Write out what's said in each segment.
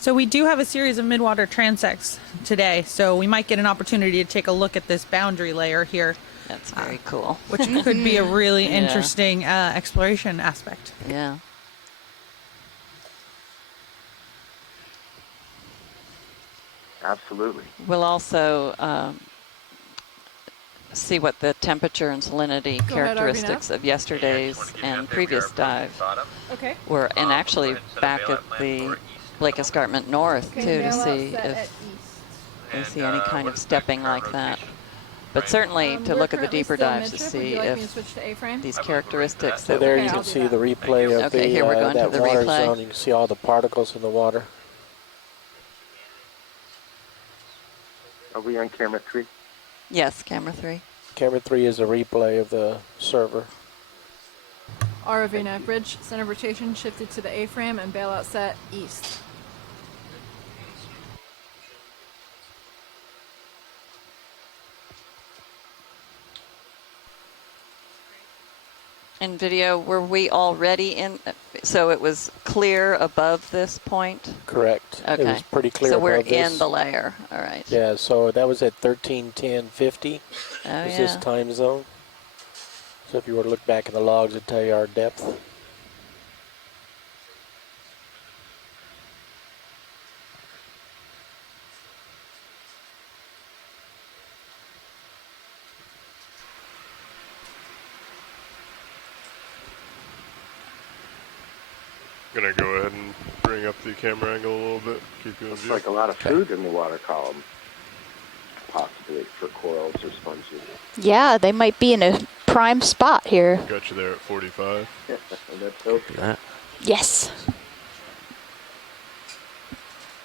So we do have a series of midwater transects today, so we might get an opportunity to take a look at this boundary layer here. That's very cool. Which could be a really Yeah. interesting exploration aspect. Yeah. Absolutely. We'll also see what the temperature and salinity characteristics of yesterday's and previous dive were, and actually back at the Lake Escarpment North too, to see if we see any kind of stepping like that. But certainly to look at the deeper dives to see if these characteristics So that there we you can see the replay of Okay, here we're going to that the water replay. zone. You can see all the particles in the water. Are we on camera 3? Yes, camera 3. Camera 3 is a replay of the server. ROV nav bridge, center of rotation shifted to the A-frame and bailout set east. In video, were we already in, so it was clear above this point? Correct. Okay. It was pretty clear So we're above this. in the layer, all right. Yeah, so that was at 13:10:50. Oh, Is yeah. this time zone? So if you were to look back in the logs, it'd tell you our depth. Gonna go ahead and bring up the camera angle a little bit, keep you in Looks view. like a lot of food in the water column, possibly for corals or sponges. Yeah, they might be in a prime spot here. Got you there at 45. Let's hope so. Yes.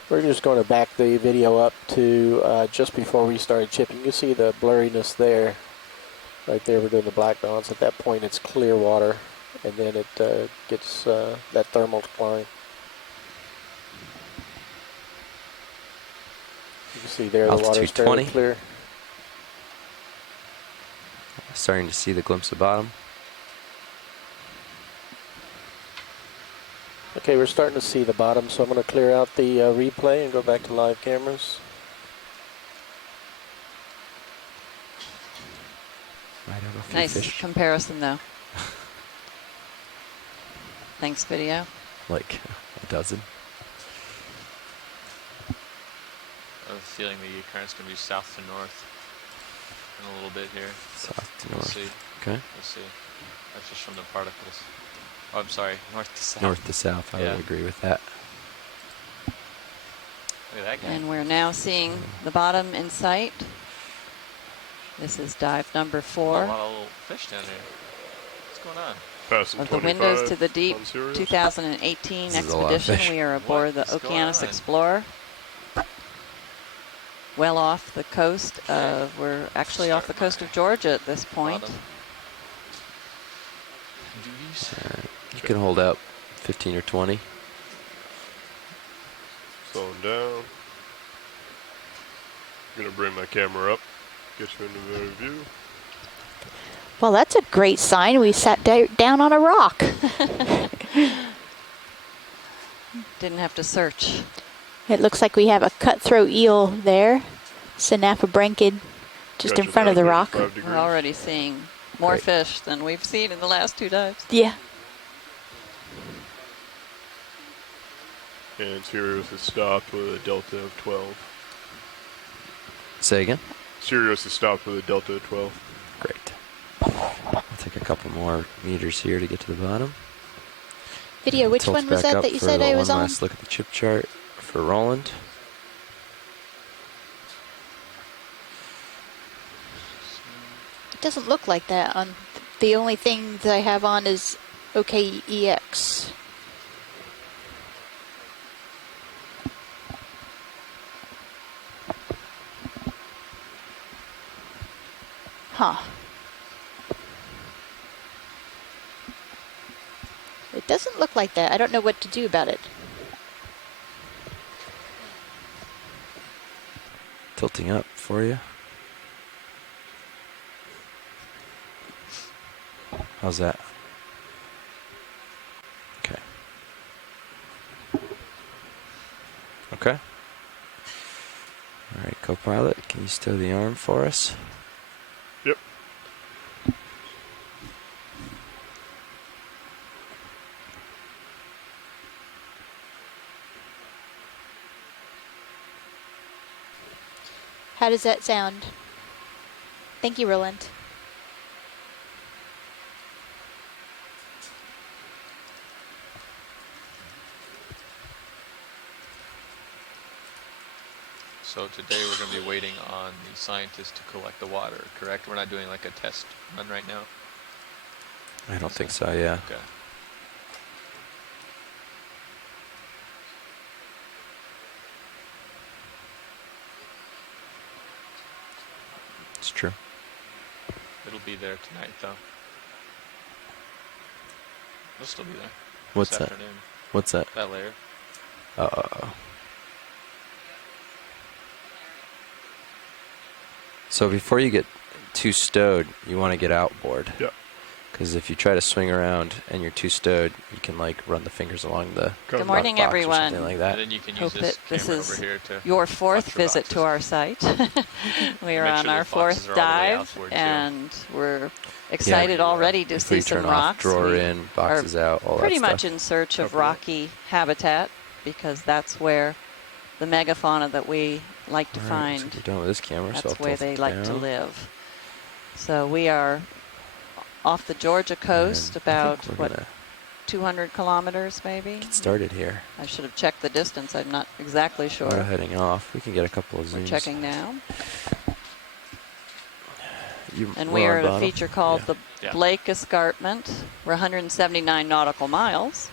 We're just going to back the video up to just before we started chipping. You see the blurriness there. Right there, we're doing the black dots. At that point, it's clear water, and then it gets that thermal decline. You can see there the water's fairly clear. Starting to see the glimpse of bottom. Okay, we're starting to see the bottom, so I'm going to clear out the replay and go back to live cameras. Right over a few Nice fish. comparison, though. Thanks, video. Like a dozen. I have a feeling the current's going to be south to north in a little bit here. South to We'll north. see. Okay. We'll see. That's just from the particles. Oh, I'm sorry, north to south. North to south, I would agree with that. Look at that guy. And we're now seeing the bottom in sight. This is dive number 4. A lot of little fish down here. What's going on? Passing Of the Windows to the Deep on Sirius. 2018 This is a lot of expedition. fish. We are aboard the What is going Okeanos on? Explorer. Well off the coast of, we're actually off the coast of Georgia at this point. Bottom. Duties. You can hold out 15 or 20. Slowing down. Gonna bring my camera up, get you into better view. Well, that's a great sign. We sat down on a rock. Didn't have to search. It looks like we have a cutthroat eel there, Synaphobranchid, just in Gotcha front of the there, rock. 35 We're degrees. already seeing more Great. fish than we've seen in the last 2 dives. Yeah. And Sirius is stopped with a delta of 12. Say again? Sirius is stopped with a delta of 12. Great. I'll take a couple more meters here to get to the bottom. Video, which Tilts one was back that up that you for said I was one on? last look at the chip chart for Roland. It doesn't look like that. On the only thing that I have on is OKEX. Huh. It doesn't look like that. I don't know what to do about it. Tilting up for you. How's that? Okay. Okay. All right, co-pilot, can you stow the arm for us? Yep. How does that sound? Thank you, Roland. So today we're going to be waiting on the scientists to collect the water, correct? We're not doing like a test run right now? I don't think so, yeah. Okay. It's true. It'll be there tonight, though. It'll still be there. What's this that? Afternoon. What's that? That layer. So before you get too stowed, you want to get outboard. Yeah. Because if you try to swing around and you're too stowed, you can like run the fingers along the Good morning, box or everyone. something like that. And then you can use Hope this that this camera is over here to your fourth watch your visit to boxes. our site. We are Make on sure our those boxes fourth are all the way dive, outward, too. and we're excited already to Before see you some turn off, rocks. drawer We in, boxes out, all pretty that much stuff. in search of Cover it. rocky habitat, because that's where the megafauna that we like to All right, find, so we're done with this camera, so that's I'll where tilt they it like to down. live. So we are off the Georgia coast, And I about, think we're what, gonna 200 kilometers maybe? get started here. I should have checked the distance. I'm not exactly sure. We're heading off. We can get a couple of zooms. We're checking now. And we're we are on at a bottom? feature called Yeah. the Yeah. Blake Escarpment. We're 179 nautical miles.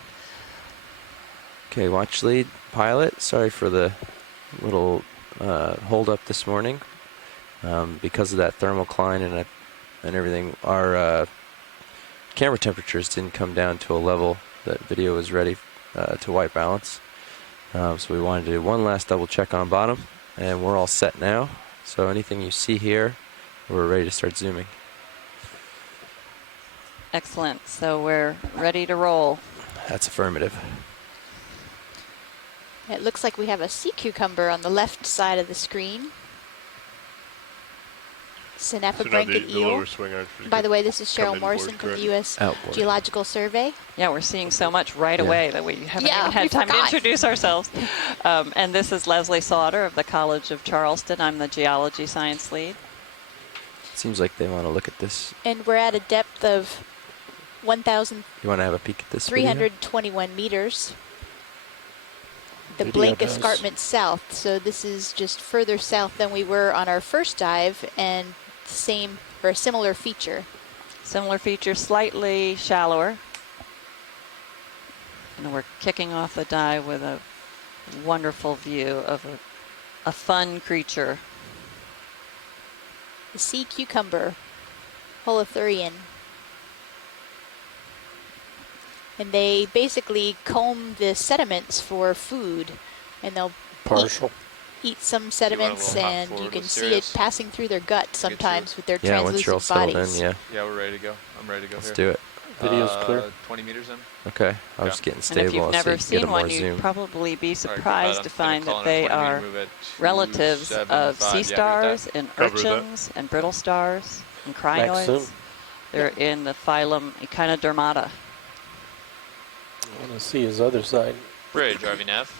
Okay, watch lead pilot. Sorry for the little hold up this morning. Because of that thermocline and everything, our camera temperatures didn't come down to a level that video was ready to white balance. So we wanted to do one last double check on bottom, and we're all set now. So anything you see here, we're ready to start zooming. Excellent. So we're ready to roll. That's affirmative. It looks like we have a sea cucumber on the left side of the screen. So now Synapobranchid the eel. lower swing arms should By the get- way, this is come Cheryl inboard, Morrison from the correct? U.S. Outboard. Geological Survey. Yeah, we're seeing so much right Yeah. away that we haven't Yeah, even had we time to forgot. introduce ourselves. And this is Leslie Sauter of the College of Charleston. I'm the geology science lead. Seems like they want to look at this. And we're at a depth of You want to have a peek at this video? 1,321 meters. The Video Blake does. Escarpment south. So this is just further south than we were on our first dive, and same or a similar feature. Similar feature, slightly shallower. And we're kicking off the dive with a wonderful view of a fun creature. The sea cucumber, holothurian. And they basically comb the sediments for food, and they'll Partial. eat some You want a sediments, little hop and you forward can with see it Sirius? passing through their gut sometimes with their Yeah, once you're all translucent settled bodies. in, yeah. Yeah, we're ready to go. I'm ready to go Let's here. do it. Video's clear. 20 meters in. Okay, I was Yeah. getting And stable. if you've so never you can get a seen more one, you'd zoom. probably be All right, surprised to find that they are relatives of sea stars and Cover that. urchins and brittle stars and Max crinoids. zoom. They're in the phylum Echinodermata. I want to see his other side. Bridge, RV Nav.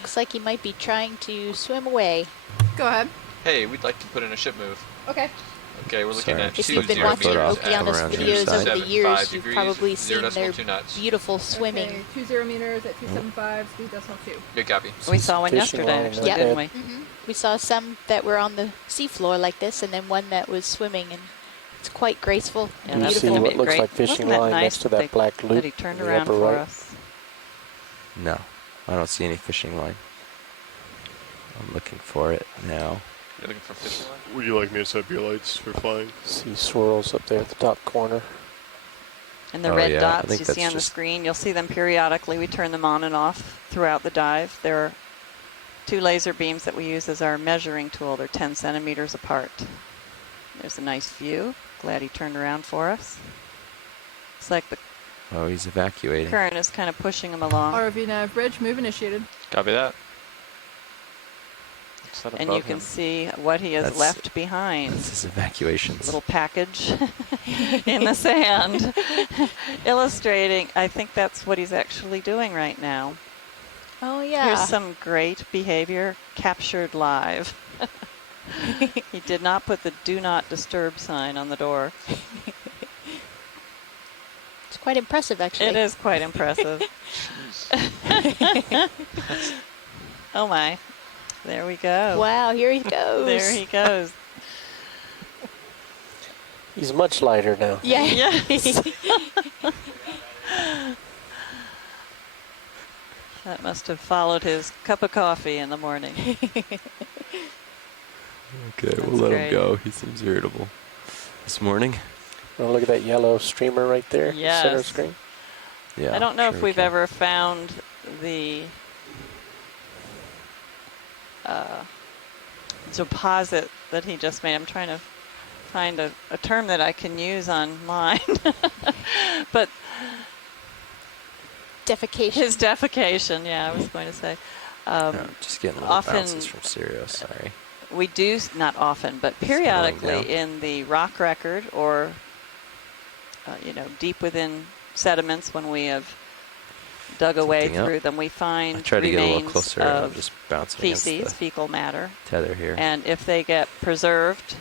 Looks like he might be trying to swim away. Go ahead. Hey, we'd like to put in a ship move. Okay. Okay, we're looking Sorry, at If Just you've been 20 watching meters Okeanos at Okeanos around the videos side. over the years, 7.5 you've degrees, probably seen 0.2 their knots. beautiful swimming. Okay, 20 meters at 275, speed decimal 2. Good copy. We saw one Fishing yesterday, line actually, up didn't there. we? We saw some that were on the seafloor like this, and then one that was swimming, and it's quite graceful. Yeah, and You that's see gonna beautiful. be what looks great. like fishing Wasn't that line nice next to that that they- black that loop he turned in the around upper for right? us? No, I don't see any fishing line. I'm looking for it now. You're looking for fishing line? Would you like me to set your lights for flying? See swirls up there at the top corner. And the Oh, red yeah, I dots think you see that's on the just- screen, you'll see them periodically. We turn them on and off throughout the dive. There are 2 laser beams that we use as our measuring tool. They're 10 centimeters apart. There's a nice view. Glad he turned around for us. It's like the Oh, he's evacuating. current is kind of pushing him along. ROV nav bridge, move initiated. Copy that. What's that And you above can him? see what he has That's- left behind. This is evacuations. Little package in the sand, illustrating. I think that's what he's actually doing right now. Oh, yeah. Here's some great behavior captured live. He did not put the do not disturb sign on the door. It's quite impressive, actually. It is quite impressive. Oh my. There we go. Wow, here he goes. There he goes. He's much lighter now. Yeah. Yes. That must have followed his cup of coffee in the morning. Okay, That's we'll let great. him go. He seems irritable. This morning? Oh, look at that yellow streamer right there. Yes. Center screen. Yeah. I don't know sure if we we've can. ever found the deposit that he just made. I'm trying to find a term that I can use online. But Defecation. his defecation, yeah, I was going to say. Just getting little often- bounces from Stereo, sorry. We do, not often, but Slowing periodically down. in the rock record or, deep within sediments when we have dug away Something up. through them, we find I tried to get a little remains closer and I'm of just bouncing against feces, the fecal matter. tether here. And if they get preserved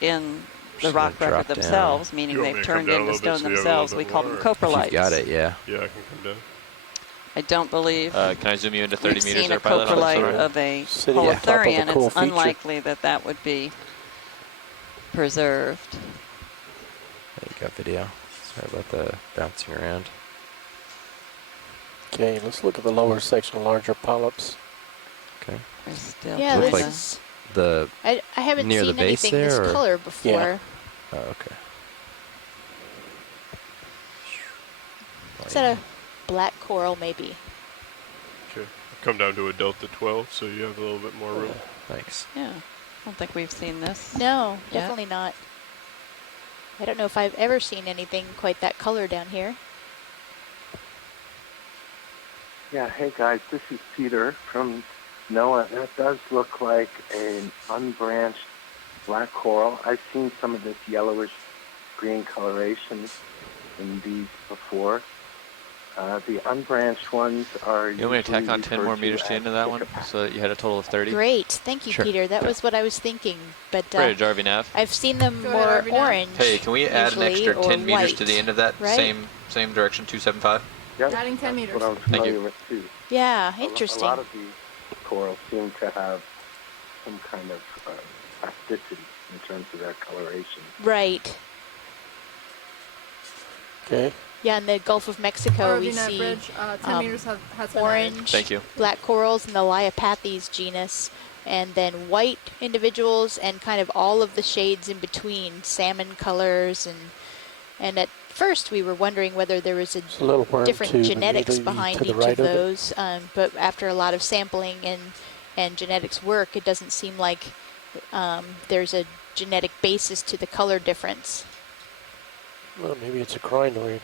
in the Just rock gonna record drop down. themselves, meaning You want they've me to come turned down a into little bit stone so you have a themselves, little we bit call them more? If coprolites. you've got it, yeah. Yeah, I can come down. I don't believe Can I zoom you into 30 we've meters seen there, a Pilot? I'm coprolite sorry. of a Sitting on top of a holothurian. cool It's feature. unlikely that that would be preserved. You got video. Sorry about the bouncing around. Okay, let's look at the lower section, larger polyps. Okay. There's still Yeah, Look this like- is. The I haven't near the seen base anything this there, or- color before. oh, okay. Is that a black coral, maybe? Okay. Come down to a delta 12, so you have a little bit more room. Thanks. Yeah, I don't think we've seen this. No, Yeah. definitely not. I don't know if I've ever seen anything quite that color down here. Yeah, hey guys, this is Peter from NOAA. That does look like an unbranched black coral. I've seen some of this yellowish green coloration in these before. The unbranched ones are You want me to tack usually on 10 more referred to meters to the as end of that one, Escarpment. so that you had a total of 30? Great, thank you, Sure. Peter. That was what I was thinking. But Right, Jarvie Nav. I've seen them Go more ahead, Arvina. orange. Hey, can we add an usually, extra or 10 meters to white, the end of that right? same direction, 275? Yep, Adding 10 that's meters. what I'm Thank familiar you. with too. Yeah, A interesting. lot of these corals seem to have some kind of plasticity in terms of their coloration. Right. Okay. Yeah, in the Gulf of Mexico, we Arvina see Bridge, 10 meters has been added. orange, Thank you. black corals in the Liopathes genus, and then white individuals and kind of all of the shades in between, salmon colors, and at first we were wondering whether there was It's a little worm different tube genetics immediately behind to the each right of it. those, but after a lot of sampling and genetics work, it doesn't seem like there's a genetic basis to the color difference. Well, maybe it's a crinoid.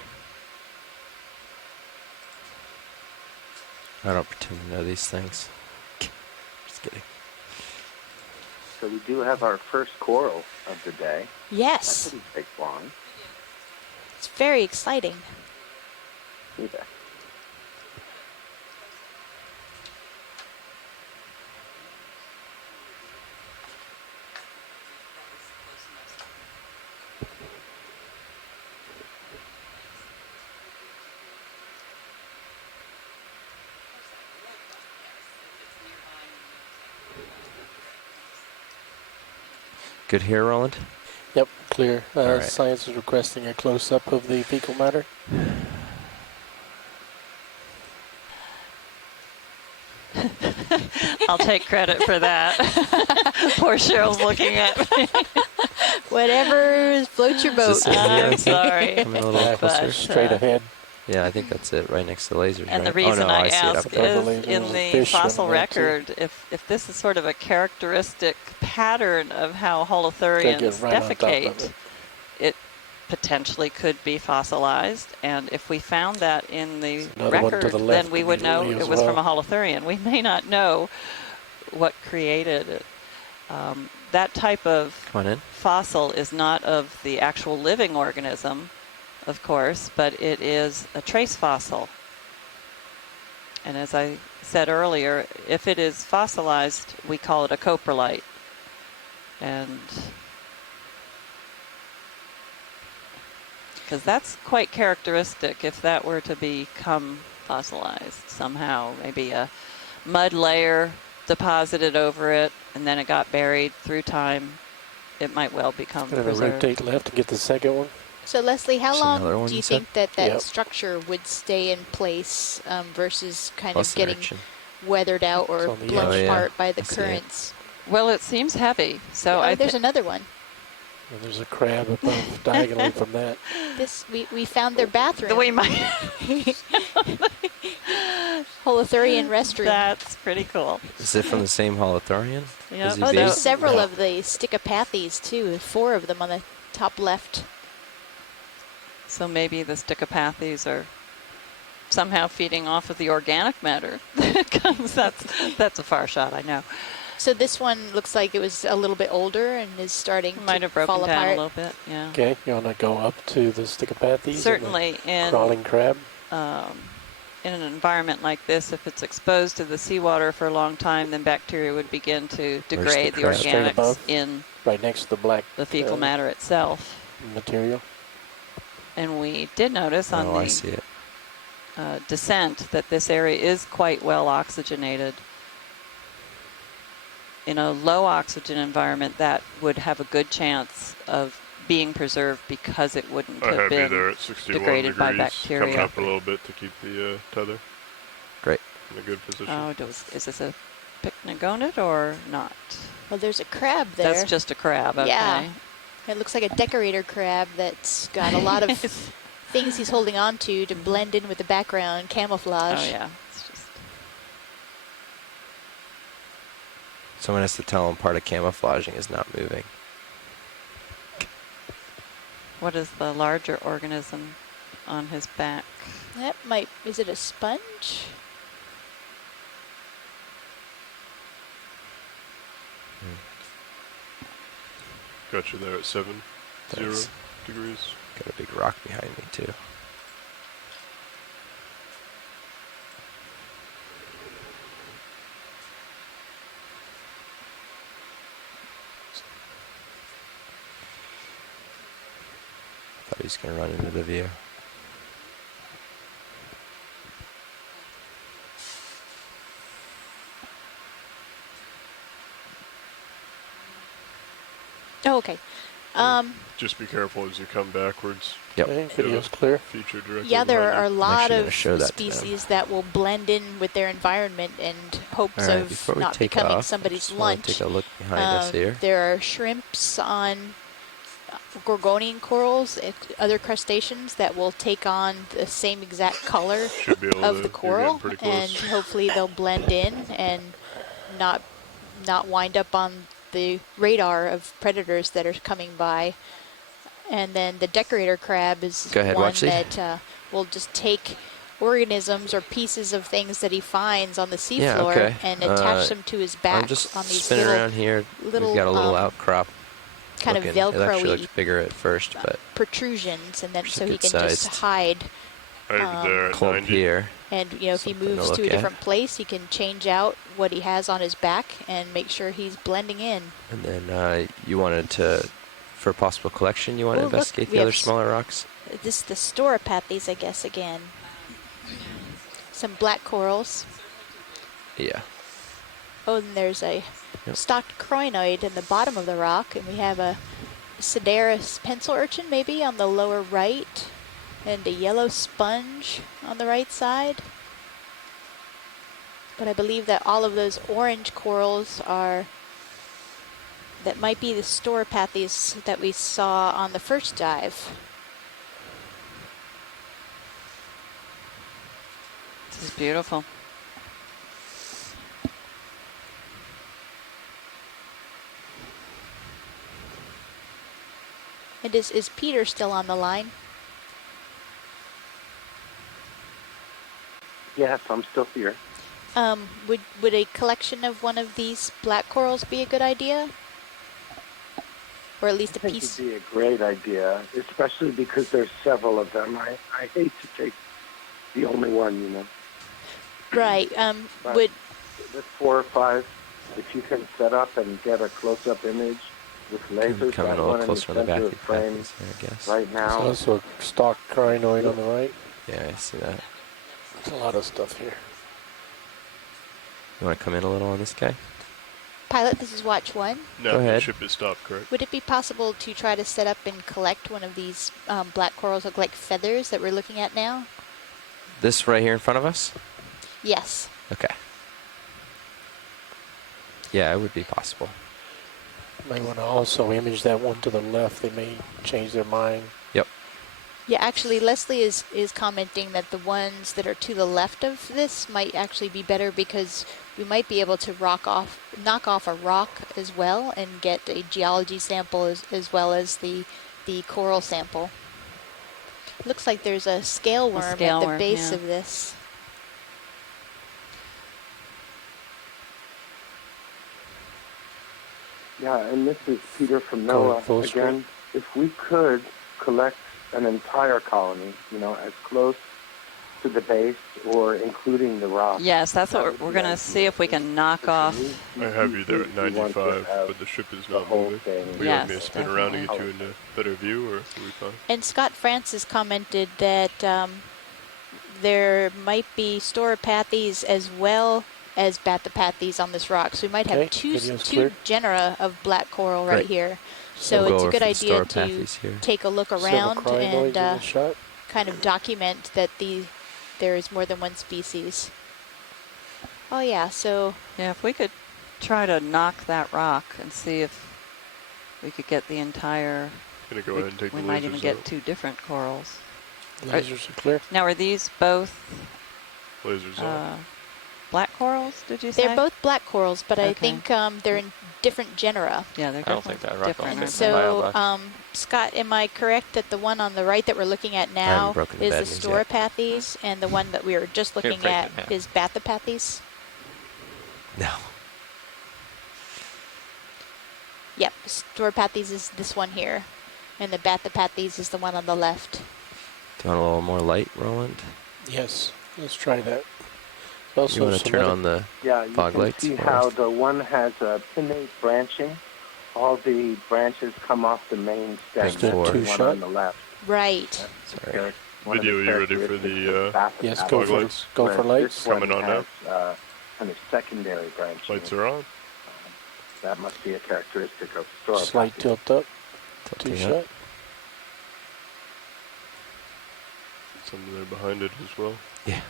I don't pretend to know these things. Just kidding. So we do have our first coral of the day. That Yes, didn't take long. it's very exciting. Yeah. Good here, Roland? Yep, clear. All right. Science is requesting a close-up of the fecal matter. I'll take credit for that. Poor Cheryl's looking at me. Whatever floats your boat. Is this it here, I I'm think? sorry. Coming a little Yeah, closer. straight ahead. Yeah, I think that's it, right next to lasers, And the right? reason oh, no, I see it up ask there. believe is there in was a the fish fossil in there, too. record, if this is sort of a characteristic pattern of how holothurians Gotta get right on top of defecate, it. it potentially could be fossilized. And if we found that in the Another one to record, the left then we would know immediately it as was from a well. holothurian. We may not know what created it. That type of Come on in. fossil is not of the actual living organism, of course, but it is a trace fossil. And as I said earlier, if it is fossilized, we call it a coprolite. And because that's quite characteristic if that were to become fossilized somehow, maybe a mud layer deposited over it and then it got buried through time, it might well become Gonna preserved. rotate left and get the second one. So Leslie, how There's another long one do you you said? think that Yep. structure would stay in place versus kind Plus of the getting urchin. weathered out or It's on the blown edge. Oh, yeah. apart by the I see it. currents? Well, it seems heavy, so Oh, there's another one. And there's a crab above diagonally from that. This we found their bathroom. we might. Holothurian restroom. That's pretty cool. Is it from the same holothurian? Yep. Is he Oh, there's based- several No. of the Stichopathes too. 4 of them on the top left. So maybe the Stichopathes are somehow feeding off of the organic matter that comes. That's a far shot, I know. So this one looks like it was a little bit older and is starting Might to have broken fall down apart. a little bit, yeah. Okay, you want to go up to the Stichopathes? Certainly And the crawling crab? in an environment like this, if it's exposed to the seawater for a long time, then bacteria would begin to degrade the crab? Straight organics above? in Right next to the black the fecal matter itself. material. And we did notice on Oh, I see the it. descent that this area is quite well oxygenated. In a low oxygen environment, that would have a good chance of being preserved because it wouldn't I have have you been there at 61 degraded by degrees, bacteria. coming up a little bit to keep the tether Great. in a good position. Oh, is this a pycnogonid or not? Well, there's a crab there. That's just a crab, okay. Yeah. It looks like a decorator crab that's got a lot of things he's holding on to blend in with the background, camouflage. Oh, yeah. It's just Someone has to tell him part of camouflaging is not moving. what is the larger organism on his back? That might, is it a sponge? Got you there at 70 Thanks. degrees. Got a big rock behind me too. Thought he was gonna run into the view. Oh, okay. Just be careful as you come backwards. Yep. Okay, video's clear. Feature directly Yeah, there behind are a you. lot actually of gonna show that to them. species that will blend in with their environment in hopes All right, of before we not take becoming off, somebody's just wanna lunch. take a look behind us here. There are shrimps on gorgonian corals, other crustaceans that will take on the same exact color Should be able of to the you're coral, getting pretty and close. hopefully they'll blend in and not wind up on the radar of predators that are coming by. And then the decorator crab is Go ahead, one Watchley. that will just take organisms or pieces of things that he finds on the seafloor Yeah, okay. and attach them to his back I'm just on these spinning little around here. little, We've got a little outcrop. kind of looking. It actually Velcro-y looks bigger at first, but protrusions, and then There's so a he good can just sized hide. Over there at clump 90. here. And you know, if he Something to moves look to a at. different place, he can change out what he has on his back and make sure he's blending in. And then you wanted to, for possible collection, you want to Oh, look, investigate we the other have smaller rocks? This is the Storopathes, I guess, again. Some black corals. Yeah. Oh, and there's a Yep. stalked crinoid in the bottom of the rock, and we have a Sideris pencil urchin maybe on the lower right, and a yellow sponge on the right side. But I believe that all of those orange corals that might be the Storopathes that we saw on the first dive. This is beautiful. And is Peter still on the line? Yes, I'm still here. Would a collection of one of these black corals be a good idea? Or at least a I think piece? it'd be a great idea, especially because there's several of them. I hate to take the only one, you know. Right. But Would with 4 or 5, if you can set up and get a close-up image with lasers, Coming a that little one in the closer on the center back of of the the frame pathies there, I guess. right There's now. also a stalk crinoid on the right. Yeah, I see that. There's a lot of stuff here. You want to come in a little on this guy? Pilot, this is watch 1. No, Go the ahead. ship is stopped, correct? Would it be possible to try to set up and collect one of these black corals look like feathers that we're looking at now? This right here in front of us? Yes. Okay. Yeah, it would be possible. Might want to also image that one to the left. They may change their mind. Yep. Yeah, actually, Leslie is commenting that the ones that are to the left of this might actually be better because we might be able to knock off a rock as well and get a geology sample as well as the coral sample. Looks like there's a scale worm at the base of this. Yeah, and this is Peter from Going NOAA full again. screen. If we could collect an entire colony, you know, as close to the base or including the rock. Yes, that's what we're going to see if we can knock off. I have you there at 95, but the ship is not moving. Would you like me to spin around and get you into better view, or are we fine? And Scott Francis commented that there might be Storopathes as well as Bathypathes on this rock. So we might have Okay, two video's clear. genera of black coral right Great. here. So We'll go it's a over good for the idea to Storopathes here. take a look Several around crinoids in the and shot. kind of document that there is more than one species. Oh yeah, so Yeah, if we could try to knock that rock and see if we could get the entire. Gonna go ahead and take the We lasers might even get out. 2 different corals. Lasers are clear. Now, are these both Lasers out. black corals? Did you say? they're both black corals, but I Okay. think they're in different genera. Yeah, they're I don't definitely think that rock different. will fit aren't in they? my So, bioblock. Scott, am I correct that the one on the right that we're looking at now broken the is bad the news yet. Storopathes, and the one that we were just looking break at it now. is Bathypathes? No. Yep, Storopathes is this one here, and the Bathypathes is the one on the left. Do you want a little more light, Roland? Yes, let's try that. Also, You want to some turn other- on the Yeah, you fog can lights see for how us? the one has a pinnate branching. All the branches come off the main stem. Thank That's you. the Two one shot. on the left. Right. Sorry. One of Video, you ready for characteristics the of Bathypathes. Yes, Fog lights? go for Whereas lights. This one Coming on now. has, kind of secondary branching. lights are on? That must be a characteristic of Slight Storopathes. tilt up. Tilting Two up. shot. Something there behind it as well. Yeah.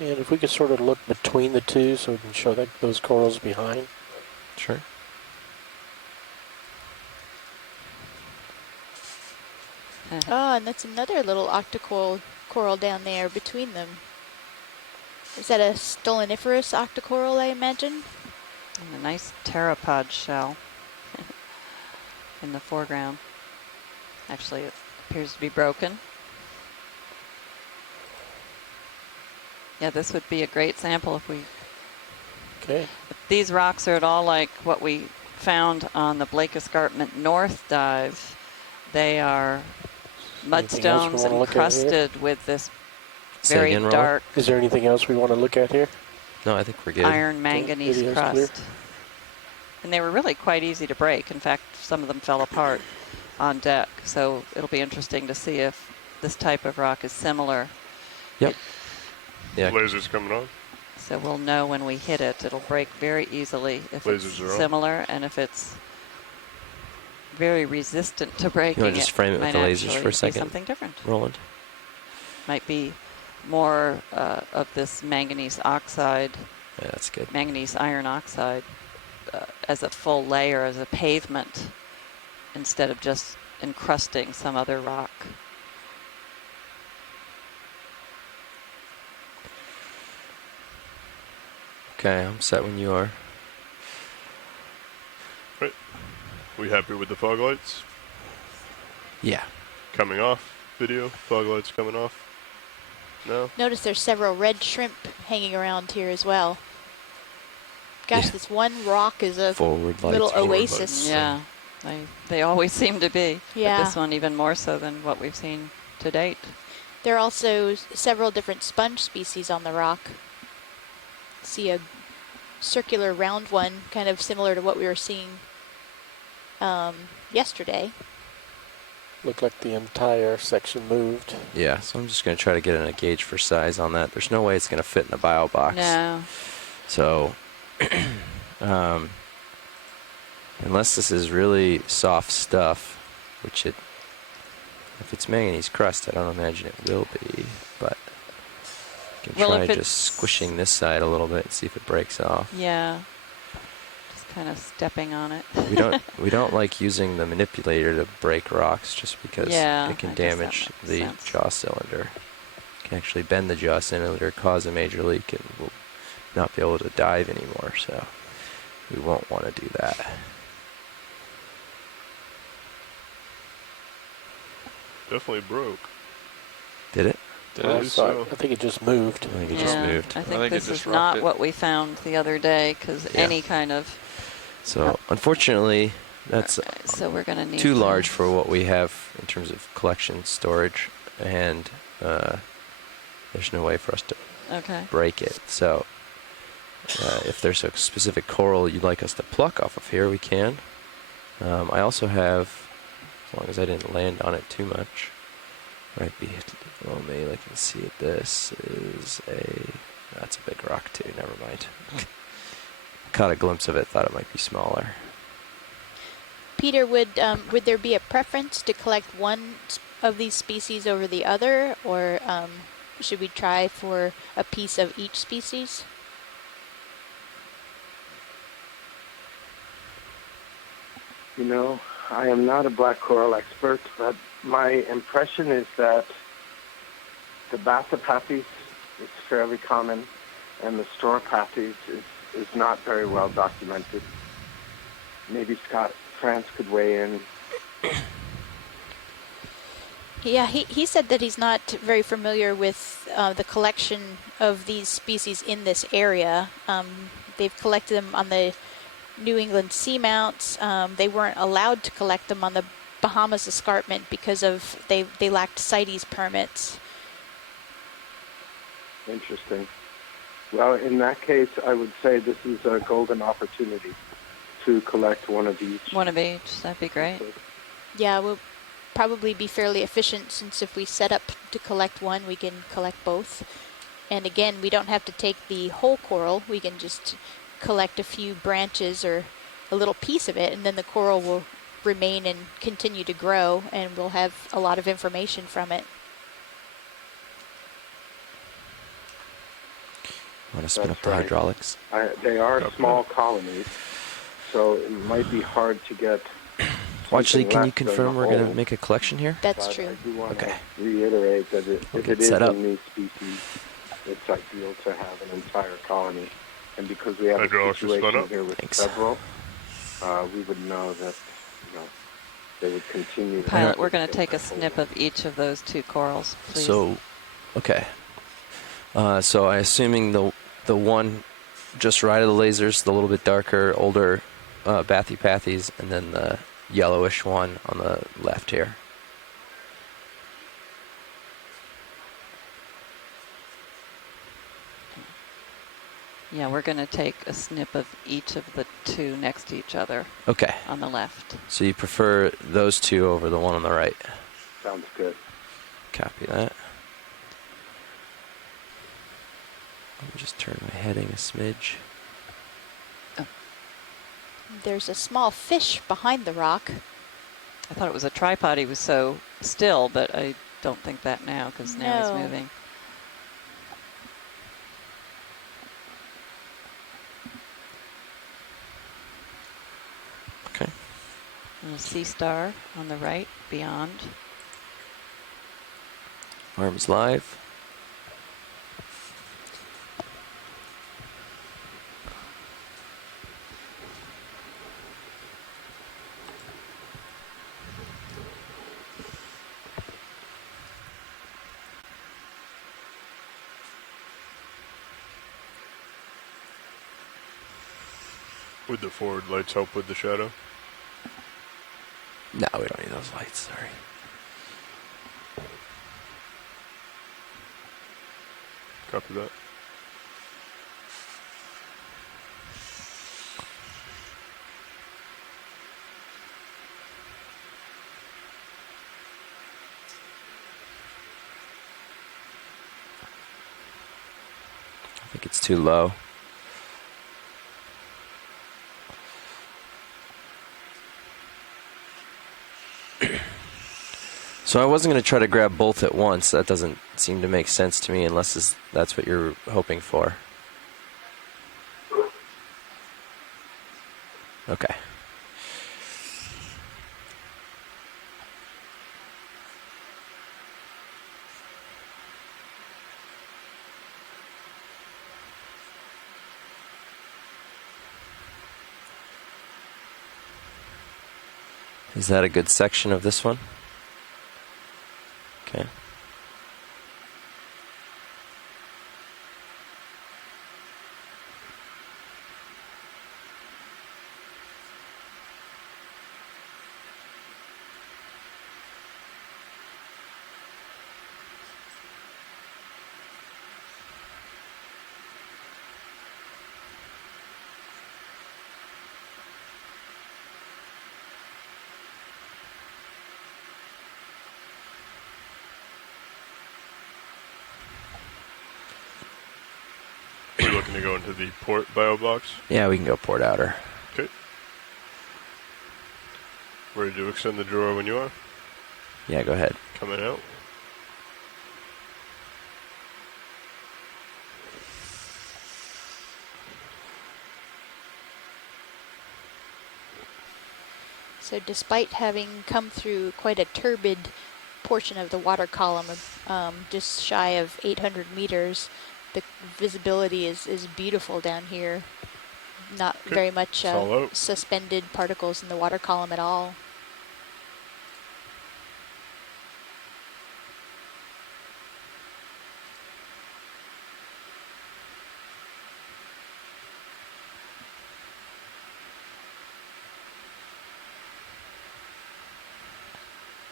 And if we could sort of look between the two so we can show that those corals behind. Sure. Oh, and that's another little octocoral coral down there between them. Is that a stoloniferous octocoral, I imagine? And a nice pteropod shell in the foreground. Actually, it appears to be broken. Yeah, this would be a great sample if we. Okay. If these rocks are at all like what we found on the Blake Escarpment North dive. They are Anything else we mudstones wanna look at here? encrusted with this Say very again, Roland? dark Is there anything else we want to look at here? No, I think we're good. iron manganese video's crust. clear. And they were really quite easy to break. In fact, some of them fell apart on deck. So it'll be interesting to see if this type of rock is similar. Yep. Yeah. Lasers coming on. So we'll know when we hit it. It'll break very easily if Lasers it's are on. similar, and if it's very resistant to breaking. You want to just frame it with might the lasers actually for a be second? Something different. Roland. Might be more of this manganese oxide, Yeah, that's good. manganese iron oxide, as a full layer, as a pavement, instead of just encrusting some other rock. Okay, I'm set when you are. We happy with the fog lights? Yeah. Coming off. Video. Fog lights coming off. No. Notice there's several red shrimp hanging around here as well. Gosh, this one rock is a little oasis. Yeah, they always seem to be. Yeah. But this one even more so than what we've seen to date. There are also several different sponge species on the rock. See a circular round one, kind of similar to what we were seeing yesterday. Looked like the entire section moved. Yeah, so I'm just going to try to get a gauge for size on that. There's no way it's going to fit in a bio box. No. So, unless this is really soft stuff, which if it's manganese crust, I don't imagine it will be, but I can try just squishing this side a little bit and see if it breaks off. Yeah. Kind of stepping on it. we don't like using the manipulator to break rocks just because it can damage the jaw cylinder. It can actually bend the jaw cylinder, cause a major leak, and we'll not be able to dive anymore, so we won't want to do that. Definitely broke. Did it? I think it just moved. I think it just moved. I think this is not what we found the other day, because any kind of... So, unfortunately, that's so we're gonna need too large for what we have in terms of collection storage, and there's no way for us to break it. So, if there's a specific coral you'd like us to pluck off of here, we can. I also have, as long as I didn't land on it too much, might be below me. I can see it. This is that's a big rock too. Never mind. Caught a glimpse of it, thought it might be smaller. Peter, would there be a preference to collect one of these species over the other, or should we try for a piece of each species? You know, I am not a black coral expert, but my impression is that the Bathypathes is fairly common, and the Stauropathes is not very well documented. Maybe France could weigh in. Yeah, he said that he's not very familiar with the collection of these species in this area. They've collected them on the New England seamounts. They weren't allowed to collect them on the Bahamas Escarpment because of they lacked CITES permits. Interesting. Well, in that case, I would say this is a golden opportunity to collect one of each. One of each, that'd be great. Yeah, we'll probably be fairly efficient, since if we set up to collect one, we can collect both. And again, we don't have to take the whole coral. We can just collect a few branches or a little piece of it, and then the coral will remain and continue to grow, and we'll have a lot of information from it. Want to spin up the hydraulics? They are small colonies, so it might be hard to get. Actually, can you confirm we're going to make a collection here? That's true. I do want to reiterate that if it is a new species, it's ideal to have an entire colony. And because we have a situation here with several, we would know that they would continue. Pilot, we're going to take a snip of each of those two corals, please. So, okay. So I'm assuming the one just right of the lasers, the little bit darker, older Bathypathes, and then the yellowish one on the left here. Yeah, we're going to take a snip of each of the two next to each other. Okay. On the left. So you prefer those two over the one on the right? Sounds good. Copy that. Let me just turn my heading a smidge. Oh. There's a small fish behind the rock. I thought it was a tripod. He was so still, but I don't think that now, because now he's moving. Okay. And a sea star on the right, beyond. Arms live. Would the forward lights help with the shadow? No, we don't need those lights, sorry. Copy that. I think it's too low. So I wasn't going to try to grab both at once. That doesn't seem to make sense to me unless that's what you're hoping for. Okay. Is that a good section of this one? Okay. We're looking to go into the port bio box. Yeah, we can go port outer. Okay. Ready to extend the drawer when you are? Yeah, go ahead. Coming out. So despite having come through quite a turbid portion of the water column, just shy of 800 meters, the visibility is beautiful down here. Not Okay. very much Follow. suspended particles in the water column at all.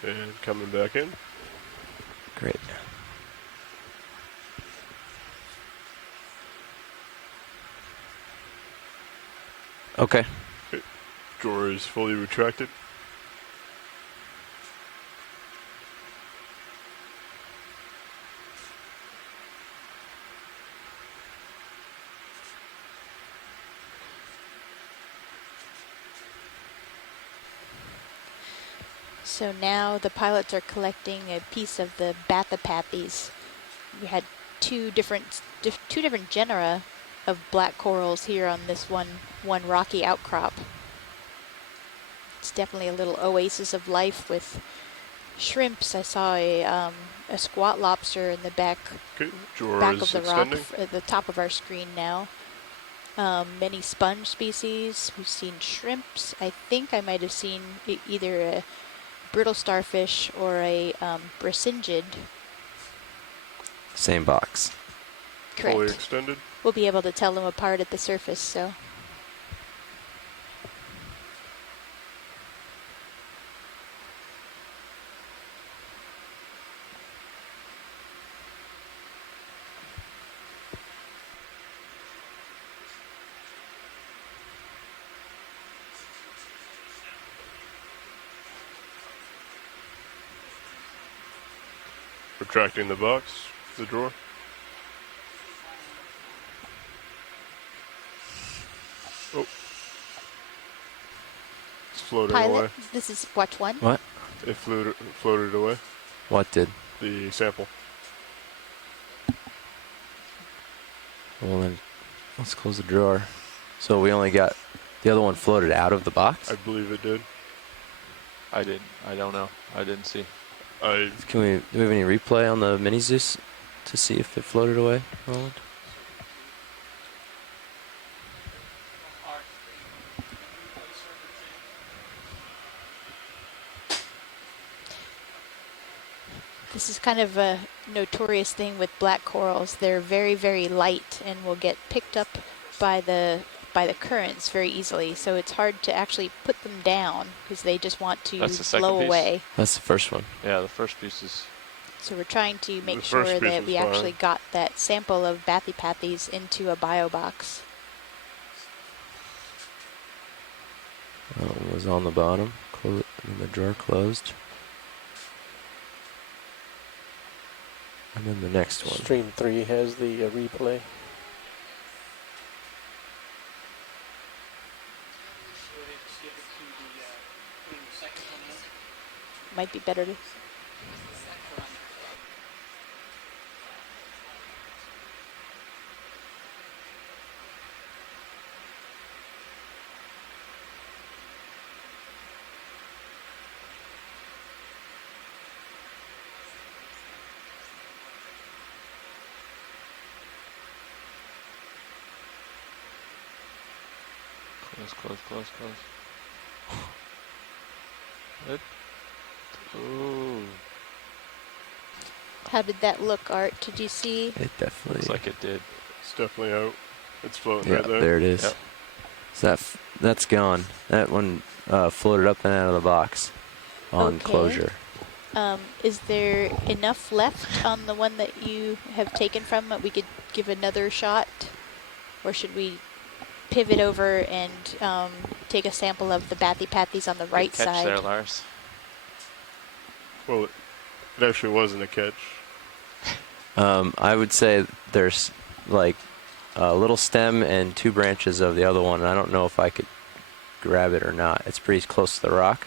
And coming back in. Great. Okay. Okay. Drawer is fully retracted. So now the pilots are collecting a piece of the Bathypathes. We had two different genera of black corals here on this one rocky outcrop. It's definitely a little oasis of life with shrimps. I saw a squat lobster in the back of the rock at the top of our screen now. Many sponge species. We've seen shrimps. I think I might have seen either a brittle starfish or a bracingid. Same box. Correct. Fully extended. We'll be able to tell them apart at the surface, so. Retracting the box, the drawer. Oh. It's floating away. This is watch one. What? It floated away. What did? The sample. Well then, let's close the drawer. So we only got, the other one floated out of the box? I believe it did. I don't know. I didn't see. Do we have any replay on the mini Zeus to see if it floated away, Roland? This is kind of a notorious thing with black corals. They're very, very light and will get picked up by the by the currents very easily, so it's hard to actually put them down because they just want to blow away. That's the first one. Yeah, the first piece is... So we're trying to make sure that we actually got that sample of Bathypathes into a bio box. That one was on the bottom, and the drawer closed. And then the next one. Stream 3 has the replay. Might be better to... Close. It. Ooh. How did that look, Art? Did you see? It definitely... Looks like it did. It's definitely out. It's floating right there. There it is. Yep. So that's gone. That one floated up and out of the box on closure. Is there enough left on the one that you have taken from that we could give another shot? Or should we pivot over and take a sample of the Bathypathes on the right Good catch side? there, Lars. Well, it actually wasn't a catch. I would say there's like a little stem and 2 branches of the other one, and I don't know if I could grab it or not. It's pretty close to the rock.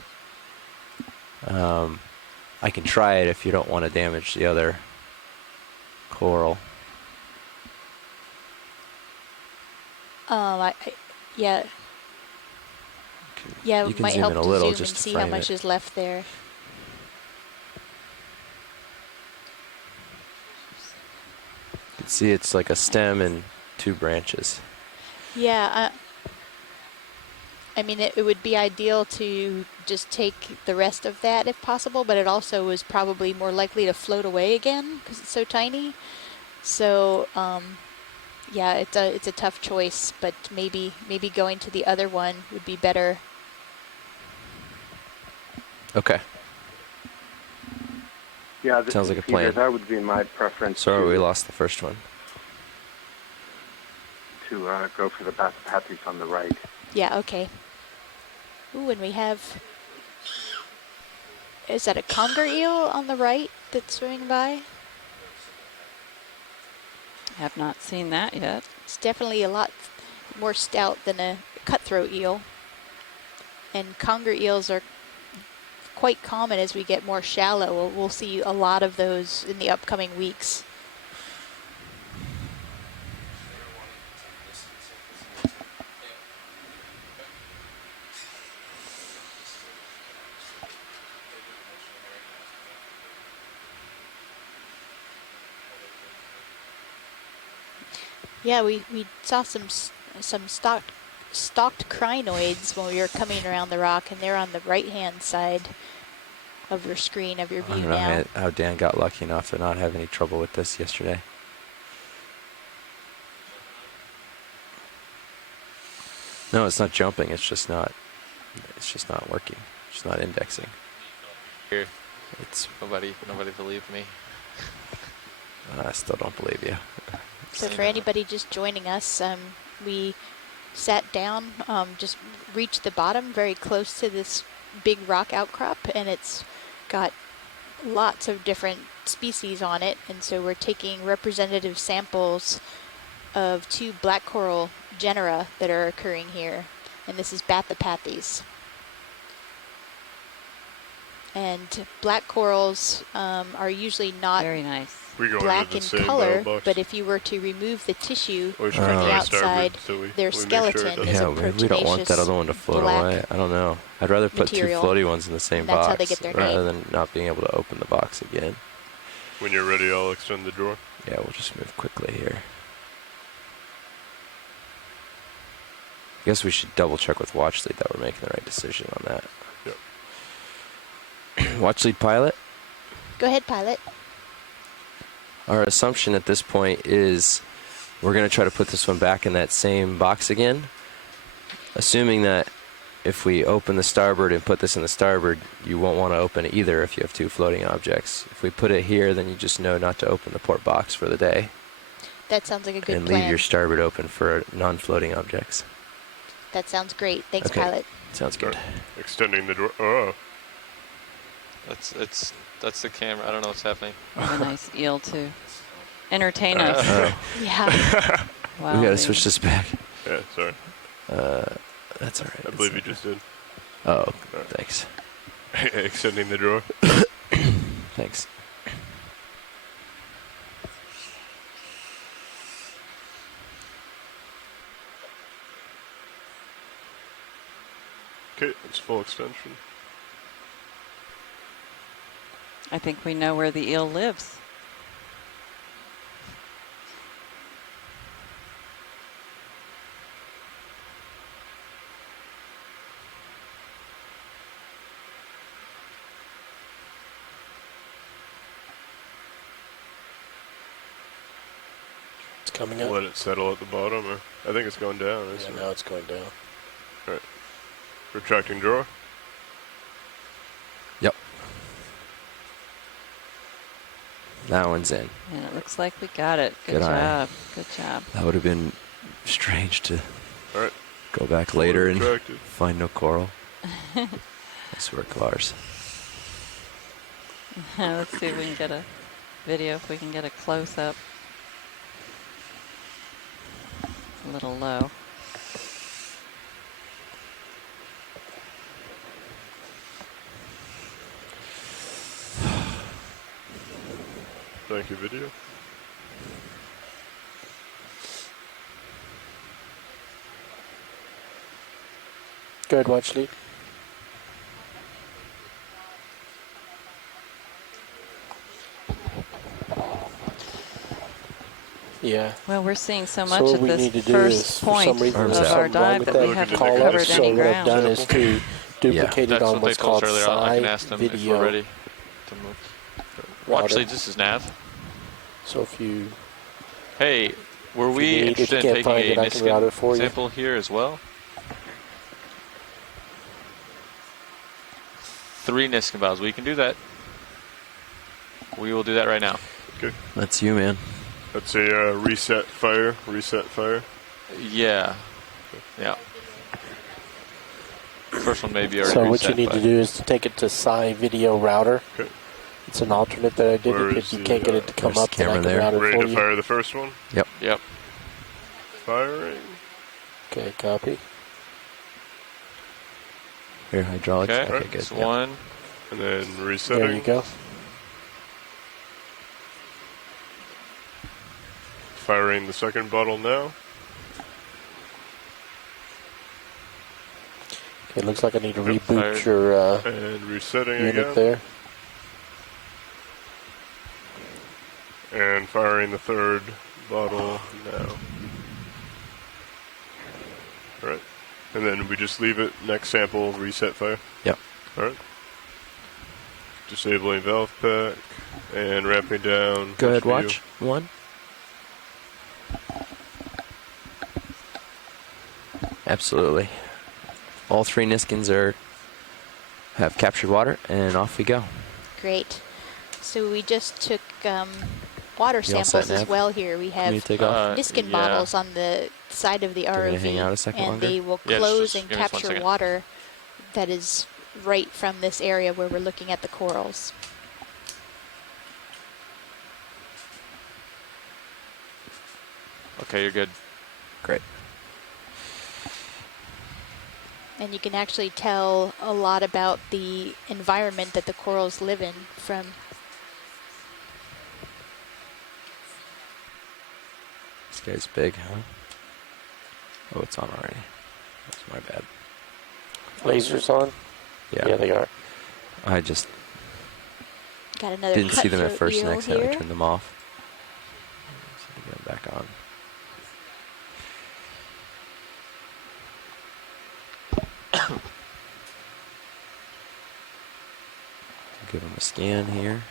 I can try it if you don't want to damage the other coral. Yeah. You it can might zoom help in a to little zoom just and to see how frame much it. is left there. You can see it's like a stem and 2 branches. Yeah, I mean, it would be ideal to just take the rest of that if possible, but it also is probably more likely to float away again because it's so tiny. So, yeah, it's a tough choice, but maybe going to the other one would be better. Okay. Yeah, this Sounds is like a Peter. plan. That would be my preference. Sorry, we lost the first one. To go for the Bathypathes on the right. Yeah, okay. Ooh, and we have... Is that a conger eel on the right that's swimming by? Have not seen that yet. It's definitely a lot more stout than a cutthroat eel. And conger eels are quite common as we get more shallow. We'll see a lot of those in the upcoming weeks. Yeah, we saw some stalked crinoids when we were coming around the rock, and they're on the right-hand side of your screen, of your view now. I don't know how Dan got lucky enough to not have any trouble with this yesterday. No, it's not jumping. It's just not working. It's not indexing. Here. It's Nobody believed me. I still don't believe you. So for anybody just joining us, we sat down, just reached the bottom very close to this big rock outcrop, and it's got lots of different species on it, and so we're taking representative samples of 2 black coral genera that are occurring here, and this is Bathypathes. And black corals are usually not very nice. black in color, but if you were to remove the tissue from the outside, their skeleton is a proteinaceous we don't want that other one to float away. I don't know. I'd rather put material. 2 floaty ones in the same That's box how they get their rather name. than not being able to open the box again. When you're ready, I'll extend the drawer. Yeah, we'll just move quickly here. I guess we should double check with Watchlead that we're making the right decision on that. Yep. Watchlead pilot? Go ahead, pilot. Our assumption at this point is we're going to try to put this one back in that same box again, assuming that if we open the starboard and put this in the starboard, you won't want to open it either if you have two floating objects. If we put it here, then you just know not to open the port box for the day. That sounds like a good and plan. leave your starboard open for non-floating objects. That sounds great. Thanks, okay. pilot. Sounds good. Extending the door. Oh. That's the camera. I don't know what's happening. A nice eel to entertain us. Yeah. Wow, we gotta switch this back. Yeah, sorry. That's all right. I believe you just did. Oh, thanks. Extending the drawer. Thanks. Okay, it's full extension. I think we know where the eel lives. It's coming up. Let it settle at the bottom, or I think it's going down. Yeah, now it's going down. All right. Retracting drawer. Yep. That one's in. And it looks like we got it. Good job. eye. Good job. That would have been strange to All right. go back later and Retracted. find no coral. Nice work, Lars. Let's see if we can get a video, if we can get a close-up. It's a little low. Thank you, video. Go ahead, watch lead. Yeah. Well, we're seeing so much So what at we this need to do is, first for point some reason, of there's our something wrong dive with that we that haven't call covered us. So any what I've done ground. is to duplicate it That's on what they what's told called us earlier on. I can side ask them if we're video ready to move. Watch router. lead, this is Nav. So if you Hey, were If we you need- if interested you in can't taking find a it, I can route it for Niskin you. sample here as well? 3 Niskin valves. We can do that. We will do that right now. Okay. That's you, man. That's a reset fire. Reset fire. Yeah. Yeah. First one may be already So what reset, you need but to do is to take it to Sci Video Router. Okay. It's an alternate that I did. Where If is you the, can't get it to come there's up, the then I camera can there. route it Ready for to you. fire the first one. Yep. Yep. Firing. Okay, copy. Here, hydraulics. Okay. Okay, good. It's Yep. 1. And then resetting. There you go. Firing the second bottle now. Okay, it looks like I need to Yep, reboot fired. your And resetting unit again. there. And firing the third bottle now. Alright. And then we just leave it, next sample, reset fire. Yep. Alright. Disabling valve pack and ramping down. Go ahead, view. watch. 1. Absolutely. All 3 Niskins have captured water, and off we go. Great. So we just took water You all set, samples as Nav? well here. We Can you have take off? Niskin yeah. bottles on the side of the you wanna ROV, hang out a second and longer? they will Yeah, close just and give us 1 capture second. water that is right from this area where we're looking at the corals. Okay, you're good. Great. And you can actually tell a lot about the environment that the corals live in from This guy's big, huh? Oh, it's on already. That's my bad. Lasers on? Yeah. They are. I just got another didn't see them at cutthroat first, eel and accidentally here. turned them off. So get them back on. Give them a scan here.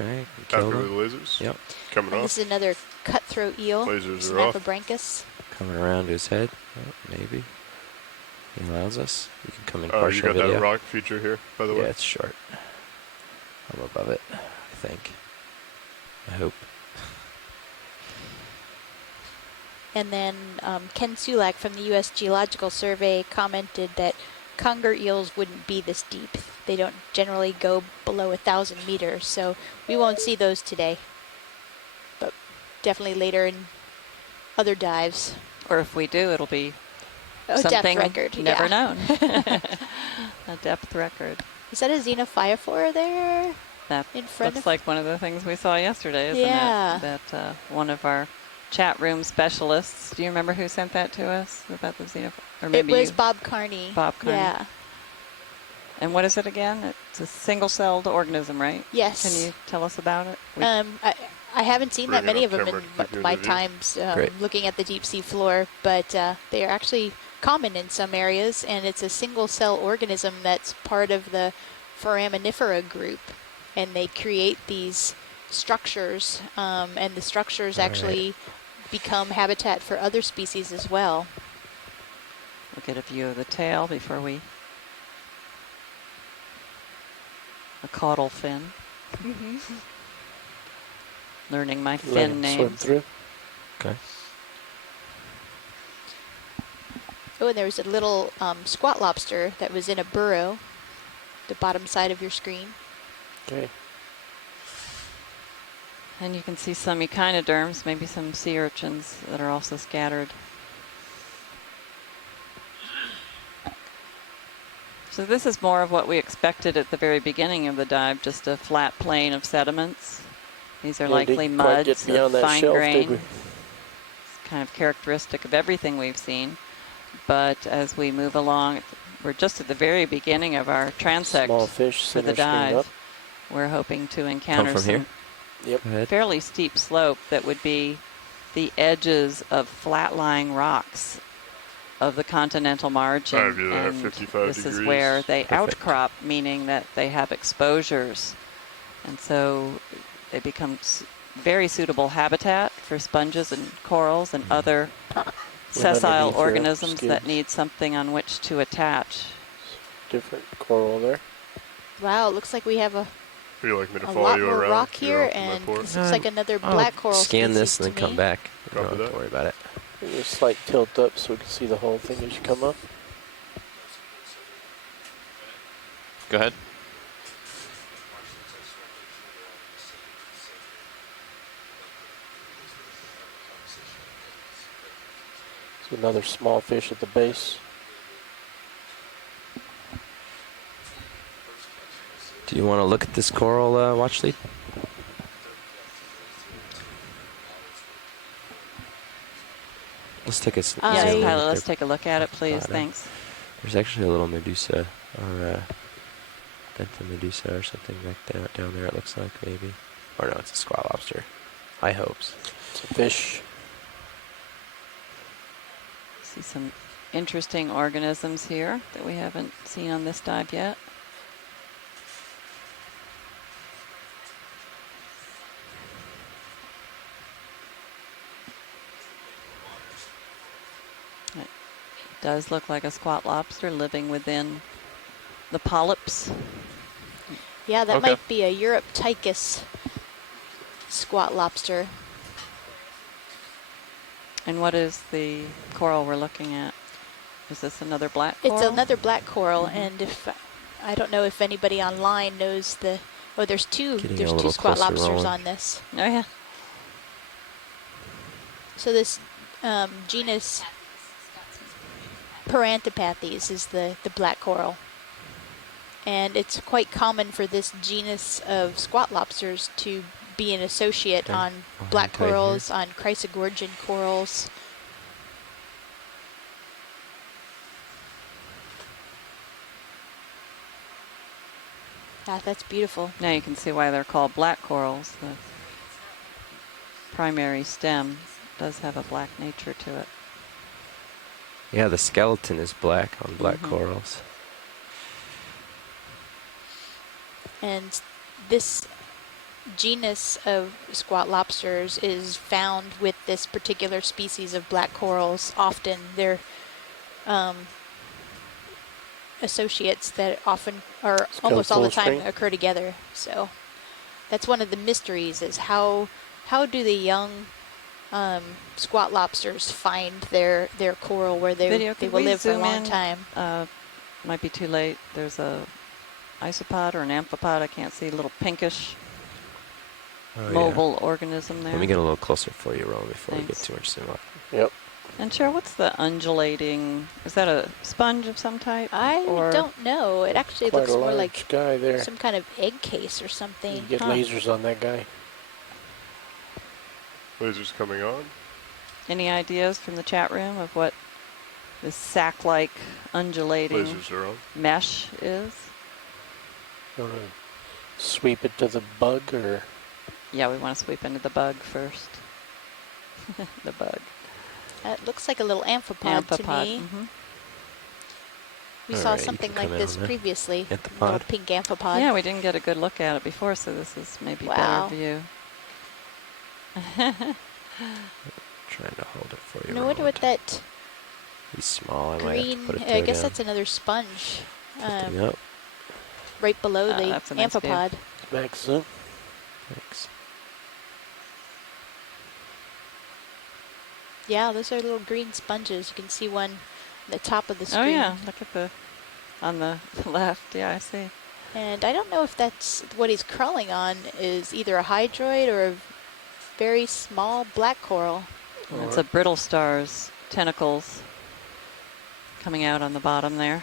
Okay. After the lasers. Yep. Coming off. This is another cutthroat eel. Lasers are off. Snappabranchus. Coming around to his head. Oh, maybe. He allows us. You can come in Oh, partial you got video. that rock feature here, by the way? Yeah, it's short. I'm above it, I think. I hope. And then Ken Sulak from the U.S. Geological Survey commented that conger eels wouldn't be this deep. They don't generally go below 1,000 meters, so we won't see those today. But definitely later in other dives. Or if we do, it'll be depth something record, never yeah. known. A depth record. Is that a xenophyophora there? That in front looks of like one of the things we saw yesterday, isn't Yeah. it? That one of our chat room specialists. Do you remember who sent that to us about the xenophyophora? Or maybe It was Bob Carney. Bob Carney. Yeah. And what is it again? It's a single-celled organism, right? Yes. Can you tell us about it? I haven't seen that Bring it many up of them camera to keep you in my in the view. times Great. looking at the deep sea floor, but they are actually common in some areas, and it's a single cell organism that's part of the foraminifera group, and they create these structures, and the structures actually become habitat for other species as well. We'll get a view of the tail before we... A caudal fin. Learning my Let fin him swim names. through. Okay. Oh, and there was a little squat lobster that was in a burrow, the bottom side of your screen. Okay. And you can see some echinoderms, maybe some sea urchins that are also scattered. So this is more of what we expected at the very beginning of the dive, just a flat plane of sediments. These are Yeah, likely didn't quite get muds beyond of that fine shelf, did grain. we? It's kind of characteristic of everything we've seen. But as we move along, we're just at the very beginning of our transect Small fish, for the center screen up. dive. We're hoping to encounter from some here? Yep. Go ahead. fairly steep slope that would be the edges of flat-lying rocks of the continental margin. I view that at And 55 this is degrees. where they Perfect. outcrop, meaning that they have exposures. And so they become very suitable habitat for sponges and corals and other sessile underneath your organisms that skids. need something on which to attach. Different coral there. Wow, it looks like we have a Would you like me to a follow lot you more around? rock You're here, off to my and port. this looks like another I'll black coral scan this species and then to come me. back. You don't Copy have to that. worry about it. Maybe a slight tilt up so we can see the whole thing as you come up. Go ahead. So another small fish at the base. Do you want to look at this coral watch lead? Let's take a Yes, zoom in Kyla, at let's their take a look at it, please. bottom. Thanks. There's actually a little medusa or Benthic medusa or something like that down there. It looks like maybe, or no, it's a squat lobster. High hopes. It's a fish. See some interesting organisms here that we haven't seen on this dive yet. It does look like a squat lobster living within the polyps. Yeah, that Okay. might be a Europtychus squat lobster. And what is the coral we're looking at? Is this another black coral? It's another black coral, and if I don't know if anybody online knows the. Oh, there's two. Getting a There's two little squat closer lobsters rolling. on this. Oh, yeah. So this genus Paranthropathes is the black coral. And it's quite common for this genus of squat lobsters to be an associate Okay. on I'll black hang tight here. corals, on chrysogorgian corals. Ah, that's beautiful. Now you can see why they're called black corals. The primary stem does have a black nature to it. Yeah, the skeleton is black on black Mhm. And this genus of squat lobsters is found with this particular species of black corals. Often they're associates that often, or almost all the time, occur together. So that's one of the mysteries, is how do the young squat lobsters find their coral where they will live for a long time. Might be too late. There's a isopod or an amphipod. I can't see. A little pinkish mobile organism there. Let me get a little closer for you, Ron, before Thanks. we get too much zoom up. Yep. And Cheryl, what's the undulating? Is that a sponge of some type? I don't know. It actually Quite looks a more large like guy there. some kind of egg case or something. You get lasers on that guy. Lasers coming on. Any ideas from the chat room of what this sac-like undulating Lasers are on. mesh is? Sweep it to the bug, or? Yeah, we want to sweep into the bug first. The bug. It looks like a little amphipod to me. Mm-hmm. We saw something like this previously. A little pink amphipod. Yeah, we didn't get a good look at it before, so this is maybe better view. Trying to hold it for you. I wonder what that He's small. I green, might have to put it I guess that's another sponge. Right below the amphipod. Max zoom. Thanks. Yeah, those are little green sponges. You can see one at the top of the screen. Oh yeah, look at the on the left. Yeah, I see. And I don't know if that's what he's crawling on is either a hydroid or a very small black coral. It's a brittle star's tentacles coming out on the bottom there.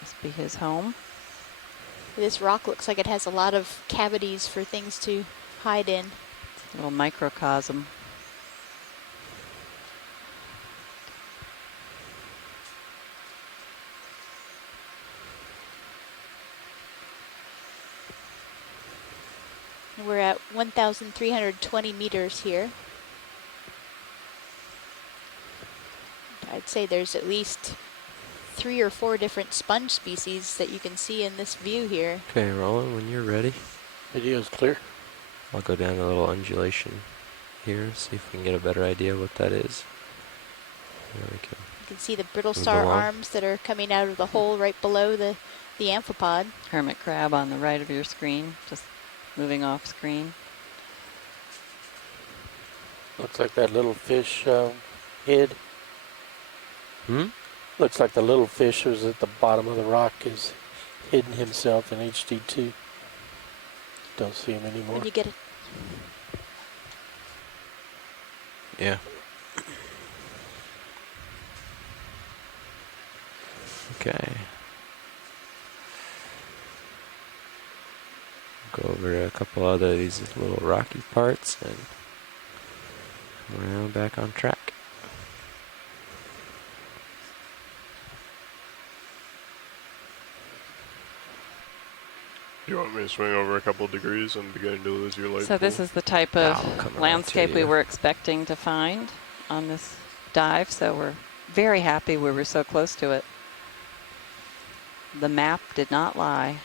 Must be his home. This rock looks like it has a lot of cavities for things to hide in. It's a little microcosm. We're at 1,320 meters here. I'd say there's at least 3 or 4 different sponge species that you can see in this view here. Okay, Roland, when you're ready. Video's clear. I'll go down a little undulation here, see if we can get a better idea what that is. There we go. You can see the brittle star arms that are coming out of the hole right below the amphipod. Hermit crab on the right of your screen, just moving off screen. Looks like that little fish hid. Looks like the little fish was at the bottom of the rock is hidden himself in HD2. Don't see him anymore. When you get it. Yeah. Okay. Go over a couple other of these little rocky parts and we're back on track. Do you want me to swing over a couple degrees and beginning to lose your light? So this is the type of landscape we were expecting to find on this dive, so we're very happy we were so close to it. The map did not lie.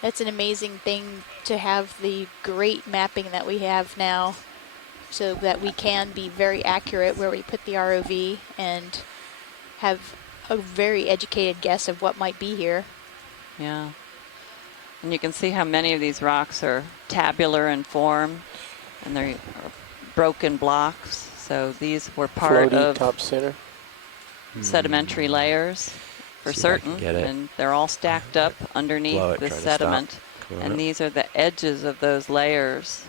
That's an amazing thing to have the great mapping that we have now, so that we can be very accurate where we put the ROV and have a very educated guess of what might be here. Yeah. And you can see how many of these rocks are tabular in form, and they're broken blocks. So these were part of top center. sedimentary layers for certain, and they're all stacked up underneath the sediment. And these are the edges of those layers.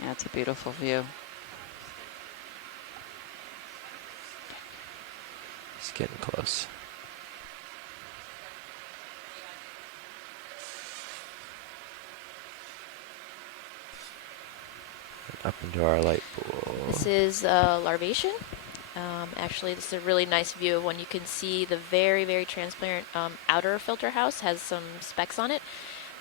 That's a beautiful view. It's getting close. And up into our light pool. This is larvation. Actually, this is a really nice view of one. You can see the very, very transparent outer filter house has some specks on it.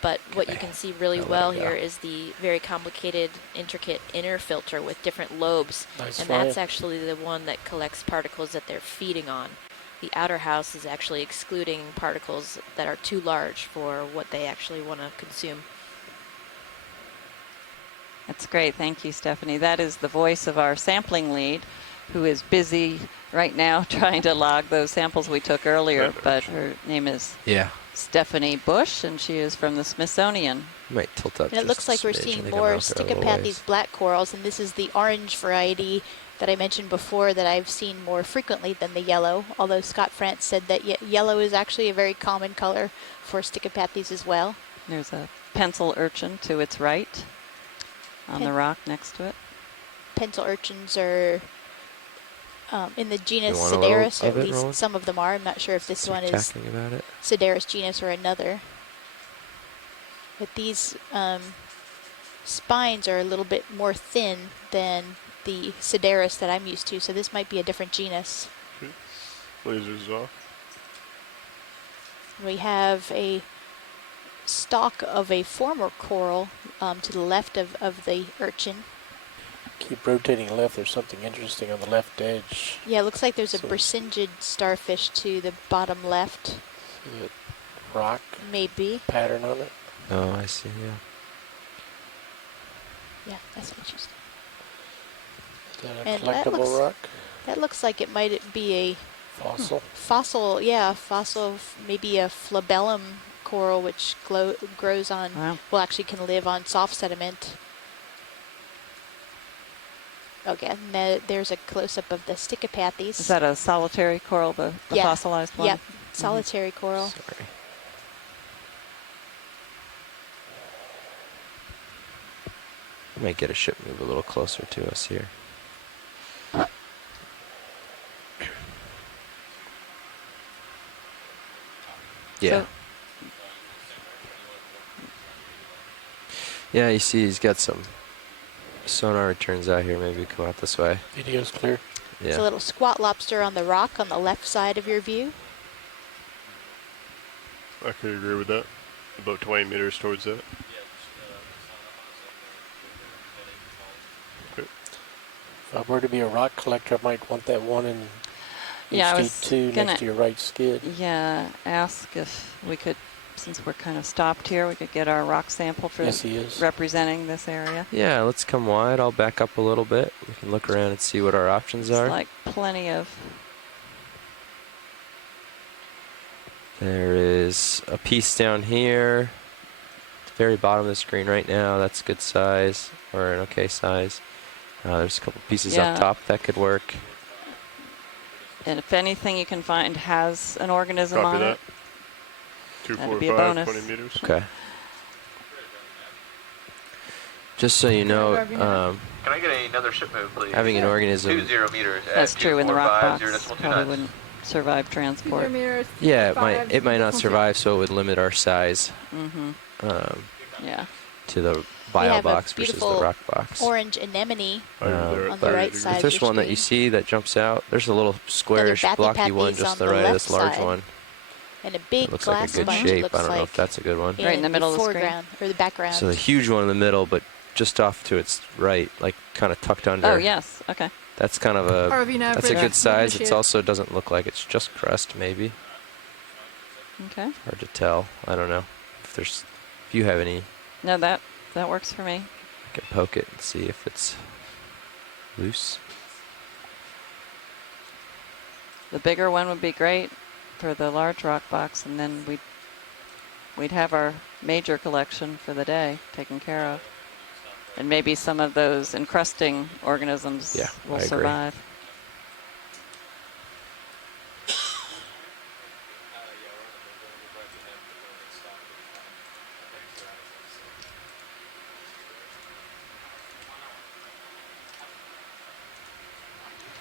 But what you can see really well here is the very complicated, intricate inner filter with different lobes. And that's actually the one that collects particles that they're feeding on. the outer house is actually excluding particles that are too large for what they actually want to consume. That's great. Thank you, Stephanie. That is the voice of our sampling lead, who is busy right now trying to log those samples we took earlier. But her name is Stephanie Bush, and she is from the Smithsonian. Might tilt up. And it looks like we're seeing more Stichopathes black corals, and this is the orange variety that I mentioned before that I've seen more frequently than the yellow, although Scott France said that yellow is actually a very common color for Stichopathes as well. There's a pencil urchin to its right on the rock next to it. Pencil urchins are in the genus Sideris, or at least some of them are. I'm not sure if this one is Sideris genus or another. But these spines are a little bit more thin than the Sideris that I'm used to, so this might be a different genus. Lasers off. We have a stalk of a former coral to the left of the urchin. Keep rotating left. There's something interesting on the left edge. Yeah, it looks like there's a Bersingid starfish to the bottom left. See a rock maybe pattern on it. Oh, I see, yeah. Yeah, that's interesting. Is that a collectible rock? That looks like it might be a fossil. Fossil, yeah, fossil, maybe a flabellum coral, which grows on, well, actually can live on soft sediment. Okay, and there's a close-up of the Stichopathes. Is that a solitary coral, the fossilized one? Yeah, solitary coral. Sorry. I might get a ship move a little closer to us here. Yeah. Yeah, you see he's got some sonar returns out here. Maybe come out this way. Video's clear. Yeah. It's a little squat lobster on the rock on the left side of your view. I could agree with that. About 20 meters towards that. Okay. If I were to be a rock collector, I might want that one in HD2 next to your right skid. Yeah, ask if we could, since we're kind of stopped here, we could get our rock sample for representing this area. Yeah, let's come wide. I'll back up a little bit. We can look around and see what our options are. Like plenty of. There is a piece down here. At the very bottom of the screen right now. That's a good size, or an okay size. There's a couple pieces up top that could work. And if anything you can find has an organism on it, 2, 4, that'd be a 5, bonus. 20 meters. Okay. Just so you know, can I get another ship move, please? having an organism. 20 meters. That's true. In the rock box, probably wouldn't survive transport. Yeah, it might not survive, so it would limit our size. Yeah. To the bio box versus the rock box. Orange anemone on the right side. If there's one that you see that jumps out, there's a little squarish, blocky one just to the right of this large one. And a big looks glass like a good sponge, shape. I don't know if that's a good one. Right in the middle of the screen. Or the background. So the huge one in the middle, but just off to its right, like kind of tucked under. Oh, yes. Okay. That's kind of that's a good size. It also doesn't look like it's just crust, maybe. Okay. Hard to tell. I don't know. If you have any. No, that works for me. I can poke it and see if it's loose. The bigger one would be great for the large rock box, and then we'd have our major collection for the day taken care of. And maybe some of those encrusting organisms will survive.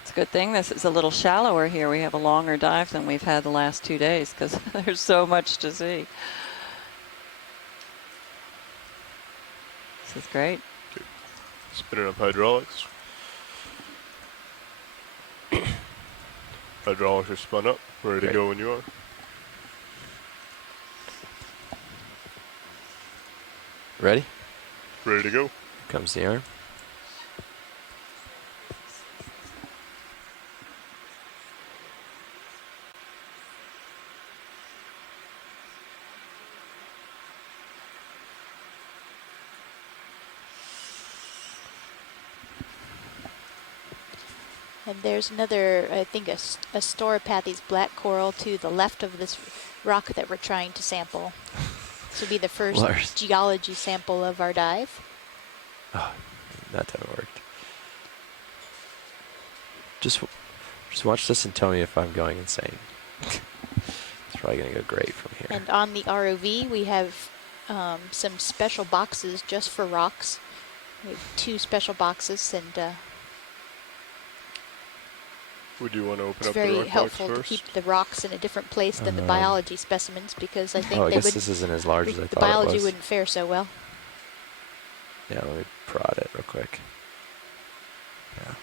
It's a good thing this is a little shallower here. We have a longer dive than we've had the last 2 days because there's so much to see. This is great. Spinning up hydraulics. Hydraulics are spun up, ready to go when you are. Ready? Ready to go. Here comes the arm. And there's another, I think, a Stauropathes black coral to the left of this rock that we're trying to sample. This will be the first geology sample of our dive. Oh, that time it worked. Just watch this and tell me if I'm going insane. It's probably going to go great from here. And on the ROV, we have some special boxes just for rocks. We have 2 special boxes, and would you want to open it's up the very rock helpful box to first? keep the rocks in a different place than the biology specimens, because I think I guess this isn't as large as I the thought biology it was. wouldn't fare so well. Yeah, let me prod it real quick. Yeah,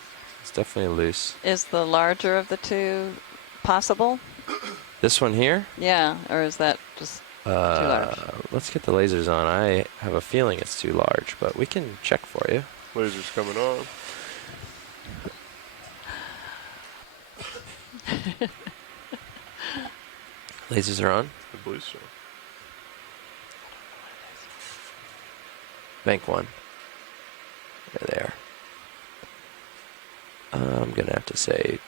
it's definitely loose. Is the larger of the two possible? This one here? Yeah, or is that just too large? Let's get the lasers on. I have a feeling it's too large, but we can check for you. Lasers coming on. Lasers are on? I believe so. Bank 1. There they are. I'm going to have to say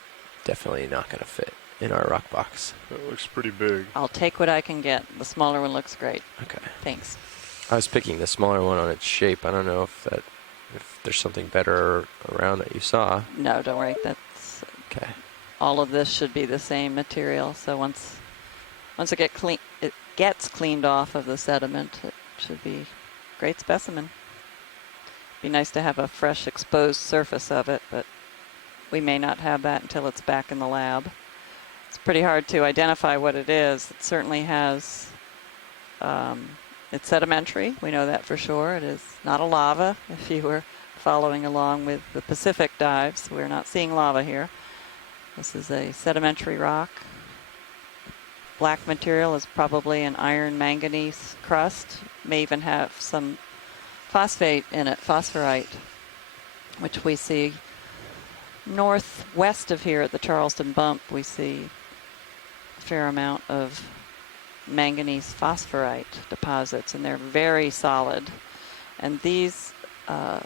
definitely not going to fit in our rock box. That looks pretty big. I'll take what I can get. The smaller one looks great. Okay. Thanks. I was picking the smaller one on its shape. I don't know if there's something better around that you saw. No, don't worry. That's okay. All of this should be the same material. So once it gets cleaned off of the sediment, it should be a great specimen. Be nice to have a fresh exposed surface of it, but we may not have that until it's back in the lab. It's pretty hard to identify what it is. It certainly has, it's sedimentary. We know that for sure. It is not a lava. If you were following along with the Pacific dives, we're not seeing lava here. This is a sedimentary rock. Black material is probably an iron manganese crust. May even have some phosphate in it, phosphorite, which we see northwest of here at the Charleston Bump. We see a fair amount of manganese phosphorite deposits, and they're very solid. And these are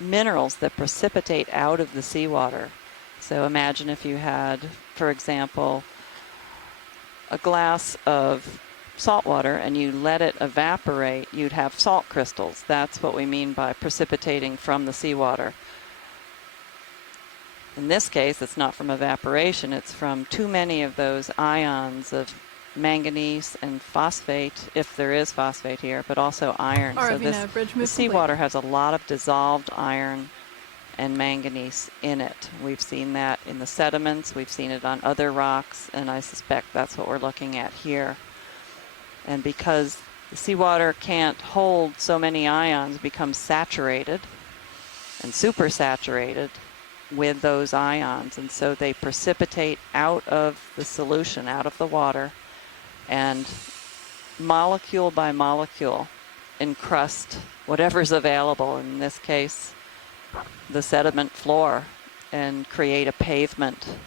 minerals that precipitate out of the seawater. So imagine if you had, for example, a glass of salt water and you let it evaporate, you'd have salt crystals. That's what we mean by precipitating from the seawater. In this case, it's not from evaporation, it's from too many of those ions of manganese and phosphate, if there is phosphate here, but also iron. So the seawater has a lot of dissolved iron and manganese in it. We've seen that in the sediments, we've seen it on other rocks, and I suspect that's what we're looking at here. And because the seawater can't hold so many ions, it becomes saturated and supersaturated with those ions, and so they precipitate out of the solution, out of the water, and molecule by molecule encrust whatever's available, in this case the sediment floor, and create a pavement.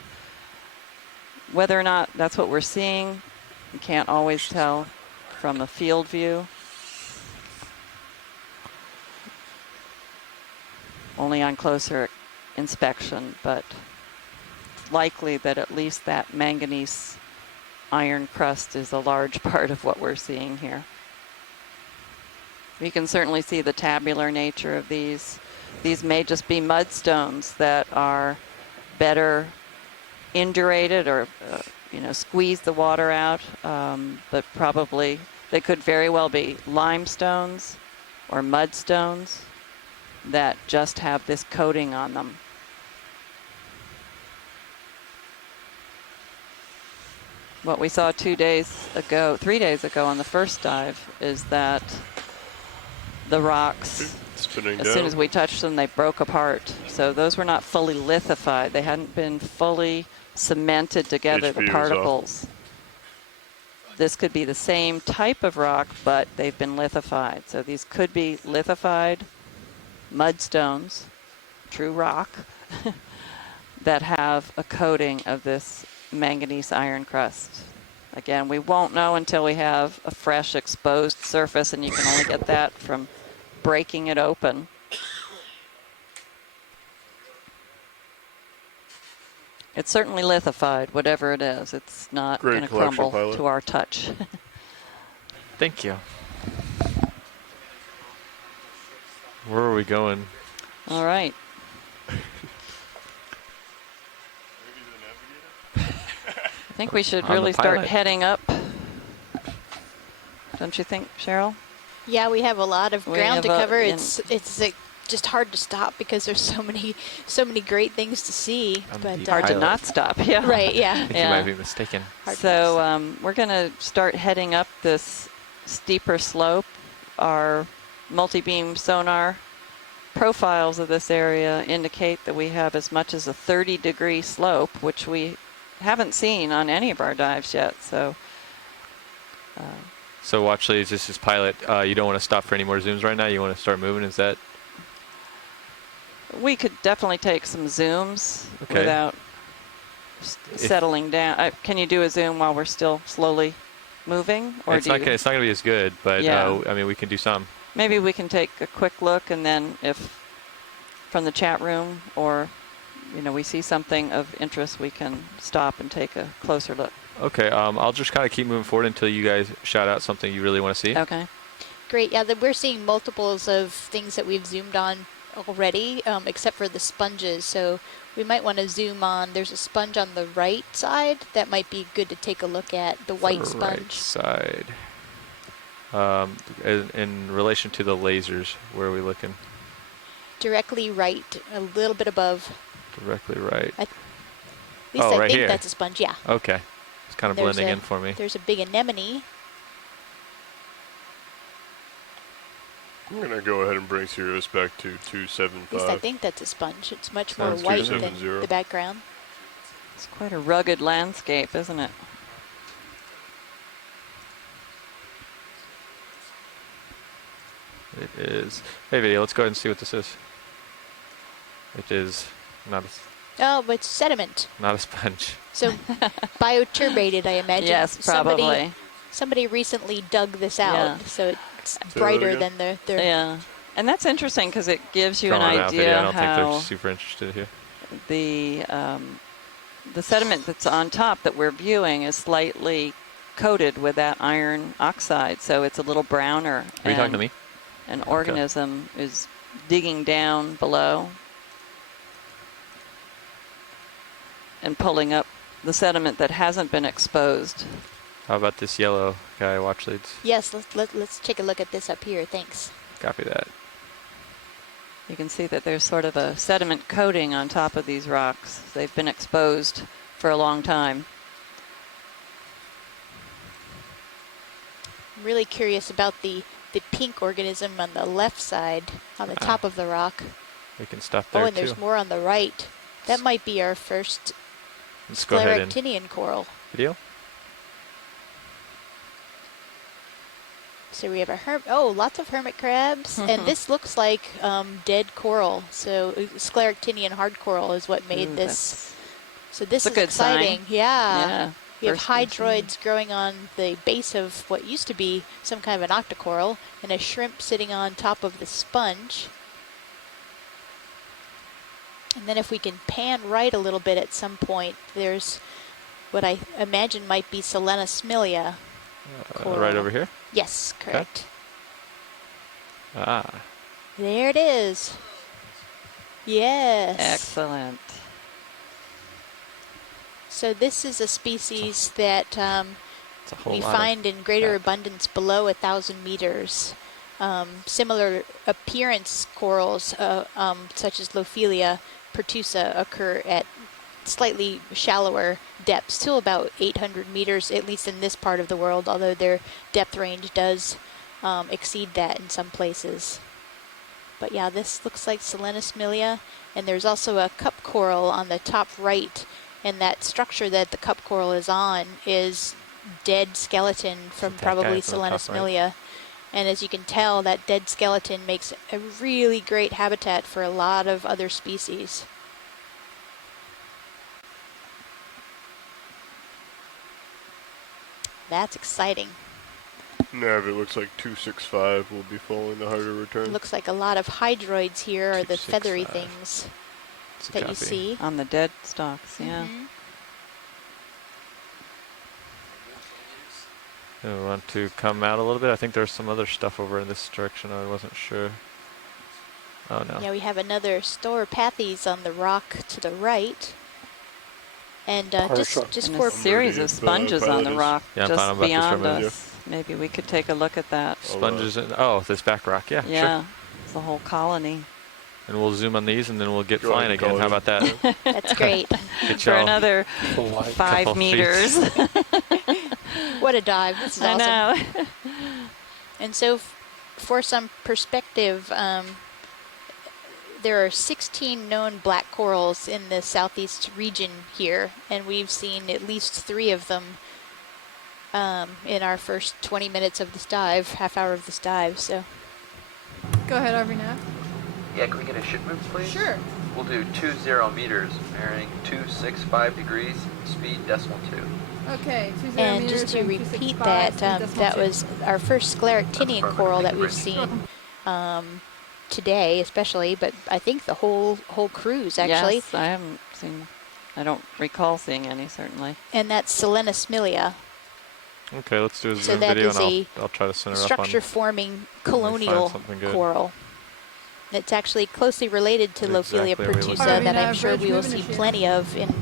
Whether or not that's what we're seeing, you can't always tell from a field view. Only on closer inspection, but likely that at least that manganese iron crust is a large part of what we're seeing here. You can certainly see the tabular nature of these. These may just be mudstones that are better indurated or squeeze the water out, but probably they could very well be limestones or mudstones that just have this coating on them. What we saw 3 days ago on the first dive is that the rocks, as soon as we touched them, they broke apart. So those were not fully lithified. They hadn't been fully cemented together, the particles. This could be the same type of rock, but they've been lithified. So these could be lithified mudstones, true rock, that have a coating of this manganese iron crust. Again, we won't know until we have a fresh exposed surface, and you can only get that from breaking it open. It's certainly lithified, whatever it is. It's not going to crumble to our touch. Thank you. Where are we going? All right. I think we should really start heading up. Don't you think, Cheryl? Yeah, we have a lot of ground to cover. It's just hard to stop because there's so many great things to see. But hard to not stop. Yeah. Right. Yeah. I think you might be mistaken. So we're going to start heading up this steeper slope. Our multi-beam sonar profiles of this area indicate that we have as much as a 30-degree slope, which we haven't seen on any of our dives yet. So watch, ladies, this is pilot. You don't want to stop for any more zooms right now? You want to start moving? Is that? We could definitely take some zooms without settling down. Can you do a zoom while we're still slowly moving? Or it's not going to be as good, but I mean, we can do some. Maybe we can take a quick look, and then if from the chat room or we see something of interest, we can stop and take a closer look. Okay, I'll just kind of keep moving forward until you guys shout out something you really want to see. Okay. Great. Yeah, we're seeing multiples of things that we've zoomed on already, except for the sponges. So we might want to zoom on. There's a sponge on the right side that might be good to take a look at. The white sponge. Right side. In relation to the lasers, where are we looking? Directly right, a little bit above. Directly right. At least I right think here. that's a sponge, yeah. Okay. It's kind of blending in for me. There's a big anemone. I'm going to go ahead and bring Sirius back to 275. At least I think that's a sponge. It's much more white than the background. It's quite a rugged landscape, isn't it? It is. Hey, video, let's go ahead and see what this is. It is not a... Oh, but it's sediment. Not a sponge. So bioturbated, I imagine. Yes, probably. Somebody recently dug this out, so it's brighter than the... Yeah, and that's interesting because it gives you an idea video. I don't how think they're super interested here. The sediment that's on top that we're viewing is slightly coated with that iron oxide, so it's a little browner. Are you talking to me? An organism is digging down below and pulling up the sediment that hasn't been exposed. How about this yellow guy, watch leads? Yes, let's take a look at this up here. Thanks. Copy that. You can see that there's sort of a sediment coating on top of these rocks. They've been exposed for a long time. I'm really curious about the pink organism on the left side, on the top of the rock. We can stop there, and there's more on the right. That might be our first scleractinian coral. Video? So we have lots of hermit crabs, and this looks like dead coral. So scleractinian hard coral is what made this. So this is exciting. Sign. Yeah. We have hydroids growing on the base of what used to be some kind of an octocoral, and a shrimp sitting on top of the sponge. And then if we can pan right a little bit at some point, there's what I imagine might be Selenosmilia. Right over here? Yes, correct. Okay. Ah. There it is. Yes. Excellent. So this is a species that we find in greater abundance below 1,000 meters. Similar appearance corals, such as Lophelia pertusa, occur at slightly shallower depths, till about 800 meters, at least in this part of the world, although their depth range does exceed that in some places. But yeah, this looks like Selenosmilia, and there's also a cup coral on the top right, and that structure that the cup coral is on is dead skeleton from probably Selenosmilia. And as you can tell, that dead skeleton makes a really great habitat for a lot of other species. That's exciting. Nav, it looks like 265 will be following the harder return. Looks like a lot of hydroids here, are the feathery things. that you see. On the dead stalks, yeah. We want to come out a little bit. I think there's some other stuff over in this direction. I wasn't sure. Oh no. Yeah, we have another Storopathes on the rock to the right. And just and for a series of sponges on the rock just beyond us. Maybe we could take a look at that. Sponges in, this back rock, yeah, yeah, sure. It's the whole colony. And we'll zoom on these and then we'll get flying again. How about that? That's great. For another 5 meters. What a dive. This is awesome. I know. And so for some perspective, there are 16 known black corals in the southeast region here, and we've seen at least 3 of them in our first 20 minutes of this dive, half hour of this dive. So, go ahead, Arvina. Yeah, can we get a ship move, please? Sure. We'll do 20 meters, bearing 265 degrees, speed decimal 2. Okay, 20 and meters just to and repeat 265, that was our first scleractinian coral that we've seen today, especially, but I think the whole cruise actually. Yes, I haven't seen. I don't recall seeing any, certainly. And that's Selenosmilia. Okay, let's do a So zoom that video is and I'll try to center up on structure-forming colonial coral. It's actually closely related to Lophelia pertusa that I'm sure we will see plenty of in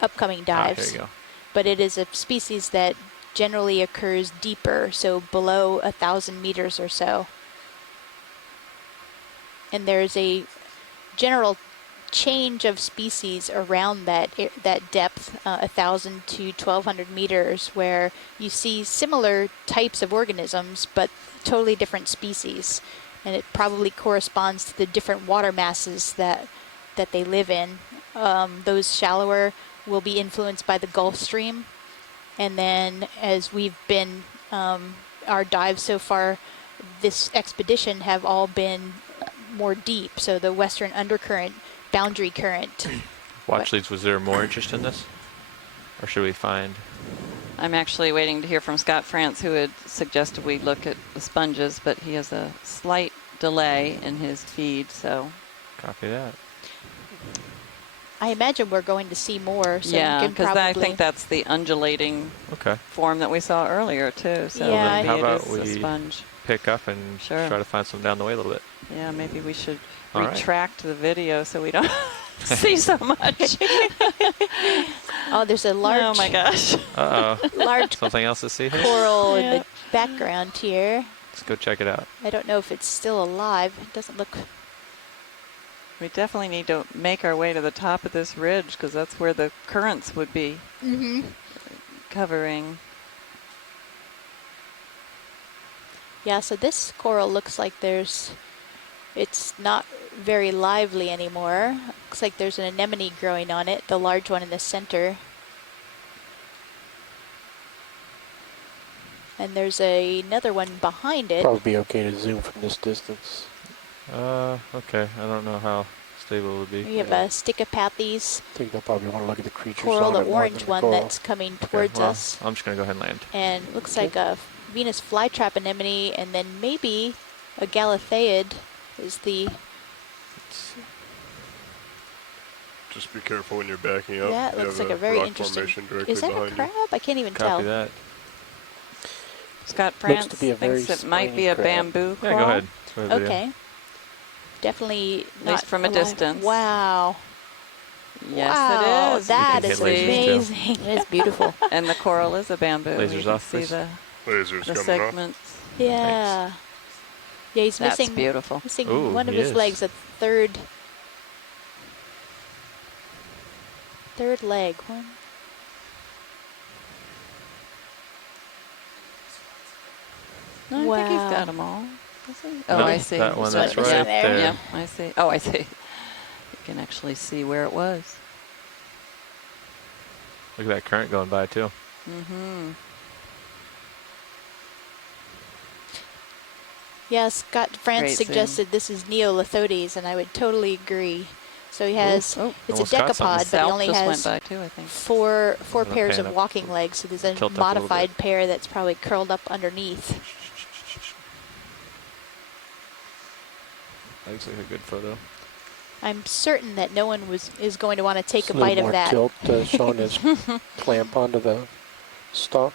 upcoming dives. Here you go. But it is a species that generally occurs deeper, so below 1,000 meters or so. And there's a general change of species around that depth, 1,000 to 1,200 meters, where you see similar types of organisms, but totally different species. And it probably corresponds to the different water masses that they live in. Those shallower will be influenced by the Gulf Stream. And then as we've been, our dives so far, this expedition have all been more deep. So the western undercurrent, boundary current. Watch leads, was there more interest in this? Or should we find? I'm actually waiting to hear from Scott France, who had suggested we look at the sponges, but he has a slight delay in his feed, so. Copy that. I imagine we're going to see more. So yeah, because I think that's the undulating form that we saw earlier, too. So yeah, how about we sponge. Pick up and try to find some down the way a little bit? Yeah, maybe we should retract the video so we don't see so much. Oh, there's a large. Oh my gosh. Large. Something else to see here? Coral in the background here. Let's go check it out. I don't know if it's still alive. It doesn't look. We definitely need to make our way to the top of this ridge because that's where the currents would be covering. Yeah, so this coral looks like it's not very lively anymore. Looks like there's an anemone growing on it, the large one in the center. And there's another one behind it. Probably be okay to zoom from this distance. Okay. I don't know how stable it would be. We have a Stichopathes. I think they'll probably want to look at the creatures coral, the on it orange one that's coming towards us. I'm just going to go ahead and land. And looks like a Venus flytrap anemone, and then maybe a Galatheid is the. Just be careful when you're backing up. Yeah, it looks like a very interesting. Is that a crab? I can't even tell. Copy that. Scott France thinks it might be a bamboo coral. Yeah, go ahead. Okay. Definitely at least from a distance. Wow. Yes, wow, it is. That is amazing. It is beautiful. And the coral is a bamboo. Lasers off, see the segments. Yeah. Thanks. Yeah, he's missing. That's beautiful. Missing one of his legs, a third leg. One. No, I think he's got them all. Oh, no, I see. That one that's right there. Yeah, I see. Oh, I see. You can actually see where it was. Look at that current going by, too. Yeah, Scott France suggested this is Neolithodes, and I would totally agree. So he has, it's a decapod, but he only has four pairs of walking legs, so there's a modified pair that's probably curled up underneath. That looks like a good photo. I'm certain that no one is going to want to take It's a bite of more that. tilt, Sean is clamp onto the stalk.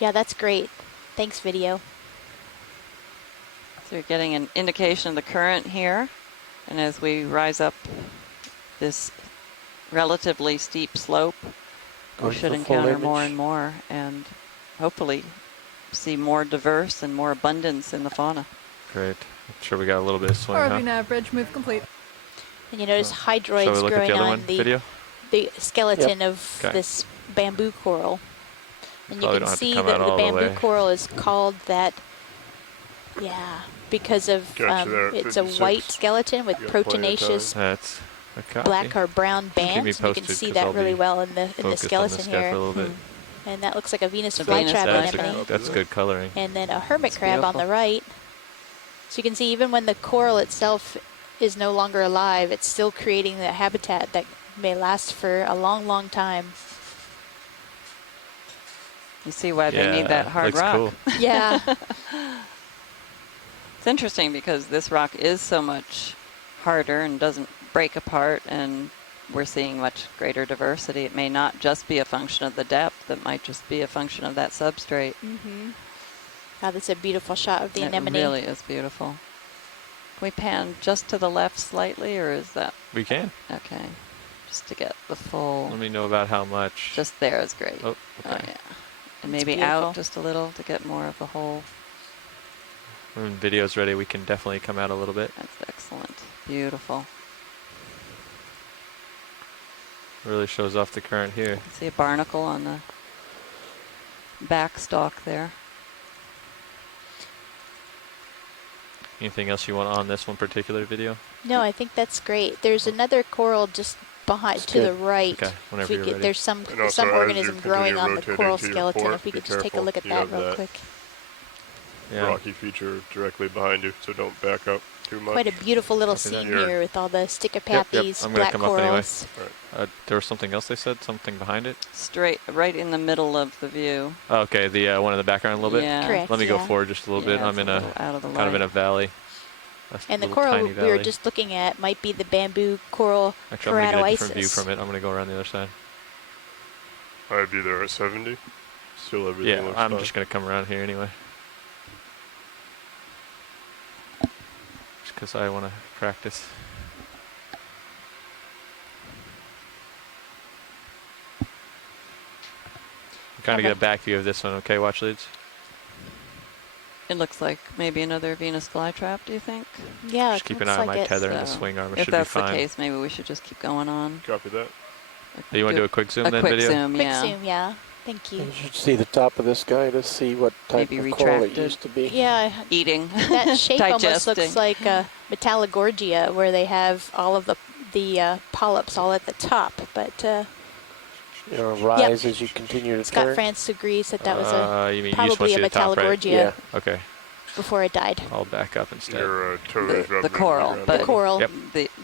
Yeah, that's great. Thanks, video. So you're getting an indication of the current here. And as we rise up this relatively steep slope, we should encounter more and more, and hopefully see more diverse and more abundance in the fauna. Great. I'm sure we got a little bit of swing, ROV huh? nav bridge move complete. And you notice Shall we hydroids look at growing the other on one? Video? the skeleton of Okay. this bamboo coral. And Probably you don't can have to see come that out the all the bamboo way. coral is called that, yeah, because of Gotcha there at it's a 56. white skeleton with You got plenty of proteinaceous That's a copy. black or brown Keep me bands. And you can posted, see 'cause that I'll really be well in the focused on this skeleton guy here. for a little bit. And that looks like a Venus The Venus flytrap flytrap. anemone. That's good coloring. And then a hermit It's crab on beautiful. the right. So you can see even when the coral itself is no longer alive, it's still creating the habitat that may last for a long, long time. You see why they need that hard looks rock. cool. Yeah. It's interesting because this rock is so much harder and doesn't break apart, and we're seeing much greater diversity. It may not just be a function of the depth, it might just be a function of that substrate. Mm-hmm. Wow, that's a beautiful shot of the anemone. It really is beautiful. Can we pan just to the left slightly, or is that? We can. Okay. Just to get the full. Let me know about how much. Just there is great. Oh, okay. Oh, yeah. And It's maybe beautiful. out just a little to get more of the whole. When video's ready, we can definitely come out a little bit. That's excellent. Beautiful. Really shows off the current here. See a barnacle on the back stalk there. Anything else you want on this one particular video? No, I think that's great. There's another coral just behind That's to good. the right. Okay, whenever If we you're get- ready. There's some And also, as you organism growing continue on the rotating coral to your skeleton. port, If we be could just take a careful. look at You that have real that quick. Yeah. rocky feature directly behind you, so don't back up too much. Quite a beautiful little Copy that. scene Here. here with all the Yep, stichopathes, I'm gonna black come up anyway. corals. There was something else they said? Something behind it? Straight, right in the middle of the view. Oh, okay, the one in the background a little bit? Yeah. Correct. Let me go yeah. forward just a little bit. Yeah, I'm it's in a a little out of the kind of in a light. valley. And the little coral tiny we were valley. just looking at might be the bamboo coral Actually, I'm gonna get a different view keratoisis. from it. I'm gonna go around the other side. I'd be there at 70. Still everything Yeah, looks I'm fine. just gonna come around here anyway. Just because I want to practice. Kind of get a back view of this one, okay? Watch leads. It looks like maybe another Venus flytrap, do you think? Yeah, Just keep an looks eye on like my it. tether and the So, swing arm. It If should be that's the fine. case, maybe we should just keep going on. Copy that. Do you want to do a quick zoom A then, quick video? zoom, Quick yeah. zoom, yeah. Thank you. You should see the top of this guy to see what type Maybe of coral it retracted. used to be. Yeah, Eating. that shape almost looks Digesting. like Metallogorgia, where they have all of the polyps all at the top. But You know, rise as you continue to Scott turn. France agrees that that was You mean you just want probably to a see the top, right? Metallogorgia Yeah. Okay, before it died. I'll back up instead. Your toes The coral, but The coral. Yep.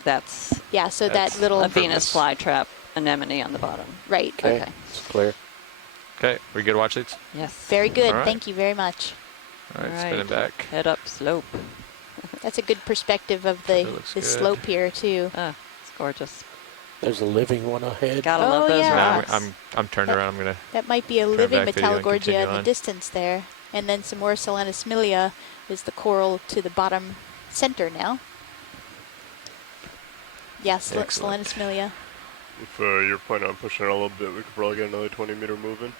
That's Yeah, so That's that little a Venus flytrap anemone on the bottom. right. Okay, Okay. it's clear. Okay, we good watch leads? Yes. Very good. All right. Thank you very much. All right, All spinning right. back. Head up slope. That's a good perspective of the looks the good. slope here too. Ah, it's gorgeous. There's a living one ahead. Gotta Oh, love those yeah. Now rocks. I'm turned around. I'm gonna. That might be a Turn living back video and Metallogorgia continue in the on. distance there. And then some more Selanismilia is the coral to the bottom center now. Yes, Excellent. Selanismilia. If you're planning on pushing it a little bit, we could probably get another 20-meter move in.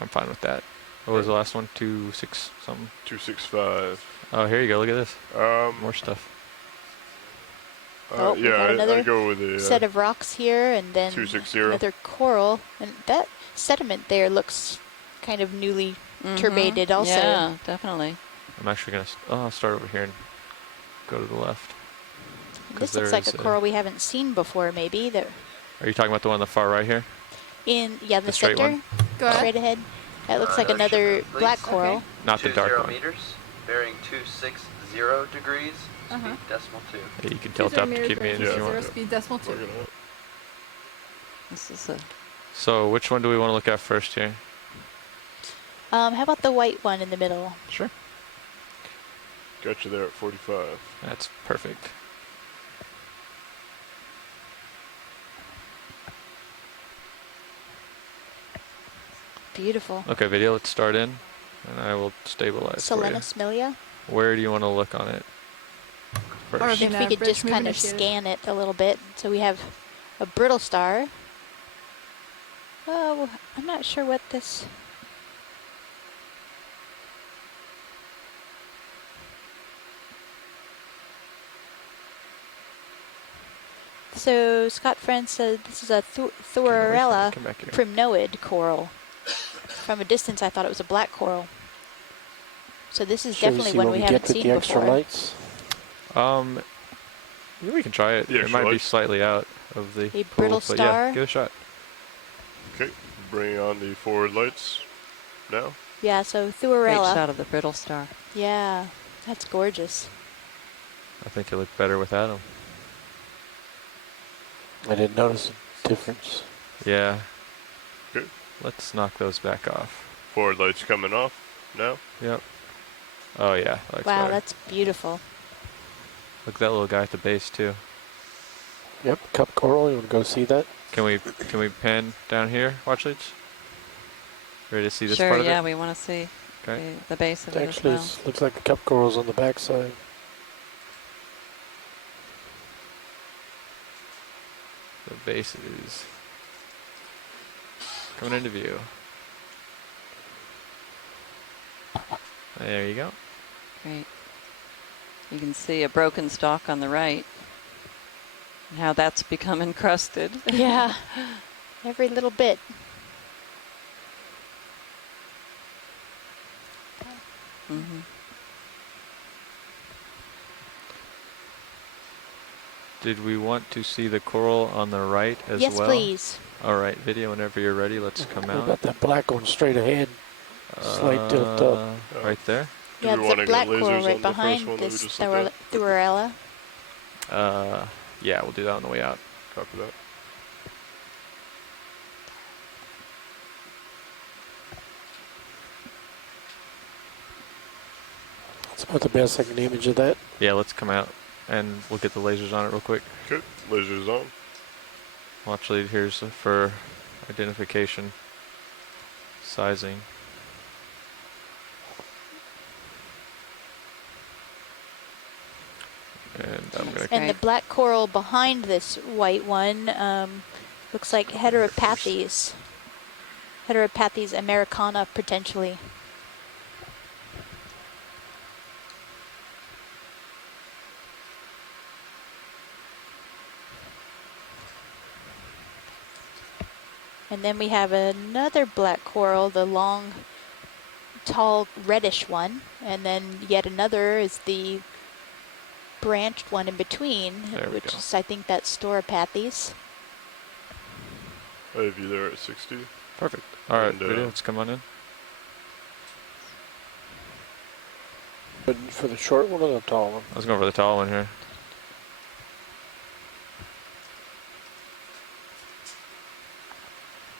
I'm fine with that. What was the last one? 2.6 something. 265. Oh, here you go. Look at this. More stuff. Oh, we yeah, got another I go with the set of rocks here, and then 260. another coral. And that sediment there looks kind of newly turbated also. Yeah, definitely. I'm actually gonna. I'll start over here and go to the left. This 'Cause looks like there a is coral we haven't seen before, maybe. That Are you talking about the one on the far right here? in the The straight center, one? Go ahead. straight ahead. That looks like no another sugar, please. black coral. Okay. Not the dark 20 one. meters, bearing 260 degrees, speed decimal 2. Yeah, you can tilt up to keep me in if you Zero want. speed decimal 2. Looking at it. This is a So which one do we want to look at first here? How about the white one in the middle? Sure. Got you there at 45. That's perfect. Beautiful. Okay, video, let's start in, and I will stabilize for you. Selenus milia. Where do you want to look on it first? If we could just kind of scan it a little bit. So we have a brittle star. Oh, I'm not sure what this... So Scott Friend said this is a Thuarella primnoid coral. From a distance, I thought it was a black coral. So this is definitely one we haven't seen before. Lights? Yeah, we can try it. Yeah, it might be slightly out of the a brittle pool, star. Yeah, give it a shot. Okay, bring on the forward lights now. Yeah, so Great Thuarella. shot of the brittle star. Yeah, that's gorgeous. I think it looked better without them. I didn't notice a difference. Yeah. Good. Let's knock those back off. Forward lights coming off now. Yep. Oh yeah. Wow, better. that's beautiful. Look at that little guy at the base too. Yep, cup coral. You want to go see that? Can we pan down here? Watch leads. Ready to see this Sure, part of it? yeah, we want to see the base of it as Actually, well. it looks like the cup coral's on the backside. The base is coming into view. There you go. Great. You can see a broken stalk on the right and how that's become encrusted. Yeah, every little bit. Mm-hmm. Did we want to see the coral on the right as well? Yes, please. All right, video whenever you're ready. Let's come What out. about that black one straight ahead? Slight tilt up. Right there. Yeah, it's a black coral right behind this Thuarella. Yeah, we'll do that on the way out. Copy that. That's about the best I can image of that. Yeah, let's come out and we'll get the lasers on it real quick. Good. Lasers on. Watch lead here's for identification, sizing. And I'm gonna. And the black coral behind this white one looks like Heteropathes. Heteropathes americana, potentially. And then we have another black coral, the long, tall, reddish one. And then yet another is the branched one in between, which is, I think, that's Storopathes. I have you there at 60. Perfect. All right, video, let's come on in. But for the short one or the tall one? I was going for the tall one here.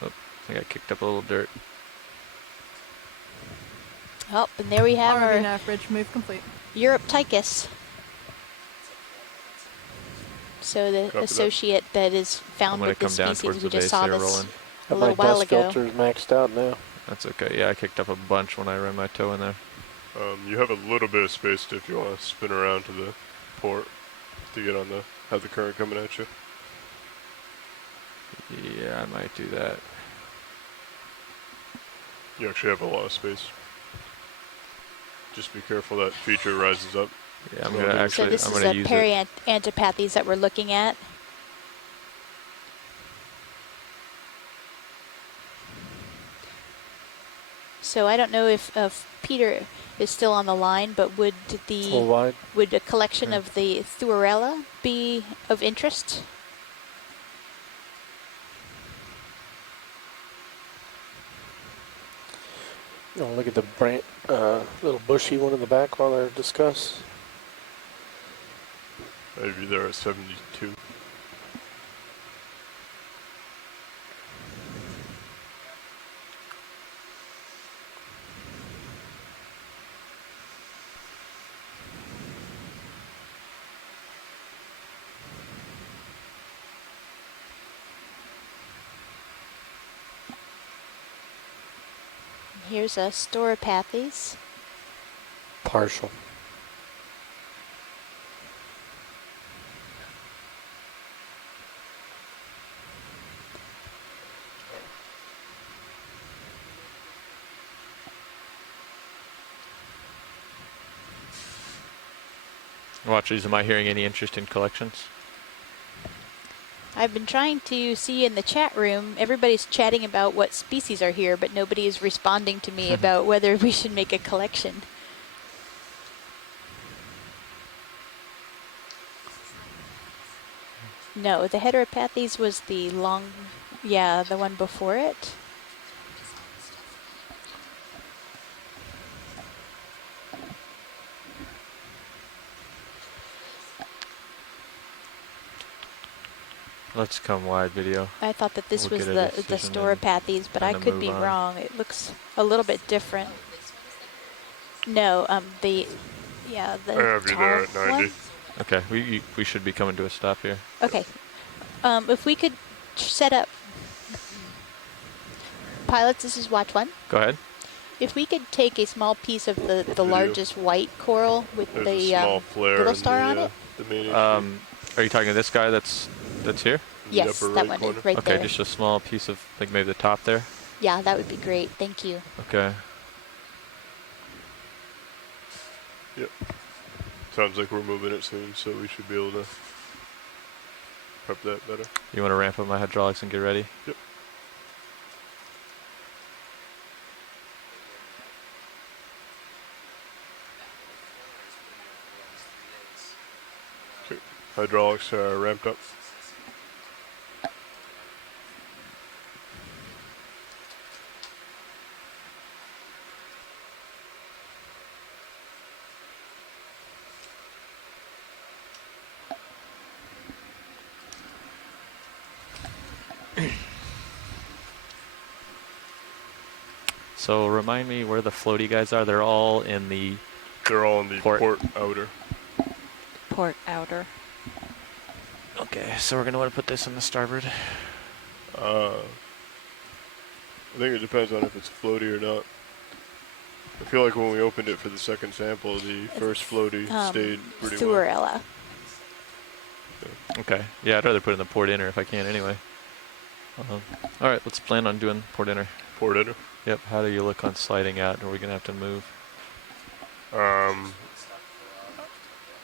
Oh, I think I kicked up a little dirt. Oh, and there we have our average move complete. Europtychus. So the associate that is found with this species, we just saw this a little while ago. My dust filter is maxed out now. That's okay. Yeah, I kicked up a bunch when I ran my toe in there. You have a little bit of space if you want to spin around to the port to get on have the current coming at you. Yeah, I might do that. You actually have a lot of space. Just be careful that feature rises up. Yeah, I'm gonna actually. So this is a Periantipathes that we're looking at. So I don't know if Peter is still on the line, but would a collection of the Thuarella be of interest? Oh, look at the little bushy one in the back while they discuss. Maybe there at 72. Here's a Storopathes. Partial. Watchers, am I hearing any interesting collections? I've been trying to see in the chat room, everybody's chatting about what species are here, but nobody is responding to me about whether we should make a collection. No, the Heteropathes was the long, yeah, the one before it. Let's come wide video. I thought that this We'll was get the a decision Storopathes, but I and could move be on. wrong. It looks a little bit different. No, the I have you there at 90. one? Okay, we should be coming to a stop here. Okay. If we could set up pilots, this is watch one. Go ahead. If we could take a small piece of the largest white coral with There's the a small flare little in star on the, it. the main Are you talking this guy that's here? in the Yes, upper that right one corner. is right Okay, there. just a small piece of, like maybe the top there. Yeah, that would be great. Thank you. Okay. Yep. Sounds like we're moving it soon, so we should be able to prep that better. You want to ramp up my hydraulics and get ready? Yep. Okay. Hydraulics are ramped up. So remind me where the floaty guys are. They're all in the port outer. Port outer. Okay, so we're gonna want to put this on the starboard. I think it depends on if it's floaty or not. I feel like when we opened it for the second sample, the first floaty stayed pretty well. Thuarella. Okay. Yeah, I'd rather put it in the port inner if I can anyway. All right, let's plan on doing port inner. Port inner? Yep. How do you look on sliding out? Are we gonna have to move? No,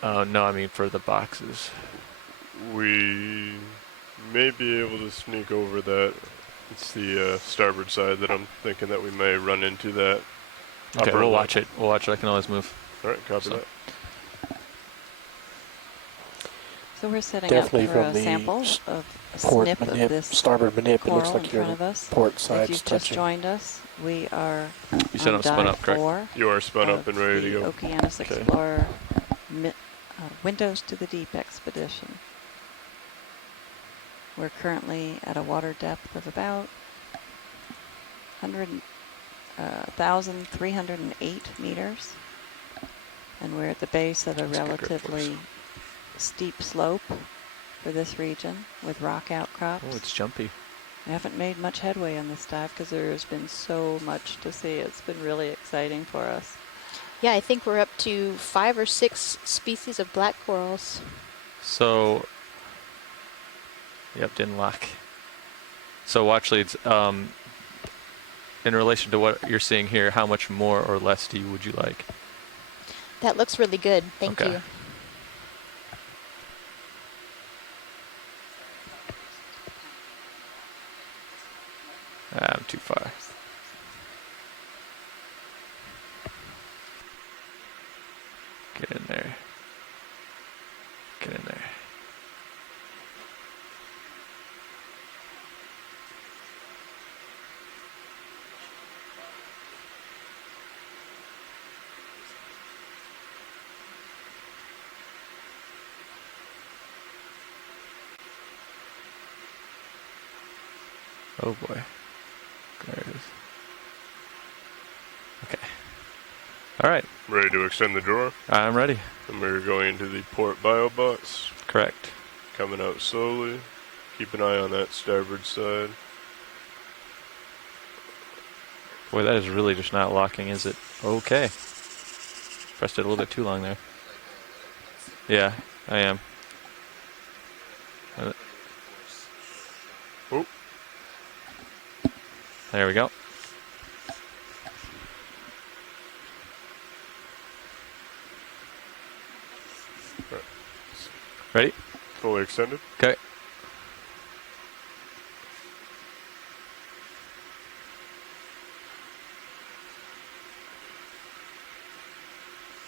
I mean for the boxes. We may be able to sneak over that. It's the starboard side that I'm thinking that we may run into that. Okay, we'll watch it. We'll watch it. I can always move. All right, copy that. So we're setting Definitely up for from a the sample of a port snip of manip, this starboard manip. It looks coral like in you're front on of the us. port If sides you've just touching. joined us, we are You said on I'm spun dive up, correct? 4 You are spun up of and ready to the go. Okeanos Okay. Explorer Windows to the Deep expedition. We're currently at a water depth of about 1,308 meters. And we're at the base of a relatively steep slope for this region with rock outcrops. Oh, it's jumpy. We haven't made much headway on this dive because there has been so much to see. It's been really exciting for us. Yeah, I think we're up to 5 or 6 species of black corals. So, yep, didn't lock. So watch leads. In relation to what you're seeing here, how much more or less would you like? That looks really good. Thank Okay. you. I'm too far. Get in there. Get in there. Oh boy. There it is. Okay. All right. Ready to extend the drawer? I'm ready. And we're going into the port bio box. Correct. Coming out slowly. Keep an eye on that starboard side. Boy, that is really just not locking, is it? Okay. Pressed it a little bit too long there. Yeah, I am. Oh. There we go. Right. Ready? Fully extended. Okay.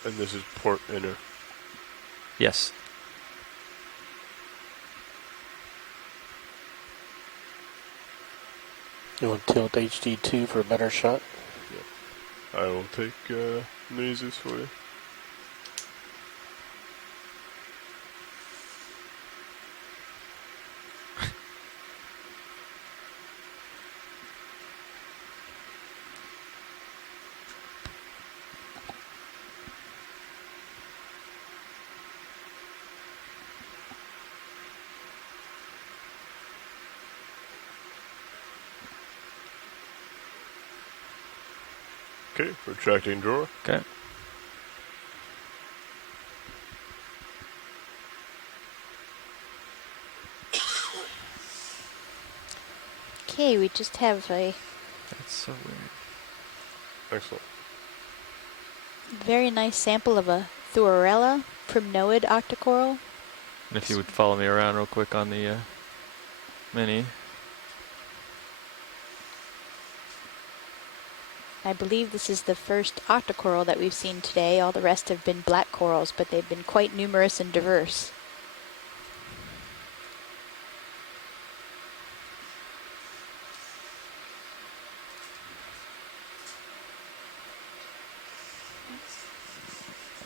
And this is port inner. Yes. You want to tilt HD2 for a better shot? I will take Mises for you. Okay, retracting drawer. Okay. Okay, we just have a That's so weird. Excellent. very nice sample of a Thuorella primnoid octocoral. And if you would follow me around real quick on the mini. I believe this is the first octocoral that we've seen today. All the rest have been black corals, but they've been quite numerous and diverse.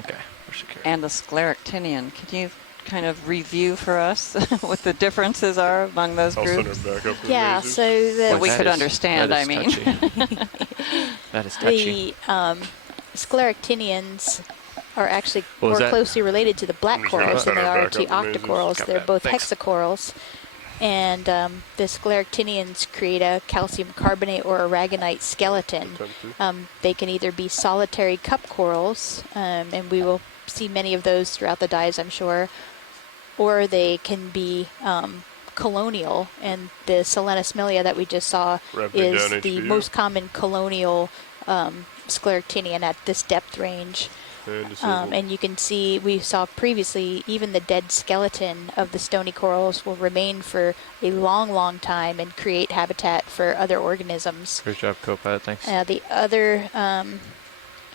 Okay, we're secure. And the scleractinian. Can you kind of review for us what the differences are among those I'll send groups? her back up to Yeah, Mises. so That the, we could understand, I mean. That is touchy. the scleractinians are actually What was more that? closely related to the black I'm just gonna corals than send they her are back to up to Mises. octocorals. Got They're that. both Thanks. hexacorals. And the scleractinians create a calcium carbonate or aragonite skeleton. They can either be solitary cup corals, and we will see many of those throughout the dives, I'm sure, or they can be colonial, and the Selenosmilia that we just saw Ramping is down the HVU. most common colonial scleractinian at this depth range. And you can see, we saw previously, even the dead skeleton of the stony corals will remain for a long, long time and create habitat for other organisms. Great job, co-pilot. Thanks. The other,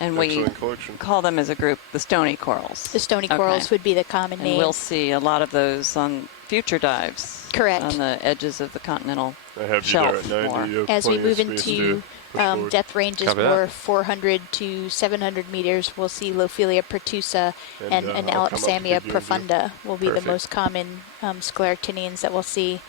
And we Excellent collection. call them as a group the stony corals. the stony Okay. corals would be the common And name. we'll see a lot of those on future dives. Correct. On the edges of the continental I have you shelf there at 90. more. You have As we plenty of move space into to push forward. depth ranges Copy that. more 400 to 700 meters, we'll see Lophelia pertusa and I'll come up to Alapsamia give you a view. profunda will be Perfect. the most common scleractinians that we'll see.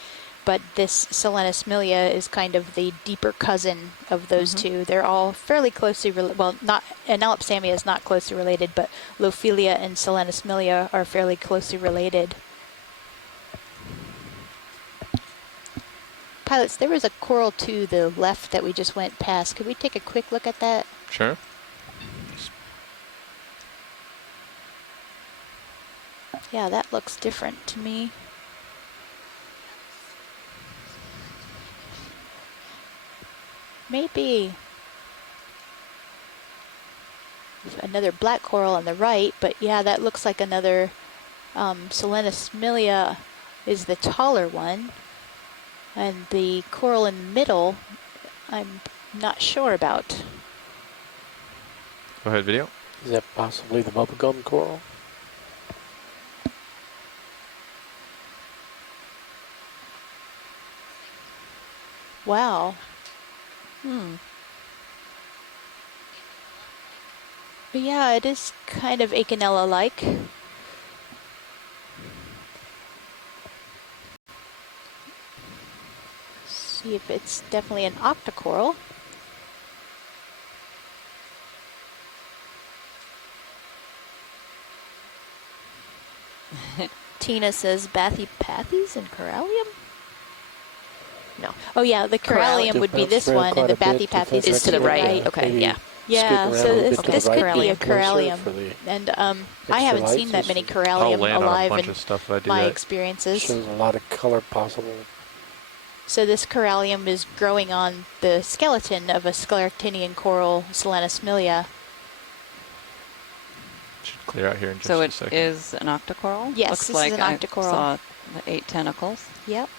But this Selenosmilia is kind of the deeper cousin of those two. They're all fairly closely well, not, and Alapsamia is not closely related, but Lophelia and Selenosmilia are fairly closely related. Pilots, there was a coral to the left that we just went past. Could we take a quick look at that? Sure. Yeah, that looks different to me. Maybe another black coral on the right, but yeah, that looks like another Selenosmilia is the taller one. And the coral in the middle, I'm not sure about. Go ahead, video. Is that possibly the bubblegum coral? Wow. But yeah, it is kind of Acanella-like. See if it's definitely an octocoral. Tina says Bathypathes and Corallium. No. Oh yeah, the corallium would be this one, and the bathypathes is to the right. Okay, yeah. Yeah, so this could be a corallium. And I haven't seen that many I'll corallium land on a alive bunch in of stuff if I do my that. experiences. Shows a lot of color possible. So this corallium is growing on the skeleton of a scleractinian coral, Selanismilia. Should clear out here in just So a it second. is an octocoral? Yes, Looks this like is an octocoral. I saw the 8 tentacles. Yep.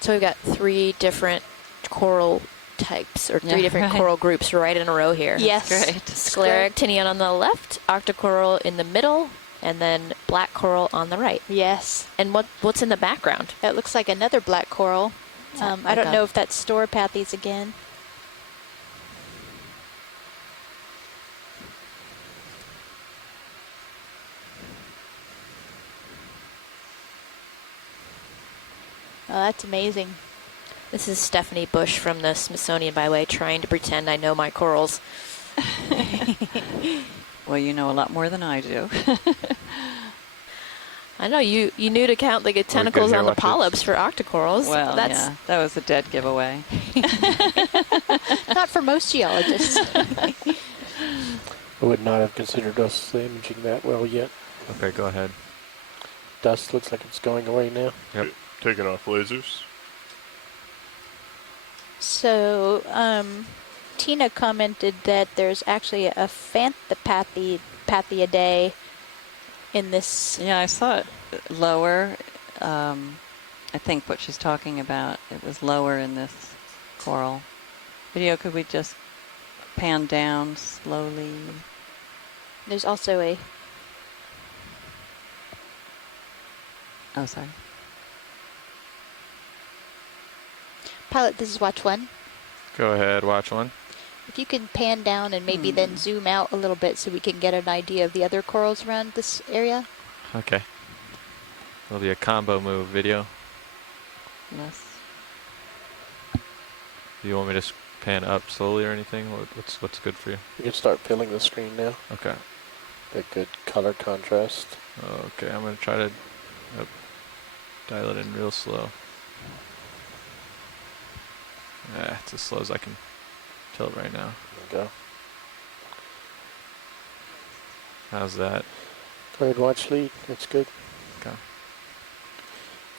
So we've got 3 different coral types, or 3 different coral groups right in a row here. Yes. That's great. Scleractinian on the left, octocoral in the middle, and then black coral on the right. Yes. And what's in the background? That looks like another black coral. I don't like know if that's Storopathes again. Oh, that's amazing. This is Stephanie Bush from the Smithsonian, by the way, trying to pretend I know my corals. Well, you know a lot more than I do. I know you knew to count the tentacles on the polyps for octocorals. Well, yeah, that was a dead giveaway. Not for most geologists. I would not have considered us imaging that well yet. Okay, go ahead. Dust looks like it's going away now. Yep. Taking off lasers. So, Tina commented that there's actually a Phanthopathidae in this. Yeah, I saw it lower. I think what she's talking about, it was lower in this coral. Video, could we just pan down slowly? There's also a. Oh, sorry. Pilot, this is watch 1. Go ahead, watch 1. If you can pan down and maybe then zoom out a little bit so we can get an idea of the other corals around this area. Okay. It'll be a combo move video. Yes. Do you want me to pan up slowly or anything? What's good for you? You can start filling the screen now. Okay. A good color contrast. Okay, I'm going to try to dial it in real slow. Yeah, it's as slow as I can tilt right now. There we go. How's that? Go ahead, watch lead. That's good. Okay.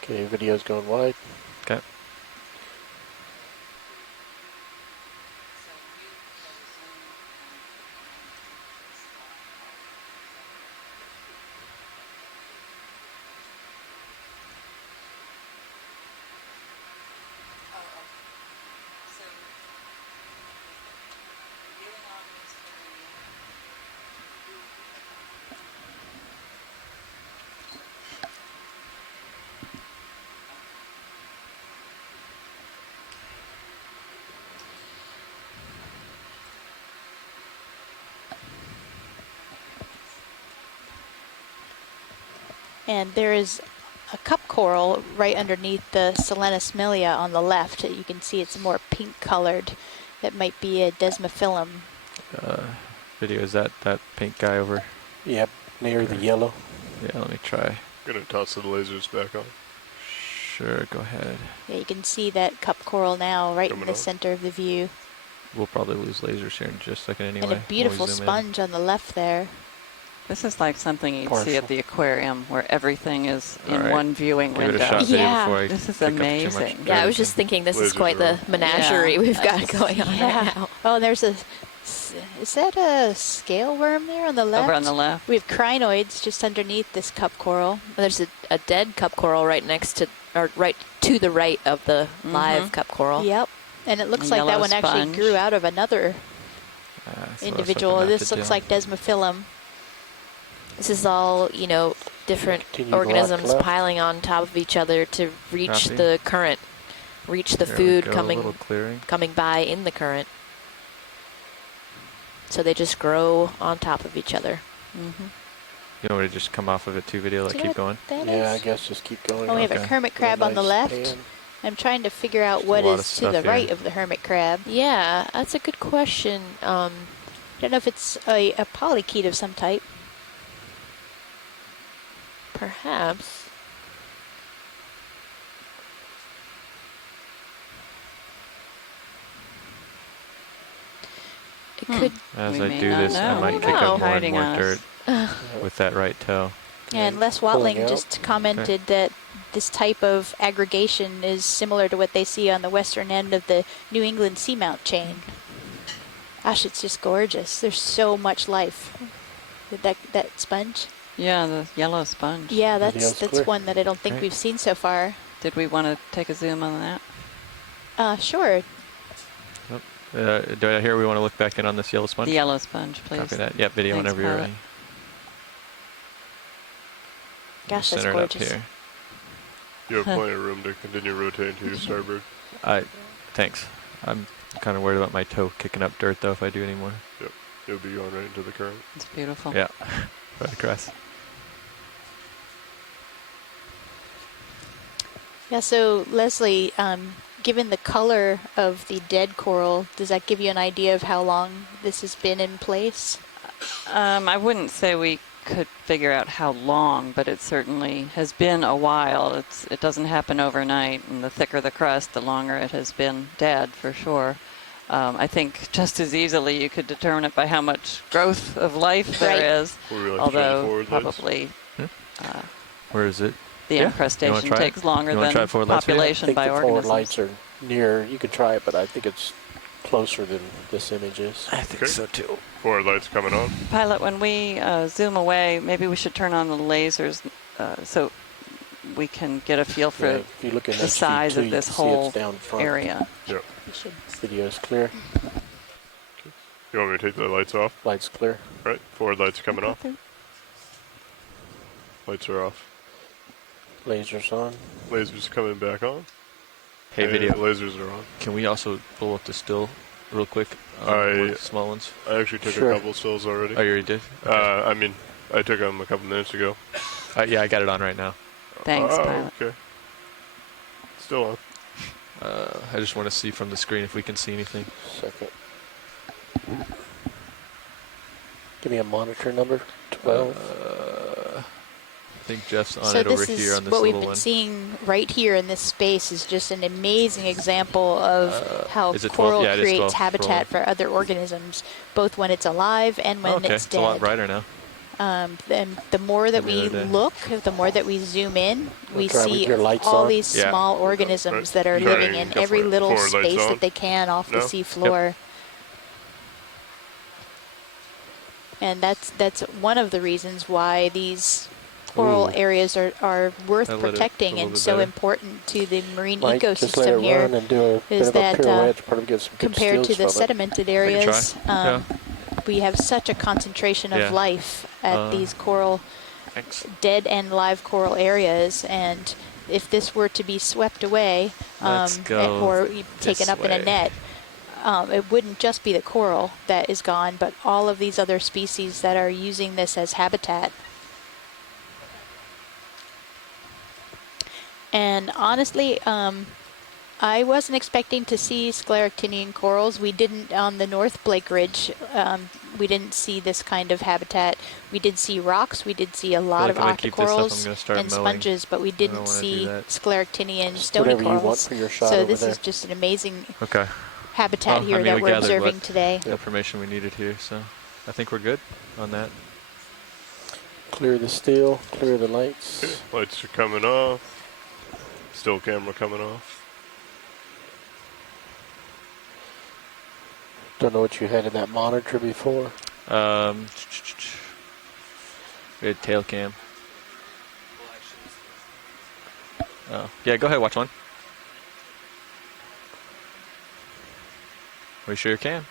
Okay, video's going wide. Okay. And there is a cup coral right underneath the Selanismilia on the left. You can see it's more pink colored. That might be a Desmophyllum. Video, is that pink guy over? Yep, near the yellow. Yeah, let me try. Gonna toss the lasers back on. Sure, go ahead. Yeah, you can see that cup coral now right in the up. center of the view. We'll probably lose lasers here in just a second anyway. And a beautiful when we zoom in. sponge on the left there. This is like something you'd see at the aquarium where everything is in Alright. one viewing Give it a window. shot video before I This is pick up too much amazing. Yeah, I dirt. was just thinking this is Lasers quite are the on. menagerie Yeah. we've got going on right now. Oh, and there's a. Is that a scale worm there on the left? Over on the left. We have crinoids just underneath this cup coral. There's a dead cup coral right next to, or right to the right of the live cup coral. Yep. And it looks A like that yellow one actually sponge. grew out of another That's what I was individual. hoping not This to looks do. like Desmophyllum. This is all, different Continue to organisms lock left. piling on top of each other to reach Copy. the current, reach the There we food go, a little clearing. coming by in the current. So they just grow on top of each other. You want me to just come off of it too, video, like Do you know keep going? what that Yeah, I is? guess just keep going. Oh, we have a Okay. hermit crab on the Nice left. pan. I'm trying to figure out Just a what lot of is to stuff the here. right of the hermit crab. Yeah, that's a good question. I don't know if it's a polychaete of some type. Perhaps. It could. As We I may do not this, I know. might We kick don't up know. more and Hiding more us. dirt with that right toe. And Les pulling Watling out. just commented that this type of aggregation is similar to what they see on the western end of the New England seamount chain. Gosh, it's just gorgeous. There's so much life with that sponge. Yeah, the yellow sponge. Yeah, Video's that's clear. one that I don't think Great. we've seen so far. Did we want to take a zoom on that? Sure. Do I hear we want to look back in on this yellow sponge? The yellow sponge, please. Copy that. Yep, video Thanks, whenever you're pilot. ready. Gosh, that's Center it up gorgeous. here. You have plenty of room to continue rotating to your starboard. Thanks. I'm kind of worried about my toe kicking up dirt though if I do anymore. Yep. You'll be going right into the current. It's beautiful. Yeah, right across. Yeah, so Leslie, given the color of the dead coral, does that give you an idea of how long this has been in place? I wouldn't say we could figure out how long, but it certainly has been a while. It doesn't happen overnight, and the thicker the crust, the longer it has been dead, for sure. I think just as easily you could determine it by how much growth of life there is, Would we like to try the although forward lights? probably Where is it? the Yeah. You incrustation wanna try it? takes longer You wanna try than it forward lights, Peter? I population think by the forward organisms. lights are near. You could try it, but I think it's closer than this image is. I think Okay. so too. Forward lights coming on. Pilot, when we zoom away, maybe we should turn on the lasers so we can get a feel for Yeah, if you look in the next feed size too, of you this can see whole it's down front. area. Yep. Video's clear. You want me to take the lights off? Lights clear. Right. Forward lights coming off. Lights are off. Lasers on. Lasers coming back on. Hey, And video. Lasers are on. Can we also pull up the still real quick? One of the small ones. I actually took Sure. a couple stills already. Oh, you already did? I mean, I took them a couple minutes ago. Yeah, I got it on right now. Thanks, Oh, pilot. okay. Still on. I just want to see from the screen if we can see anything. Second. Give me a monitor number. 12. I think Jeff's on So it over this here is on this what we've little been one. seeing right here in this space is just an amazing example of how is it 12? coral Yeah, it is creates 12. habitat for other organisms, both when it's alive and when Okay, it's it's a lot dead. brighter now. And the more that Than the we other day. look, the more that we zoom in, we try with see your lights all on. these Yeah. small organisms that are Right. living Sorry, in go every for it. little Forward lights space on. that they can off the No? sea floor. And that's one of the reasons why these coral Ooh. areas are worth I lit it a protecting little and bit so better. important to the marine Mike, just let it ecosystem here. run and do a bit is of a that, pirouette. Probably get some good Compared to stills the from it. sedimented areas, Yeah. we have such a concentration of Yeah. life at these coral, Thanks. dead and live coral areas, and if this were to be swept away Let's go or taken this up in a way. net, it wouldn't just be the coral that is gone, but all of these other species that are using this as habitat. And honestly, I wasn't expecting to see scleractinian corals. We didn't on the North Blake Ridge. We didn't see this kind of habitat. We did see rocks. We did see a lot of like if I keep this up, I'm octocorals gonna start and mowing. sponges, but we didn't wanna do see that. scleractinian stony Whatever you want corals. for your shot So over this there. is just an amazing Okay. habitat Well, here I mean, that we we're gathered observing what today. information we needed here, so I think we're good on that. Clear the steel, clear the lights. Okay. Lights are coming off. Still camera coming off. Don't know what you had in that monitor before. We had tail cam. Oh, yeah, go ahead, watch one. We sure can.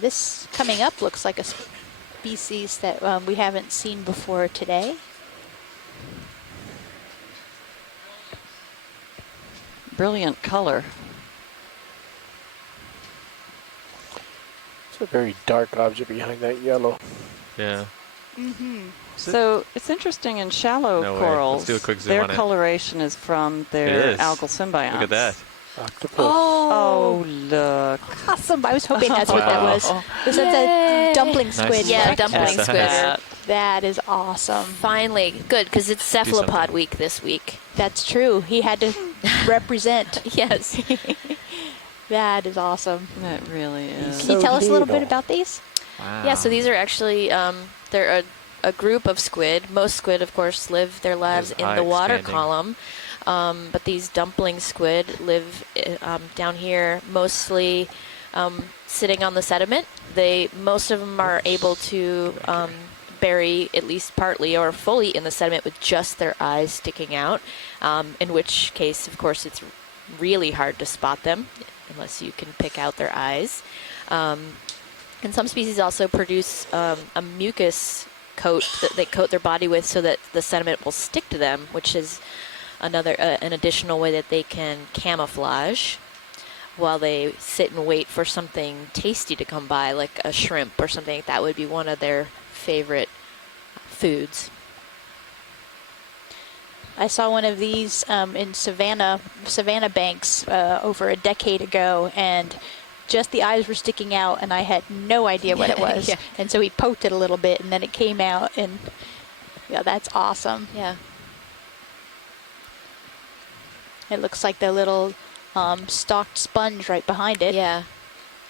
This coming up looks like a species that we haven't seen before today. Brilliant color. It's a very dark object behind that yellow. Yeah. So it's interesting in shallow No way. corals, Let's do a quick zoom their on it. coloration is from It their is. algal symbionts. Look at that. Octopus. Oh, look. Awesome. I was hoping that's what that was. This is a dumpling squid. Nice. Yeah, correct? dumpling Nice. squid. That is awesome. Finally, good, because it's Cephalopod something. week this week. That's true. He had to represent. Yes. That is awesome. That really is. Can you tell us a little bit about these? Wow. Yeah, so these are actually, they're a group of squid. Most squid, of course, live their lives His in eye the water expanding. column. But these dumpling squid live down here, mostly sitting on the sediment. Most of them are able to bury at least partly or fully in the sediment with just their eyes sticking out, in which case, of course, it's really hard to spot them unless you can pick out their eyes. And some species also produce a mucus coat that they coat their body with so that the sediment will stick to them, which is another an additional way that they can camouflage while they sit and wait for something tasty to come by, like a shrimp or something. That would be one of their favorite foods. I saw one of these in Savannah Banks over a decade ago, and just the eyes were sticking out, and I had no idea what it was. Yeah. And so we poked it a little bit, and then it came out, and yeah, that's awesome. Yeah. It looks like the little stalked sponge right behind it. Yeah.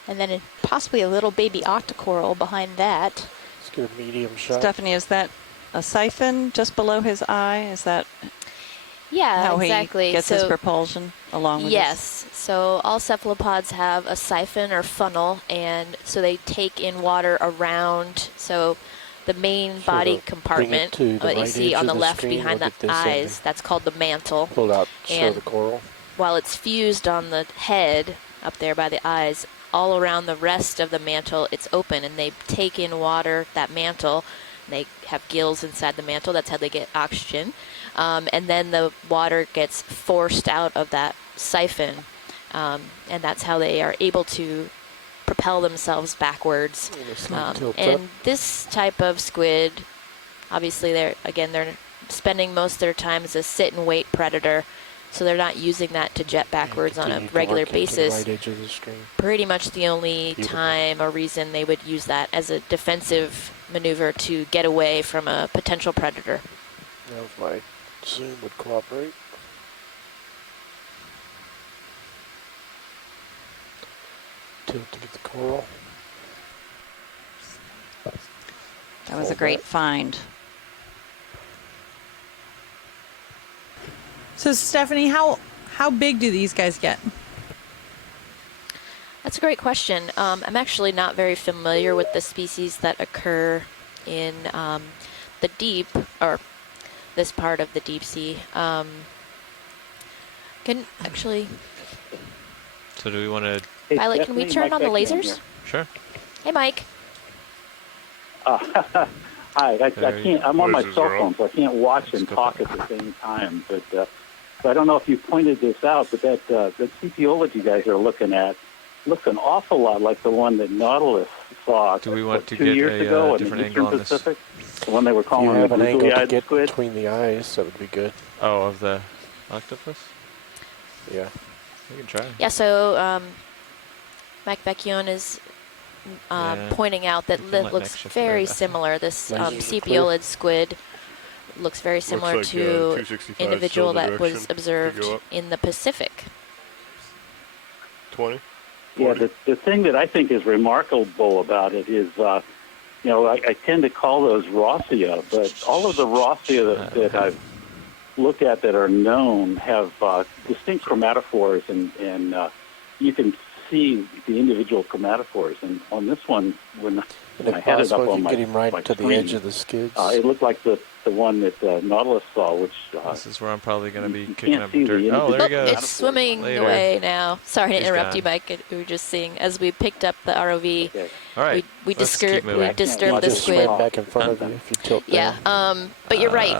And then possibly a little baby octocoral behind that. Let's get a medium shot. Stephanie, is that a siphon just below his eye? Is that Yeah, how exactly. he gets his propulsion along with Yes. So all cephalopods have a siphon or funnel, and so they take in water around. So the main body compartment to the that you right see edge on of the the left screen. behind Look the at this end. eyes, that's called the mantle. Pull out, show And the coral. while it's fused on the head up there by the eyes, all around the rest of the mantle, it's open, and they take in water, that mantle. They have gills inside the mantle. That's how they get oxygen. And then the water gets forced out of that siphon, and that's how they are able to propel themselves backwards. And this type of squid, obviously, they're spending most of their time as a sit and wait predator, so they're not using that to jet backwards on a regular basis. Right edge of the screen. Pretty much the only time or reason they would use that as a defensive maneuver to get away from a potential predator. Now if my zoom would cooperate. Tilt to get the coral. That was a great find. So Stephanie, how big do these guys get? That's a great question. I'm actually not very familiar with the species that occur in the deep, or this part of the deep sea. Can actually, So do we want to? Violet, can we turn on the lasers? Sure. Hey, Mike. Hi, I can't. I'm on my Lasers cell are phone, up. so I can't watch and talk at the same time. But so I don't know if you pointed this out, but that Cephalopod you guys are looking at looks an awful lot like the one that Nautilus saw. Do we want to 2 get years a ago in different the angle Eastern on this? Pacific? The one they were If you calling have the an angle to googly-eyed get squid. between the eyes, that would be good. Oh, of the octopus? Yeah. We can try. Yeah. So Mike Vecchione is Yeah. pointing out that You can it let looks Nick shift very there, similar. This Lasers are clear. Cephalopod squid looks very similar like, to 265 individual still the that was direction to observed go up. in the Pacific. 20? Yeah, the thing that I think is remarkable about it is, I tend to call those Rossia, but all of the Rossia that I've looked at that are known have distinct chromatophores, and you can see the individual chromatophores. And on this one, when And I if had it up possible, if on you my, get him right my to the screen, edge of the skids. it looked like the one that Nautilus saw, which This is where I'm probably going to be you kicking can't up see the dirt. Oh, there individual he goes. It's swimming Later. away now. Sorry to He's interrupt gone. you, Mike. We were just seeing as we picked up the ROV. Okay. All right. We let's keep moving. disturbed the just squid. swim back in front of you if you tilt Yeah, down. but you're right.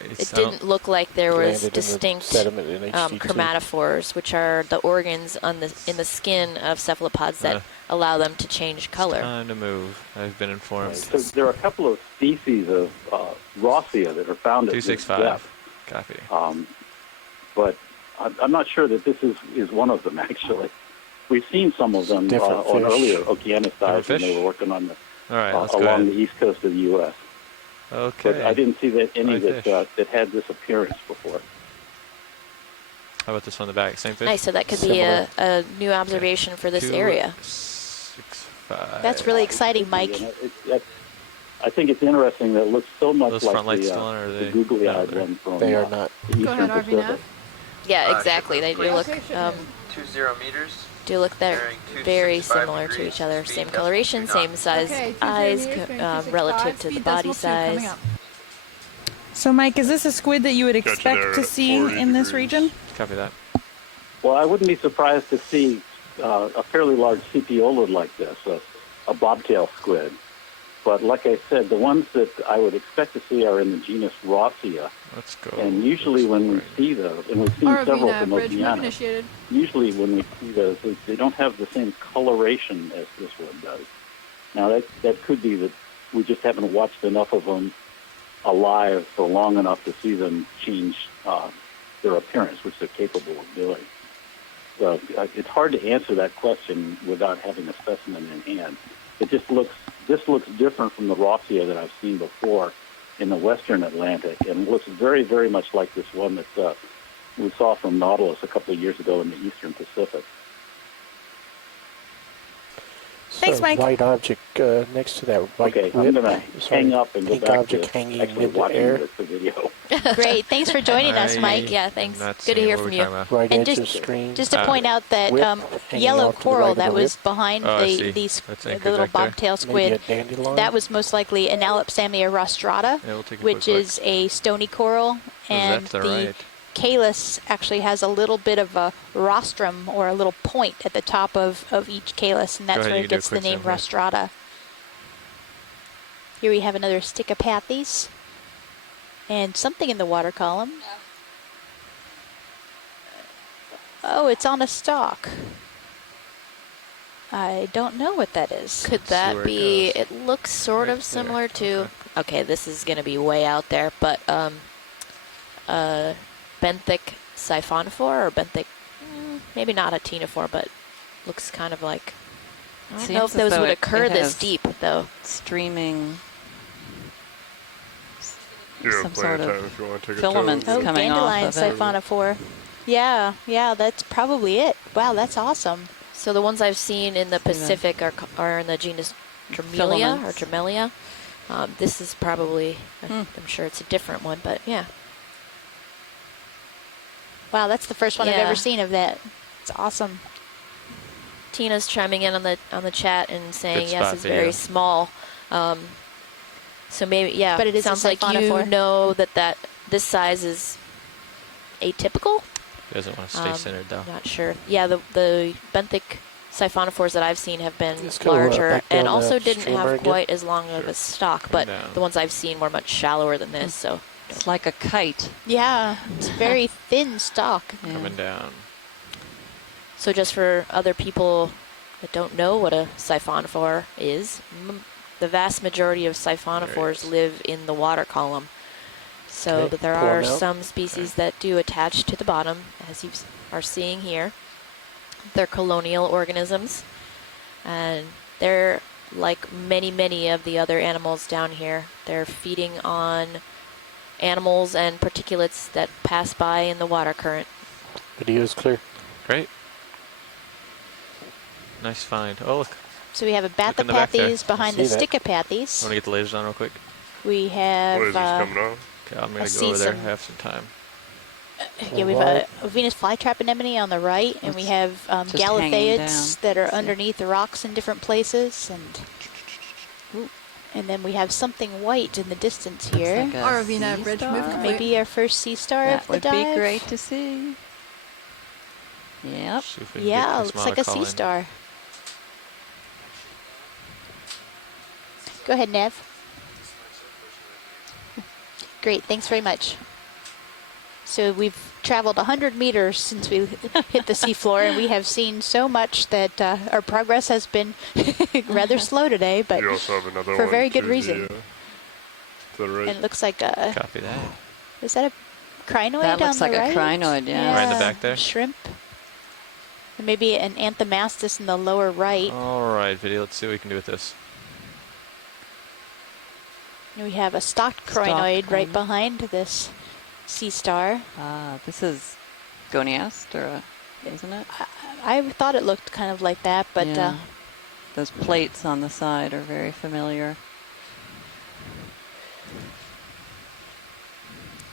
it's- It didn't look like there was Landed in the distinct sediment in HG2. chromatophores, which are the organs in the skin of cephalopods that allow them to change color. Time to move. I've been informed. So there are a couple of species of Rossia that are found at this 265. depth. Copy. But I'm not sure that this is one of them, actually. We've seen some of them on earlier Okeanos dives when they were working on along the east coast of the U.S. Okay. But I didn't see any that had this appearance before. How about this one in the back? Same fish? Nice, so that could be a new observation for this area. 265. That's really exciting, Mike. I think it's interesting that it looks so much Those like front lights still on, or are the they googly-eyed one from They are not. the Go ahead, Eastern Pacific. RVNAV. Yeah, exactly. They do look 20 meters. do look there very similar to each other. Same coloration, same size eyes relative to the body size. So, Mike, is this a squid that you would expect to see in this region? Copy that. Well, I wouldn't be surprised to see a fairly large sepiolid like this, a bobtail squid. But like I said, the ones that I would expect to see are in the genus Rossia. Let's go. And usually when we see those, and we've seen several from Okeanos, usually when we see those, they don't have the same coloration as this one does. Now, that could be that we just haven't watched enough of them alive for long enough to see them change their appearance, which they're capable of doing. So it's hard to answer that question without having a specimen in hand. This looks different from the Rossia that I've seen before in the western Atlantic, and looks very, very much like this one that we saw from Nautilus a couple of years ago in the eastern Pacific. Thanks, Mike. White object next to that white Okay, whip. I'm going to hang up and go Pink back object to hanging actually in the watching air. the video. Great. Thanks for joining us, Mike. Yeah, thanks. Not Good to seeing hear what from we're you. talking about. Right And edge of just, screen. just to point out that whip hanging yellow off to the coral right of that the was whip. behind Oh, I see. the That's little anchored back there. bobtail Maybe a squid, dandelion. that was most likely an Alipsamia rostrata, Yeah, we'll take a which quick look. is a stony coral, and That's the the right. calyx actually has a little bit of a rostrum, or a little point at the top of each calyx, and Go that's ahead, where you it do a gets the quick name zoom here. rostrata. Here we have another Stichopathes, and something in the water column. Oh, it's on a stalk. I don't know what that is. Could where that it be? goes. It looks sort of Right there. similar to. Okay, this is going to be way out there, but benthic siphonophore or benthic, maybe not a ctenophore, but looks kind of like. I don't know if Seems as those though would it occur this has deep, though. Streaming You have some plenty sort of of time if you want to take a filaments tour. Oh, coming off dandelion of it. siphonophore. Yeah, that's probably it. Wow, that's awesome. So the ones I've seen in the that. Pacific are in the genus Dromelia or Filaments. Dromelia. This is probably, I'm sure it's a different one, but yeah. Wow, that's the first one I've Yeah. ever seen of that. It's awesome. Tina's chiming in on the chat and saying Good yes, spot it's video. very small. So maybe But it is a sounds like you siphonophore. know that this size is atypical. He doesn't want to stay centered, though. Not sure. Yeah, the benthic siphonophores that I've seen have been Let's go, larger back down and the also didn't streamer have again. quite as long of a stalk, but down. the ones I've seen were much shallower than this. So It's like a kite. Yeah, it's very thin stalk. Yeah. Coming down. So just for other people that don't know what a siphonophore is, the vast majority of siphonophores live in the water column. So Okay, but there pull 'em are out. some species that do attach to the bottom, as you are seeing here. They're colonial organisms, and they're like many of the other animals down here. They're feeding on animals and particulates that pass by in the water current. Video is clear. Great. Nice find. Oh, look. So we have a Look in the back there. Bathopathes behind the See that? Stichopathes. Want to get the lasers on real quick? We have What is this coming on? Okay, I'm I going to see go over there. I some- have some time. we have a Venus flytrap anemone on the right, and we have just hanging Galatheids down. that are underneath the rocks in different places, and then we have something white in the distance here. like a ROV nav sea bridge star. move complete. Maybe our first sea star That of the would dive. be great to see. Yep. See if we can Yeah, get looks like a Cosmonic sea in. star. Go ahead, Nev. Great, thanks very much. So we've traveled 100 meters since we hit the seafloor, and we have seen so much that our progress has been rather slow today, but You also have another for one very good to reason. The, to the right. And it looks like a, Copy that. is that crinoid That looks on the like a right. crinoid, yeah. Right in the back there? Shrimp. And maybe an anthomastus in the lower right. All right, video. Let's see what we can do with this. We have a stalked crinoid right behind this sea star. This is Goniaster, isn't it? I thought it looked kind of like that, but yeah. Those plates on the side are very familiar.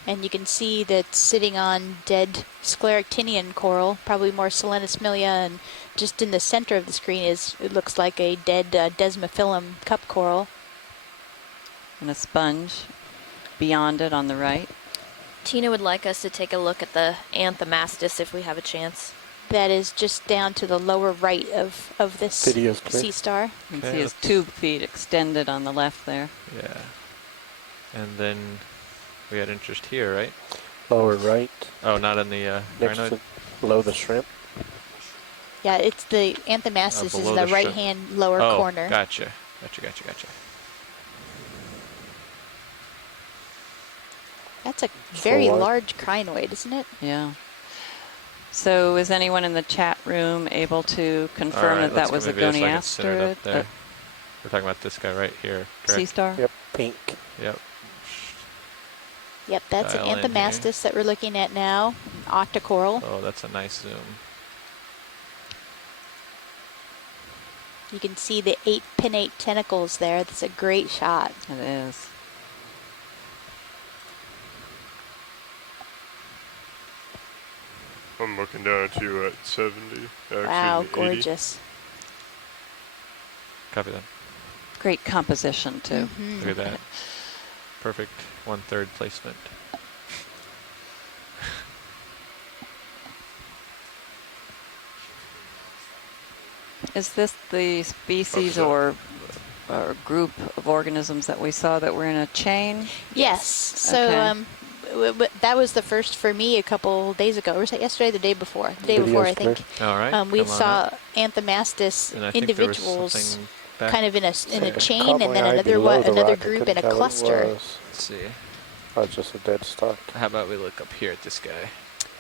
and you can see that sitting on dead scleractinian coral, probably more Selenosmilia, and just in the center of the screen it looks like a dead Desmophyllum cup coral. And a sponge beyond it on the right. Tina would like us to take a look at the Anthomastus if we have a chance. That is just down to the lower right of this sea star. You can see his tube feet extended on the left there. Yeah. And then we had interest here, right? Lower right. Oh, not in the next crinoid? to below the shrimp. Yeah, it's the Anthomastus is in the right-hand lower corner. Gotcha. That's a very large crinoid, isn't it? Yeah. So is anyone in the chat room able to confirm that that was a Goniaster? We're talking about this guy right here, correct? Sea star? Yep, pink. Yep. Yep, that's an Anthomastus that we're looking at now, octocoral. Oh, that's a nice zoom. You can see the 8 pinnate tentacles there. That's a great shot. It is. I'm looking down at you at 70. Wow, 80. gorgeous. Copy that. Great composition, too. Mm-hmm. Look at that. Perfect 1/3 placement. Is this the species or group of organisms that we saw that were in a chain? Yes. So that was the first for me a couple days ago. Or was that yesterday or the day before? The day before, I think. All right. We saw Anthomastus individuals kind of in a chain, and then another group in a cluster. Let's see. Oh, just a dead stock. How about we look up here at this guy?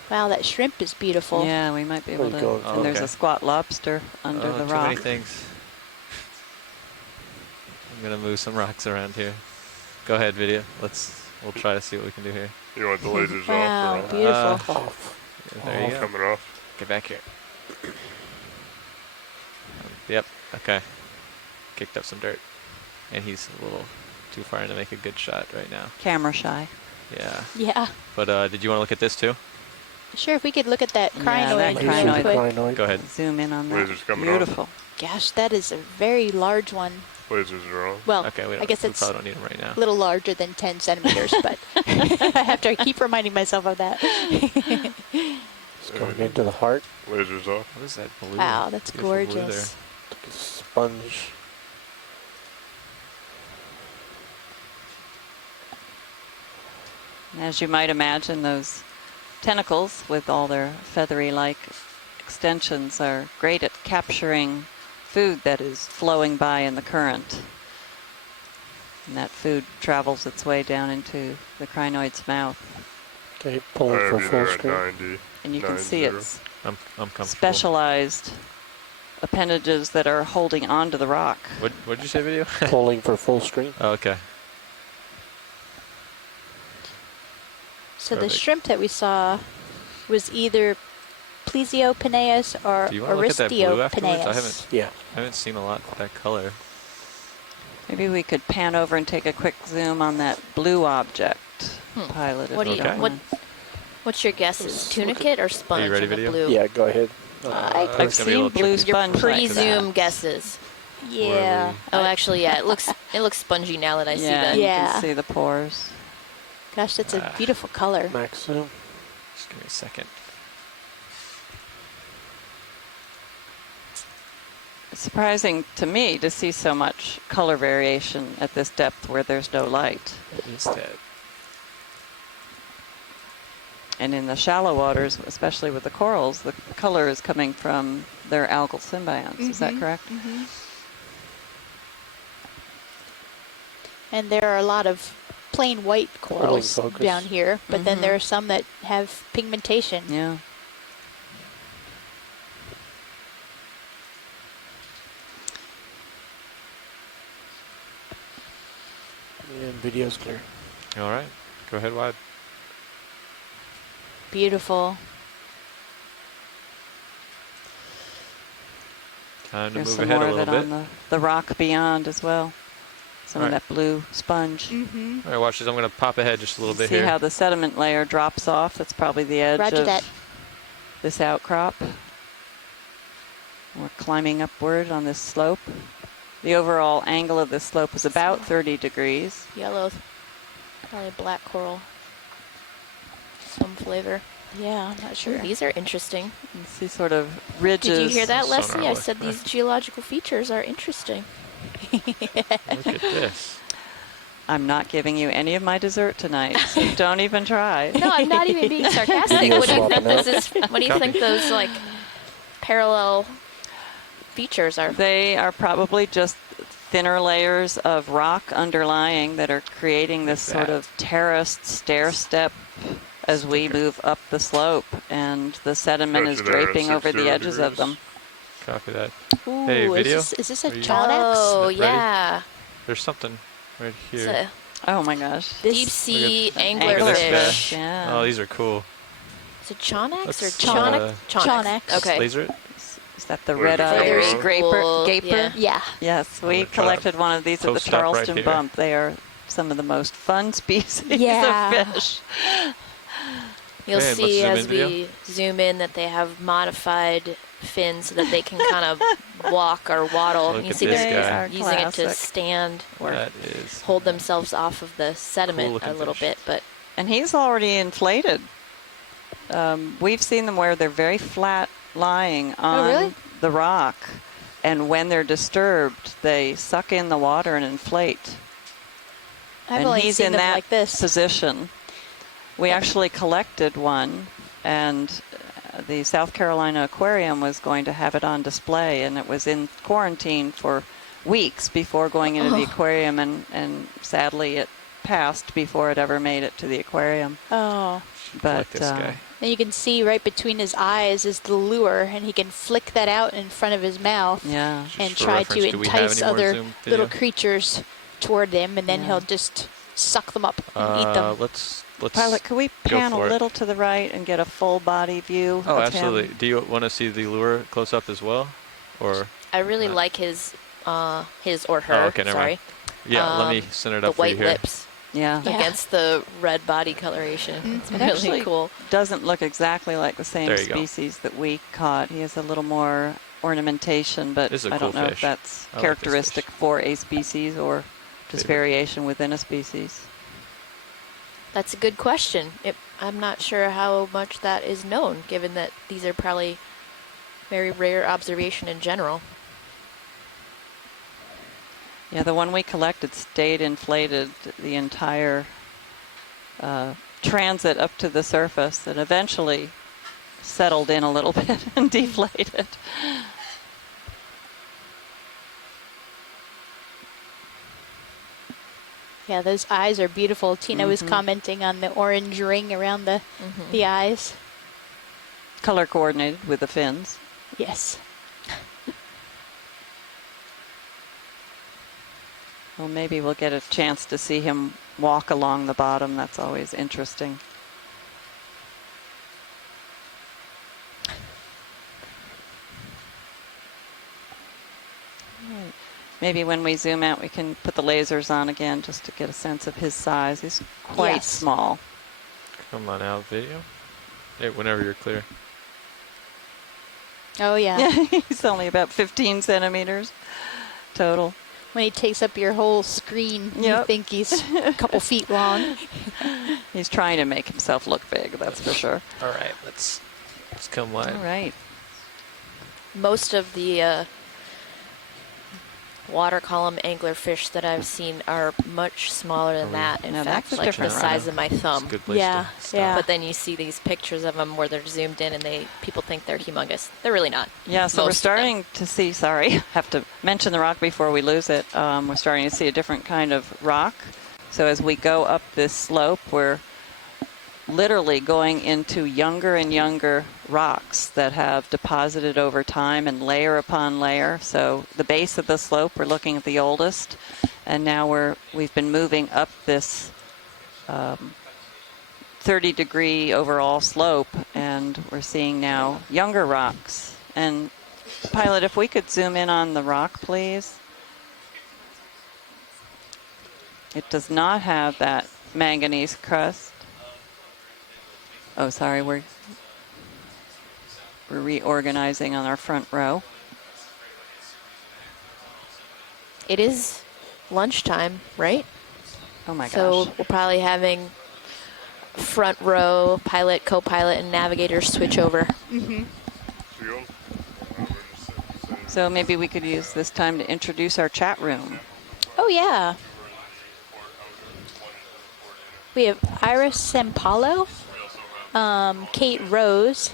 Wow, that shrimp is beautiful. Yeah, we might be able to. And there's a squat lobster under the rock. Too many things. I'm gonna move some rocks around here. Go ahead, video. We'll try to see what we can do here. You want the lasers wow, off? Beautiful. Yeah, there you go. Coming off. Get back here. Yep. Okay. Kicked up some dirt, and he's a little too far in to make a good shot right now. Camera shy. Yeah. Yeah. But did you want to look at this too? Sure, if we could look at that crinoid. Yeah, that crinoid. Go ahead. Zoom in on that. Lasers coming Beautiful. off. Gosh, that is a very large one. Lasers are on. Well, okay, I guess it's probably don't need them right now. a little larger than 10 centimeters, but I have to keep reminding myself of that. It's going into the heart. Lasers off. What is that blue? Wow, that's Beautiful blue gorgeous. Sponge. As you might imagine, those tentacles with all their feathery-like extensions are great at capturing food that is flowing by in the current. And that food travels its way down into the crinoid's mouth. Okay, pulling for full screen. And you can see its I'm comfortable. specialized appendages that are holding onto the rock. What did you say, video? Pulling for full screen. Oh, okay. So the shrimp that we saw was either Plesiopenaeus or Do you want to look at that blue afterwards? Aristiopenaeus. I haven't seen a lot of that color. Maybe we could pan over and take a quick zoom on that blue object. Pilot. What do you? What's your guesses? Tunicate or sponge? Are you ready, in the video? blue? Yeah, go ahead. I've seen blue sponge. Your pre-zoom guesses. Yeah. Oh, actually, yeah. It looks spongy now that I see that. You can see the pores. Gosh, that's a beautiful color. Max zoom. Just give me a second. It's surprising to me to see so much color variation at this depth where there's no light. Instead. And in the shallow waters, especially with the corals, the color is coming from their algal symbionts. Is that correct? And there are a lot of plain white corals focus. down here, but then there are some that have pigmentation. Yeah. And video's clear. All right. Go ahead wide. Beautiful. Time to There's move some ahead more a of little it bit. on the rock beyond as well. Some of Right. that blue sponge. All right, watch this. I'm going to pop ahead just a little bit See here. how the sediment layer drops off? That's probably the edge Roger of that. this outcrop. We're climbing upward on this slope. The overall angle of this slope is about 30 degrees. Yellow, probably black coral. Some flavor. Yeah, I'm not sure. Ooh, these are interesting. You see sort of ridges. Did you hear that, Sonar Leslie? I light. said these geological features are interesting. Look at this. I'm not giving you any of my dessert tonight, so don't even try. No, I'm not even being sarcastic. Video What do you swapping think out. what do you think those like parallel features are? They are probably just thinner layers of rock underlying that are creating this sort of terraced stair step as we move up the slope, and the sediment is Gotcha there at draping over 60 the edges of degrees. them. Copy that. Ooh, Hey, video? is this a Are you- Chonex? Oh, Ready? yeah. There's something right It's here. a Oh my gosh. deep sea Look at- anglerfish. Yeah. Oh, these are cool. Is it Chonex or Let's, Chonex? Chonex. Okay. Laser it. Is that the Where's red the eye Very camera? cool. gaper? Yeah. Yeah. Yes, we gonna try collected one of these at the post up right Charleston here. Bump. They are some of the most fun species Yeah. of fish. You'll Okay, let's see zoom as in, we video. zoom in that they have modified fins so that they can kind of walk or waddle. Look You at see this they're guy. using it to Classic. stand or That is. hold themselves off of the sediment Cool-looking a little fish. bit, but And he's already inflated. We've seen them where they're very flat lying on really? the rock. And when they're disturbed, they suck in the water and inflate. I've And only he's seen in them that like this. position. We actually collected one, and the South Carolina Aquarium was going to have it on display, and it was in quarantine for weeks before going into the aquarium, and sadly it passed before it ever made it to the aquarium. Oh. But Like this guy. And you can see right between his eyes is the lure, and he can flick that out in front of his mouth yeah, and Just for try reference, to do we have entice any more other Zoom little video? creatures toward him, and then Yeah. he'll just suck them up and eat them. Let's Pilot, could we go pan a for it. little to the right and get a full body view Oh, of absolutely. him? Do you want to see the lure close up as well, or? I really like his or her. Oh, okay, never sorry. mind. Yeah, let me Um, center it The up for you white here. lips Yeah. against the red body coloration. It's It really actually cool. doesn't look exactly like the same There you go. species that we caught. He has a little more ornamentation, but This is a I don't cool know fish. if that's I like this characteristic fish. for a species or just Favorite. variation within a species. That's a good question. I'm not sure how much that is known, given that these are probably very rare observation in general. Yeah, the one we collected stayed inflated the entire transit up to the surface and eventually settled in a little bit and deflated. Yeah, those eyes are beautiful. Tina was commenting on the orange ring around the eyes. Color coordinated with the fins. Yes. Well, maybe we'll get a chance to see him walk along the bottom. That's always interesting. Right. Maybe when we zoom out, we can put the lasers on again just to get a sense of his size. He's quite Yes. small. Come on out, video. Hey, whenever you're clear. Oh, yeah. Yeah, he's only about 15 centimeters total. When he takes up your whole screen, you Yep. think he's a couple feet long. He's trying to make himself look big, that's for sure. All right, let's come wide. All right. Most of the water column anglerfish that I've seen are much smaller than that. In Now fact, that's a like the different size rhino. of my It's a thumb. good place Yeah, to stop. yeah. But then you see these pictures of them where they're zoomed in and people think they're humongous. They're really not. Yeah, so we're Most of them. starting to see, sorry, have to mention the rock before we lose it. We're starting to see a different kind of rock. So as we go up this slope, we're literally going into younger and younger rocks that have deposited over time and layer upon layer. So the base of the slope, we're looking at the oldest, and now we've been moving up this 30-degree overall slope, and we're seeing now younger rocks. And Pilot, if we could zoom in on the rock, please. It does not have that manganese crust. Oh, sorry, we're reorganizing on our front row. It is lunchtime, right? Oh my gosh. So we're probably having front row, pilot, co-pilot, and navigator switch over. Mm-hmm. So maybe we could use this time to introduce our chat room. Oh, yeah. We have Iris Sampalo, Kate Rose,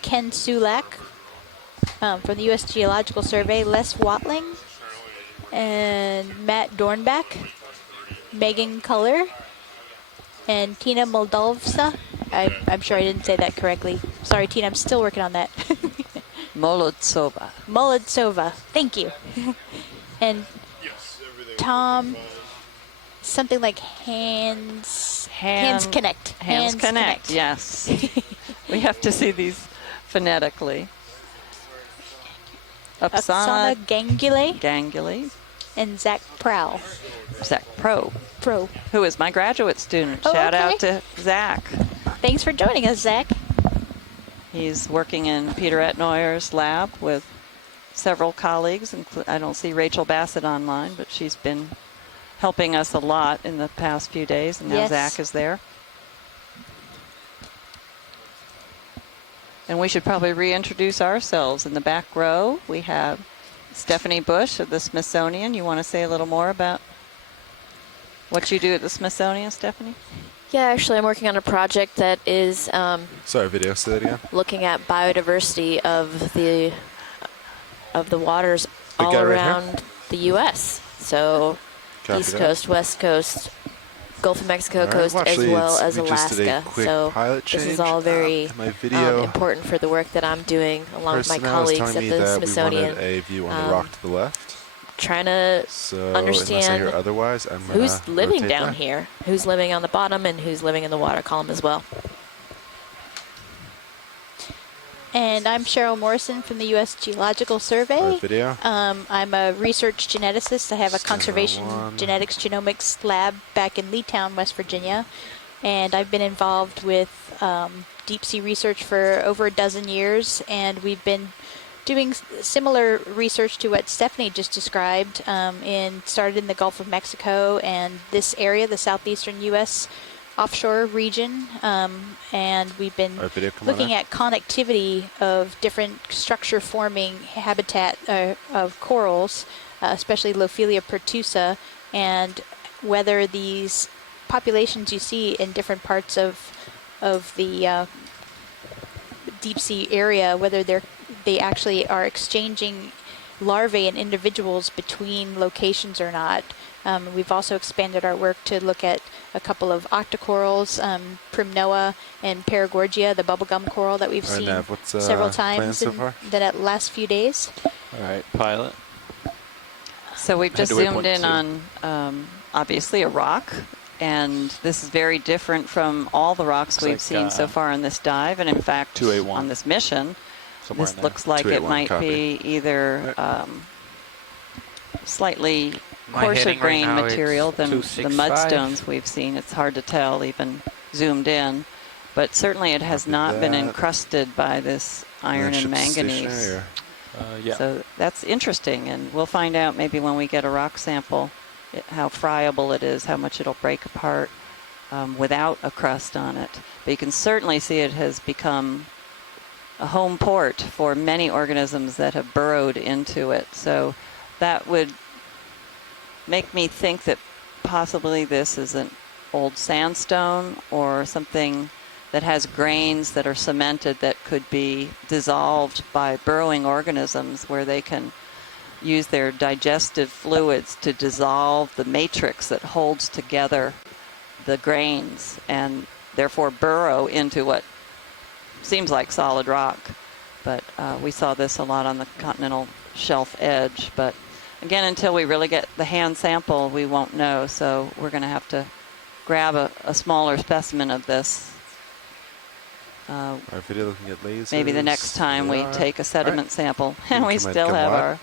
Ken Sulak from the U.S. Geological Survey, Les Watling, and Matt Dornbach, Megan Culler, and Tina Moldovsa. I'm sure I didn't say that correctly. Sorry, Tina, I'm still working on that. Molodsova. Molodsova, thank you. And Tom, something like Hands Connect. Hands Connect, yes. We have to see these phonetically. Oksana Gangule. Gangule. And Zach Prowl. Zach Pro. Who is my graduate student. Oh, Shout okay. out to Zach. Thanks for joining us, Zach. He's working in Peter Etnoyer's lab with several colleagues. I don't see Rachel Bassett online, but she's been helping us a lot in the past few days, and now Yes. Zach is there. And we should probably reintroduce ourselves. In the back row, we have Stephanie Bush of the Smithsonian. You want to say a little more about what you do at the Smithsonian, Stephanie? Yeah, actually, I'm working on a project that is Sorry, video, say that again. looking at biodiversity of the waters Big all guy right around the U.S. So Copy East that. Coast, West Coast, Gulf of Mexico All right, coast, well, as actually, well as we just did a Alaska. quick So pilot this is change. all very My video important for the work that I'm doing along with my personnel was colleagues telling at me the that Smithsonian. we wanted a view on the rock to the left. Trying to So unless I understand hear otherwise, I'm gonna who's living rotate down that. here, who's living on the bottom, and who's living in the water column as well. And I'm Cheryl Morrison from the U.S. Geological Survey. Video. I'm a research geneticist. I have a conservation 101. genetics genomics lab back in Leetown, West Virginia. And I've been involved with deep sea research for over a dozen years. And we've been doing similar research to what Stephanie just described. Started in the Gulf of Mexico and this area, the southeastern U.S. offshore region, and we've been looking at connectivity of different structure-forming habitat of corals, especially Lophelia pertusa, and whether these populations you see in different parts of the deep sea area, whether they actually are exchanging larvae and individuals between locations or not. We've also expanded our work to look at a couple of octocorals, Primnoa and Paragorgia, the bubblegum coral that we've seen Nav, what's, several plans times so in far? the last few days. All right, pilot. So we've just Head to zoomed waypoint in on obviously a rock, and this is very different from all the rocks we've seen so far in this dive. And in fact, 281. on this mission, Somewhere this in there. looks like it 281 might copy. be either slightly My coarser heading right grain now, material it's than the 265. mudstones we've seen. It's hard to tell even zoomed in, but certainly it has not been that. encrusted by this iron and Ship manganese. stationary, or- Yeah. So that's interesting, and we'll find out maybe when we get a rock sample how friable it is, how much it'll break apart without a crust on it. But you can certainly see it has become a home port for many organisms that have burrowed into it. So that would make me think that possibly this is an old sandstone or something that has grains that are cemented that could be dissolved by burrowing organisms, where they can use their digestive fluids to dissolve the matrix that holds together the grains and therefore burrow into what seems like solid rock. But we saw this a lot on the continental shelf edge. But again, until we really get the hand sample, we won't know. So we're going to have to grab a smaller specimen of this. Our video looking at lasers. Maybe the next time we take a sediment sample, and we Come still on, have come on. our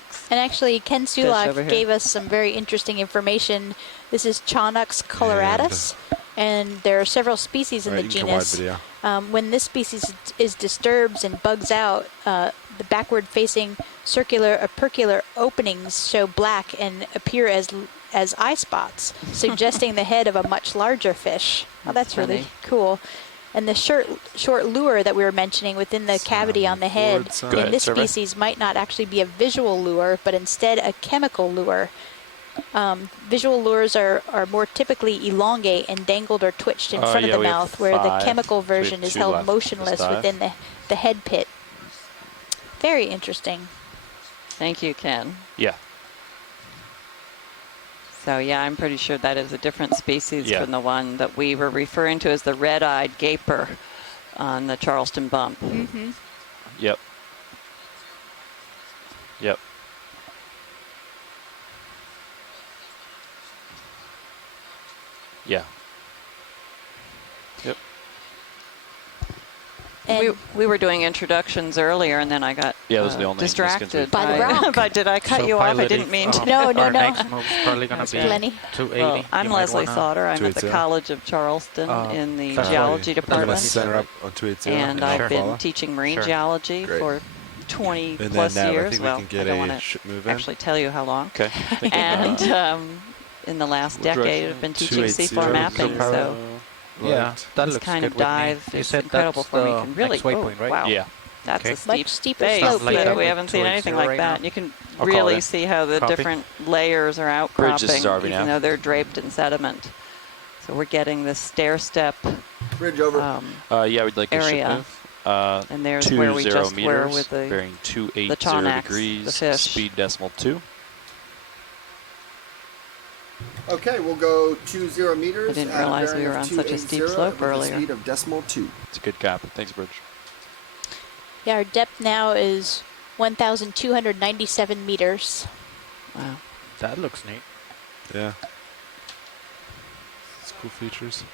Chaunex. And actually, Ken Fish over Sulak here. gave us some very interesting information. This is Chaunex coloratus, and there are several species in All the right, you can come wide genus. video. When this species is disturbed and bugs out, the backward-facing circular opercular openings show black and appear as eye spots, suggesting the head of a much larger fish. Oh, that's really funny. cool. And the short lure that we were mentioning within the cavity on the head in this species might not actually be a visual lure, but instead a chemical lure. Visual lures are more typically elongate and dangled or twitched in front of the mouth, where the chemical version is held motionless within the head pit. Very interesting. Thank you, Ken. Yeah. So yeah, I'm pretty sure that is a different species Yeah. from the one that we were referring to as the red-eyed gaper on the Charleston bump. Mm-hmm. Yep. Yep. Yeah. Yep. We were doing introductions earlier, and then I got those are the only distracted by the rock. But did I cut you off? I didn't mean to. No. Our next move's probably going to be Plenty. 280. Well, I'm You might Leslie wanna- Sauter. I'm at the 280. College of Charleston in the that's geology I'm going to department. center up on 280. And I'll I've been follow. teaching marine Sure. geology Great. for 20 And plus then I years. think Well, we can I get don't want a to move in. actually tell you how long. Okay. And in the last decade, I've been teaching 280. seafloor mapping. So Yeah, that this looks kind good of with me. dive You is said incredible that's for me. the You can really, next waypoint, right? wow, Yeah. that's Okay. a steep Much steeper face slope like that that we with haven't seen 280 anything like right that. now. You can I'll call really it. see how the Copy. different layers are Bridge, outcropping, this is RV even now. though they're draped in sediment. So we're getting this stair step. Bridge over. Yeah, we'd like a ship area. move. And there's where we 20 just were meters, with the bearing 280 Chaunex, degrees, the fish. speed decimal 2. Okay, we'll go 20 meters. I didn't at a realize we bearing were of on such a steep 280 slope with a earlier. speed of decimal 2. It's a good cap. Thanks, Bridge. Yeah, our depth now is 1,297 meters. Wow. That looks neat. Yeah. It's cool features.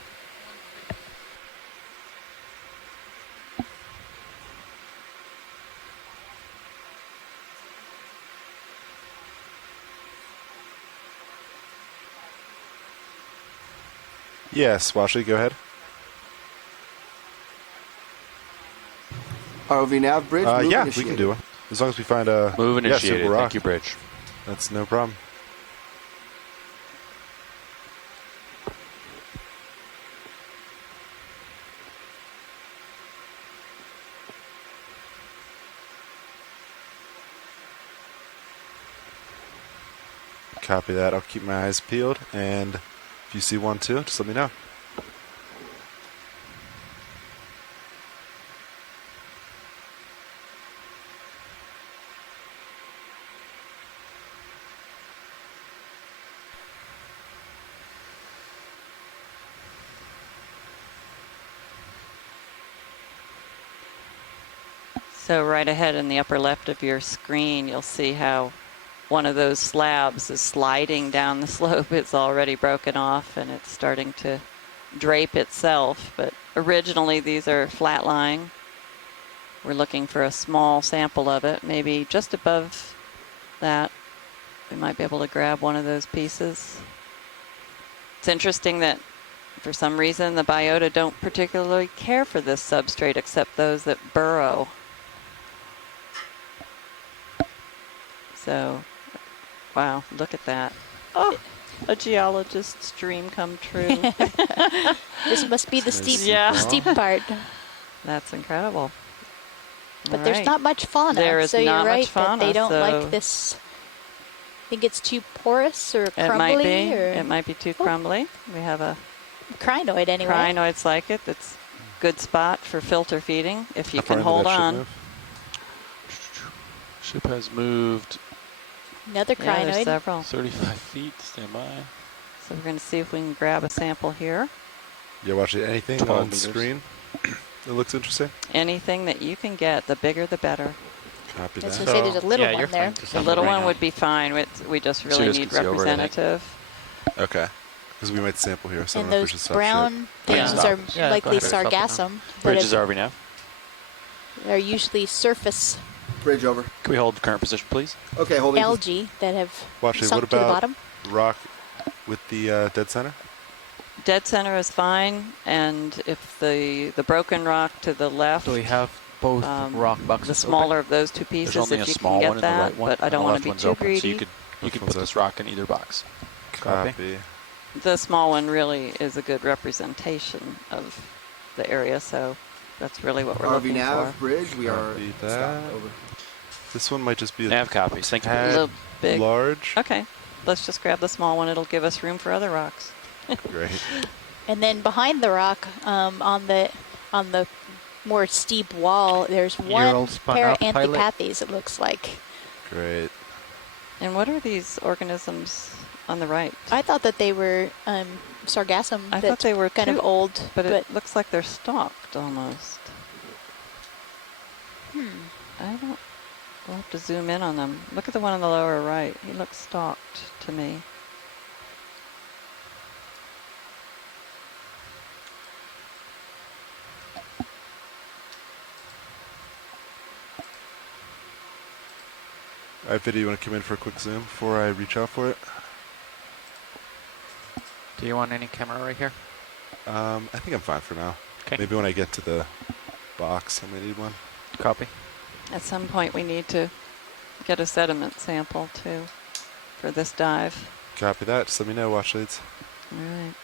Yes, Washley, go ahead. ROV nav bridge. Move Yeah, we initiated. can do it. As long as we find a Move initiated. suitable rock. Thank you, Bridge. That's no problem. Copy that. I'll keep my eyes peeled, and if you see one too, just let me know. So right ahead in the upper left of your screen, you'll see how one of those slabs is sliding down the slope. It's already broken off and it's starting to drape itself. But originally these are flat lying. We're looking for a small sample of it, maybe just above that. We might be able to grab one of those pieces. It's interesting that for some reason the biota don't particularly care for this substrate except those that burrow. So, wow, look at that. Oh, a geologist's dream come true. This must be the steep, Yeah. steep part. That's incredible. But All there's right. not much fauna, There is so not you're much right that they fauna, don't so like this. I think it's too porous or It crumbly. might be. Or It might be too crumbly. We have a crinoid anyway. crinoids like it. That's a good spot for filter feeding if you How far can into hold that ship on. move? Ship has moved Another Yeah, there's crinoid. several. 35 feet. Stand by. So we're going to see if we can grab a sample here. Yeah, watching anything 12 on meters. screen that looks interesting. Anything that you can get, the bigger the better. Copy As that. I say, there's a little yeah, one you're there. fine to The sample little right one now. would be fine. We just really just need can see over it, I think. representative. Okay. Because we might sample here. So I And don't know if we should those stop brown share. things stop. are Yeah, go likely ahead. Stop it now. sargassum. That Bridge is, is RV now. they're usually surface Bridge over. Can we hold current position, please? Okay, holding. algae that have Watch it. sunk What to the about bottom. rock with the dead center? Dead center is fine, and if the broken rock to the left, Do we have both rock boxes the smaller of those two There's pieces, only if a you small can one get and the that, right one. but I and don't the want left to be one's too open, greedy. So you could put this rock in either box. Copy. The small one really is a good representation of the area, so that's really what we're RV looking nav for. bridge. We are Copy stopped. that. Over. This one might just be a Nav copies. Thank you. A tad little big. large. Okay, let's just grab the small one. It'll give us room for other rocks. Great. And then behind the rock, on the more steep wall, there's one all spun pair of out, pilot. Anthopathes, it looks like. Great. And what are these organisms on the right? I thought that they were sargassum. I thought that's they were kind too, of old, but it looks like they're stalked almost. I don't. We'll have to zoom in on them. Look at the one on the lower right. He looks stalked to me. All right, Vidya, you want to come in for a quick zoom before I reach out for it? Do you want any camera right here? I think I'm fine for now. Okay. Maybe when I get to the box, I might need one. Copy. At some point, we need to get a sediment sample too for this dive. Copy that. Just let me know, watch leads. All right.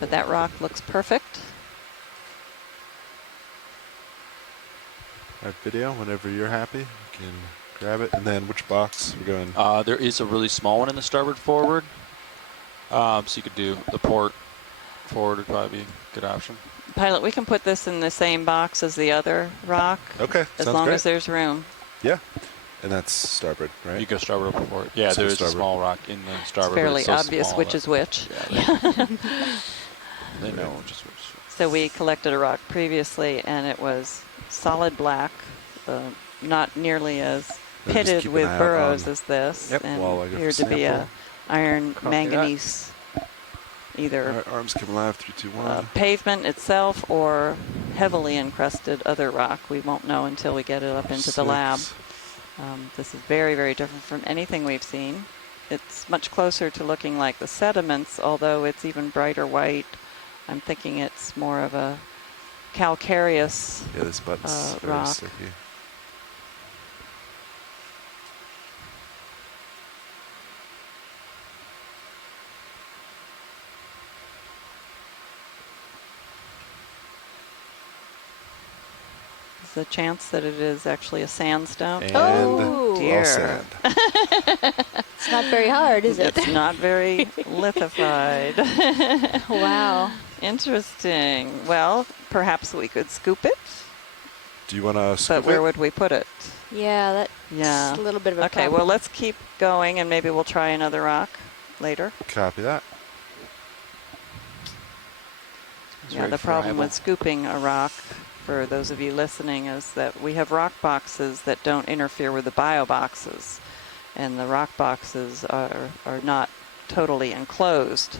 But that rock looks perfect. All right, video, whenever you're happy, you can grab it. And then which box we're going? There is a really small one in the starboard forward. So you could do the port forward would probably be a good option. Pilot, we can put this in the same box as the other rock. Okay, as sounds long great. as there's room. Yeah. And that's starboard, right? You go starboard or port. Yeah, So there is starboard. a small rock in the It's starboard. fairly but it's so obvious small which that- is which. Yeah, they know which is which. So we collected a rock previously, and it was solid black, not nearly as Then just pitted keep an with eye out burrows on- as this, Yep. and While I go appeared for to be a sample. iron Copy that. manganese, either All right, arms come live, 3, 2, 1. pavement itself or heavily encrusted other rock. We won't know until we get it up into the lab. This is very, very different from anything we've seen. It's much closer to looking like the sediments, although it's even brighter white. I'm thinking it's more of a calcareous Yeah, this button's very rock. sticky. There's a chance that it is actually a sandstone. And Oh, dear. all sand. it's not very hard, is it? It's not very lithified. Wow. Interesting. Well, perhaps we could scoop it, Do you want to but scoop where it? would we put it? Yeah, that's Yeah. a little bit of a Okay, problem. well, let's keep going, and maybe we'll try another rock later. Copy that. It's Yeah, very the problem friable. with scooping a rock, for those of you listening, is that we have rock boxes that don't interfere with the bio boxes, and the rock boxes are not totally enclosed.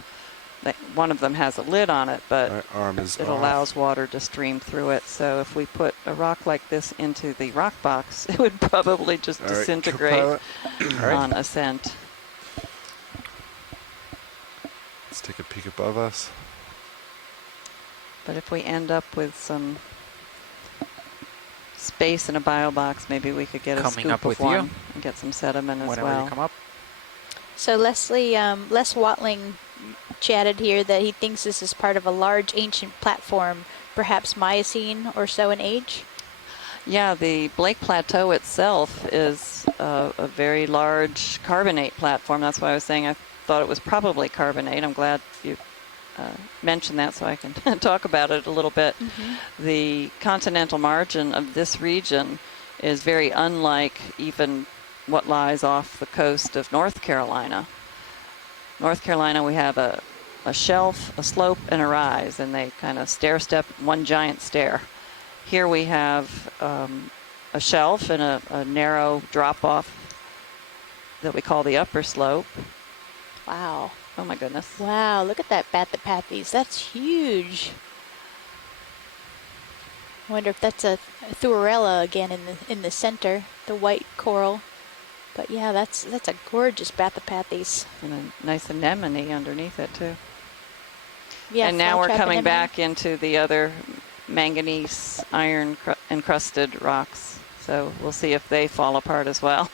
One of them has a lid on it, but All right, arm is it off. allows water to stream through it. So if we put a rock like this into the rock box, it would probably just All right, disintegrate co-pilot. on ascent. Let's take a peek above us. But if we end up with some space in a bio box, maybe we could get a Coming scoop up of with you. one and get some sediment as Whenever well. you come up. So Leslie, Les Watling chatted here that he thinks this is part of a large ancient platform, perhaps Miocene or so in age. Yeah, the Blake Plateau itself is a very large carbonate platform. That's why I was saying I thought it was probably carbonate. I'm glad you mentioned that so I can talk about it a little bit. The continental margin of this region is very unlike even what lies off the coast of North Carolina. North Carolina, we have a shelf, a slope, and a rise, and they kind of stair-step one giant stair. Here we have a shelf and a narrow drop-off that we call the upper slope. Wow. Oh my goodness. Wow, look at that Bathypathes. That's huge. I wonder if that's a Thuarella again in the center, the white coral. But yeah, that's a gorgeous Bathypathes. And a nice anemone underneath it too. Yeah, and now we're flytrap coming anemone. back into the other manganese iron encrusted rocks. So we'll see if they fall apart as well.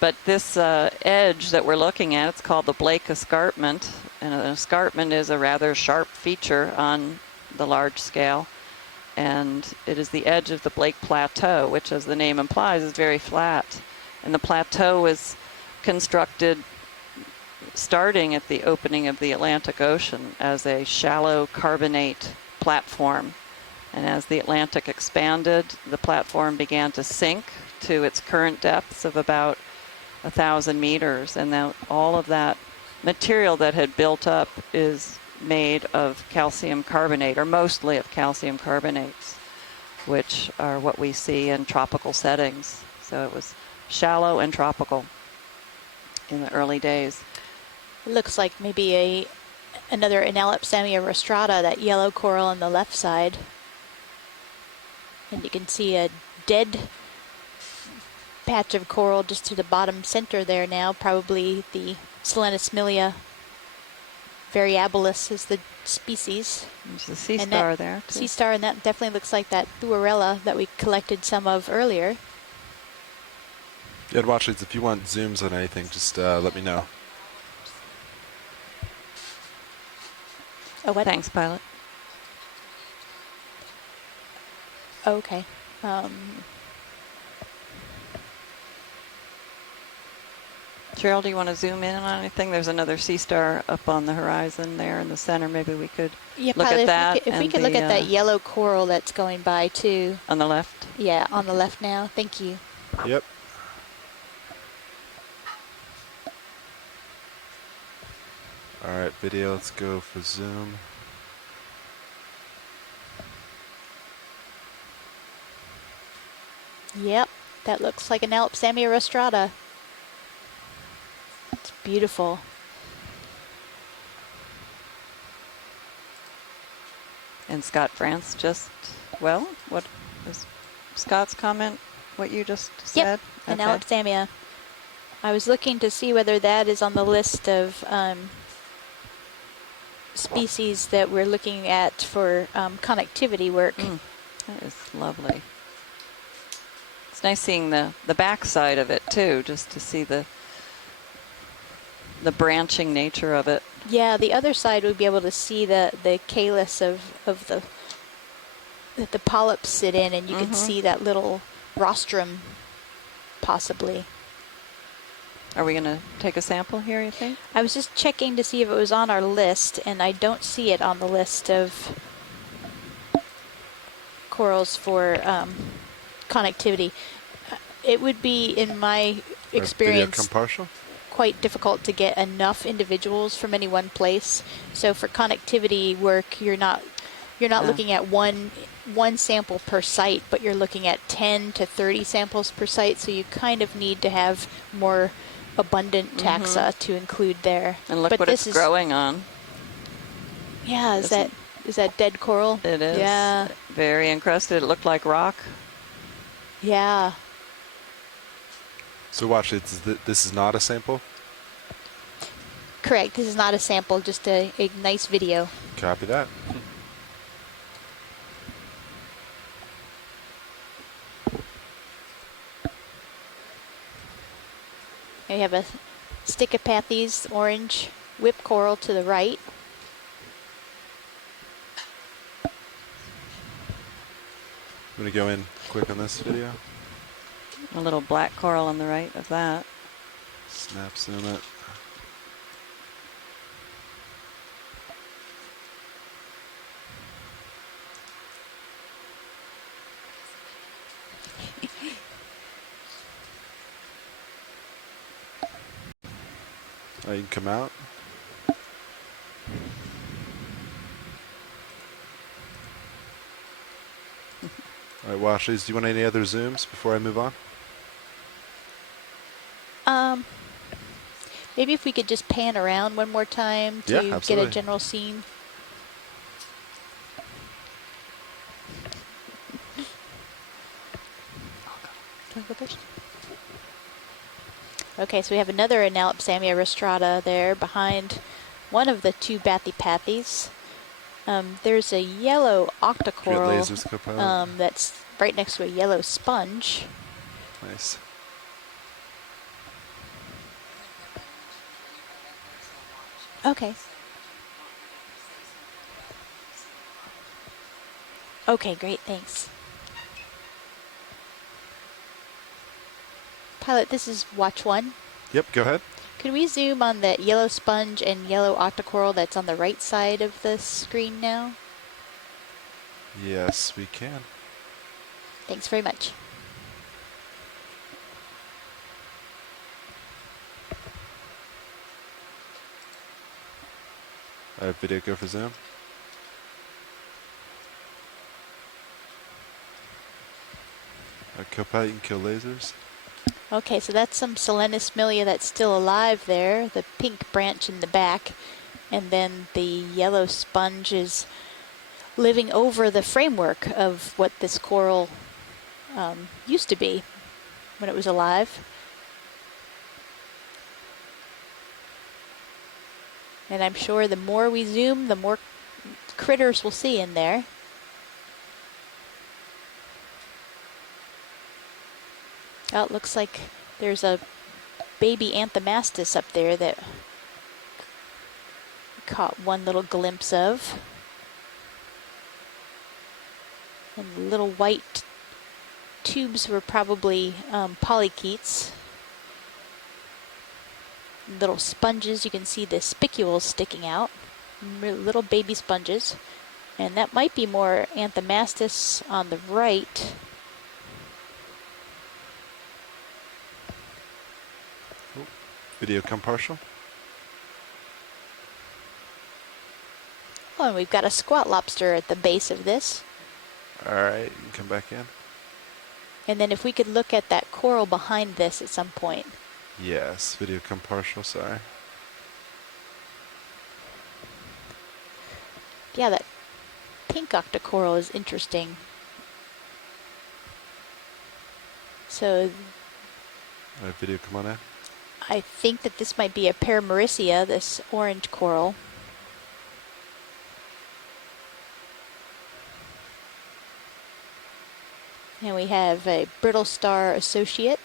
But this edge that we're looking at, it's called the Blake Escarpment. And an escarpment is a rather sharp feature on the large scale. And it is the edge of the Blake Plateau, which, as the name implies, is very flat. And the plateau was constructed starting at the opening of the Atlantic Ocean as a shallow carbonate platform. And as the Atlantic expanded, the platform began to sink to its current depths of about 1,000 meters. And then all of that material that had built up is made of calcium carbonate, or mostly of calcium carbonates, which are what we see in tropical settings. So it was shallow and tropical in the early days. It looks like maybe another Analepsamia rostrata, that yellow coral on the left side. And you can see a dead patch of coral just to the bottom center there now, probably the Selenosmilia variabilis is the species. There's the sea star there, too. Sea star, and that definitely looks like that Thuarella that we collected some of earlier. Yeah, watch leads. If you want zooms on anything, just let me know. Oh, what? Thanks, pilot. Okay. Cheryl, do you want to zoom in on anything? There's another sea star up on the horizon there in the center. Maybe we could look pilot, at that. If we could look at that yellow coral that's going by too. On the left? Yeah, on the left now. Thank you. Yep. All right, video, let's go for zoom. Yep, that looks like an Analepsamia rostrata. It's beautiful. And Scott France just, well, what is Scott's comment, what you just said? Yep, Analepsamia. I was looking to see whether that is on the list of species that we're looking at for connectivity work. That is lovely. It's nice seeing the back side of it too, just to see the branching nature of it. Yeah, the other side we'd be able to see the calyx of the that the polyps sit in, and you could see that little rostrum possibly. Are we going to take a sample here, you think? I was just checking to see if it was on our list, and I don't see it on the list of corals for connectivity. It would be, in my experience, quite difficult to get enough individuals from any one place. So for connectivity work, you're not looking at one sample per site, but you're looking at 10 to 30 samples per site. So you kind of need to have more abundant taxa to include there. And look what it's growing on. Yeah, is that dead coral? It is. Yeah. Very encrusted. It looked like rock. Yeah. So watch it. This is not a sample? Correct. This is not a sample, just a nice video. Copy that. We have a Stichopathes orange whip coral to the right. I'm going to go in quick on this video. A little black coral on the right of that. Snap zoom it. You can come out. All right, Washley's, do you want any other zooms before I move on? Maybe if we could just pan around one more time to get a absolutely. general scene. Do you want to go first? Okay, so we have another Analopsamia rostrata there behind one of the two bathypathes. There's a yellow octocoral lasers, Copilot? that's right next to a yellow sponge. Nice. Okay. Okay, great, thanks. Pilot, this is watch 1. Yep, go ahead. Can we zoom on that yellow sponge and yellow octocoral that's on the right side of the screen now? Yes, we can. Thanks very much. All right, video, go for zoom. Copilot, you can kill lasers. Okay, so that's some Selenismilia that's still alive there, the pink branch in the back, and then the yellow sponge is living over the framework of what this coral used to be when it was alive. And I'm sure the more we zoom, the more critters we'll see in there. Oh, it looks like there's a baby Anthomastus up there that we caught one little glimpse of. And little white tubes were probably polychaetes. Little sponges, you can see the spicules sticking out. Little baby sponges. And that might be more Anthomastus on the right. Video come partial. Oh, and we've got a squat lobster at the base of this. All right, you can come back in. And then if we could look at that coral behind this at some point. Yes, video come partial, sorry. Yeah, that pink octocoral is interesting. So All right, video come on in. I think that this might be a Paramaricia, this orange coral. And we have a brittle star associate.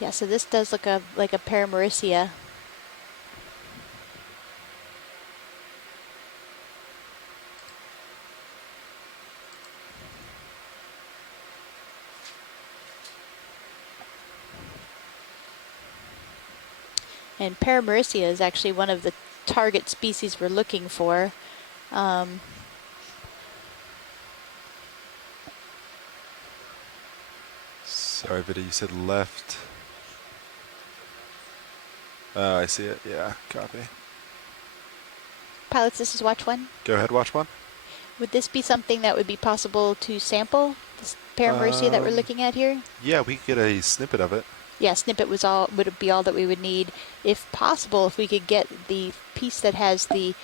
Yeah, so this does look like a Paramaricia. And Paramaricia is actually one of the target species we're looking for. Sorry, video, you said left. Oh, I see it. Yeah, copy. Pilots, this is watch 1. Go ahead, watch 1. Would this be something that would be possible to sample, this Paramaricia that we're looking at here? Yeah, we could get a snippet of it. Yeah, snippet would be all that we would need. If possible, if we could get the piece that has the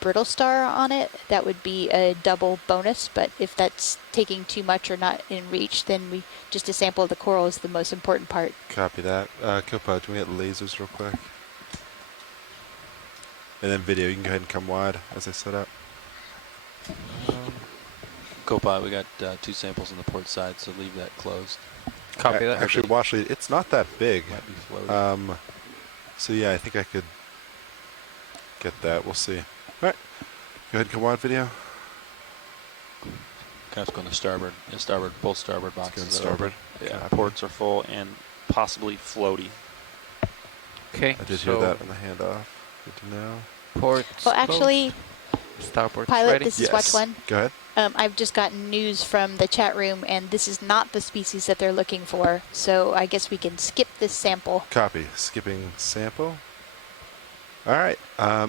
brittle star on it, that would be a double bonus. But if that's taking too much or not in reach, then just a sample of the coral is the most important part. Copy that. Copilot, do we get lasers real quick? And then video, you can go ahead and come wide as I set up. Copilot, we got 2 samples on the port side, so leave that closed. Copy that. Actually, watch lead. It's not that big. Might be floating. So yeah, I think I could get that. We'll see. All right. Go ahead and come on video. Kind of going to starboard. Yeah, starboard. Both starboard Let's boxes. go starboard. Yeah, Copy. ports are full and possibly floaty. Okay. I did hear that on the handoff. Good to know. Ports. Well, actually, starboard. pilot, Ready? this is Watch One. Go ahead. I've just gotten news from the chat room, and this is not the species that they're looking for. So I guess we can skip this sample. Copy. Skipping sample. All right.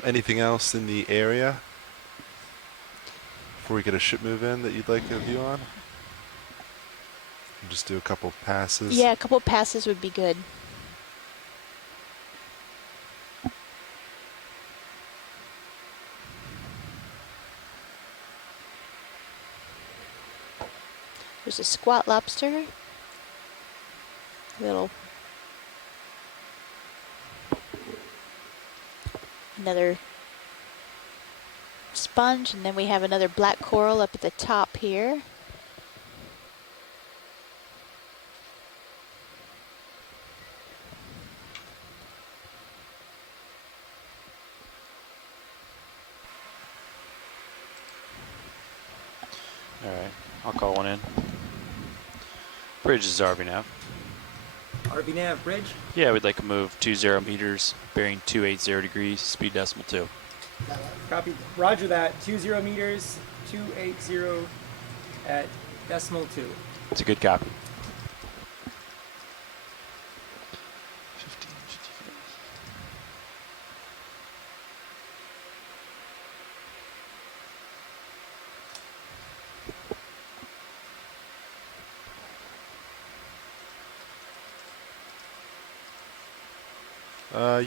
Anything else in the area before we get a ship move in that you'd like a view on? Just do a couple passes. Yeah, a couple passes would be good. There's a squat lobster. Another sponge, and then we have another black coral up at the top here. All right. I'll call one in. Bridge is RVNav. RVNav bridge? Yeah, we'd like to move 20 meters, bearing 280 degrees, speed decimal 2. Copy. Roger that. 20 meters, 280 at decimal 2. It's a good copy.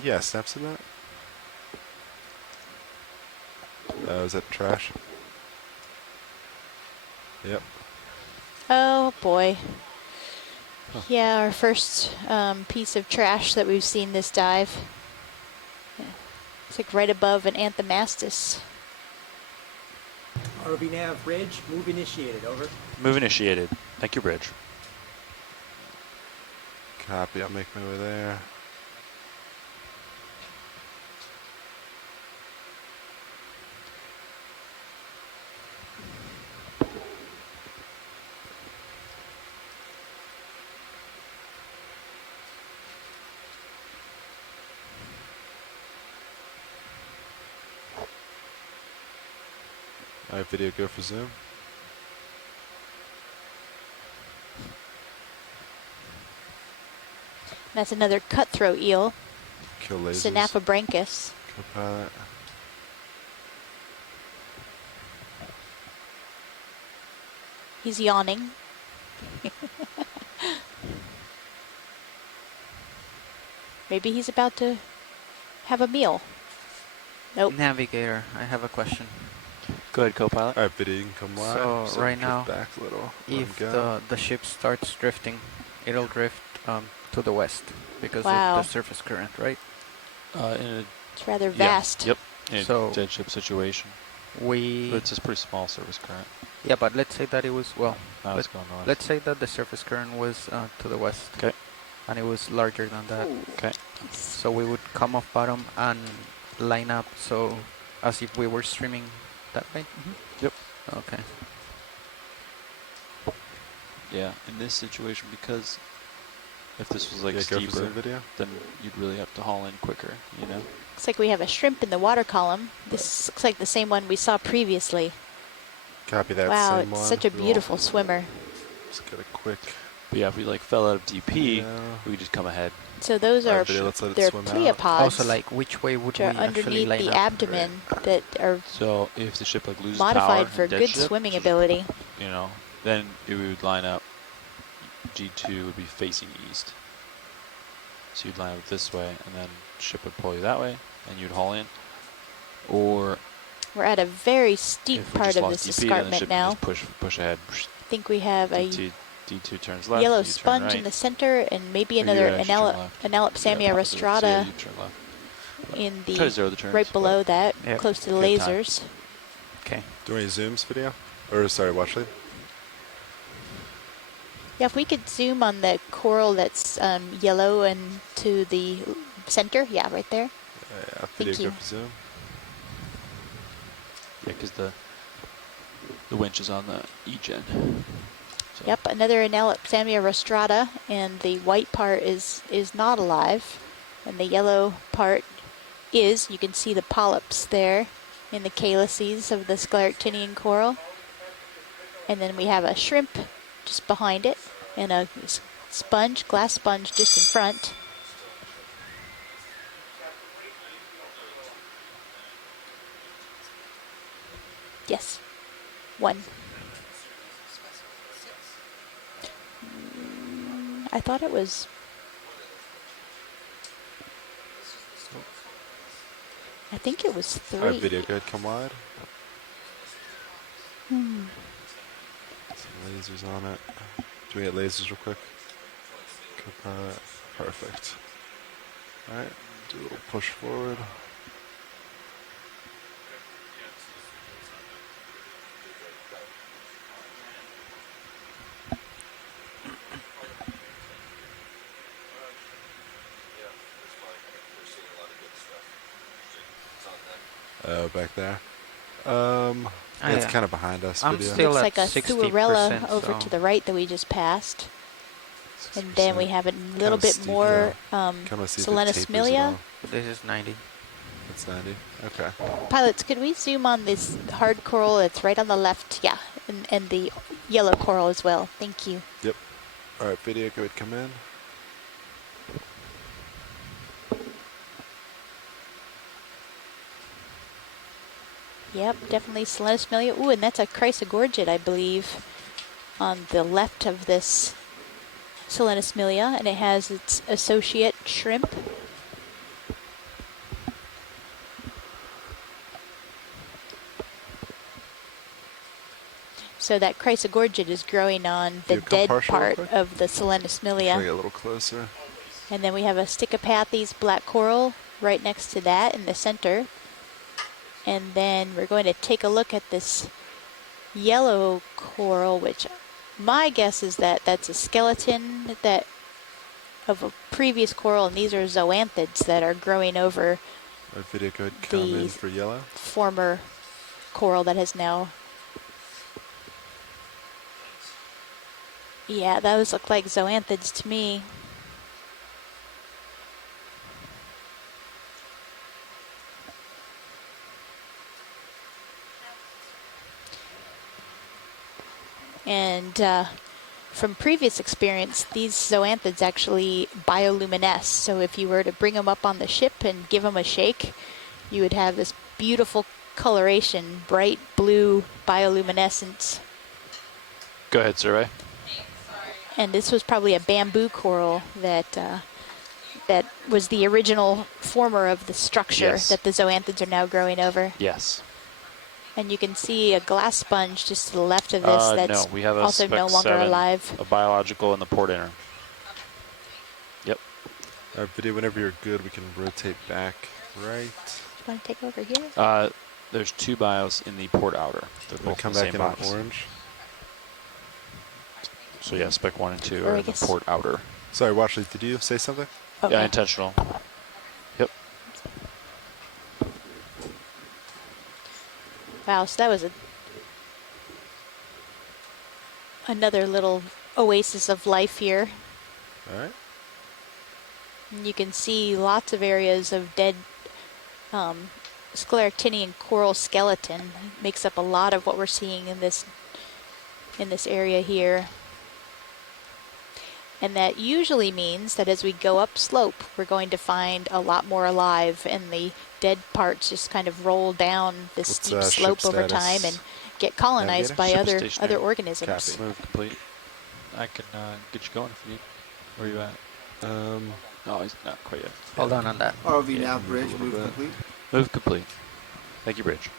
Yeah, snaps in that. Is that trash? Yep. Oh boy. Yeah, our first piece of trash that we've seen this dive. It's like right above an Anthomastus. RVNav bridge, move initiated, over. Move initiated. Thank you, Bridge. Copy, I'll make my way there. Alright, video go for zoom. That's another cutthroat eel. Kill lasers. Synaphobranchus. Co-pilot. He's yawning. Maybe he's about to have a meal. Nope. Navigator, I have a question. Go ahead, co-pilot. Alright, video, you can come live. So right drift now, back a little. if the ship starts drifting, it'll drift to the west because of Wow. the surface current, right? It's rather vast. Yep. In a So dead ship situation. But it's a pretty small surface current. Yeah, but let's say that it was, well, Now it's going north. let's say that the surface current was to the west. Okay. And it was larger than that. Okay. So we would come off bottom and line up so as if we were streaming that way? Yep. Okay. Yeah, in this situation, because if this was like Yeah, go for steeper, zoom video. then you'd really have to haul in quicker, you know? Looks like we have a shrimp in the water column. This looks like the same one we saw previously. Copy that. Wow, same it's one. such a We'll beautiful swimmer. Just get a quick. But yeah, if we like fell out of DP, Yeah. we could just come ahead. So those are video, let's let it they're swim out. pleopods, Also, like, which way would which we are actually underneath line the up? abdomen that are So if the ship like loses power, modified for dead good ship, swimming ability. you know, then it would line up. G2 would be facing east. So you'd line up this way, and then ship would pull you that way, and you'd haul in. Or We're at a very steep if we part just of lost this DP, then the escarpment ship now. can just push ahead. I think we have a D2 turns left. yellow you turn sponge right. in the center and maybe Or you another actually turn left. Analopsamia Yeah, rostrata so yeah, you turn left. in Try to the zero the turns, right but- below that, Yep. close to the Good time. lasers. Okay. Do any zooms video? Or sorry, watch lead. Yeah, if we could zoom on the coral that's yellow and to the center. Yeah, right there. Yeah, Thank you. zoom. Yeah, because the winch is on the E-gen. So. Yep, another Anelopsamia rostrata, and the white part is not alive, and the yellow part is. You can see the polyps there in the calyces of the scleractinian coral. And then we have a shrimp just behind it, and a sponge, glass sponge just in front. Yes, one. I thought it was. I think it was 3. All right, video, go ahead, come wide. Hmm. Some lasers on it. Do we get lasers real quick? Perfect. All right, do a little push forward. Back there. It's kind of behind us. I'm Video. still Looks at like a 60%, Thuarella over so to the right that we just passed. And then we have a little bit steep, more Kinda see if it tapers at Selenosmilia. all. this is 90. That's 90. Okay. Pilots, could we zoom on this hard coral that's right on the left? Yeah, and the yellow coral as well. Thank you. Yep. All right, video, go ahead, come in. Yep, definitely Selenosmilia. Ooh, and that's a Chrysogorgid, I believe, on the left of this Selenosmilia, and it has its associate shrimp. So that Chrysogorgid is growing on the dead part of the Selenosmilia. Get a little closer. And then we have a Stichopathes black coral right next to that in the center. And then we're going to take a look at this yellow coral, which my guess is that that's a skeleton that of a previous coral, and these are zoanthids that are growing over Video, go ahead, come in the for yellow. former coral that has now. Yeah, those look like zoanthids to me. And from previous experience, these zoanthids actually bioluminesce. So if you were to bring them up on the ship and give them a shake, you would have this beautiful coloration, bright blue bioluminescence. Go ahead, survey. And this was probably a bamboo coral that that was the original former of the structure that the zoanthids are now growing over. Yes. And you can see a glass sponge just to the left of this that's no, we have a also no longer 7, alive. a biological in the port inner. Yep. All right, video, whenever you're good, we can rotate back right. You want to take over here? There's 2 bios in the port outer. They're We'll both come the back same in box. on orange. So yeah, spec 1 and 2 Or are I in the guess- port outer. Sorry, Watchley, did you say something? Okay. Yeah, intentional. Yep. Wow, so that was another little oasis of life here. All right. And you can see lots of areas of dead scleractinian coral skeleton. It makes up a lot of what we're seeing in this area here. And that usually means that as we go up slope, we're going to find a lot more alive, and the dead parts just kind of roll down this steep slope over time and get colonized by other organisms. Copy. Move complete. I can get you going if you need. Where are you at? No, he's not quite yet. Hold on that. ROV nav bridge, move complete. Move complete. Thank you, Bridge.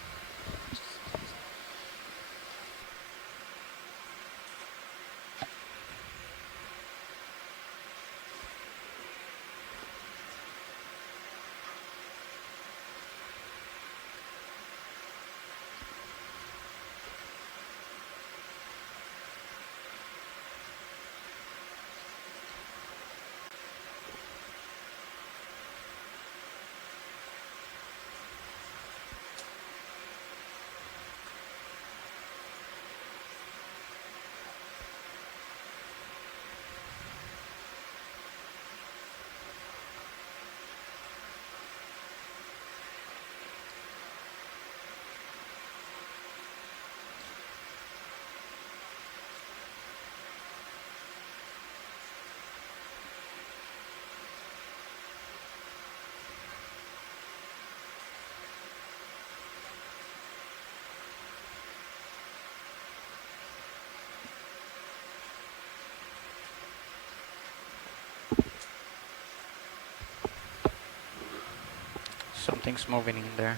Something's moving in there.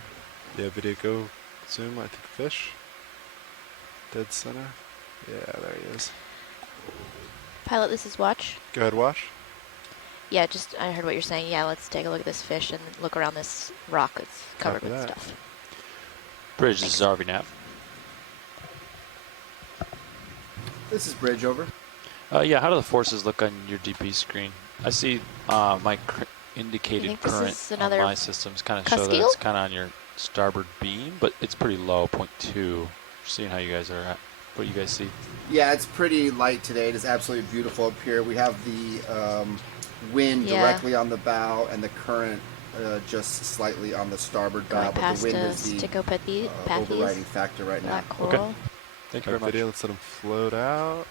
Yeah, video, go zoom. I think fish. Dead center. Yeah, there he is. Pilot, this is Watch. Go ahead, Wash. Yeah, I heard what you're saying. Yeah, let's take a look at this fish and look around this rock that's covered Copy with that. stuff. Bridge, this is RVNav. This is Bridge, over. Yeah, how do the forces look on your DP screen? I see my indicated this current is on another my systems kind of show that Castile? it's kind of on your starboard beam, but it's pretty low, 0.2. Seeing how you guys are at. What do you guys see? Yeah, it's pretty light today. It is absolutely beautiful up here. We have the wind directly on the bow and the current just slightly on the starboard bow, but past the wind is the overriding factor right now. Coral. Okay. Thank you very much. Video, let's let him float out.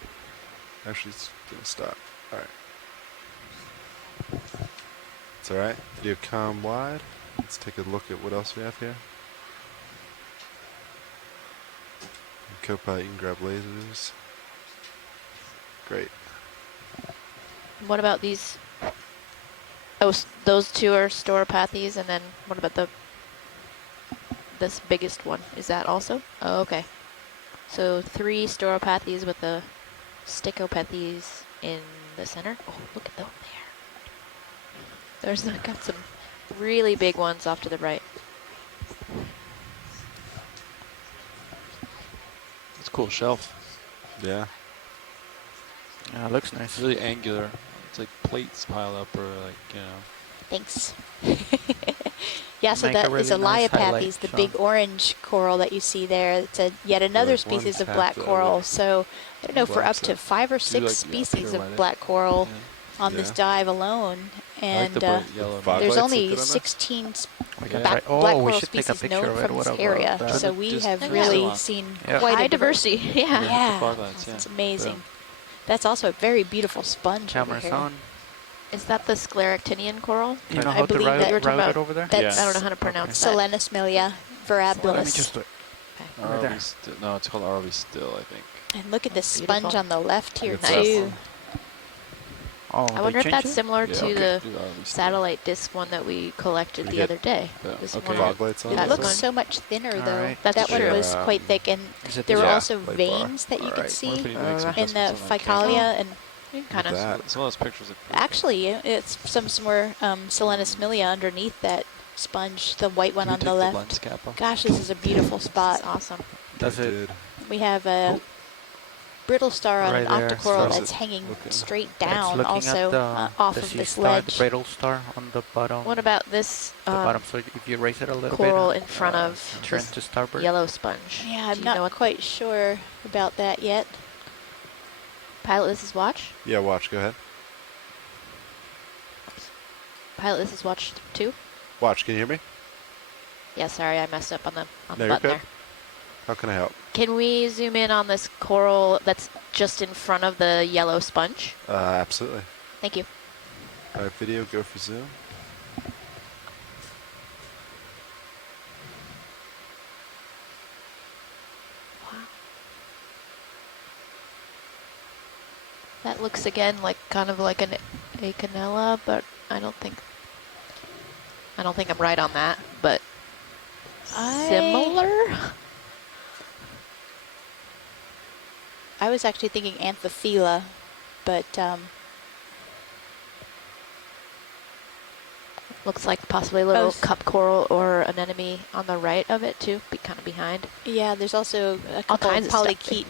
Actually, it's gonna stop. All right. It's all right. Video, come wide. Let's take a look at what else we have here. Copilot, you can grab lasers. Great. What about these? Oh, those two are Storopathes, and then what about this biggest one? Is that also? Oh, okay. So 3 Storopathes with the Stichopathes in the center. Oh, look at them there. There's got some really big ones off to the right. It's a cool shelf. Yeah. Yeah, it looks nice. It's really angular. It's like plates piled up, or like, you know. Thanks. Yeah, so Make a that is a really nice Liapathes, highlight, the Sean. big orange coral that you see there. It's yet another Like one species of tap black that coral. would So I don't know, for up collapse to it. 5 or Do 6 like, species pure light of it. black coral on Yeah. this dive alone. I like And the bright yellow. Fog there's lights look only good on that? 16 We can Yeah. try. Oh, black we coral should take a species picture known of it. from What this about area. that? So we Just have yeah. really seen Yeah. quite High a diversity. Yeah. Yeah, Fog lights, that's yeah. amazing. Boom. That's also a very beautiful sponge over Cameras here. on. Is that the Scleractinian coral? You know I how to believe that you were talking route it about- over there? That's I don't know how to pronounce that. Selenismilia Let me verabilis. just do it. Okay. Right there. ROV still. No, it's called ROV still, I think. And look at this Beautiful. sponge on the left here It's too. Oh, I wonder if that's similar Yeah, to okay. the Do ROV still. satellite disc one that we collected We the get- other day. Yeah, This okay. one Fog lights on. It That looks one. so much thinner though. Alright. That's That one true. was quite thick, and Is it there were Yeah, also light bar. veins that you could Alright. see What if we need to make some in the adjustments on that camera? Ficalia, and Kind Look of. at that. Some of those pictures are pretty actually it's some more Selenismilia underneath that sponge, the white one Can we on take the left. lens cap off? Gosh, this is a beautiful spot. Awesome. Does it? Did. We have a brittle star on Right an there. octocoral Starts that's it hanging looking- straight It's down looking also at the, off the of sea this star, ledge. the brittle star on the bottom. What about this the bottom. So if you raise it a little coral bit, in front of turn this to starboard. yellow sponge? Yeah, Do I'm you not know what quite sure about that yet. Pilot, this is Watch. Yeah, watch. Go ahead. Pilot, this is Watch 2. Watch. Can you hear me? Yeah, sorry, I messed up on the No, button you're good. there. How can I help? Can we zoom in on this coral that's just in front of the yellow sponge? Absolutely. Thank you. All right, video, go for zoom. That looks again like kind of like an Acanella, but I don't think I'm right on that, but similar. I was actually thinking Anthophila, but Looks like possibly a little Oh, cup coral or an anemone on the right of it too, be kind of behind. yeah, there's also a couple of kinds of stuff polychaete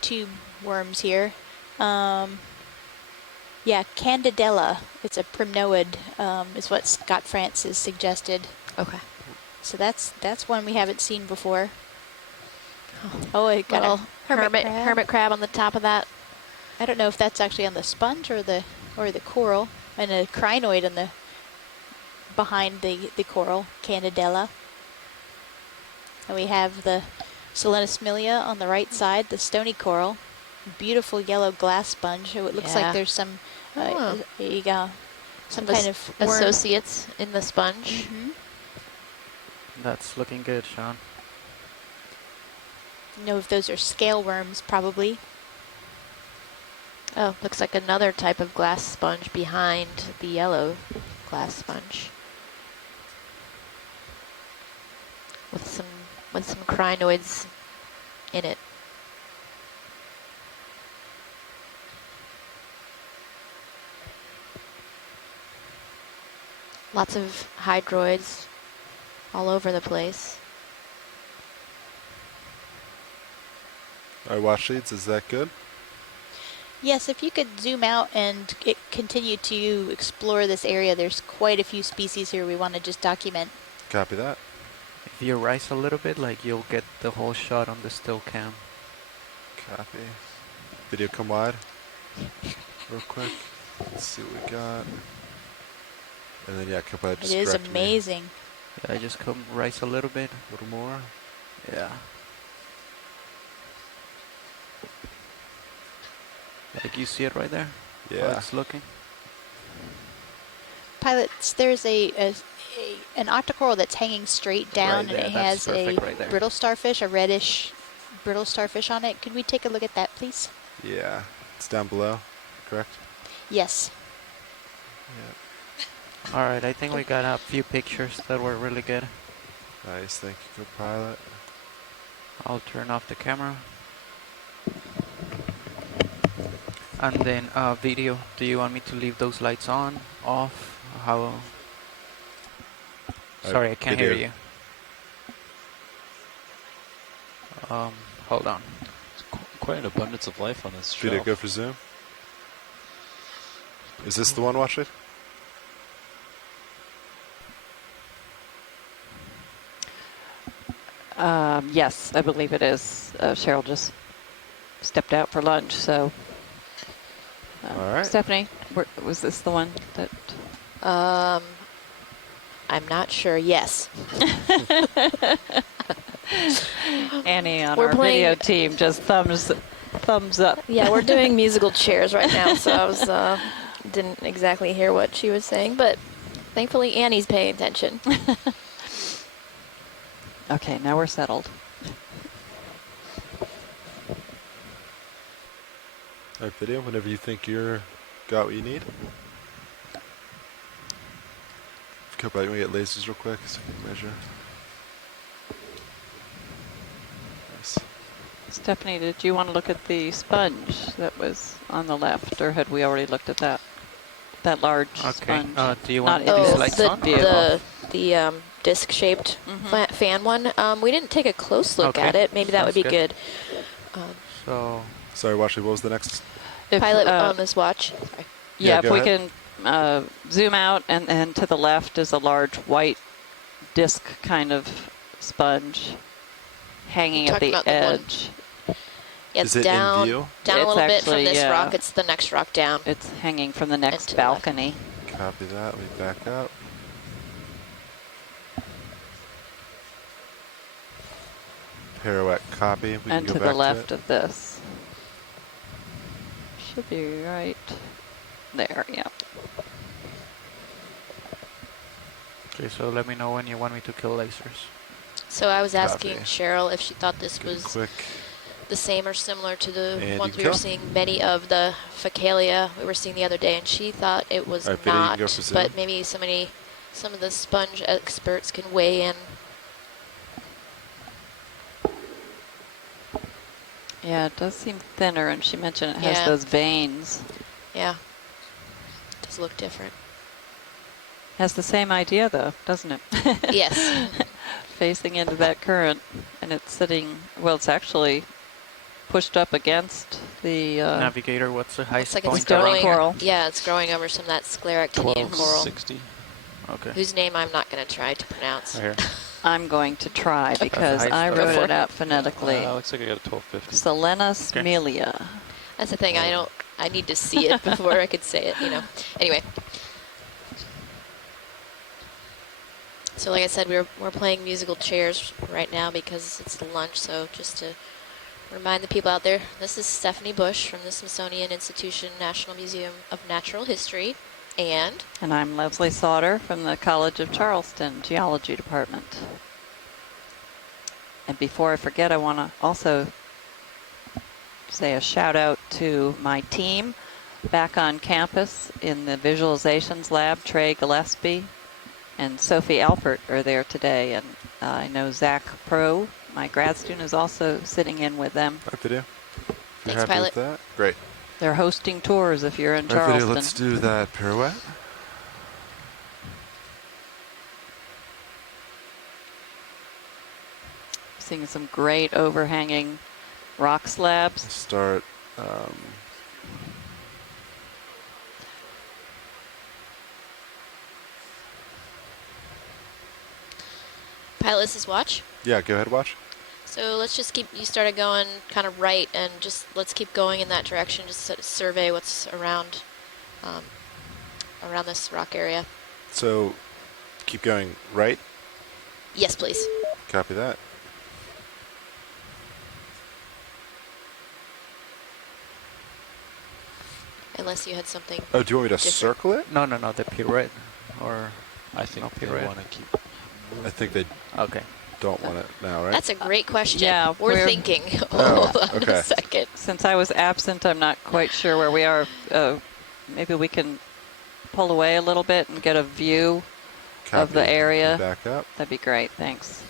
tube worms here. Yeah, Candidella. It's a primnoid, is what Scott Francis suggested. Okay. So that's one we haven't seen before. Oh, it got Little a hermit crab. on the top of that. I don't know if that's actually on the sponge or the coral, and a crinoid on the behind the coral, Candidella. And we have the Selenismilia on the right side, the stony coral. Beautiful yellow glass sponge. So it looks Yeah. like there's some Oh. there you go. Some Some kind of worm. associates in the sponge. Mhm. That's looking good, Sean. Know if those are scale worms, probably. Oh, looks like another type of glass sponge behind the yellow glass sponge. with some crinoids in it. Lots of hydroids all over the place. Our watch leads, is that good? Yes, if you could zoom out and continue to explore this area, there's quite a few species here we want to just document. Copy that. If you rise a little bit, like you'll get the whole shot on the still cam. Copy. Video come wide. Real quick. Let's see what we got. And then yeah, come by. It is amazing. Yeah, just come rise a little bit. A little more. Yeah. Like you see it right there? Yeah. How it's looking. Pilots, there's an octocoral that's hanging straight down, Right and it there, has that's a perfect right there. brittle starfish, a reddish brittle starfish on it. Could we take a look at that, please? Yeah. It's down below, correct? Yes. Yeah. Alright, I think we got a few pictures that were really good. Nice, thank you, co-pilot. I'll turn off the camera. And then video, do you want me to leave those lights on, off, how? Sorry, I can't hear you. Hold on. Quite an abundance of life on this Video shelf. go for zoom. Is this the one, watch it? Yes, I believe it is. Cheryl just stepped out for lunch, so. All right. Stephanie, was this the one that? I'm not sure. Yes. Annie on We're our video team just thumbs up. Yeah, we're doing musical chairs right now, so I was didn't exactly hear what she was saying, but thankfully Annie's paying attention. Okay, now we're settled. All right, video, whenever you think you're got what you need. Co-pilot, we get lasers real quick so we can measure. Nice. Stephanie, did you want to look at the sponge that was on the left, or had we already looked at that? That large sponge. Do you want Not these in lights this on? The disc-shaped fan one. We didn't take a close look at it. Maybe that would be good. So. Sorry, Washley, what was the next? Pilot on this watch. Sorry. Yeah, if we ahead. can zoom out, and to the left is a large white disc kind of sponge hanging at the edge. Yeah, Is it's it down, in view? down a It's little bit from actually, this yeah. rock. It's the next rock down. It's hanging from the next to the left. balcony. Copy that. We back up. Pirouette copy. We And can go to back the left to it. of this. Should be right there, yeah. Okay, so let me know when you want me to kill lasers. So I was asking Copy. Cheryl if she thought this Good, was quick. the same or similar to the And ones you we were go. seeing many of the Facalia we were seeing the other day, and she thought it was All right, Peter, you can not. go for zoom. But maybe some of the sponge experts can weigh in. Yeah, it does seem thinner, and she mentioned it has Yeah. those veins. Yeah, does look different. Has the same idea, though, doesn't it? Yes. Facing into that current, and it's sitting, well, it's actually pushed up against the Navigator, what's the highest Looks like it's point? growing. coral. Yeah, it's growing over some of that scleractinian coral, 1260. Okay. whose name I'm not going to try to pronounce. Right here. I'm going to try because height I stuff. wrote Go for it out phonetically. Looks like I got a 1250. Selena smelia. That's the thing. I need to see it before I could say it. Anyway. So like I said, we're playing musical chairs right now because it's lunch. So just to remind the people out there, this is Stephanie Bush from the Smithsonian Institution National Museum of Natural History, and I'm Leslie Sauter from the College of Charleston Geology Department. And before I forget, I want to also say a shout out to my team back on campus in the visualizations lab. Trey Gillespie and Sophie Alpert are there today, and I know Zach Pro, my grad student, is also sitting in with them. All right, video. If you're Thanks, happy pilot. with that, great. They're hosting tours if you're in All right, Charleston. video, let's do that pirouette. Seeing some great overhanging rock slabs. Start. Pilot, this is watch. Yeah, go ahead, watch. So let's just keep, you started going kind of right, and just let's keep going in that direction, just to survey what's around, around this rock area. So keep going right. Yes, please. Copy that. Unless you had something. Oh, do you want me to different. circle it? No, the pirouette. Or I think no they pirouette. want to keep. I think they Okay. don't want it now, right? That's a great question. Yeah, we're thinking. Oh, Hold on okay. a second. Since I was absent, I'm not quite sure where we are. Maybe we can pull away a little bit and get a view of the Copy. area. Back up. That'd be great. Thanks.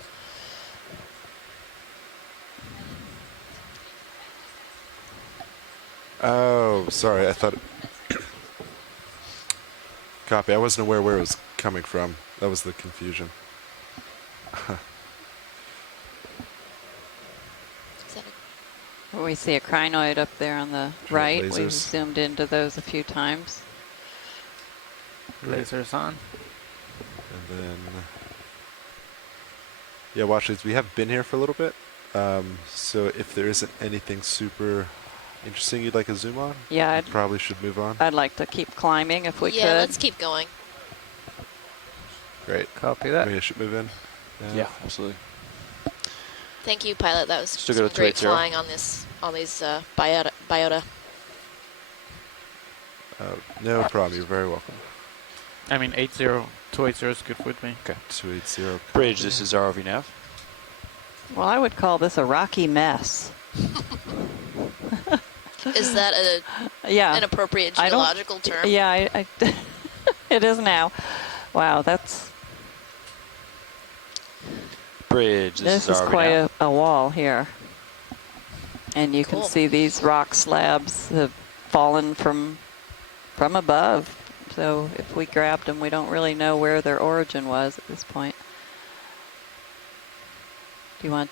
Oh, sorry. I thought. Copy. I wasn't aware where it was coming from. That was the confusion. We see a crinoid up there on the Sure, right. We've lasers. zoomed into those a few times. Lasers on. And then. Yeah, watch these. We have been here for a little bit. So if there isn't anything super interesting you'd like to zoom on, Yeah, we probably should move on. I'd like to keep climbing if we could. Yeah, let's keep going. Great. Copy that. We should move in. Yeah, absolutely. Thank you, pilot. That was Still some got a great 280. flying on this, on these biota. No problem. You're very welcome. I mean, 280 is good with me. Okay. 280. Bridge, this is ROV nav. Well, I would call this a rocky mess. Is that Yeah. an appropriate I don't- geological term? Yeah, I it is now. Wow, that's Bridge, this is is ROV quite nav. a wall here. And you can Cool. see these rock slabs have fallen from above. So if we grabbed them, we don't really know where their origin was at this point. Do you want,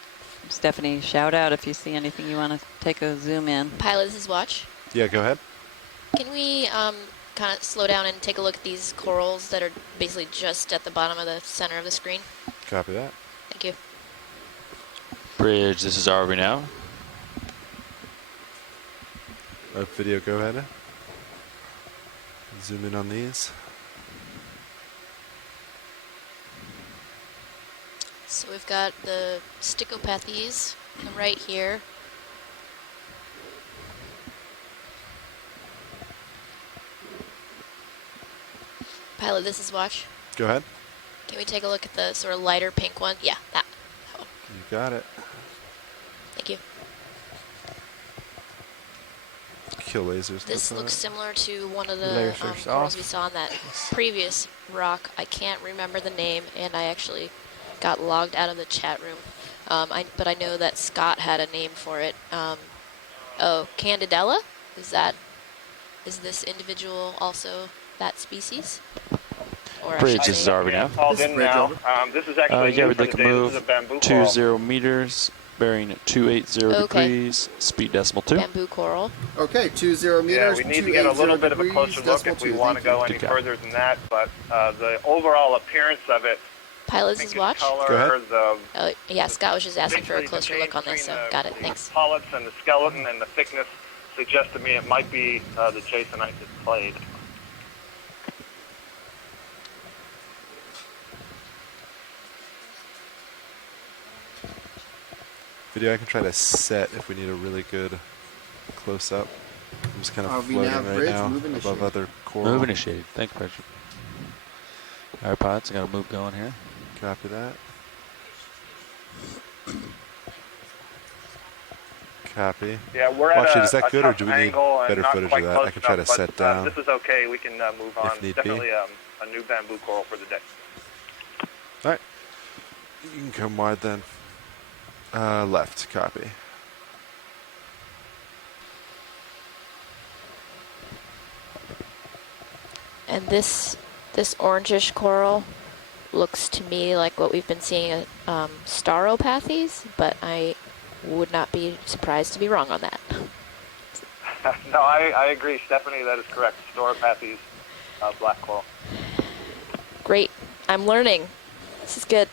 Stephanie, shout out if you see anything you want to take a zoom in. Pilot, this is watch. Yeah, go ahead. Can we kind of slow down and take a look at these corals that are basically just at the bottom of the center of the screen? Copy that. Thank you. Bridge, this is ROV nav. Video, go ahead. Zoom in on these. So we've got the Sticopathes right here. Pilot, this is watch. Go ahead. Can we take a look at the sort of lighter pink one? Yeah, that. You got it. Thank you. Kill lasers. This looks similar to one of the Lasers corals off. we saw on that previous rock. I can't remember the name, and I actually got logged out of the chat room. But I know that Scott had a name for it. Oh, Candidella? Is this individual also that species? Or I Bridge, should this is say- ROV nav. Called in now. This is actually Yeah, new we'd for like the to day. This move is a bamboo 20 coral. meters, bearing at 280 Okay. degrees, speed decimal 2. Bamboo coral. Okay, 20 Yeah, meters. we need to get a little 280 bit of a degrees, closer look decimal if we 2. want to Thank go you. any Good job. further than that. But the overall appearance of it, Pilot, this is watch. color, Go ahead. the Yeah, Scott was just asking for a basically the closer look on change this, so between got it, the thanks. polyps and the skeleton and the thickness suggests to me it might be the jasonite that's played. Video, I can try to set if we need a really good close up. I'm just kind of RV floating nav right bridge, now move above initiated. other coral. Move initiated. Thanks, Bridge. All right, pilots, I got a move going here. Copy that. Copy. Yeah, we're at Actually, a, is that a good, or tough do we need angle and better not footage quite of that? close I can try to enough, set but, down this is okay. We can move on. if need be. Definitely a new bamboo coral for the day. All right. You can come wide then. Left, copy. And this orangish coral looks to me like what we've been seeing at Stauropathes, but I would not be surprised to be wrong on that. No, I agree, Stephanie. That is correct. Stauropathes, black coral. Great. I'm learning. This is good.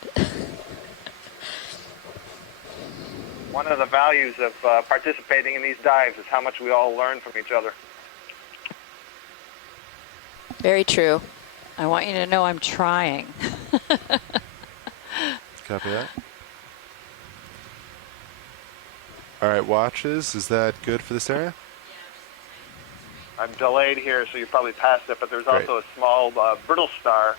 One of the values of participating in these dives is how much we all learn from each other. Very true. I want you to know I'm trying. Copy that. All right, watches. Is that good for this area? I'm delayed here, so you probably passed it, but there's Great. also a small brittle star.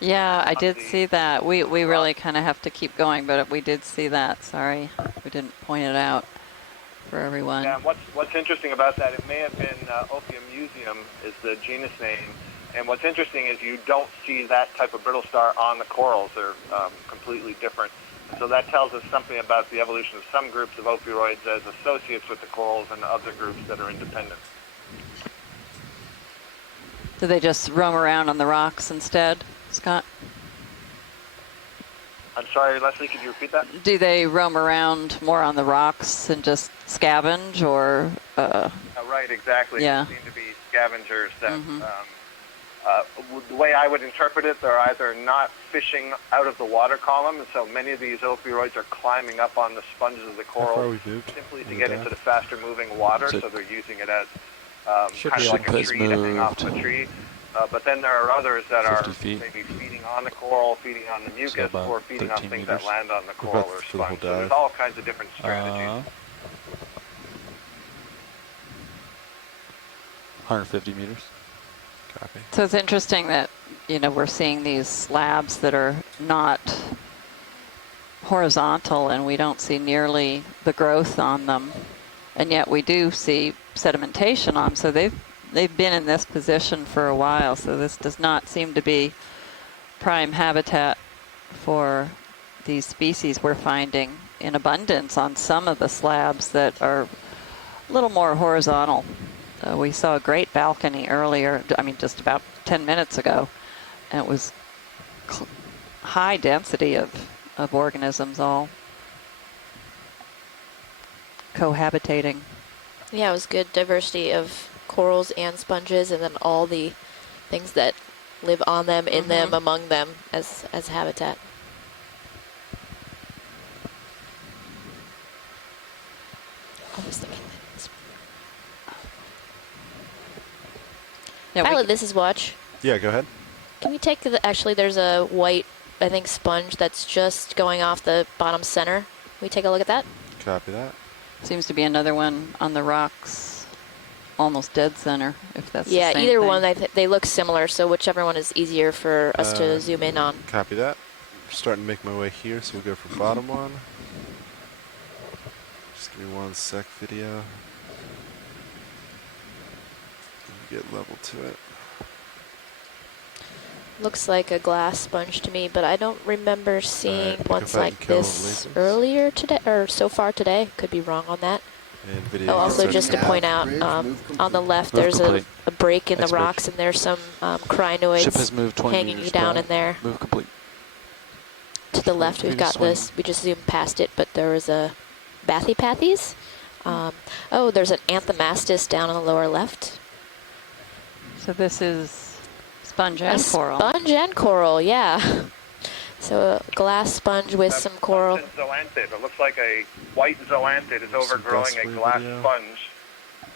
Yeah, I did see that. We really kind of have to keep going, but we did see that. Sorry, we didn't point it out for everyone. Yeah, and what's interesting about that, it may have been Okeanos is the genus name. And what's interesting is you don't see that type of brittle star on the corals. They're completely different. So that tells us something about the evolution of some groups of ophiuroids as associates with the corals and other groups that are independent. Do they just roam around on the rocks instead, Scott? I'm sorry, Leslie, could you repeat that? Do they roam around more on the rocks and just scavenge, or? Right, exactly. Yeah. They seem to be scavengers that, the way I would interpret it, they're either not fishing out of the water column, and so many of these ophiuroids are climbing up on the sponges of the coral simply to get into the faster moving water, so they're using it as kind of like a tree to hang off of a tree. But then there are others that are maybe feeding on the coral, feeding on the mucus, or feeding on things that land on the coral or sponge. So there's all kinds of different strategies. 150 meters. Copy. So it's interesting that, we're seeing these slabs that are not horizontal, and we don't see nearly the growth on them, and yet we do see sedimentation on them. So they've been in this position for a while, so this does not seem to be prime habitat for these species we're finding in abundance on some of the slabs that are a little more horizontal. We saw a great balcony earlier, just about 10 minutes ago, and it was high density of organisms all cohabitating. Yeah, it was good diversity of corals and sponges, and then all the things that live on them, in them, among them as habitat. I was thinking that. Yeah, Pilot, this is Watch. Yeah, go ahead. Can we take actually there's a white, I think, sponge that's just going off the bottom center. Can we take a look at that? Copy that. Seems to be another one on the rocks, almost dead center, if that's the same either thing. one, they look similar, so whichever one is easier for us to zoom in on. Copy that. Starting to make my way here, so we'll go for bottom one. Just give me 1 sec, video. Get level to it. Looks like a glass sponge to me, but I don't remember seeing ones like this earlier today, or so far today. Could be wrong on that. Oh, also just to point out, on the left there's a break in the rocks, and there's some crinoids hanging down in there. Move complete. To the left we've got this, we just zoomed past it, but there was a Bathypathes. Oh, there's an Anthomastus down on the lower left. So this is sponge and coral. Sponge and coral, yeah. So a glass sponge with some coral. Zoanthid. It looks like a white zoanthid is overgrowing a glass sponge.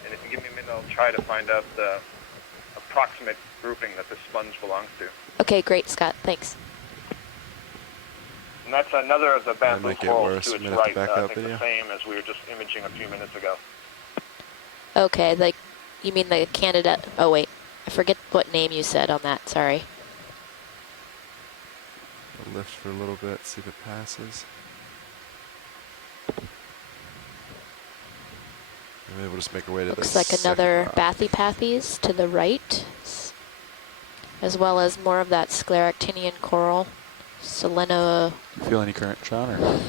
And if you give me a minute, I'll try to find out the approximate grouping that this sponge belongs to. Okay, great, Scott. Thanks. And that's another of the bamboo corals to its right. I think video. the same as we were just imaging a few minutes ago. Okay, like, you mean the Candida? Oh wait, I forget what name you said on that. Sorry. I'll lift for a little bit, see if it passes. Maybe we'll just make our way to Looks like another Bathypathes to the right, as well as more of that scleractinian coral. Selena. Feel any current, Sean? Or?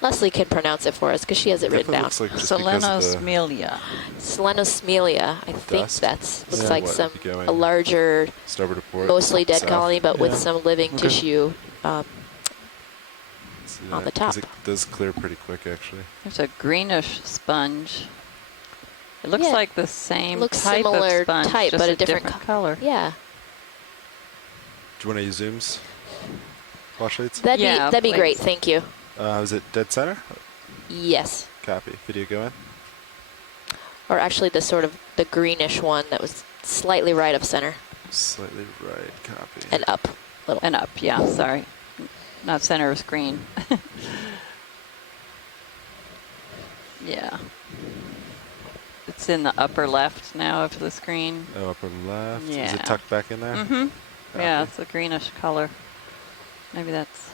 Leslie can pronounce it for us because she has it written down. Looks like Selenosmelia. Selenosmelia. I think dust? that's looks Yeah. like What, some if you go in a larger, starboard to port, mostly dead south? colony, but with Yeah. some living Okay. tissue See on that? the top. 'Cause it does clear pretty quick, actually. There's a greenish sponge. It looks Yeah. like the same Looks type similar of sponge, type, just but a a different color. Yeah. Do you want to use zooms? Flashlights? That'd be great. Thank you. Is it dead center? Yes. Copy. Video going. Or actually the sort of the greenish one that was slightly right of center. Slightly right. Copy. And up. Little. And up, yeah, sorry. Not center of screen. Yeah. It's in the upper left now of the screen. Oh, upper left. Yeah. Is it tucked back in there? Mm-hmm. Copy. Yeah, it's a greenish color. Maybe that's...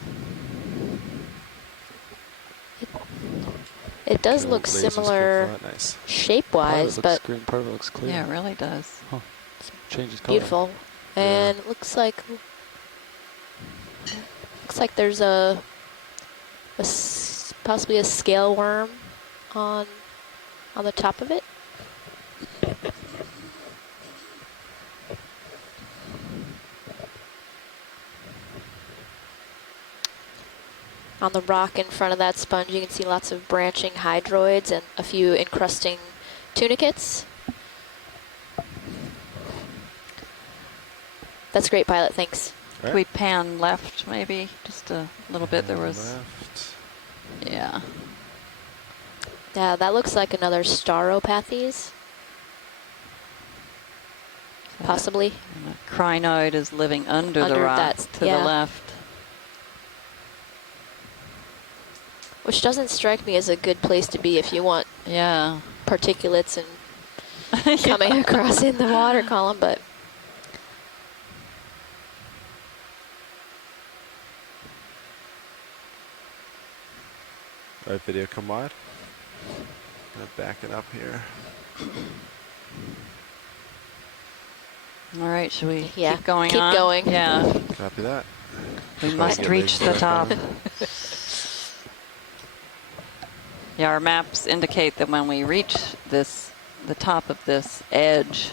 It does Cool. look Lasers similar for flat. Nice. shape-wise, but green, part of it looks clear. Yeah, it really does. Huh. Changes color. beautiful. And looks like there's possibly a scale worm on the top of it. On the rock in front of that sponge, you can see lots of branching hydroids and a few encrusting tunicates. That's great, Pilot. Thanks. Can we pan left, maybe? Just a little bit. There was... Left. Yeah. Yeah, that looks like another Stauropathes. Possibly. And a crinoid is living under the rock that, to the left. Which doesn't strike me as a good place to be if you want particulates and coming across in the water column, but All right, video come wide. Gonna back it up here. All right, should we Yeah, keep going keep on? going. Yeah. Copy that. We must reach the top. Yeah, our maps indicate that when we reach the top of this edge,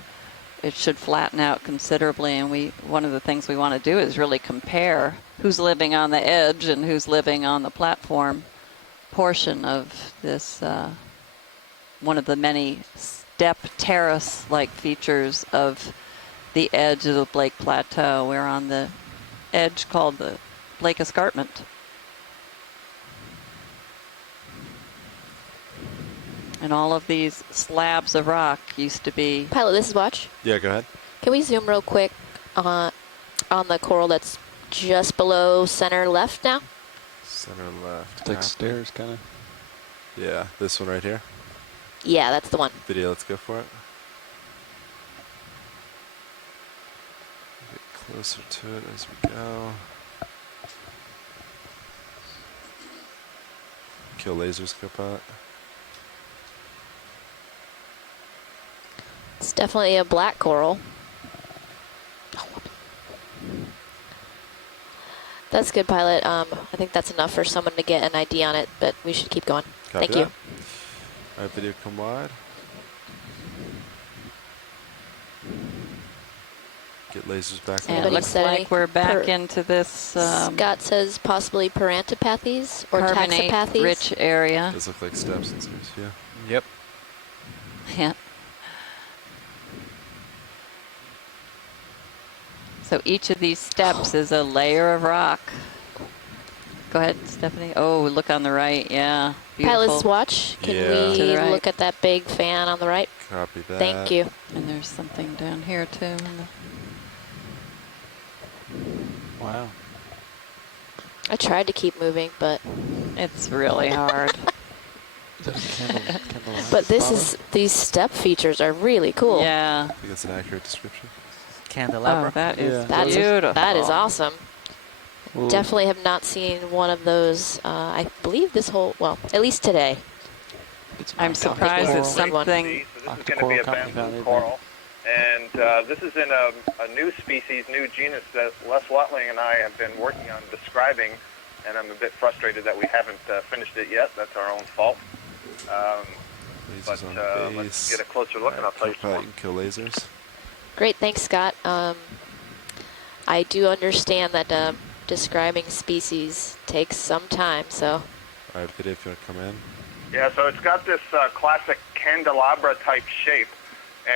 it should flatten out considerably. And one of the things we want to do is really compare who's living on the edge and who's living on the platform portion of this, one of the many step terrace-like features of the edge of the Blake Plateau. We're on the edge called the Lake Escarpment. And all of these slabs of rock used to be... Pilot, this is Watch. Yeah, go ahead. Can we zoom real quick on the coral that's just below center left now? Center left. Like stairs, kind of. Yeah, this one right here. Yeah, that's the one. Video, let's go for it. Get closer to it as we go. Kill laser scope out. It's definitely a black coral. That's good, Pilot. I think that's enough for someone to get an ID on it, but we should keep going. Copy Thank that. you. All right, video come wide. Get lasers back And on. it looks like we're back into this Scott says possibly Parantipathes or Taxopathes. carbonate-rich area. Does look like steps and stuff, yeah. Yep. Yeah. So each of these steps is a layer of rock. Go ahead, Stephanie. Oh, look on the right. Yeah, beautiful. Pilot's watch. Can To we the right. look at that big fan on the right? Copy that. Thank you. And there's something down here too. Wow. I tried to keep moving, but it's really hard. But these step features are really cool. Yeah. I think that's an accurate description. Candelabra. Oh, that is That's beautiful. That is awesome. Ooh. Definitely have not seen one of those. I believe this whole, well, at least today. I'm surprised it's something. So this is going to be a bamboo coral, And this is in a new species, new genus that Les Watling and I have been working on describing, and I'm a bit frustrated that we haven't finished it yet. That's our own fault. But let's get a closer look, and I'll tell you some more. You can kill lasers. Great, thanks, Scott. I do understand that describing species takes some time, so. All right, Video, if you want to come in. Yeah, so it's got this classic candelabra-type shape.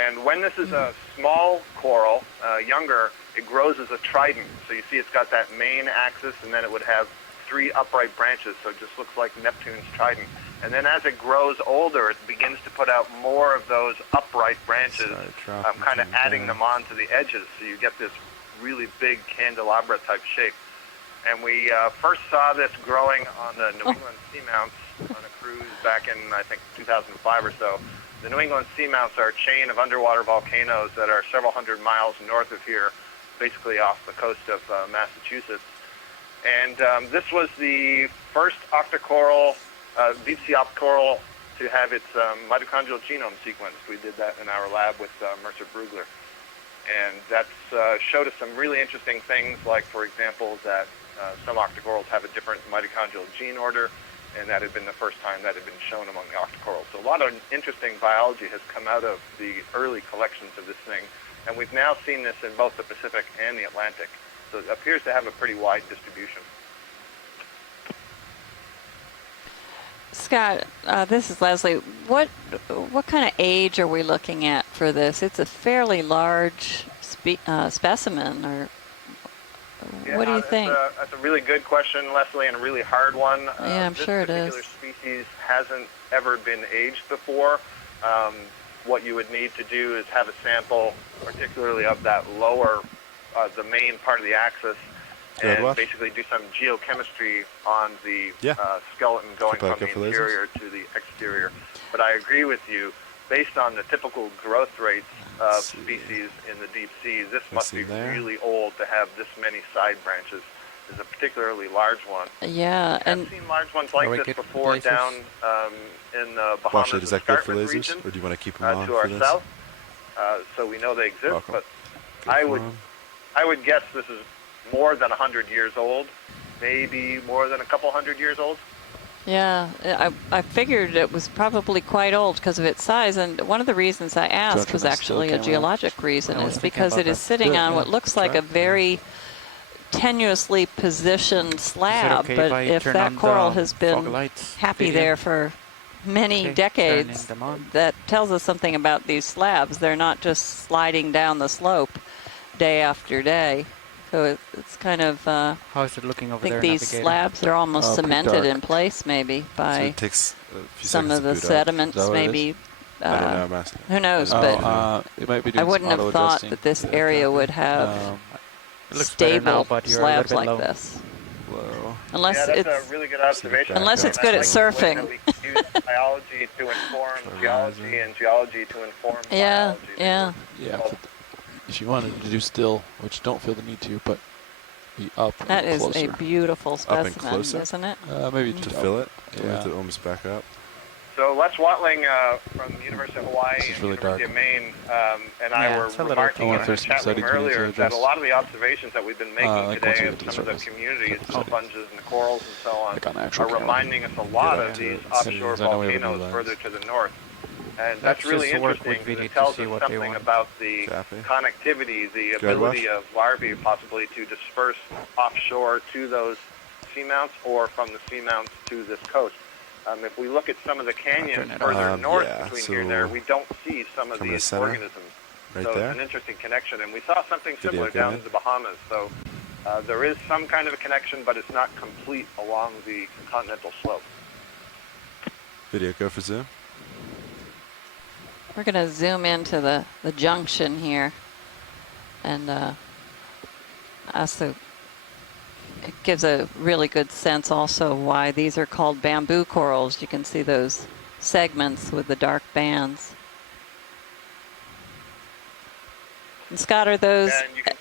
And when this is a small coral, younger, it grows as a trident. So you see it's got that main axis, and then it would have 3 upright branches, so it just looks like Neptune's trident. And then as it grows older, it begins to put out more of those upright branches, kind of adding them on to the edges, so you get this really big candelabra-type shape. And we first saw this growing on the New England seamounts on a cruise back in, I think, 2005 or so. The New England seamounts are a chain of underwater volcanoes that are several hundred miles north of here, basically off the coast of Massachusetts. And this was the first octocoral, deep-sea octocoral, to have its mitochondrial genome sequenced. We did that in our lab with Mercer Brugler. And that showed us some really interesting things, like, for example, that some octocorals have a different mitochondrial gene order, and that had been the first time that had been shown among the octocorals. So a lot of interesting biology has come out of the early collections of this thing, and we've now seen this in both the Pacific and the Atlantic. So it appears to have a pretty wide distribution. Scott, this is Leslie. What kind of age are we looking at for this? It's a fairly large specimen, or what do you think? That's a really good question, Leslie, and a really hard one. Yeah, I'm sure it is. This particular species hasn't ever been aged before. What you would need to do is have a sample, particularly of that lower, the main part of the axis, and basically do some geochemistry on the skeleton going from the interior to the exterior. But I agree with you. Based on the typical growth rates of species in the deep sea, this must be really old to have this many side branches. Is a particularly large one. Yeah, I've seen large ones like this before down in the Bahamas Escarpment region, or do you want to keep them on to our for this? south. So we know they exist, but I would guess this is more than 100 years old, maybe more than a couple hundred years old. Yeah, I figured it was probably quite old because of its size, and one of the reasons I asked was actually a geologic reason, is because it is sitting on what looks like a very tenuously positioned slab, but if that coral has been happy there for many decades, that tells us something about these slabs. They're not just sliding down the slope day after day. So it's kind of, how is it looking over I think there? these slabs are almost cemented in place, maybe, by some of the sediments, maybe. I don't know, I'm asking. Who knows, but it might be I wouldn't have thought that this area would have stable slabs like this. Whoa. Unless that's it's a really good observation. Unless it's good at surfing. We use biology to inform geology, and geology to inform biology. Yeah. If you wanted to do still, which don't feel the need to, but be up and That is closer. a beautiful specimen, Up and closer? isn't it? Maybe to just fill it. Yeah. We have to almost back up. So Les Watling from the University of Hawaii and really University of Maine and I were remarking in the chat room earlier that a lot of the observations that we've been making today of some of the communities, the sponges and the corals and so on, are reminding us a lot of these offshore volcanoes further to the north. And that's really interesting because it tells us something about the connectivity, the ability of larvae possibly to disperse offshore to those seamounts or from the seamounts to this coast. If we look at some of the canyons further north between here and there, we don't see some of these organisms. So it's an interesting connection. And we saw something similar down in the Bahamas. So there is some kind of a connection, but it's not complete along the continental slope. Video, go for zoom. We're going to zoom into the junction here, and it gives a really good sense also why these are called bamboo corals. You can see those segments with the dark bands. And Scott, are those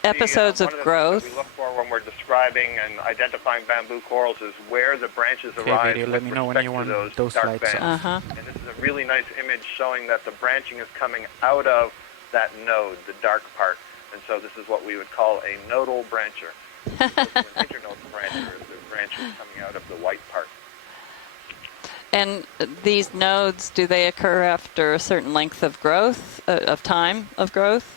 episodes of growth? What we look for when we're describing and identifying bamboo corals is where the branches arise with let me know when you want those dark lights bands. And this is a really nice image showing that the branching is coming out of that node, the dark part. And so this is what we would call a nodal brancher. An internodal brancher is the branches coming out of the white part. And these nodes, do they occur after a certain length of growth, of time of growth?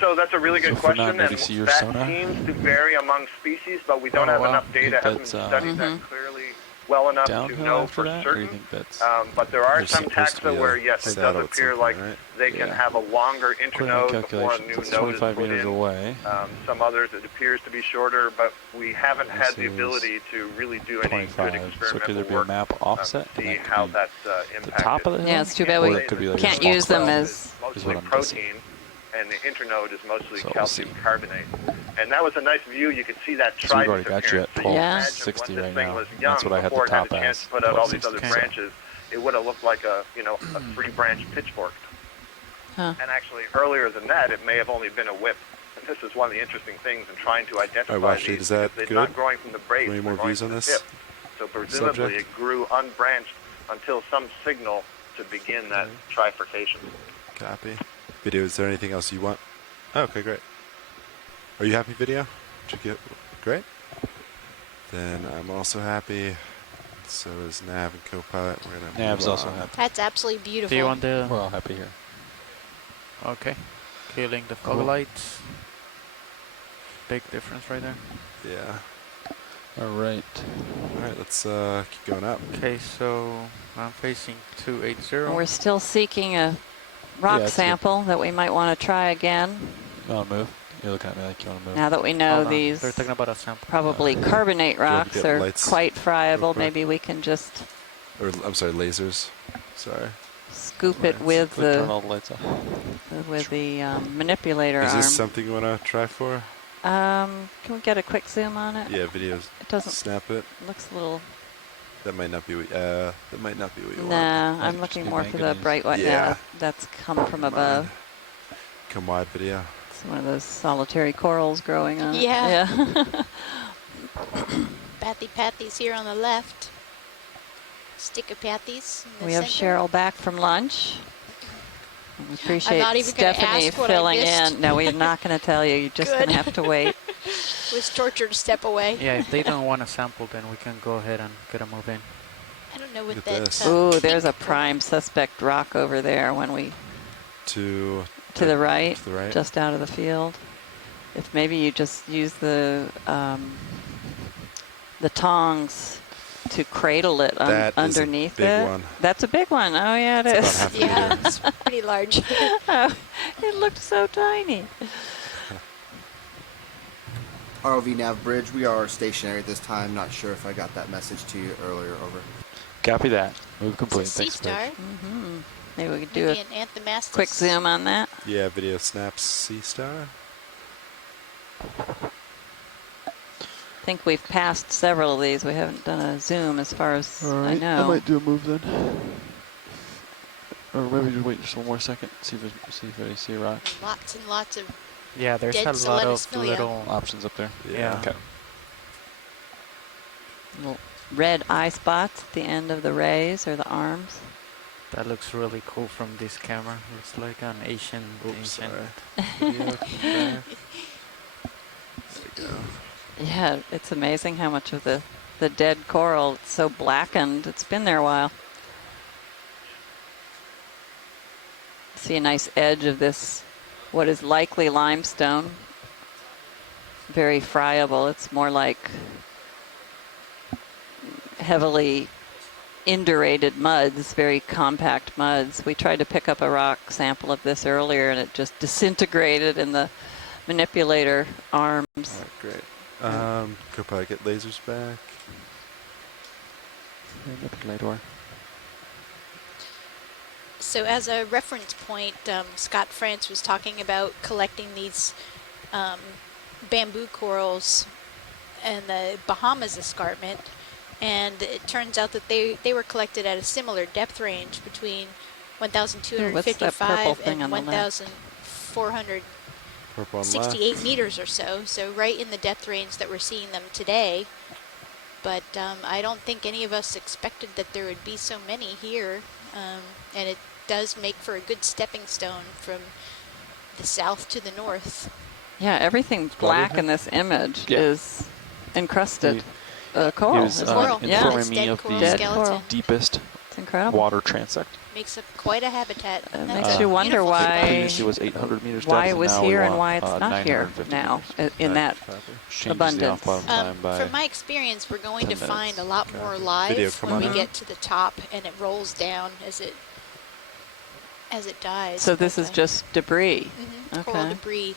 So that's a really good question, and that sonar? seems to vary among species, but we don't have enough data, hasn't studied that clearly well enough to know for certain. But there are some taxa where, yes, it does appear like they can have a longer internode before a new node is put in. Away. Some others, it appears to be shorter, but we haven't had the ability to really do any good experimental so could there be a map offset to see how that's impacted. The top of the hill? Yeah, it's too bad we like can't use them as... Mostly protein, and the internode is mostly calcium carbonate. And that was a nice view. You could see that So we've already trident got you at appearance. 1260 right thing now. was young, That's what I had the before it top had a chance as. to put out all these other 1260. branches, it would have looked like a three-branch pitchfork. And actually, earlier than that, it may have only been a whip. And this is one of the interesting things in trying to identify Watch these. Is that They're good? not growing from the base. Any more they're going views on from the this tip. So presumably, subject? it grew unbranched until some signal to begin that trifurcation. Copy. Video, is there anything else you want? Oh, okay, great. Are you happy, video? Did you get great? Then I'm also happy. So is Nav and Copilot. We're gonna Nav's also happy. That's absolutely beautiful. Do you want the... We're all happy here. Okay. Killing the fog lights. Big difference right there. Yeah. All right. All right, let's keep going up. Okay, so I'm facing 280. We're still seeking a rock sample that we might want to try again. You want to move? You're looking at me like you want to move. Now that we know these They're talking about a sample. probably carbonate rocks are quite friable, maybe we can just... Or, I'm sorry, lasers. Sorry. Scoop it with the, turn all the lights off. with the manipulator Is arm. this something you want to try for? Can we get a quick zoom on it? Yeah, videos. It doesn't snap it. Looks a little. That might not be what you want. Nah, I'm looking more for the bright white. Yeah, that's come from above. Come wide video. It's one of those solitary corals growing on. Yeah. Yeah. Pathy's here on the left. Stickopathies in the We have center. Cheryl back from lunch. We appreciate not even gonna Stephanie ask what I filling missed. in. No, we're not going to tell you. You're just going to have to wait. It was torture to step away. Yeah, if they don't want a sample, then we can go ahead and get a move in. I don't know what Look at that. this. Ooh, there's a prime suspect rock over there when we... To the right, to the right, just out of the field. If maybe you just use the tongs to cradle it underneath big it. one. That's a big one. Oh yeah, it It's is. about half a Yeah, meter. it's pretty large. Oh, it looked so tiny. ROV Nav Bridge, we are stationary at this time. Not sure if I got that message to you earlier. Over. Copy that. Move complete. It's a Thanks, sea star. Mm-hmm. Maybe we could do Maybe a an Anthomastus. quick zoom on that. Yeah, video snaps Sea Star. I think we've passed several of these. We haven't done a zoom as far as I know. I might do a move then. Or maybe just wait just one more second. See if I see a rock. Lots and lots of Yeah, there's dead a lot of selenosphilia. little Options up there. Yeah. Okay. Little red eye spots at the end of the rays or the arms. That looks really cool from this camera. Looks like an Asian. Sorry. Video, there we go. Yeah, it's amazing how much of the dead coral, it's so blackened. It's been there a while. See a nice edge of this, what is likely limestone. Very friable. It's more like heavily indurated muds, very compact muds. We tried to pick up a rock sample of this earlier and it just disintegrated in the manipulator arms. All right, great. Copilot, get lasers back. Manipulator. So as a reference point, Scott France was talking about collecting these bamboo corals in the Bahamas escarpment, and it turns out that they were collected at a similar depth range between 1,255 and 1,468 meters or so. So right in the depth range that we're seeing them today. But I don't think any of us expected that there would be so many here, and does make for a good stepping stone from the south to the north. Yeah, everything black in this image is encrusted coral. He was Coral. informing It's me dead of coral the skeleton. deepest It's incredible. water transect. Makes up quite a habitat. It makes you wonder why Previously was 800 meters depth, why it and was now we here and want, why it's not here 950 now meters. in that Changes abundance. the off-bottom time by From my experience, we're going to 10 find minutes. a lot more Video, live come when on we in. get to the top, and it rolls down as it dies. So this is just debris. Coral Okay. debris.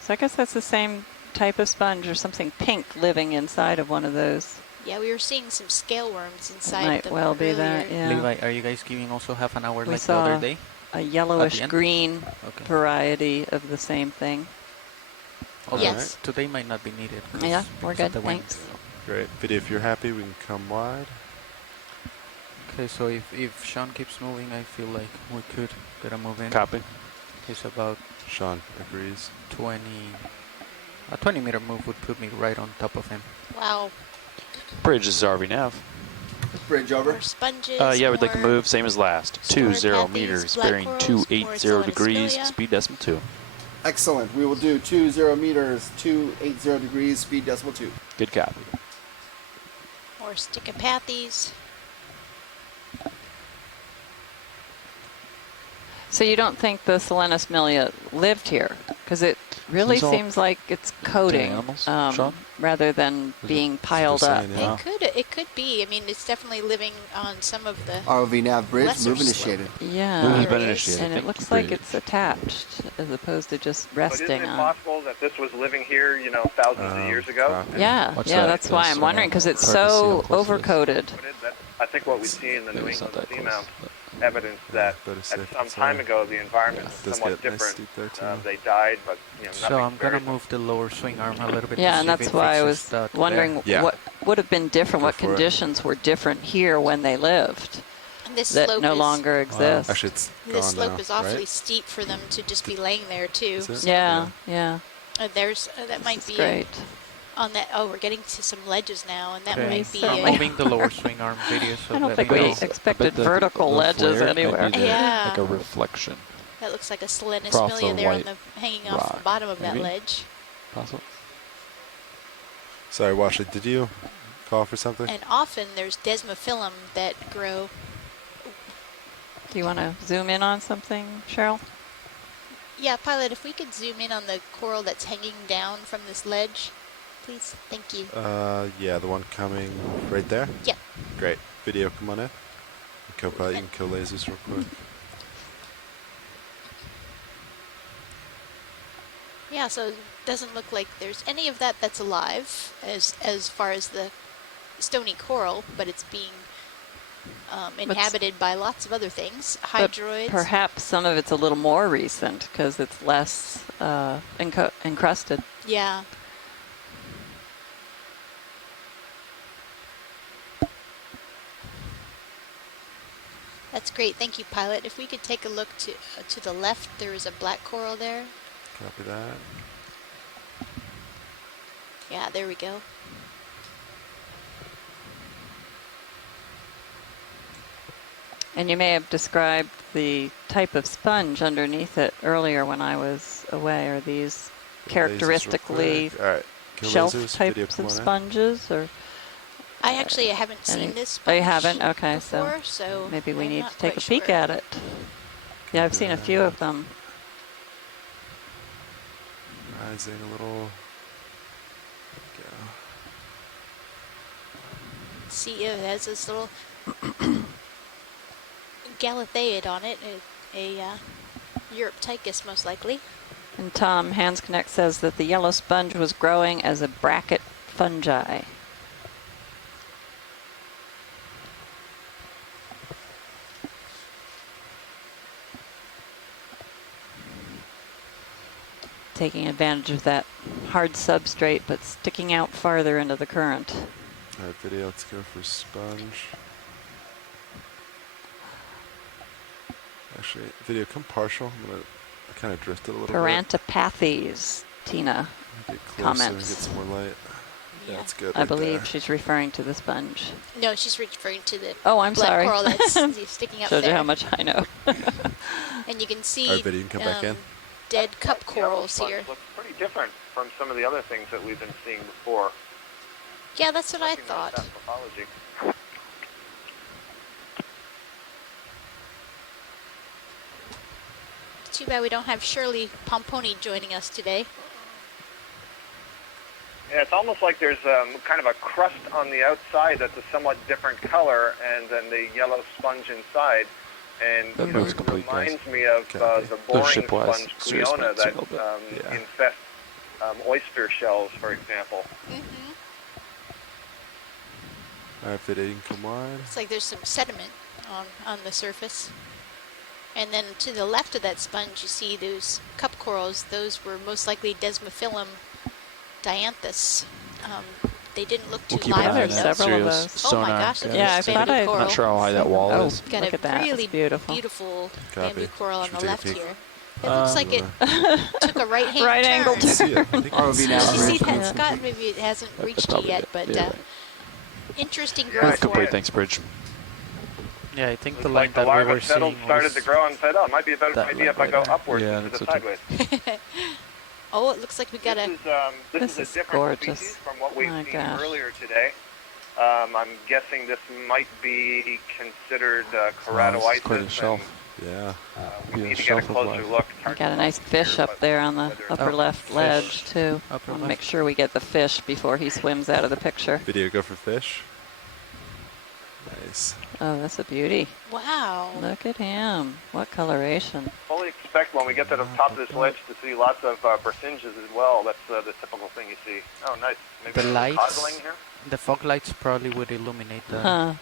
So I guess that's the same type of sponge or something pink living inside of one of those. Yeah, we were seeing some scale worms inside Might them well be earlier. that, yeah. Levi, are you guys giving also half an hour We like the saw other day? a yellowish end? green Okay. variety of the same thing. Although Yes. today might not be needed. Yeah, we're because of good, the wind. thanks. Great. Video, if you're happy, we can come wide. Okay, so if Sean keeps moving, I feel like we could get a move in. Copy. He's about Sean agrees. 20. A 20-meter move would put me right on top of him. Wow. Bridge is RV nav. Bridge over. More sponges. Yeah, we'd like to more move, same as last. Storm 20 pathies, meters, black bearing corals, 280 more degrees, Selenophilia. speed decimal 2. Excellent. We will do 20 meters, 280 degrees, speed decimal 2. Good copy. More Stichopathes. So you don't think the Selenophilia lived here? Because it really These all seems like it's coating animals, Sean? rather than being piled just up. saying, yeah. It could be. I mean, it's definitely living on some of the ROV nav bridge, lesser move slope. initiated. Yeah, Move's been areas. initiated. and it Thank looks you, like bridge. it's attached as opposed to just But isn't resting it on. possible that this was living here, thousands of years ago? Copy. Yeah, What's yeah, that? that's why Yes, I'm wondering because it's hard to see so how close it is. overcoated. I think what we see in the New Maybe it's not England that close, seamount but- evidence that better at safe some than time sorry. ago the environment was Does somewhat get nice different. steep there, too. They died, but So nothing I'm going to very- move the lower swing arm a little bit. to Yeah, see and if that's it why I fixes was that wondering Yeah. what would have been different, Go what for it. conditions were different here when they lived And this that slope no is, longer exist. Actually, it's This gone slope now, is awfully right? steep for them to just be laying there too. Is it? Yeah, yeah. There's that might This be is great. on that. Oh, we're getting to some ledges now, and that Okay, might be so I'm a, moving the lower swing arm video. So I don't let think me we know. expected the vertical ledges flare might anywhere. be the- Yeah. Like a reflection. that looks like a Froth Selenophilia or there on white the hanging off the rock, bottom of maybe? that ledge. Possible. Sorry, Washley, did you call for something? And often there's desmophyllum that grow. Do you want to zoom in on something, Cheryl? Yeah, Pilot, if we could zoom in on the coral that's hanging down from this ledge, please. Thank you. Yeah, the one coming right there? Yep. Great. Video, come on in. Co-pilot, you can kill lasers real quick. Yeah, so it doesn't look like there's any of that that's alive as far as the stony coral, but it's being inhabited by lots of other things. But Hydroids. perhaps some of it's a little more recent because it's less encrusted. Yeah. That's great. Thank you, Pilot. If we could take a look to the left, there is a black coral there. Copy that. Yeah, there we go. And you may have described the type of sponge underneath it earlier when I was away. Are these characteristically All right. Kill shelf lasers, video, types come of on in. sponges, or I actually haven't any- seen this Oh, you sponge haven't? Okay, before, so maybe we I'm need not to take a quite peek sure. at it. Yeah, I've seen a few of them. Rising a little. There we go. See, it has this little Galatheid on it, a Europtychus most likely. And Tom Hansknecht says that the yellow sponge was growing as a bracket fungi. Taking advantage of that hard substrate, but sticking out farther into the current. All right, video, let's go for sponge. Actually, video, come partial. I'm going to kind of drift it a little bit. Parantopathes, Tina Get closer and get comments. some more light. That's good. I right believe there. she's referring to the sponge. No, she's referring to the Oh, I'm black sorry. coral that's sticking up Showed there. you how much I know. And you can All see right, Biddy, you can come back in. dead cup Yellow corals sponge here. looks pretty different from some of the other things that we've been seeing before. Yeah, that's what I Recognize thought. that morphology. Too bad we don't have Shirley Pomponi joining us today. Yeah, it's almost like there's kind of a crust on the outside that's a somewhat different color, and then the yellow sponge inside. And That you know, moves it complete, reminds guys. me of the boring shipwise, sponge serious Cleona points a that little bit. Yeah. infest oyster shells, for example. All right, Biddy, you can come wide. It's like there's some sediment on the surface. And then to the left of that sponge, you see those cup corals. Those were most likely Desmophyllum dianthus. They didn't look too We'll keep an eye lively on though. that. Several of Serious those. Oh my sonar, gosh, look guys. at this bamboo coral. Not sure how high that wall is. Got Look a at that. really It's beautiful. beautiful Copy. bamboo coral on Should the we take a left peek? here. It looks like it took a right-hand Right turn. angle. See it. I think you can ROV see now. it. You see that, Yeah. Scott? Maybe it hasn't reached you probably yet, it. but Yeah, right. interesting Yeah, growth Complete, form. thanks, Bridge. Yeah, I think Looks the line like the that we larva were settled, seeing started was to grow and said, oh, it might be a better that idea if line I go right there. upwards Yeah, instead that's of what sideways. Oh, it looks like we got a... This This is a is different gorgeous. species from what we've My seen gosh. earlier today. I'm guessing this might be considered Wow, this is quite a keratoisis. shelf. Yeah. We Yeah, need to get a shelf of closer life. look. We got a nice fish up there on the upper left ledge too. Upper Want to left. make sure we get the fish before he swims out of the picture. Video go for fish. Nice. Oh, that's a beauty. Wow. Look at him. What coloration. Fully expect when we get to the top of this ledge to see lots of Bersinges as well. That's the typical thing you see. Oh, nice. Maybe The a little lights, codling here? the fog lights probably would illuminate the, Huh.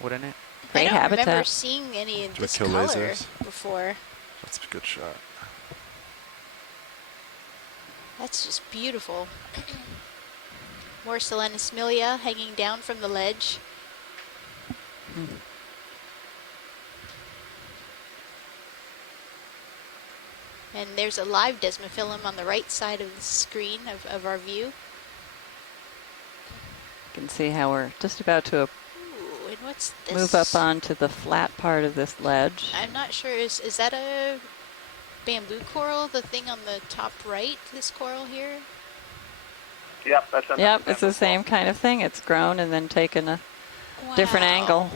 wouldn't it? Great I don't habitat. remember seeing any of Do we this kill color lasers? before. That's a good shot. That's just beautiful. More Selenismilia hanging down from the ledge. And there's a live Desmophyllum on the right side of the screen of our view. You can see how we're just about to Ooh, and what's this? move up onto the flat part of this ledge. I'm not sure. Is that a bamboo coral? The thing on the top right? This coral here? Yep, that's another Yep, it's the example. same kind of thing. It's grown and then taken a different Wow. angle.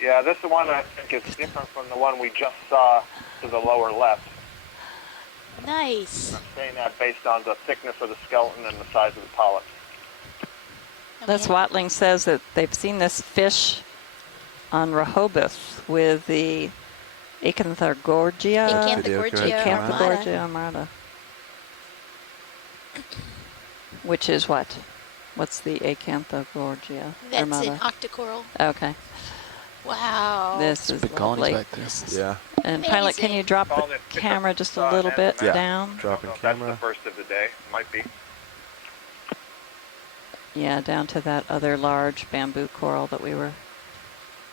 Yeah, this one I think is different from the one we just saw to the lower left. Nice. I'm saying that based on the thickness of the skeleton and the size of the polyps. That's Watling says that they've seen this fish on Rehoboth with the Acanthogorgia. Acanthogorgia armata. Which is what? What's the Acanthogorgia That's armata? an octocoral. Okay. Wow. This is Big colonies lovely. back there. Yeah. And Pilot, can you drop Call the it camera just a different little bit size. down? Dropping That's camera. the first of the day. Might be. Yeah, down to that other large bamboo coral that we were.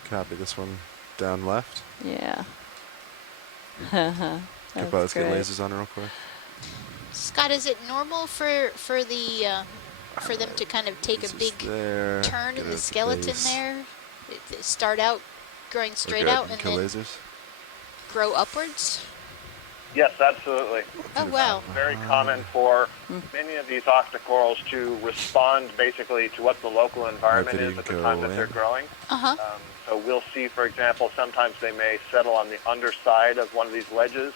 Copy this one down left. Yeah. Let's That's get great. lasers on real quick. Scott, is it normal for them to kind of take a big There. turn Get in it the at skeleton base. there? They start out growing straight We're good. out and Kill then lasers. grow upwards? Yes, absolutely. Oh, wow. Very common for many of these octocorals to respond basically to what the local environment is at the time that they're growing. Uh-huh. So we'll see, for example, sometimes they may settle on the underside of one of these ledges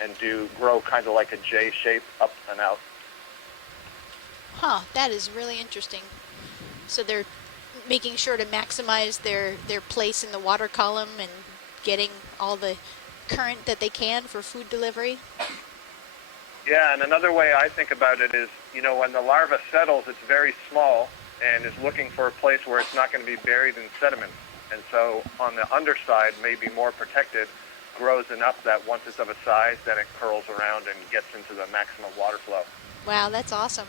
and grow kind of like a J shape up and out. Huh, that is really interesting. So they're making sure to maximize their place in the water column and getting all the current that they can for food delivery. Yeah, and another way I think about it is, when the larva settles, it's very small and is looking for a place where it's not going to be buried in sediment. And so on the underside, maybe more protected, grows enough that once it's of a size, then it curls around and gets into the maximum water flow. Wow, that's awesome.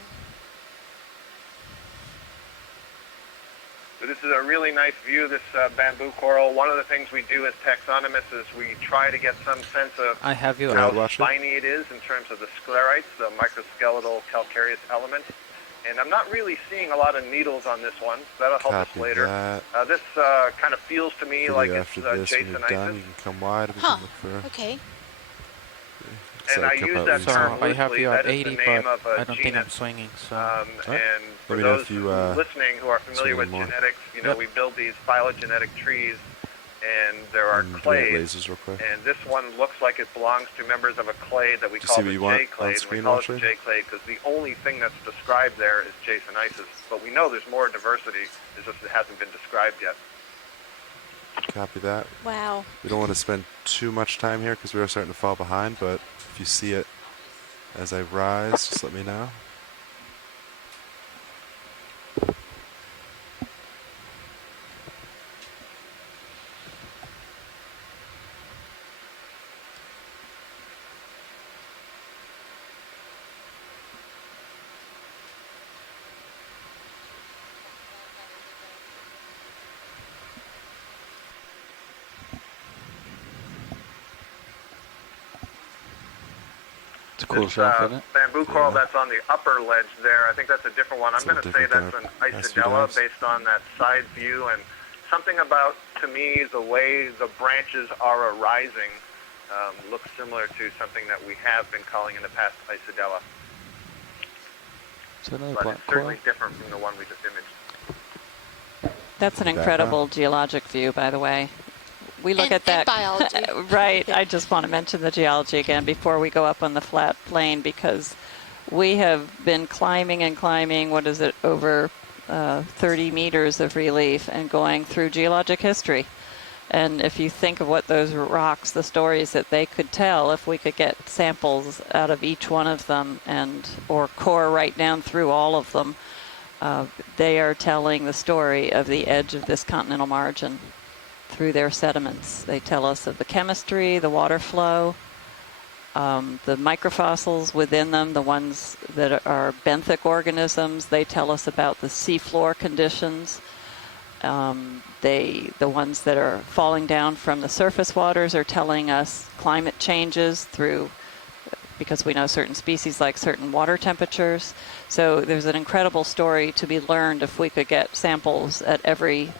So this is a really nice view of this bamboo coral. One of the things we do as taxonomists is we try to get some sense of I have you. how spiny it is in terms of the sclerites, the microskeletal calcareous element. And I'm not really seeing a lot of needles on this one. That'll help us Copy later. that. This kind of feels to me Video like it's after this, when you're done, Jasonisis. you can come wide. We Huh. can look for. Okay. And I use that term So I have loosely. you That at is 80, the name but of a I don't think I'm genus. swinging. So And for Let me know those if you, listening who are familiar with swing more. genetics, you know, Yep. we build these phylogenetic trees, and there are And clades. lasers real quick. And this one looks like it belongs to members of a clade that we Do you call see the what you want J on clade. And we screen, call it the Ashley? J clade because the only thing that's described there is Jasonisis. But we know there's more diversity. It's just it hasn't been described yet. Copy that. Wow. We don't want to spend too much time here because we are starting to fall behind, but if you see it as I rise, just let me know. It's a cool This shot, isn't it? bamboo coral that's on the upper ledge there, I think that's a different one. I'm going to say different that's an than our past few Isidella dives. based on that side view, and something about, to me, the way the branches are arising looks similar to something that we have been calling in the past Isidella. Is that another But black it's certainly coral? different from the one we just imaged. That's an incredible geologic view, by the way. We look And- at that. and biology. Right. I just want to mention the geology again before we go up on the flat plain, because we have been climbing and climbing, what is it, over 30 meters of relief and going through geologic history. And if you think of what those rocks, the stories that they could tell, if we could get samples out of each one of them and or core right down through all of them, they are telling the story of the edge of this continental margin through their sediments. They tell us of the chemistry, the water flow, the microfossils within them, the ones that are benthic organisms. They tell us about the seafloor conditions. The ones that are falling down from the surface waters are telling us climate changes through, because we know certain species like certain water temperatures. So there's an incredible story to be learned if we could get samples at every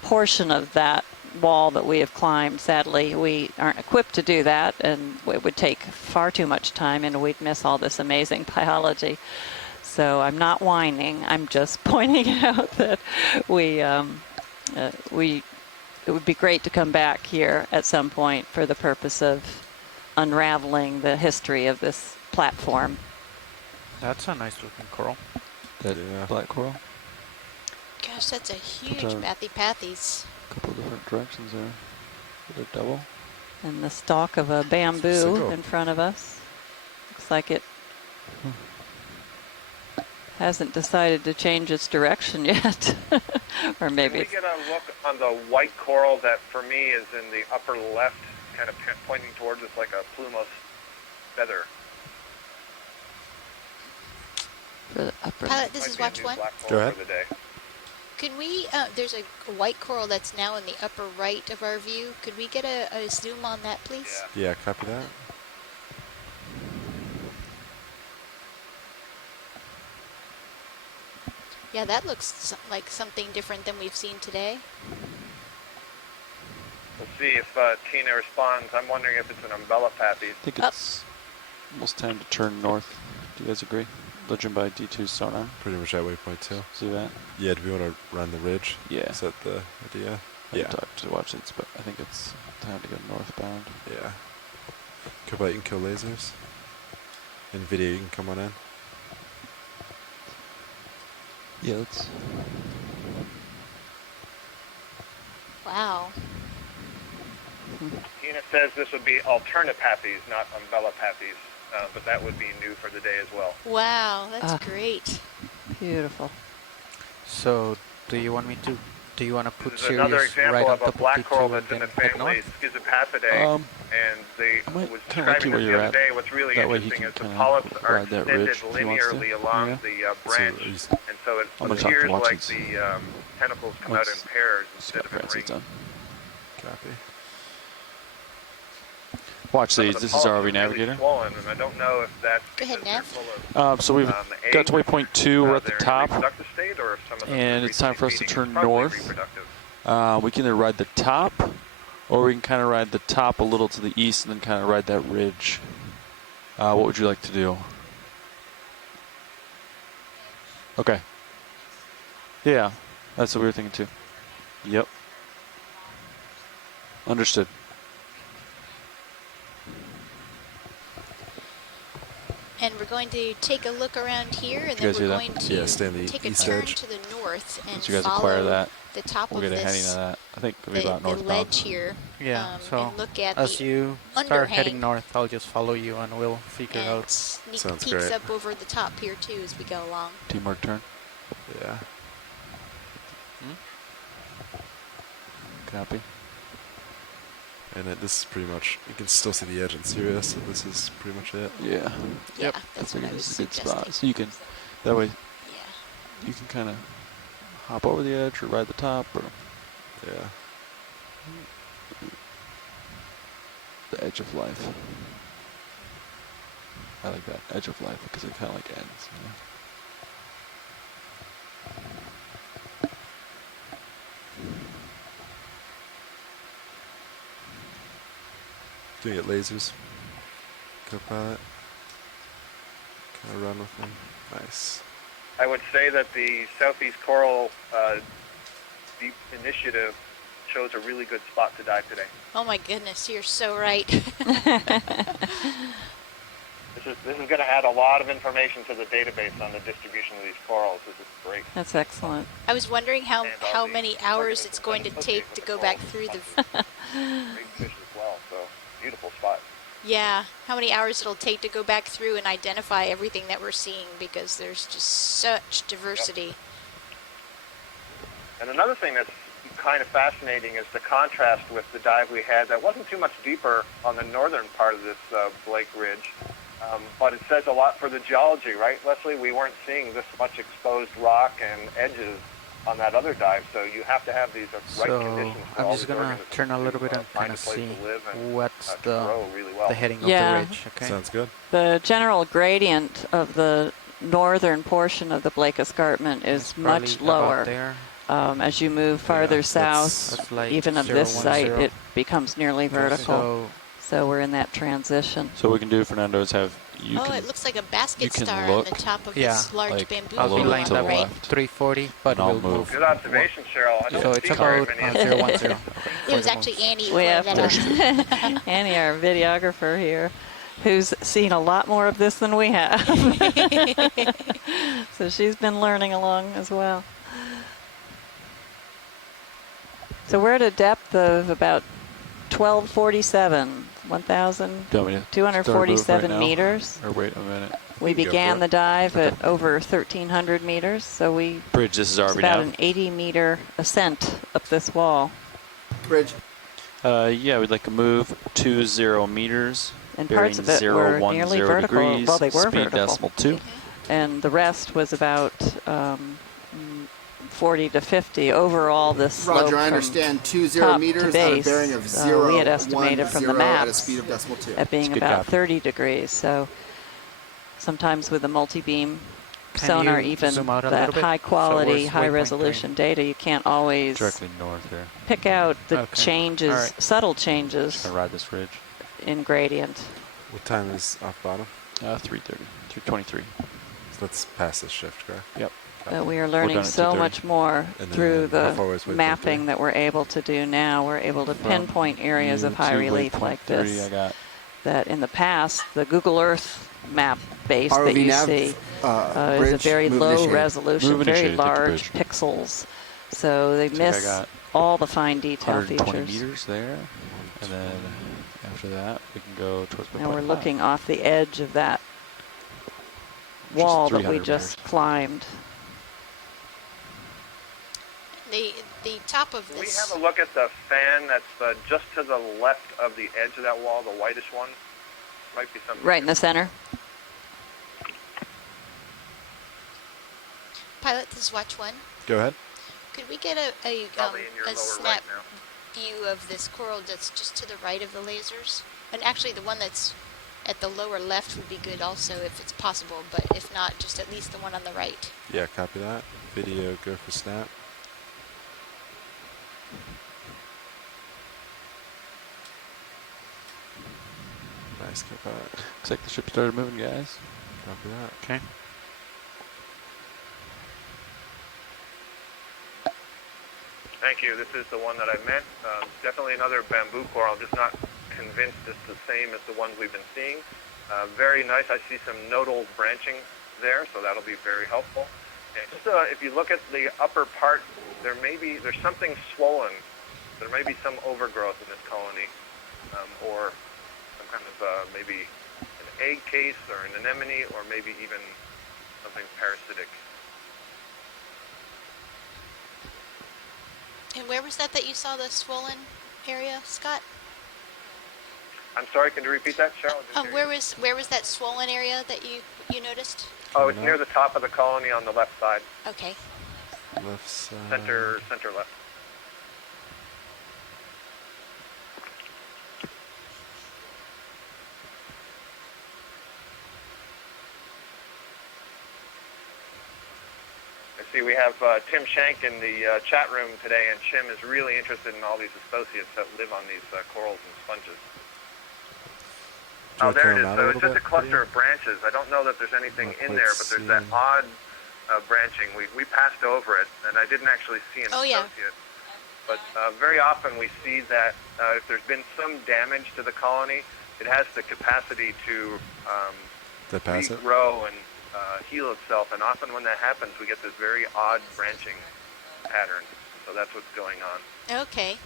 portion of that wall that we have climbed. Sadly, we aren't equipped to do that, and it would take far too much time, and we'd miss all this amazing biology. So I'm not whining. I'm just pointing out that it would be great to come back here at some point for the purpose of unraveling the history of this platform. that's a nice looking coral. That black coral? Gosh, that's a huge Sometimes- Mathypathes. A couple different directions there. Is it double? And the stalk of a bamboo Single. in front of us. Looks like it hasn't decided to change its direction yet. Or maybe Can we it's get a look on the white coral that, for me, is in the upper left, kind of pointing towards us like a plume of feather? for the upper. Pilot, this is watch one. Go ahead. For the day. Could we, there's a white coral that's now in the upper right of our view. Could we get a zoom on that, please? Yeah, copy that. Yeah, that looks like something different than we've seen today. We'll see if Tina responds. I'm wondering if it's an Cephalopod. I think it's almost time to turn north. Do you guys agree? Judging by D2 sonar. Pretty much at waypoint 2. See that? Yeah, do we want to run the ridge? Yeah. Is that the idea? I haven't talked to watch it, but I think it's time to go northbound. Yeah. Cobalt, you can kill lasers. In video, you can come on in. Yeah, let's. Wow. Tina says this would be Alternipathes, not Cephalopathes, but that would be new for the day as well. Wow, that's great. Beautiful. So, do you want to put This is another Sirius example right on of a top black of coral D2 that's in and the then head family north? Schizopathidae, and they was kinda like describing where this you're the other at. day. What's really That way he interesting can is the kinda polyps are ride that extended ridge if he wants to. linearly along Yeah. the branch, and so it I'm gonna talk to appears like Watson's. the tentacles come out in pairs instead of in Francis rings. done. Copy. Watch some these. of the This is pulse our RV really Navigator. swollen, and I don't know if that's Go ahead, because Nav. they're full of, So we've got to waypoint 2. We're at the they're in a top, reproductive state, or if some of them and are it's time for us to recently turn feeding, probably north. reproductive. We can either ride the top, or we can kind of ride the top a little to the east and then kind of ride that ridge. What would you like to do? Okay. Yeah, that's what we were thinking too. Yep. Understood. And we're going to take a look around here, and You then guys we're hear that? going to Yeah, stay on the take a east turn edge. to the north and Once you guys acquire follow that, the top we'll of get a heading this, of that. I think it'll be about the northbound. ledge here, Yeah, so and look at as the you start underhang heading north, I'll just follow you and we'll figure and out. sneak Sounds peeks great. up over the top here too as we go along. Teamwork turn. Yeah. Copy. And this is pretty much, you can still see the edge in Sirius, so this is pretty much it. Yeah. Yeah, Yep. that's I what I think was this is a good suggesting. spot. So you can, that way, Yeah. you can kind of hop over the edge or ride the top or Yeah. the edge of life. I like that, edge of life, because it kind of like ends. You know? Doing it lasers. Co-pilot. Kind of run with them. Nice. I would say that the Southeast Coral Deep Initiative chose a really good spot to dive today. Oh my goodness, you're so right. This is going to add a lot of information to the database on the distribution of these corals. This is great. That's excellent. I was wondering how many hours it's going to take to go back through the. Big fish as well, so beautiful spot. Yeah, how many hours it'll take to go back through and identify everything that we're seeing, because there's just such diversity. And another thing that's kind of fascinating is the contrast with the dive we had that wasn't too much deeper on the northern part of this Blake Ridge. But it says a lot for the geology, right, Leslie? We weren't seeing this much exposed rock and edges on that other dive, so you have to have these right conditions for I'm all just these gonna organisms turn a little to, bit and find kind a of place see to live and, what's to grow really well. the heading of Yeah. the ridge. Okay. Sounds good. The general gradient of the northern portion of the Blake Escarpment is much probably about lower. there. As you move farther south, that's like even of this 010. site, it becomes nearly vertical. So So we're in that transition. So what we can do, Fernando, is have you Oh, can it looks like a basket you can star look, on the top of yeah, this large like bamboo I'll be little lined to up the at left. 340, but And I'll we'll move. move. Good observation, Cheryl. I So don't it's see very about many. 010. It was actually Annie who We have pointed that out. Annie, our videographer here, who's seen a lot more of this than we have. So she's been learning along as well. So we're at a depth of about 1247, Do you want me to start a move right 1,247 now? meters. Or wait a minute. We can go began for the it. dive at over 1,300 meters, so we Bridge, this is it's RV about nav. an 80-meter ascent up this wall. Bridge. Yeah, we'd like to move 20 meters. And bearing parts of it were 010 nearly vertical. degrees, Well, they were speed vertical. decimal 2. And the rest was about 40 to 50 overall. This slope Roger, I from understand. 20 top to meters at a base, bearing of 0, we had estimated 1, from 0 the at a maps speed of decimal 2. at being It's good about copy. 30 degrees. So sometimes with the multi-beam Can sonar, you even zoom out a that little bit? high So quality, where's high waypoint resolution data, you can't always Directly north here. pick out the Okay. changes, All right. subtle Just changes gonna ride this ridge. in gradient. What time is off bottom? 3:30, 3:23. So let's pass this shift, correct? Yep. But we are done learning at so 2:30. much more And through then how far the away is waypoint mapping 3? that we're able to do now. We're able to pinpoint areas of high relief like this. I got That in the past, the Google Earth map base that ROV you nav, see is a bridge, very move low initiated. resolution, Move very initiated, take the large bridge. pixels. So they Looks like I miss got all the fine detail 120 features. meters there. And then after that, we can go towards Now we're 1.5. looking off the edge of that Which is wall that we 300 just meters. climbed. The top of Can we this. have a look at the fan that's just to the left of the edge of that wall, the whitish one? Might be something. Right in the center. Pilot, this is Watch 1. Go ahead. Could we get Probably in your a lower snap right now. view of this coral that's just to the right of the lasers? And actually, the one that's at the lower left would be good also if it's possible, but if not, just at least the one on the right. Yeah, copy that. Video, go for snap. Nice, keep out. Looks like the ship started moving, guys. Copy that. Okay. Thank you. This is the one that I meant. Definitely another bamboo coral. Just not convinced it's the same as the ones we've been seeing. Very nice. I see some nodal branching there, so that'll be very helpful. And just if you look at the upper part, there's something swollen. There may be some overgrowth in this colony, or some kind of maybe an egg case or an anemone, or maybe even something parasitic. And where was that you saw the swollen area, Scott? I'm sorry, can you repeat that, Cheryl? Where was that swollen area that you noticed? Oh, it's near the top of the colony on the left side. Okay. Left side. Center left. See, we have Tim Shank in the chat room today, and Tim is really interested in all these associates that live on these corals and sponges. Oh, there it is. So it's just a cluster of branches. I don't know that there's anything in there, but there's that odd branching. We passed over it, and I didn't actually see an associate. But very often we see that if there's been some damage to the colony, it has the capacity to regrow and heal itself, and often when that happens, we get this very odd branching pattern. So that's what's going on. Okay.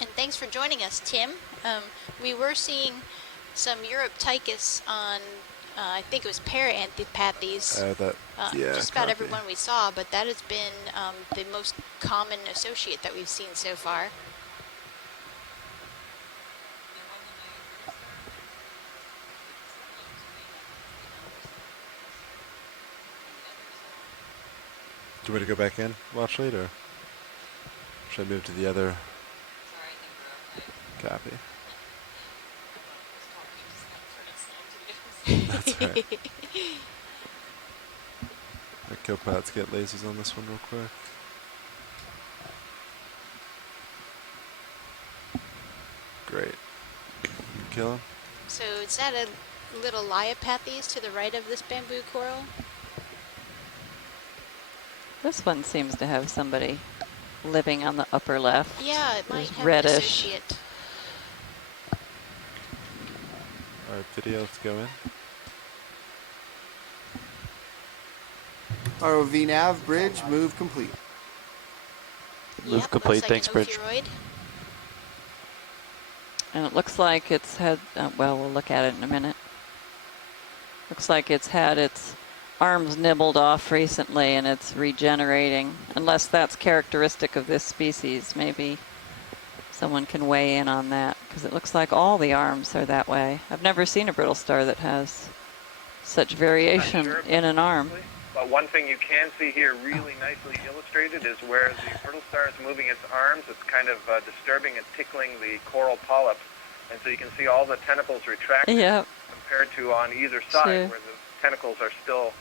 And thanks for joining us, Tim. We were seeing some Europtychus on, I think it was Paraanthropathes. Just about everyone we saw, but that has been the most common associate that we've seen so far. Do you want to go back in, watch lead, or should I move to the other? Copy. That's all right. Our co-pilots get lasers on this one real quick. Great. Kill him. So is that a little Liopathes to the right of this bamboo coral? This one seems to have somebody living on the upper left. Yeah, it might have reddish. an associate. All right, video, let's go in. ROV nav, bridge, move complete. Move complete, like thanks, Bridge. And it looks like it's had, well, we'll look at it in a minute. Looks like it's had its arms nibbled off recently and it's regenerating, unless that's characteristic of this species. Maybe someone can weigh in on that, because it looks like all the arms are that way. I've never seen a brittle star that has such variation in an arm. But one thing you can see here really nicely illustrated is where the brittle star is moving its arms. It's kind of disturbing and tickling the coral polyps. And so you can see all the tentacles retracted compared to on either side where the tentacles are still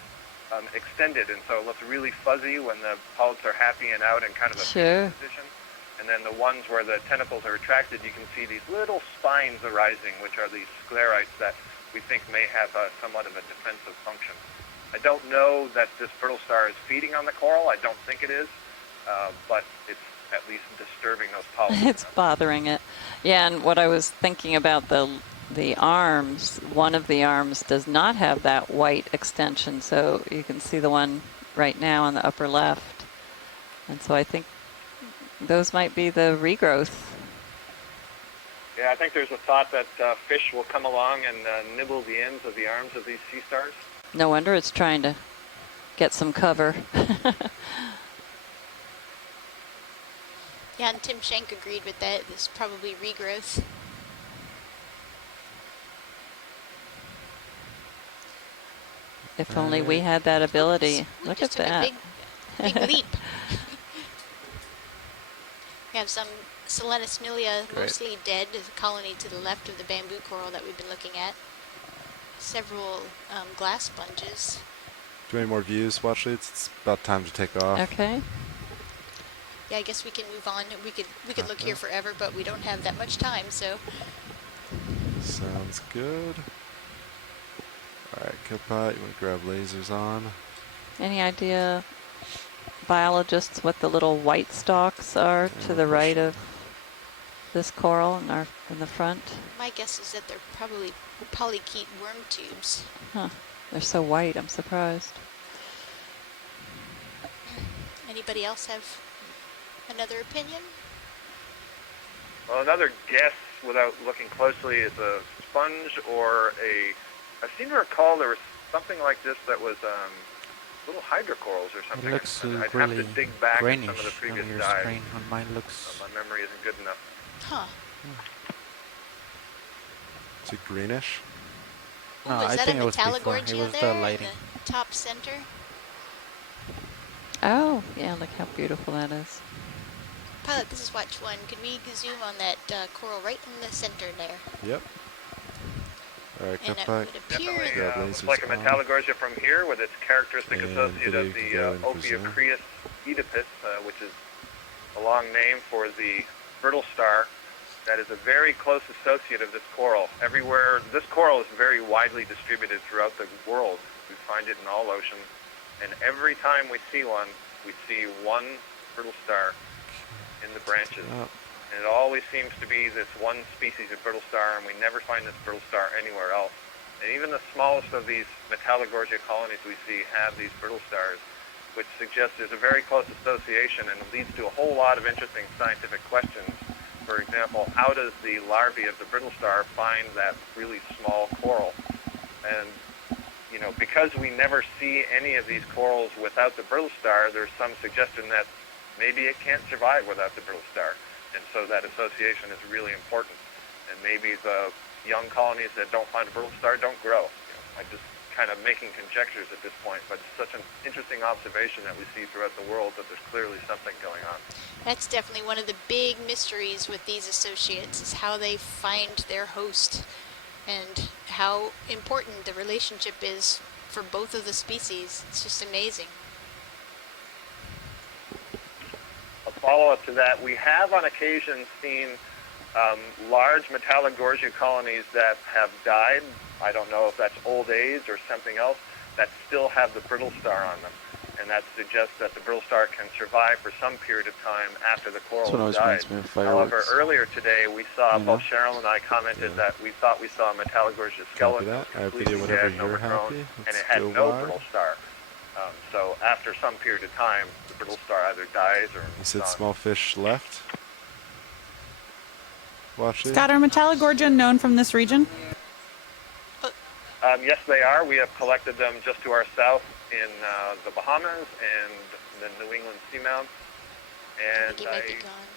extended. And so it looks really fuzzy when the polyps are happy and out in kind of a fetal position. And then the ones where the tentacles are retracted, you can see these little spines arising, which are these sclerites that we think may have somewhat of a defensive function. I don't know that this brittle star is feeding on the coral. I don't think it is, but it's at least disturbing those polyps. It's bothering it. Yeah, and what I was thinking about the arms, one of the arms does not have that white extension, so you can see the one right now on the upper left. And so I think those might be the regrowth. Yeah, I think there's a thought that fish will come along and nibble the ends of the arms of these sea stars. No wonder it's trying to get some cover. Yeah, and Tim Shank agreed with that. This is probably regrowth. If only we had that ability. Look at that. Big leap. We have some Selenismilia, Great. mostly dead, as a colony to the left of the bamboo coral that we've been looking at. Several glass sponges. Do any more views, watch leads? It's about time to take off. Okay. Yeah, I guess we can move on. We could look here forever, but we don't have that much time, so. Sounds good. Alright, Kipot, you want to grab lasers on? Any idea, biologists, what the little white stalks are to the right of this coral in the front? My guess is that they're probably polychaete worm tubes. Huh. They're so white, I'm surprised. Anybody else have another opinion? Well, another guess without looking closely is a sponge or I seem to recall there was something like this that was little hydrocorals or something. It looks I'd really have to dig back at greenish some of the previous on your dives. screen. On mine looks... My memory isn't good enough. Huh. Is it greenish? No, is I that think a it was before. It Metallogorgia was the there lighting. in the top center? Oh, yeah, look how beautiful that is. Pilot, this is watch one. Could we zoom on that coral right in the center there? Yep. Alright, And Kipot. it would appear Definitely looks like a Metallogorgia from here with its characteristic And associate of video the can go in for zoom. Okeanos oedipus, which is a long name for the brittle star. That is a very close associate of this coral. Everywhere, this coral is very widely distributed throughout the world. We find it in all oceans. And every time we see one, we see one brittle star in the branches. Oh. And it always seems to be this one species of brittle star, and we never find this brittle star anywhere else. And even the smallest of these Metallogorgia colonies we see have these brittle stars, which suggests there's a very close association and leads to a whole lot of interesting scientific questions. For example, how does the larvae of the brittle star find that really small coral? And, you know, because we never see any of these corals without the brittle star, there's some suggestion that maybe it can't survive without the brittle star. And so that association is really important. And maybe the young colonies that don't find a brittle star don't grow. You know, I'm just kind of making conjectures at this point, but it's such an interesting observation that we see throughout the world that there's clearly something going on. That's definitely one of the big mysteries with these associates, is how they find their host and how important the relationship is for both of the species. It's just amazing. A follow-up to that, we have on occasion seen large Metallogorgia colonies that have died. I don't know if that's old age or something else, that still have the brittle star on them. And that suggests that the brittle star can survive for some period of time after the coral has died. However, earlier today we saw, both Cheryl and I commented that we thought we saw a Metallogorgia skeleton, that. I have completely video whenever dead, you're overgrown, happy. and Let's it had go no wide. brittle star. So after some period of time, the brittle star either dies or You said gone. small fish left. Watch it. Scott, are Metallogorgia known from this region? Yes, they are. We have collected them just to our south in the Bahamas and the New England seamounts. And I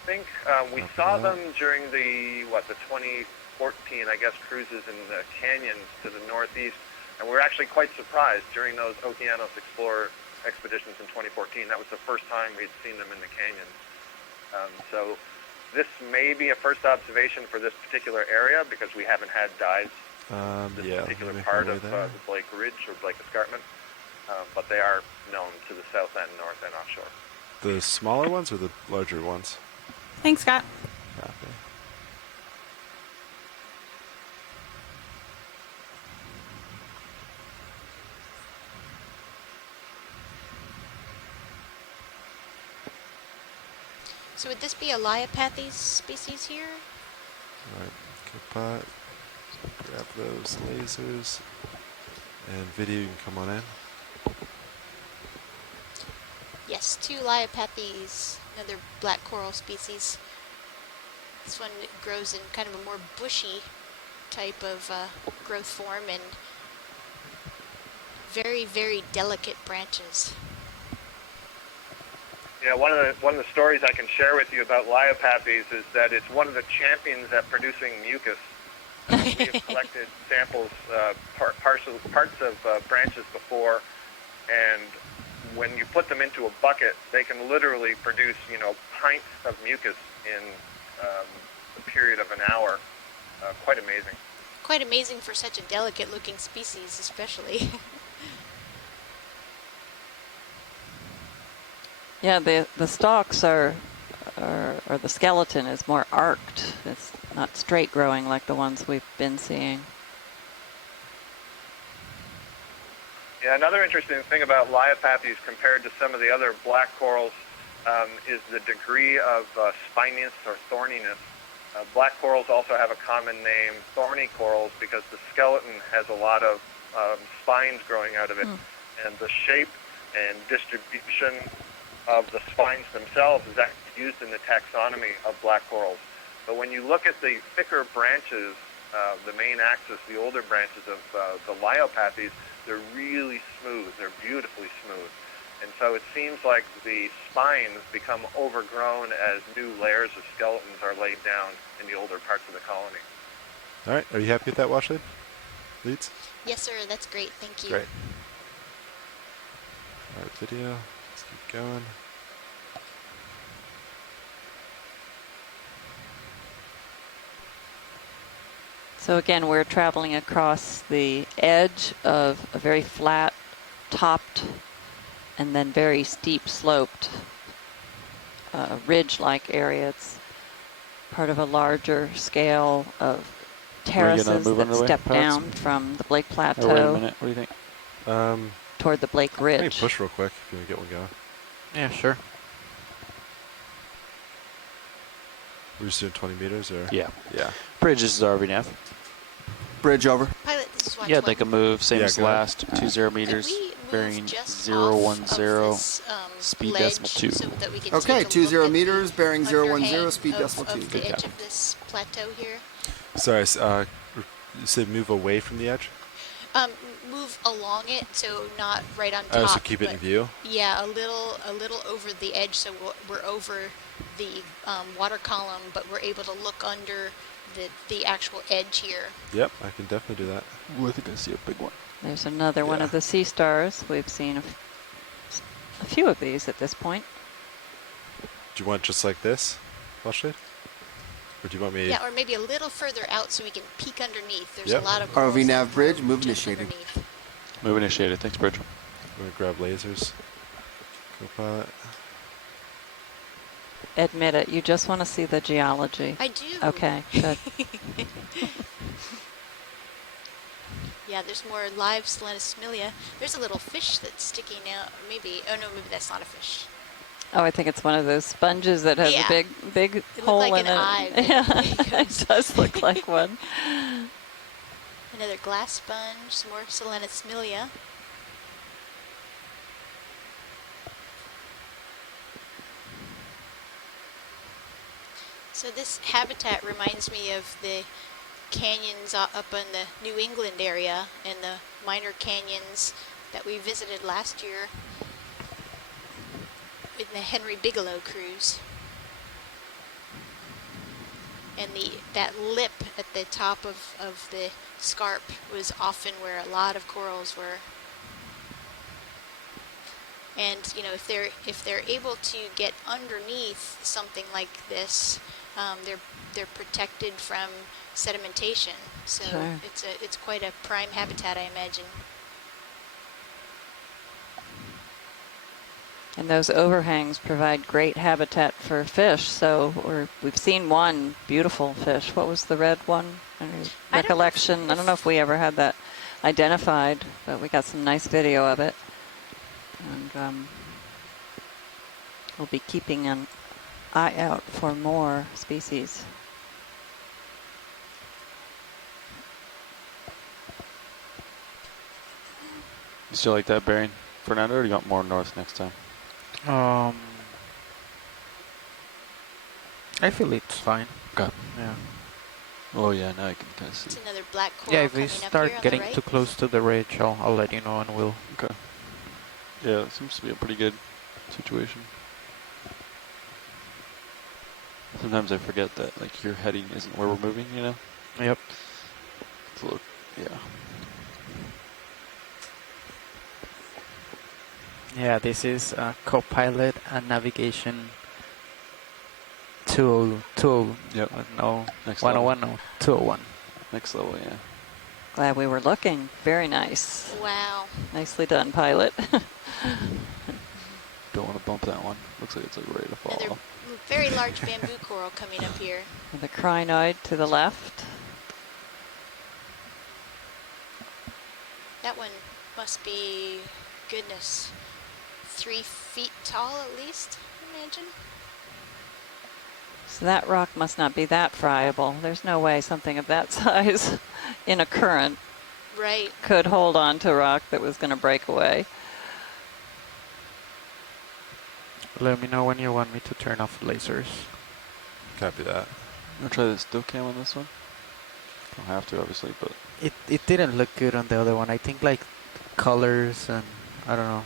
think we saw them during the 2014, I guess, cruises in the canyons to the northeast. And we were actually quite surprised during those Okeanos Explorer expeditions in 2014. That was the first time we'd seen them in the canyons. So this may be a first observation for this particular area because we haven't had dives this particular part of the Blake Ridge or Blake Escarpment, but they are known to the south and north and offshore. The smaller ones or the larger ones? Thanks, Scott. Copy. So would this be a Liopathes species here? Alright, Kipot. Grab those lasers. And video, you can come on in. Yes, two Liopathes, another black coral species. This one grows in kind of a more bushy type of growth form and very, very delicate branches. Yeah, one of the stories I can share with you about Liopathes is that it's one of the champions at producing mucus. We have collected samples, parts of branches before, and when you put them into a bucket, they can literally produce, pints of mucus in the period of an hour. Quite amazing. Quite amazing for such a delicate-looking species, especially. Yeah, the stalks are, or the skeleton is more arced. It's not straight growing like the ones we've been seeing. Yeah, another interesting thing about Liopathes compared to some of the other black corals is the degree of spininess or thorniness. Black corals also have a common name, thorny corals, because the skeleton has a lot of spines growing out of it. And the shape and distribution of the spines themselves is actually used in the taxonomy of black corals. But when you look at the thicker branches, the main axis, the older branches of the Liopathes, they're really smooth. They're beautifully smooth. And so it seems like the spines become overgrown as new layers of skeletons are laid down in the older parts of the colony. All right, are you happy with that wash lead? Leads? Yes, sir. That's great. Thank you. Great. All right, video. Let's keep going. So again, we're traveling across the edge of a very flat, topped, and then very steep sloped ridge-like area. It's part of a larger scale of terraces that step down from the Blake Plateau. Wait a minute, what do you think? Toward the Blake Ridge. Let me push real quick if you want to get one going. Yeah, sure. We're just doing 20 meters, or? Yeah. Yeah. Bridge, this is RVNAV. Bridge over. Pilot, this is Watch Yeah, One. they can move, same as go ahead. last, 20 meters, bearing just 010, off of this, speed ledge decimal 2. so that we can Okay, take a look 20 at meters, bearing the 010, underhang speed of, decimal 2. of the edge of this plateau here. Sorry, you said move away from the edge? Move along it, so not right on top. Oh, so keep it in view? Yeah, a little over the edge, so we're over the water column, but we're able to look under the actual edge here. Yep, I can definitely do that. Ooh, I think I see a big one. There's another one of the sea stars. We've seen a few of these at this point. Do you want just like this, wash lead? Or do you want me? Yeah, or maybe a little further out so we can peek underneath. There's Yep. a lot of RV nav bridge, move just initiated. underneath. Move initiated, thanks, Bridge. I'm going to grab lasers. Co-pilot. Admit it, you just want to see the geology. I do. Okay, good. Yeah, there's more live Selenostemilia. There's a little fish that's sticking out. Maybe, oh no, maybe that's not a fish. Oh, I think it's one of those sponges that has a big hole like in an it. eye, Yeah, it does look like one. Another glass sponge, some more Selenostemilia. So this habitat reminds me of the canyons up in the New England area and the minor canyons that we visited last year in the Henry Bigelow cruise. And that lip at the top of the scarp was often where a lot of corals were. And you know, if they're able to get underneath something like this, they're protected from sedimentation. So Sure. it's quite a prime habitat, I imagine. And those overhangs provide great habitat for fish. So we've seen one beautiful fish. What was the red one? Any recollection? I don't know if we ever had that identified, but we got some nice video of it. And we'll be keeping an eye out for more species. You still like that bearing, Fernando, or do you want more north next time? I feel it's fine. Okay. Yeah. Oh yeah, now I can kind of see. It's another black coral. Yeah, if we coming up start here on getting the right. too close to the ridge, I'll let you know and we'll. Okay. Yeah, it seems to be a pretty good situation. Sometimes I forget that like your heading isn't where we're moving, you know? Yep. It's a little, yeah. Yeah, this is Copilot and Navigation 2. Yep. No, Next 101, no, 201. Next level, yeah. Glad we were looking. Very nice. Wow. Nicely done, pilot. Don't want to bump that one. Looks like it's like ready to fall Another off. very large bamboo coral coming up here. And the crinoid to the left. That one must be, goodness, 3 feet tall at least, imagine. So that rock must not be that friable. There's no way something of that size in a current Right. could hold on to a rock that was going to break away. Let me know when you want me to turn off lasers. Copy that. You want to try the still cam on this one? Don't have to, obviously, but... It didn't look good on the other one. I think like colors and I don't know.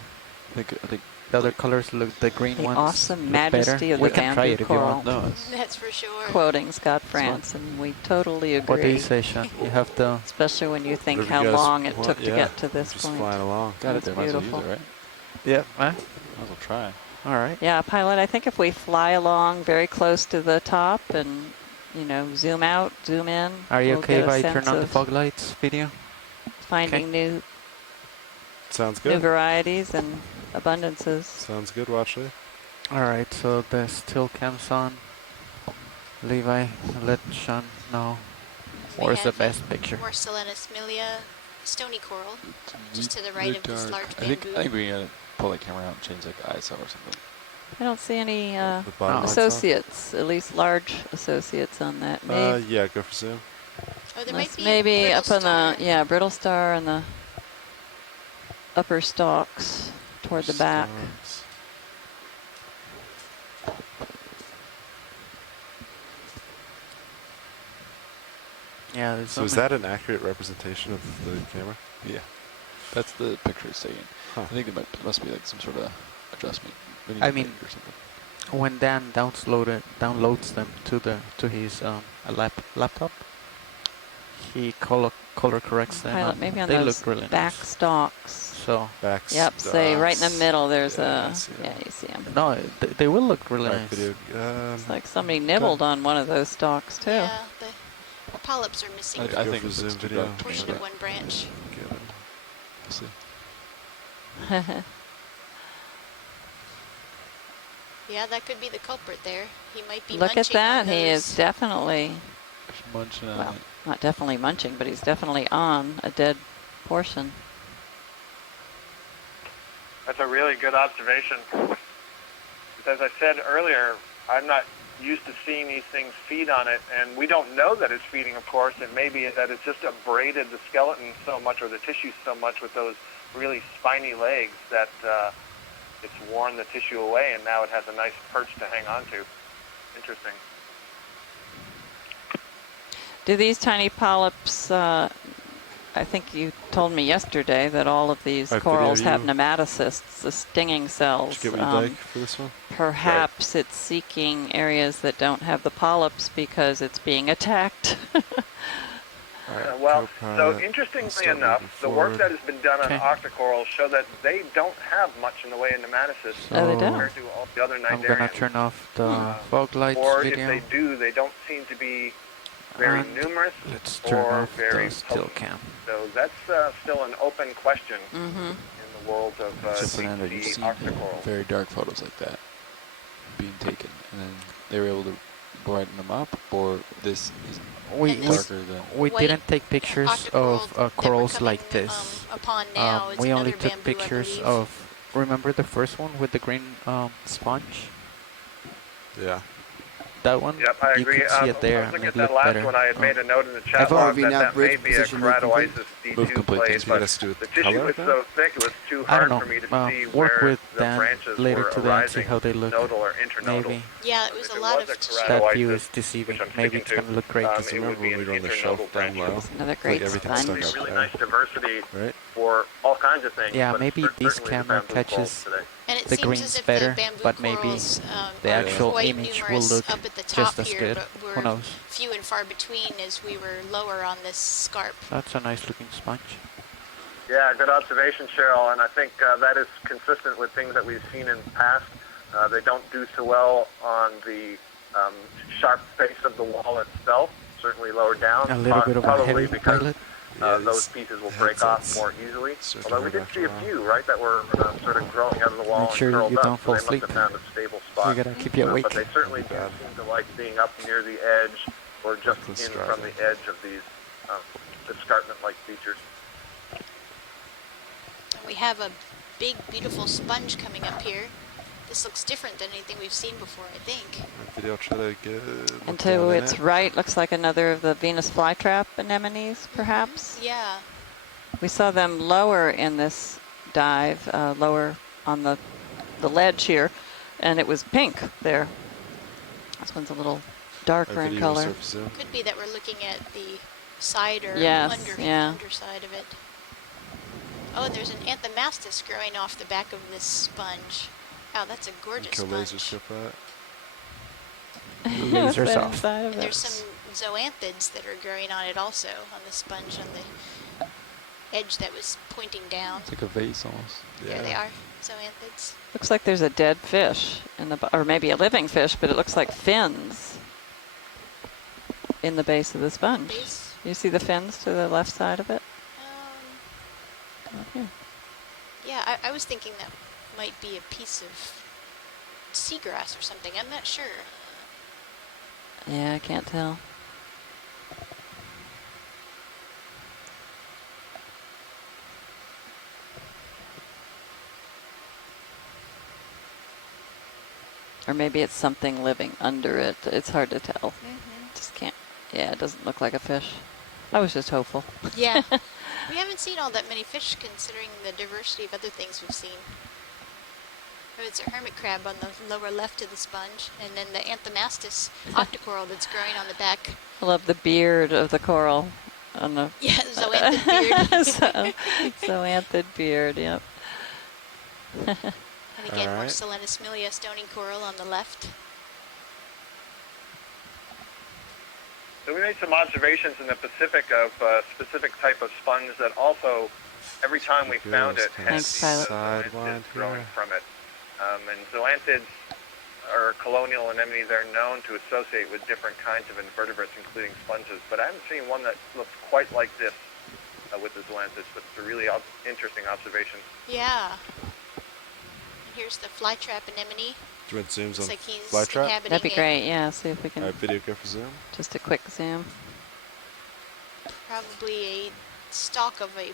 I think the other colors look, the green The ones awesome look majesty better. of We the can try bamboo it if you coral. want. No, That's for sure. Quoting Scott France, and we totally agree. What do you say, Sean? You have to... Especially when you think Whatever how you guys it want, took to yeah. get to this Just point. flying along. got it That's there. Might as well use beautiful. it, right? Yeah, huh? Might as well try. All right. Yeah, pilot, I think if we fly along very close to the top and, you know, zoom out, zoom in. Are you we'll okay get if a I sense turn on the of fog lights video? Finding new Sounds new good. varieties and abundances. Sounds good, Watchley. All right, so the still cam's on. Levi, let Sean know We where's the have, best picture. More Selenus milia, stony coral, just to the right of this large I bamboo. think we gotta pull the camera out and change like the ISO or something. I don't see any bottom lights associates, at least large associates on that. Yeah, go for zoom. Oh, there might be maybe brittle up on star. the, yeah, brittle star and the upper stalks toward the back. Stars. Yeah, there's So is something- that an accurate representation of the camera? Yeah. That's the picture it's taking. Huh. I think there must be like some sort of adjustment. I mean, or something. when Dan downloads them to his laptop, he color corrects them. Pilot, and maybe on they those look really back nice. stalks. So Back Yep, say right in the stalks. middle there's Yeah, I a, see yeah, that. you see them. no, they will look really Right, nice. video. It's like somebody nibbled on one of those stalks too. Yeah, the polyps are missing I Go think for it's zoom too video. dark. a portion of one branch. Get it. We'll see. Yeah, that could be the culprit there. He might be Look at munching that, on he those. is definitely, Just munching on well, it. not definitely munching, but he's definitely on a dead portion. That's a really good observation. As I said earlier, I'm not used to seeing these things feed on it, and we don't know that it's feeding, of course. It may be that it's just abraded the skeleton so much, or the tissue so much with those really spiny legs that it's worn the tissue away, and now it has a nice perch to hang on to. Interesting. Do these tiny polyps, I think you told me yesterday that all of these Alright, corals video, have you- nematocysts, the stinging cells. Did you get what you'd like for this one? Perhaps it's seeking areas that don't have the polyps because it's being attacked. Well, so co-pilot. interestingly Start enough, moving the work forward. that has been done on Okay. octocorals show that they don't have much in the way of nematocysts Oh, they don't? compared to all the other I'm gonna cnidarians. turn off the fog lights Or video. if they do, they don't seem to be very And numerous let's turn or off very the still potent. cam. So that's still an open question Mm-hmm. in the world of Except Fernando, you've deep sea seen octocorals. very dark photos like that being taken, and then they were able to brighten them up, or this is We darker than... we White didn't take pictures octocoral of that we're corals coming, like this. upon now. It's We only another took bamboo, I pictures believe. of. Remember the first one with the green sponge? Yeah. That one. Yep, I you agree. could see it there. I was and looking it at that looked last better. one. I had made a note in the chat FRV log that nav that may bridge be a position move complete. keratoisis Move D2 complete, plate, thanks. You got but us to do with the the tissue color was of so that? thick it was too I don't hard know. for me to see Work where with the Dan branches later were today and see arising, how they look. nodal or internodal. Maybe Yeah, it was If a it lot was of a tissue. that view keratoisis, is deceiving. which I'm Maybe sticking it's to, gonna look great. Because it remember would be when we an were on the internodal shelf down branch. low? Another Like great everything stuck sponge. up Really there. nice diversity Right? for all kinds of things. Yeah, but maybe certainly this the camera bamboo catches corals today. And it the seems greens as if better, the bamboo but maybe corals, the are actual quite image will numerous look up at the top just as here, good. but Who we're knows? few and far between as we were lower on this scarp. That's a nice looking sponge. Yeah, good observation, Cheryl, and I think that is consistent with things that we've seen in the past. They don't do so well on the sharp face of the wall itself, certainly lower down, A little bit of a probably heavy because pilot. those pieces will break off more easily. Although we did see a few, right, that were sort of growing out of the wall Make sure and curled you up, don't so fall they must asleep. have found a stable spot. We gotta keep you awake. But they certainly do seem to like being up near the edge or just in from the edge of these escarpment-like features. And we have a big, beautiful sponge coming up here. This looks different than anything we've seen before, I think. Video, try to get. And to its right looks like another of the Venus flytrap anemones, perhaps. Yeah. We saw them lower in this dive, lower on the ledge here, and it was pink there. This one's a little darker in color. Could be that we're looking at the side or underside of it. Oh, and there's an anthomastus growing off the back of this sponge. Wow, that's a gorgeous Kill sponge. laser strip that. Lasers off. And there's some zoanthids that are growing on it also, on the sponge on the edge that was pointing down. It's like a vase almost. There they are, zoanthids. Looks like there's a dead fish in the, or maybe a living fish, but it looks like fins in the base of the sponge. You see the fins to the left side of it? Up here. Yeah, I was thinking that might be a piece of seagrass or something. I'm not sure. Yeah, I can't tell. Or maybe it's something living under it. It's hard to tell. Just can't. Yeah, it doesn't look like a fish. I was just hopeful. Yeah. We haven't seen all that many fish considering the diversity of other things we've seen. Oh, it's a hermit crab on the lower left of the sponge, and then the anthomastus octocoral that's growing on the back. I love the beard of the coral on the. Yeah, zoanthid beard. Zoanthid beard, yep. And again, more Selenosmilia stony coral on the left. So we made some observations in the Pacific of a specific type of sponge that also, every time we found it, had these zoanthids growing from it. And zoanthids are colonial anemones. They're known to associate with different kinds of invertebrates, including sponges. But I haven't seen one that looks quite like this with the zoanthids, but it's a really interesting observation. Yeah. And here's the flytrap anemone. Do you want zooms on like he's flytrap? That'd be great, yeah. See if we can. All right, video, go for zoom. Just a quick zoom. Probably a stalk of a,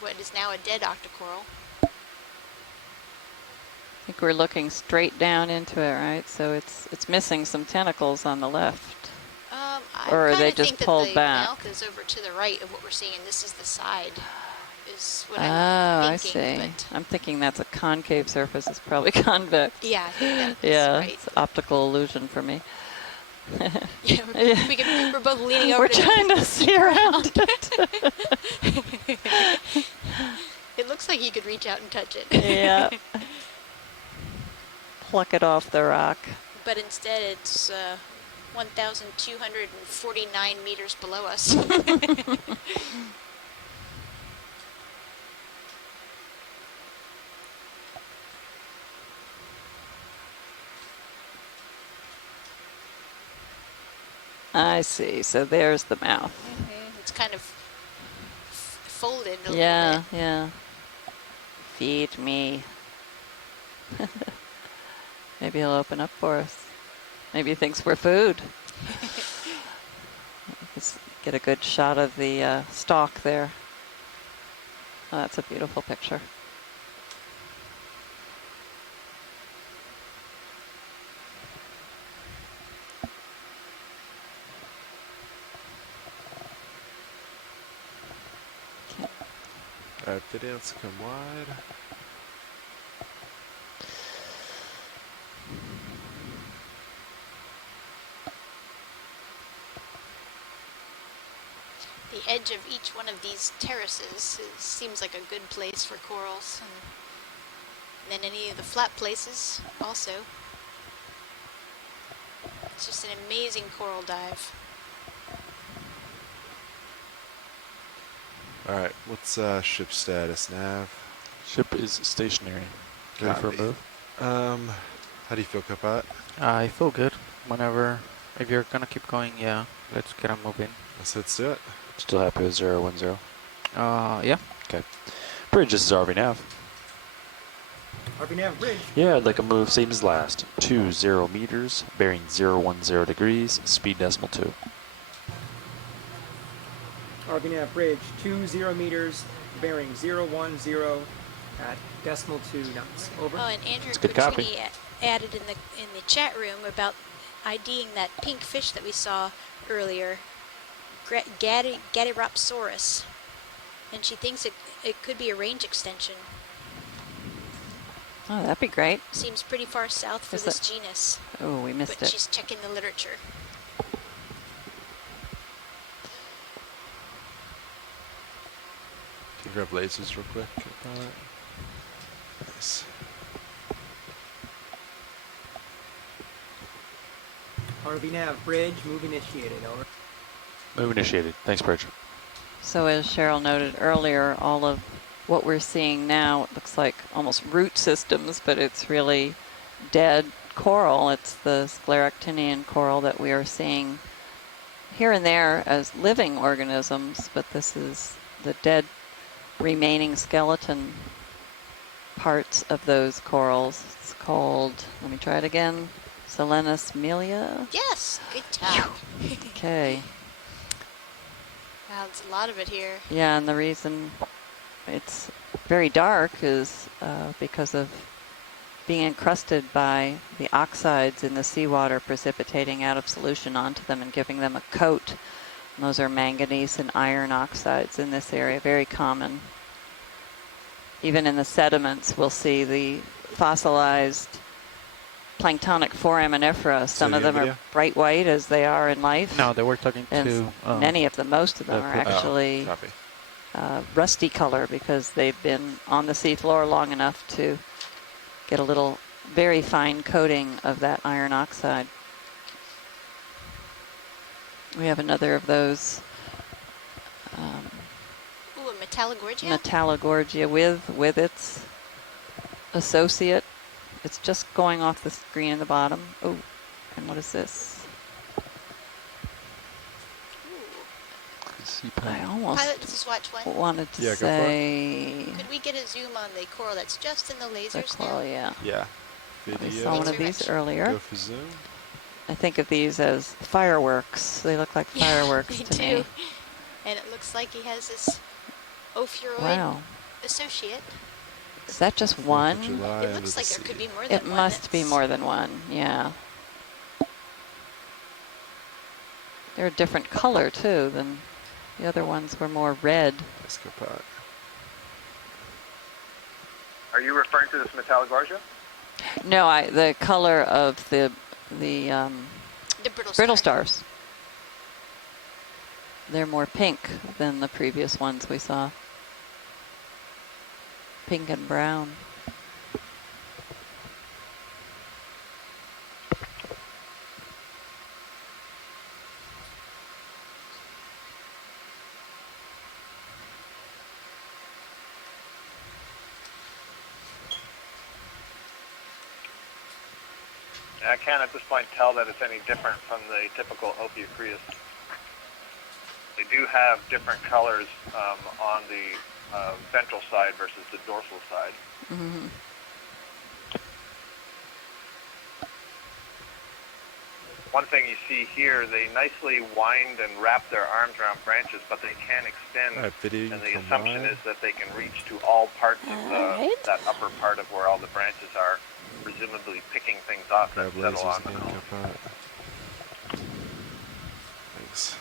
what is now a dead octocoral. I think we're looking straight down into it, right? So it's missing some tentacles on the left. Or are they just pulled back? The mouth is over to the right of what we're seeing. This is the side. Is what I I'm thinking. see. I'm thinking that's a concave surface. It's probably convex. Yeah, I think that's right. It's optical illusion for me. Yeah, we're both leaning over. We're trying to see around it. It looks like you could reach out and touch it. Yeah. Pluck it off the rock. But instead, it's 1,249 meters below us. I see. So there's the mouth. It's kind of folded a little bit. Yeah. Feed me. Maybe he'll open up for us. Maybe he thinks we're food. Let's get a good shot of the stalk there. Oh, that's a beautiful picture. All right, videos come wide. The edge of each one of these terraces seems like a good place for corals, and then any of the flat places also. It's just an amazing coral dive. All right, what's ship status, Nav? Ship is stationary. Ready for a move? How do you feel, co-pilot? I feel good. Whenever, if you're gonna keep going, yeah, let's get on moving. Let's do it. Still happy with 010? Yeah. Okay. Bridge, this is RV Nav. RV Nav bridge. Yeah, I'd like a move same as last. 20 meters, bearing 010 degrees, speed decimal 2. RV Nav bridge, 20 meters, bearing 010 at decimal 2 knots. Over. Oh, and Andrew It's a good copy. Petrini added in the chat room about IDing that pink fish that we saw earlier, Gadiropsaurus, and she thinks it could be a range extension. Oh, that'd be great. Seems pretty far south for this genus. Oh, we missed but it. She's checking the literature. Can you grab lasers real quick? Nice. RV Nav bridge, move initiated. Over. Move initiated. Thanks, Bridge. So as Cheryl noted earlier, all of what we're seeing now, it looks like almost root systems, but it's really dead coral. It's the scleractinian coral that we are seeing here and there as living organisms, but this is the dead remaining skeleton parts of those corals. It's called, let me try it again, Selenismelia. Yes, good job. Okay. Wow, there's a lot of it here. Yeah, and the reason it's very dark is because of being encrusted by the oxides in the seawater precipitating out of solution onto them and giving them a coat. And those are manganese and iron oxides in this area, very common. Even in the sediments, we'll see the fossilized planktonic foraminifera. Some of them are bright white as they are in life. No, they were talking and many of them, most of them are actually rusty color because they've been on the seafloor long enough to get a little very fine coating of that iron oxide. We have another of those. Ooh, a Metallogorgia? Metallogorgia with its associate. It's just going off the screen in the bottom. Oh, and what is this? I almost Pilot, this is watch one. wanted to say... Could we get a zoom on the coral that's just in the lasers the coral, yeah. Yeah. We saw one of these earlier. Go for zoom. I think of these as fireworks. They look like fireworks they to do. me. And it looks like he has this ophiuroid associate. Is that just one? It looks like there could be more than it one. It must be more than one, yeah. They're a different color, too, than the other ones were more red. Escarpment. Are you referring to this Metallogorgia? No, the color of the brittle stars. They're more pink than the previous ones we saw. Pink and brown. I can't at this point tell that it's any different from the typical Ophiuchreus. They do have different colors on the ventral side versus the dorsal side. Mm-hmm. One thing you see here, they nicely wind and wrap their arms around branches, but they can extend, and the assumption is that they can reach to all parts of that upper part of where all the branches are, presumably picking things off that settle on the coast. Thanks.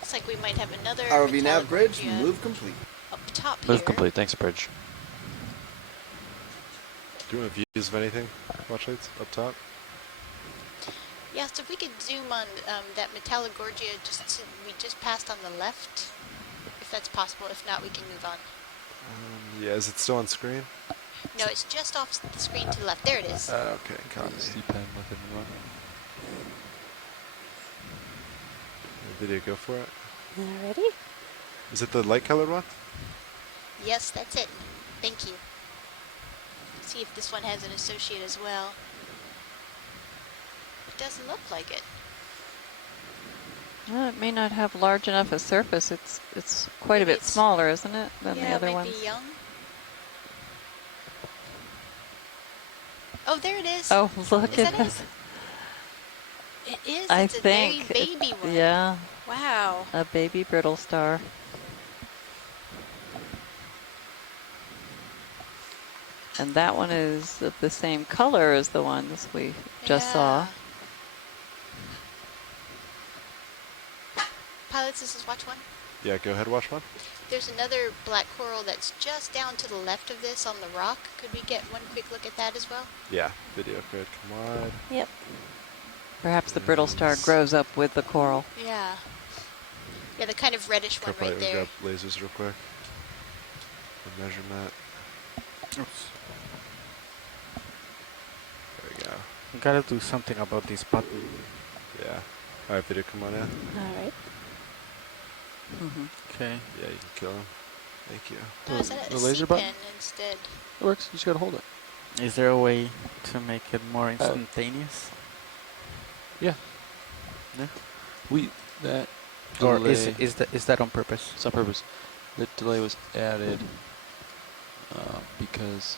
Looks like we might have another RV Nav bridge, Metallogorgia move complete. up top Move here. complete. Thanks, Bridge. Do you want views of anything, watch lights, up top? Yeah, so if we could zoom on that Metallogorgia we just passed on the left, if that's possible. If not, we can move on. Yeah, is it still on screen? No, it's just off the screen to the left. There it is. Okay, copy. C-pen within one. Video, go for it. Alrighty. Is it the light colored one? Yes, that's it. Thank you. See if this one has an associate as well. It doesn't look like it. Well, it may not have large enough a surface. It's quite a bit smaller, isn't it, than the other it might ones? be young. Oh, there it is. Oh, look is at that this. It is. I It's think a very baby one. Yeah. Wow. A baby brittle star. And that one is of the same color as the ones we just saw. Pilots, this is watch one. Yeah, go ahead, watch one. There's another black coral that's just down to the left of this on the rock. Could we get one quick look at that as well? Yeah, video, good, come on. Yep. Perhaps the brittle star grows up with the coral. Yeah. Yeah, the kind of reddish one right there. Grab lasers real quick. The measurement. Oops. There we go. We gotta do something about this button. Yeah. All right, video, come on in. All right. Okay. Yeah, you can kill him. Thank you. No, is that The a laser C button? pen instead? It works. You just gotta hold it. Is there a way to make it more instantaneous? Yeah. Yeah. That Or delay, is that on purpose? it's on purpose. The delay was added because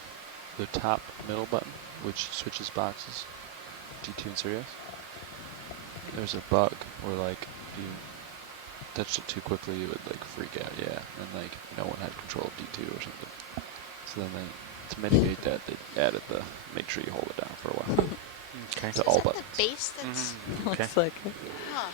the top middle button, which switches boxes, D2 and Sirius, there's a bug where like if you touched it too quickly, it would like freak out. Yeah, and like no one had control of D2 or something. So then to mitigate that, they added the make sure you hold it down for a while. Okay. To So all is that buttons. the base that's... Okay. Looks like it. Huh.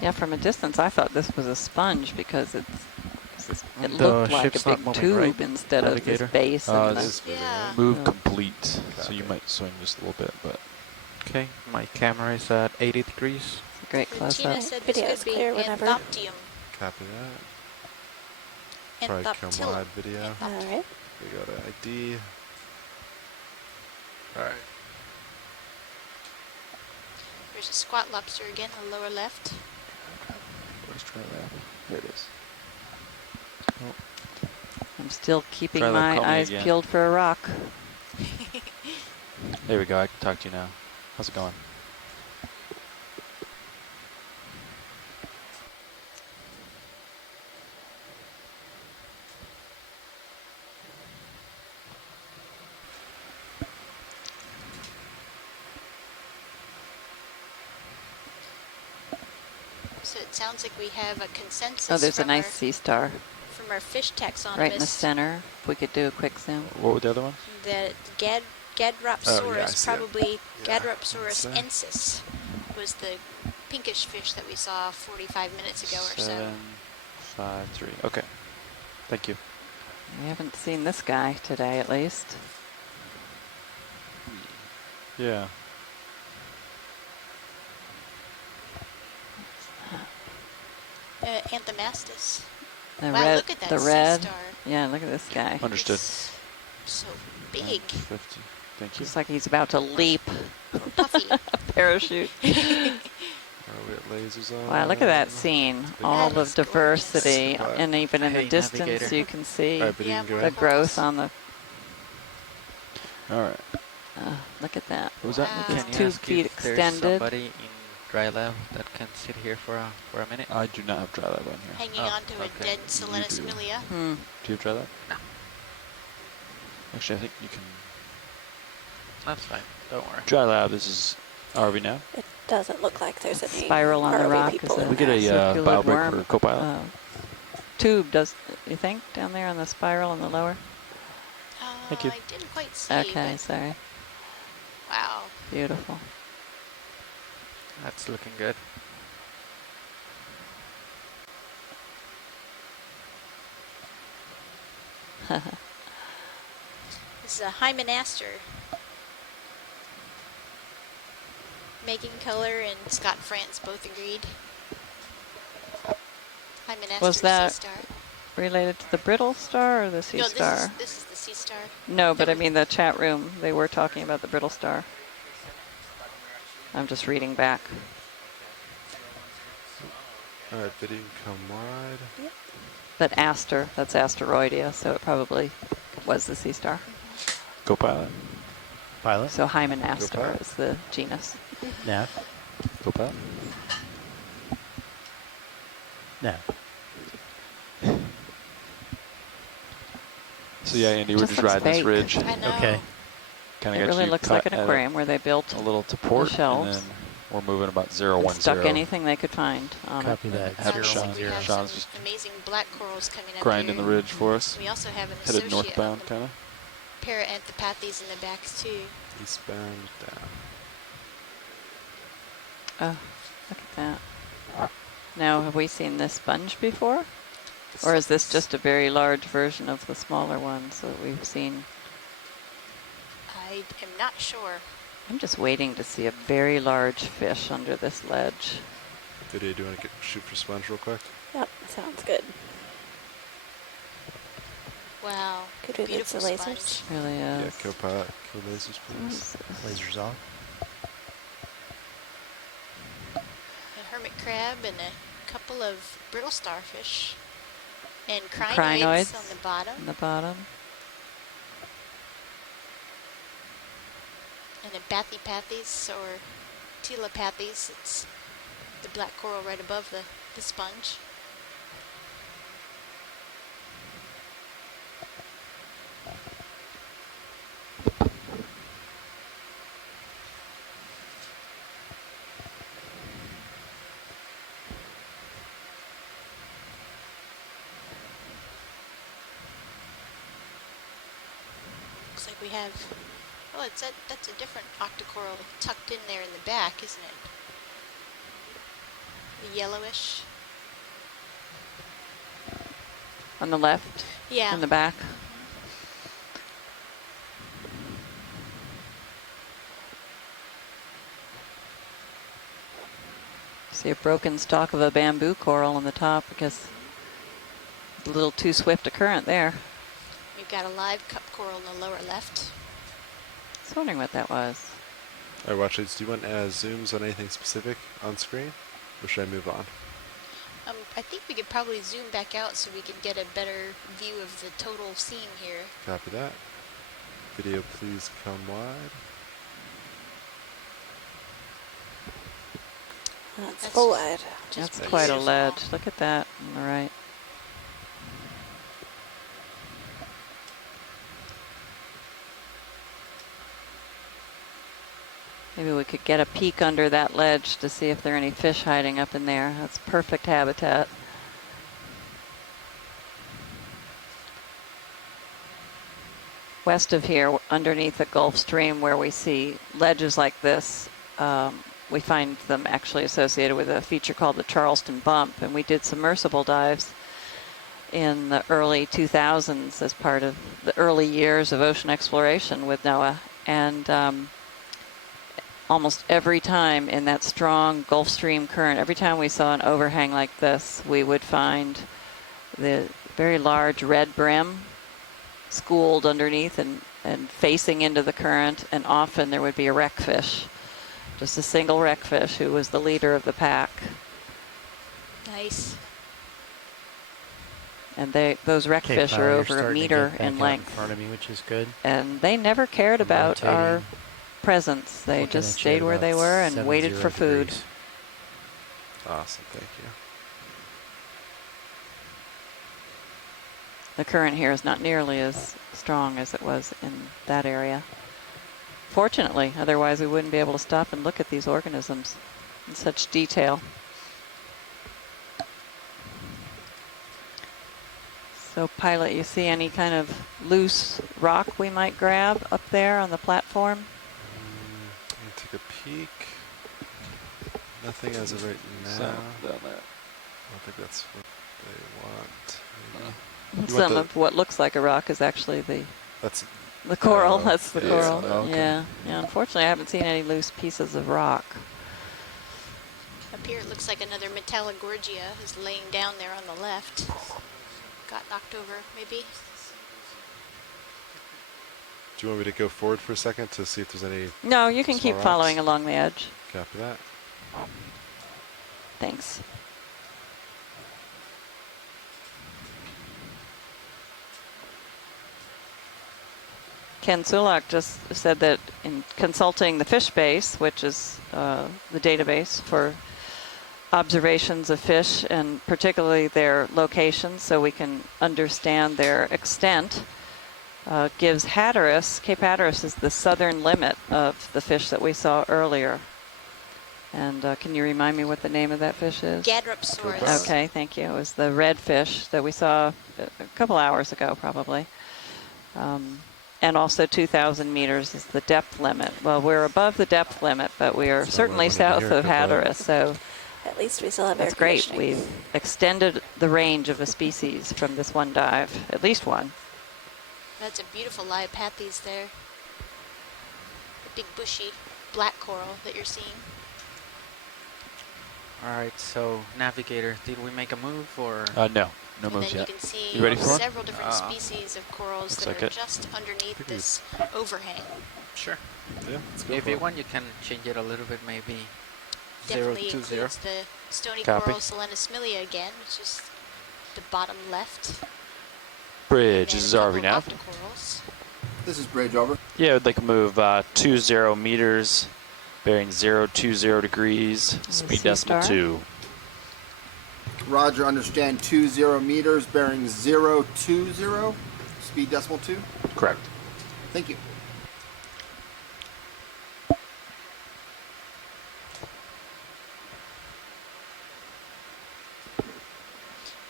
Yeah, from a distance, I thought this was a sponge because it The looked like a ship's not big moving, tube right? instead of Navigator? this base. And This the, is video. Yeah. Move Yeah. complete. So you might swing just a little bit, but Okay, my camera is at 80 degrees. great And close Tina up. said this Video's could be clear whenever. Anthoptium. Copy that. Probably Anthoptilum. Comad video. All right. We go to ID. All right. There's a squat lobster again on the lower left. let's try that. There it is. I'm still keeping Try that my call me eyes again. peeled for a rock. There we go. I can talk to you now. How's it going? So it sounds like we have a consensus Oh, there's a from nice our, sea star from our fish taxonomist right in the center. If we could do a quick zoom. What were the other ones? that Gadropsaurus, Oh, yeah, I see it. probably Yeah, Gadropsaurus that's it. ensis, was the pinkish fish that we saw 45 minutes ago or so. 7, 5, 3. Okay. Thank you. We haven't seen this guy today, at least. Yeah. Anthomastus. The Wow, red, look at that the sea red. star. Yeah, look at this guy. Understood. It's so big. 50. Thank you. Looks like he's about to leap. Puffy. Parachute. Are we at lasers on? Wow, look at that scene. All the is diversity, gorgeous. and even in the Hey, distance, navigator. you can see All right, but you Yeah, can go the ahead. growth on the. All right. Look at that. What was that? Wow. It's Can you 2 ask feet if there's extended. somebody in dry lab that can sit here for a minute? I do not have dry lab on here. Hanging Oh, on to okay. a dead Silenus do. milia. Hmm. Do you have dry lab? No. Actually, I think you can. That's fine. Don't worry. Dry lab. This is RV now. It doesn't look like there's any Spiral on the ROV rock. people Is in We get there. a circular bio break worm. for co-pilot. Tube, does you think, down there on the spiral in the lower? Thank you. I didn't quite see. Okay, but sorry. wow. Beautiful. That's looking good. This is a Hymenaster. Megan Keller and Scott France both agreed. Hymenaster Was that sea star. related to the brittle star or the sea No, star? this is the sea star? No, but I mean the chat room, they were talking about the brittle star. I'm just reading back. All right, video come wide. Yep. But Aster, that's Asteroidea, so it probably was the sea star. Go pilot. Pilot. So Hymenastor is the genus. Nav. Go pilot. Nav. So yeah, Andy, we're just riding this ridge. I know. Okay. Kind It of really looks like an aquarium where they built a little to port, the shelves. and then we're moving about 010. Stuck anything they could find on Copy it. that. Have Sean, We have Sean's some just amazing black corals coming up grinding here. the ridge for us. We also have an Headed associate northbound, kind of. Paraanthropathes in the back too. Eastbound down. Oh, look at that. Now, have we seen this sponge before? Or is this just a very large version of the smaller ones that we've seen? I am not sure. I'm just waiting to see a very large fish under this ledge. Video, do you want to shoot for sponge real quick? Yep, sounds good. Wow. Could we get the Beautiful lasers? sponge. Really is. Yeah, co-pilot, kill lasers, please. Lasers off. A hermit crab and a couple of brittle starfish. And Crinoids crinoids on the bottom. On the bottom. And a Bathypathes or Telepathes. It's the black coral right above the sponge. Looks like we have, oh, that's a different octocoral tucked in there in the back, isn't it? The yellowish. On the left? Yeah. In the back? See a broken stalk of a bamboo coral on the top because it's a little too swift a current there. We've got a live cup coral in the lower left. I was wondering what that was. All right, watch leads. Do you want zooms on anything specific on screen, or should I move on? I think we could probably zoom back out so we could get a better view of the total scene here. Copy that. Video, please come wide. That's full wide. That's quite a ledge. Look at that on the right. Maybe we could get a peek under that ledge to see if there are any fish hiding up in there. That's perfect habitat. West of here, underneath the Gulf Stream, where we see ledges like this, we find them actually associated with a feature called the Charleston Bump. And we did submersible dives in the early 2000s as part of the early years of ocean exploration with NOAA. And almost every time in that strong Gulf Stream current, every time we saw an overhang like this, we would find the very large red brim schooled underneath and facing into the current, and often there would be a wreckfish, just a single wreckfish who was the leader of the pack. Nice. And those wreckfish are over a meter in length. In front of me, which is good. And they never cared about our presence. They just stayed where they were and waited for food. Awesome, thank you. The current here is not nearly as strong as it was in that area. Fortunately, otherwise we wouldn't be able to stop and look at these organisms in such detail. So pilot, you see any kind of loose rock we might grab up there on the platform? Let me take a peek. Nothing as of right now. Down there. I don't think that's what they want. Some of what looks like a rock is actually the coral. That's the coral. Okay. Yeah. Unfortunately, I haven't seen any loose pieces of rock. Up here it looks like another Metallogorgia is laying down there on the left. Got knocked over, maybe. Do you want me to go forward for a second to see if there's any? No, you can small keep rocks? following along the edge. Copy that. Thanks. Ken Sulak just said that in consulting the fish base, which is the database for observations of fish and particularly their locations so we can understand their extent, gives Hatteras, Cape Hatteras is the southern limit of the fish that we saw earlier. And can you remind me what the name of that fish is? Gadropsaurus. Okay, thank you. It was the red fish that we saw a couple hours ago, probably. And also 2,000 meters is the depth limit. Well, we're above the depth limit, but we are certainly south of Hatteras, so At least we still have that's air great. conditioning. We've extended the range of a species from this one dive, at least one. That's a beautiful Liopathes there. The big bushy black coral that you're seeing. All right, so navigator, did we make a move or? No, no And moves then yet. you can see You ready for one? several different species of corals Looks that like are it. just underneath this overhang. Sure. Yeah, let's go If for you it. want, you can change it a little bit, maybe. Definitely 020. includes the stony Copy. coral Selenosmilia again, which is the bottom left. Bridge, And this is then a RV couple nav. octocorals. This is Bridge, over. Yeah, I'd like to move 20 meters, bearing 020 degrees, speed decimal Seastar. 2. Roger, understand 20 meters, bearing 020, speed decimal 2. Correct. Thank you.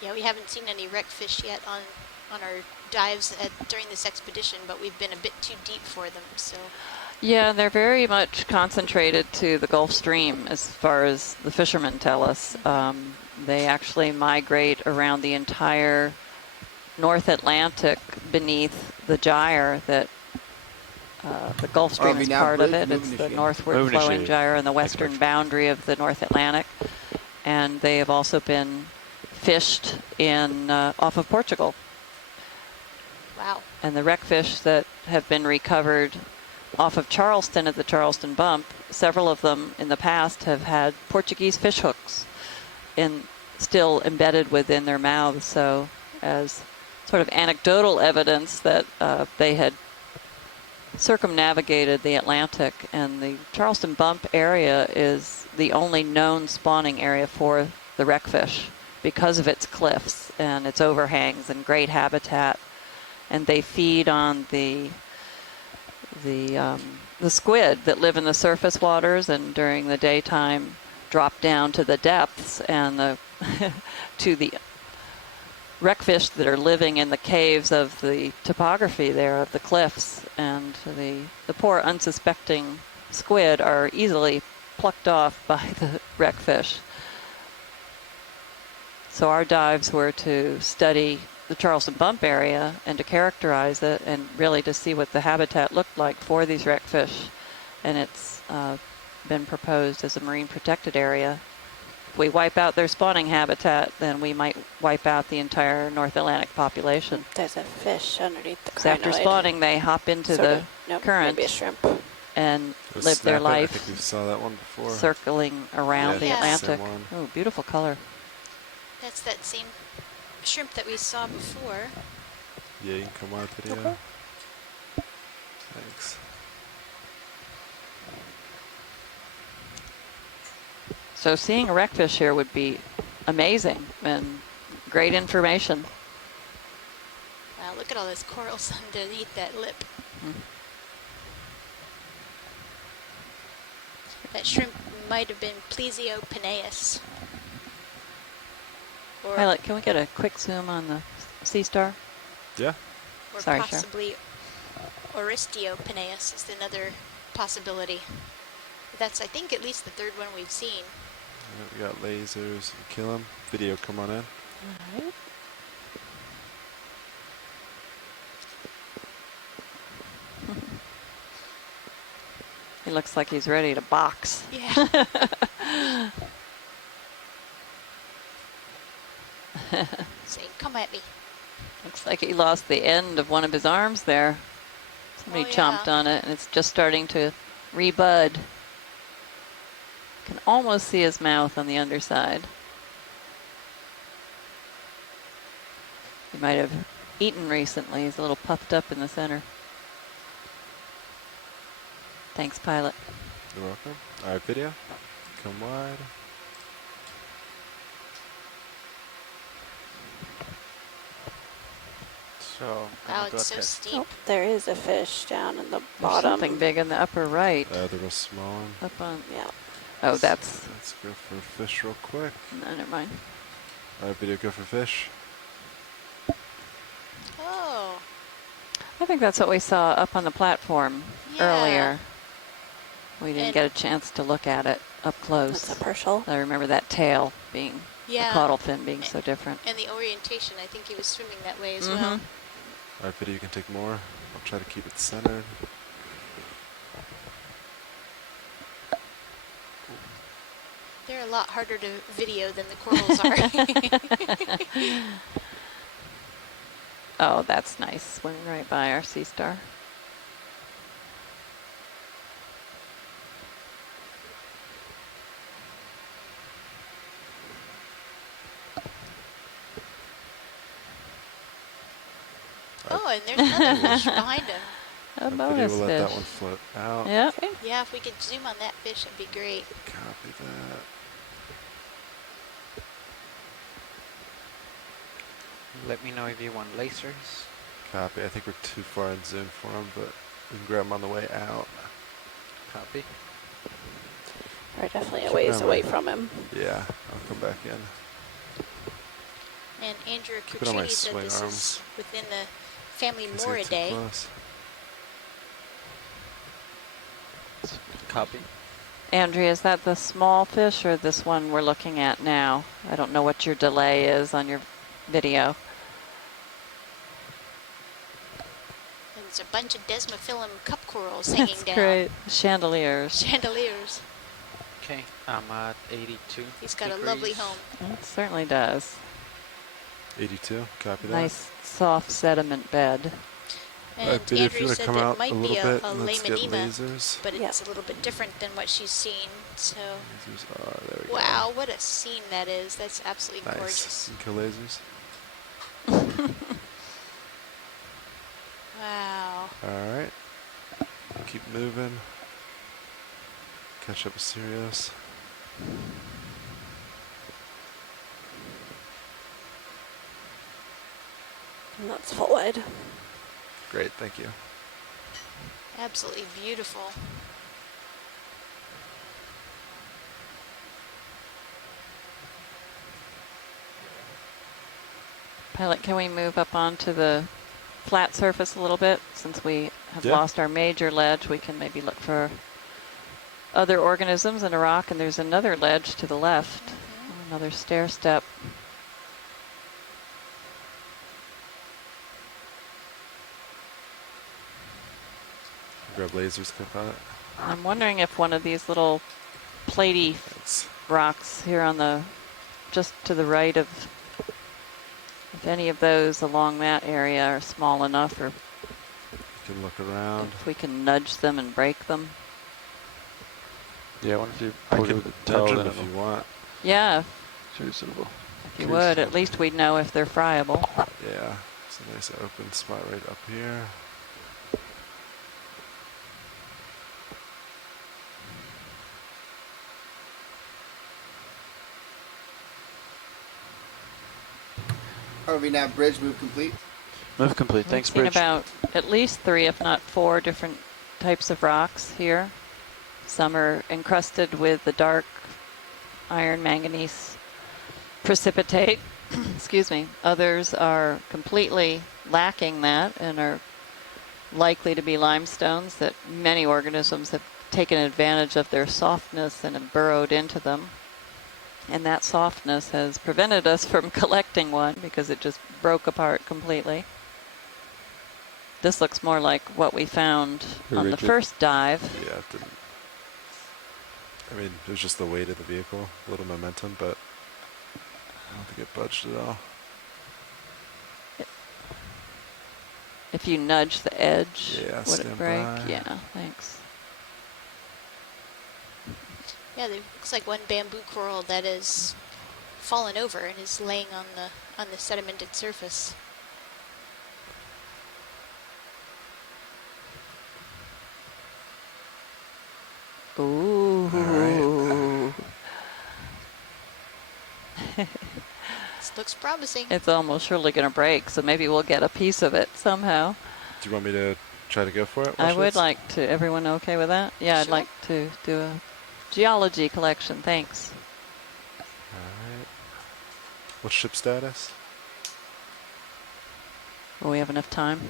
Yeah, we haven't seen any wreckfish yet on our dives during this expedition, but we've been a bit too deep for them, so. Yeah, they're very much concentrated to the Gulf Stream as far as the fishermen tell us. They actually migrate around the entire North Atlantic beneath the gyre that the Gulf Stream RV is nav, part of bridge, it. move It's the initiated. northward Move flowing initiated. gyre and the western boundary of the North Atlantic. And they have also been fished in off of Portugal. Wow. And the wreckfish that have been recovered off of Charleston at the Charleston Bump, several of them in the past have had Portuguese fish hooks still embedded within their mouths. So as sort of anecdotal evidence that they had circumnavigated the Atlantic, and the Charleston Bump area is the only known spawning area for the wreckfish because of its cliffs and its overhangs and great habitat. And they feed on the squid that live in the surface waters and during the daytime drop down to the depths and to the wreckfish that are living in the caves of the topography there of the cliffs. And the poor unsuspecting squid are easily plucked off by the wreckfish. So our dives were to study the Charleston Bump area and to characterize it and really to see what the habitat looked like for these wreckfish. And it's been proposed as a marine protected area. If we wipe out their spawning habitat, then we might wipe out the entire North Atlantic population. There's a fish underneath the So after crinoid. spawning, they hop into the current maybe a shrimp. and The live their snappet, life I think we saw that one before. circling around the Yeah. Atlantic. Same one. Oh, beautiful color. That's that same shrimp that we saw before. Yeah, you can come on video. Thanks. So seeing a wreckfish here would be amazing and great information. Wow, look at all those corals underneath that lip. That shrimp might have been Plesiopenaeus. Or, Pilot, can we get a quick zoom on the Seastar? Yeah. or Sorry, Sharon. possibly Oristiopenaeus is another possibility. That's, I think, at least the third one we've seen. We got lasers. Kill him. Video, come on in. Alright. He looks like he's ready to box. Yeah. Saying, come at me. Looks like he lost the end of one of his arms there. Somebody chomped on it, and it's just starting to rebud. Can almost see his mouth on the underside. He might have eaten recently. He's a little puffed up in the center. Thanks, pilot. You're welcome. All right, video. Come wide. So, Wow, it's so steep. Oh, there is a fish down in the There's bottom. something big in the upper right. There was a small one. Up on. Yeah. Oh, that's. Let's go for a fish real quick. No, never mind. All right, video, go for fish. Oh. I think that's what we saw up on the platform earlier. We didn't get a chance to look at it up close. That's a Pershal. I remember that tail being, the caudal fin being so different. And the orientation, I think he was swimming that way as well. All right, video, you can take more. I'll try to keep it centered. They're a lot harder to video than the corals are. Oh, that's nice. Swimming right by our sea star. Oh, and there's another fish behind him. A bonus we'll fish. let that one float out. Yep. Yeah, if we could zoom on that fish, that'd be great. Copy that. Let me know if you want lasers. Copy. I think we're too far in zoom for him, but we can grab him on the way out. Copy. We're definitely a ways away from him. Yeah, I'll come back in. And Andrew Keep it on my Cuccioni said swing this arms. is within the family Is it Moridae. too close? Copy. Andrea, is that the small fish or this one we're looking at now? I don't know what your delay is on your video. And there's a bunch of desmophyllum cup corals hanging That's down. great. Chandeliers. Chandeliers. Okay, I'm at 82. He's got a lovely home. It certainly does. 82, copy that. Nice soft sediment bed. And Right, Peter, if Andrew you wanna said come that out might a be little a bit, let's get laminema, lasers. but it's a little bit different than what she's seen. So, Lasers are, there we wow, what a scene that is. That's absolutely go. Nice. gorgeous. You can kill lasers. Wow. All right. Keep moving. Catch up with Sirius. And that's full wide. Great, thank you. Absolutely beautiful. Pilot, can we move up onto the flat surface a little bit? Since we have Yeah. lost our major ledge, we can maybe look for other organisms in a rock, and there's another ledge to the left, another stair step. Grab lasers, click on it. I'm wondering if one of these little platy rocks here on the, just to the right of, if any of those along that area are small enough, or You can look around. if we can nudge them and break them. Yeah, I wonder if you I put it can with the nudge tail, them then if you want. Yeah, Very suitable. if you would, at least we'd know if they're friable. Yeah, it's a nice open spot right up here. RV-nav bridge move complete. Move complete. Thanks, We've seen Bridge. about at least 3, if not 4, different types of rocks here. Some are encrusted with the dark iron manganese precipitate. Excuse me. Others are completely lacking that and are likely to be limestones that many organisms have taken advantage of their softness and have burrowed into them. And that softness has prevented us from collecting one because it just broke apart completely. This looks more like what we found on the Rigid. first dive. Yeah, it didn't. I mean, it was just the weight of the vehicle, a little momentum, but I don't think it budged at all. If you nudge the edge, Yeah, would stand it break? by. Yeah, thanks. Yeah, there looks like one bamboo coral that is fallen over and is laying on the sedimented surface. Ooh. This looks promising. It's almost surely going to break, so maybe we'll get a piece of it somehow. Do you want me to try to go for it? I would like to. Everyone okay with that? Yeah, I'd like to do a geology collection. Thanks. Alright. What's ship status? Will we have enough time?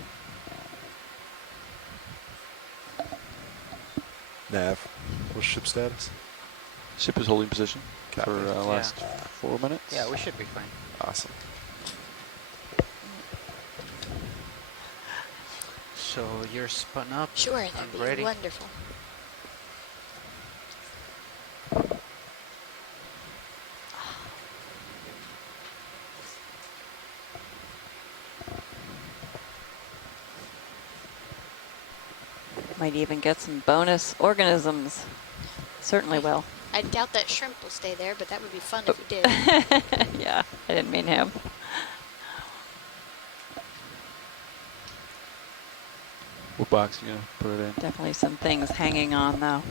Nav. What's ship status? Ship is holding position Copy. for last 4 minutes. Yeah, we should be fine. Awesome. So you're spun up. Sure, that'd I'm be ready. wonderful. Might even get some bonus organisms. Certainly will. I doubt that shrimp will stay there, but that would be fun if it did. Yeah, I didn't mean him. What box are you going to put it in? Definitely some things hanging on, though.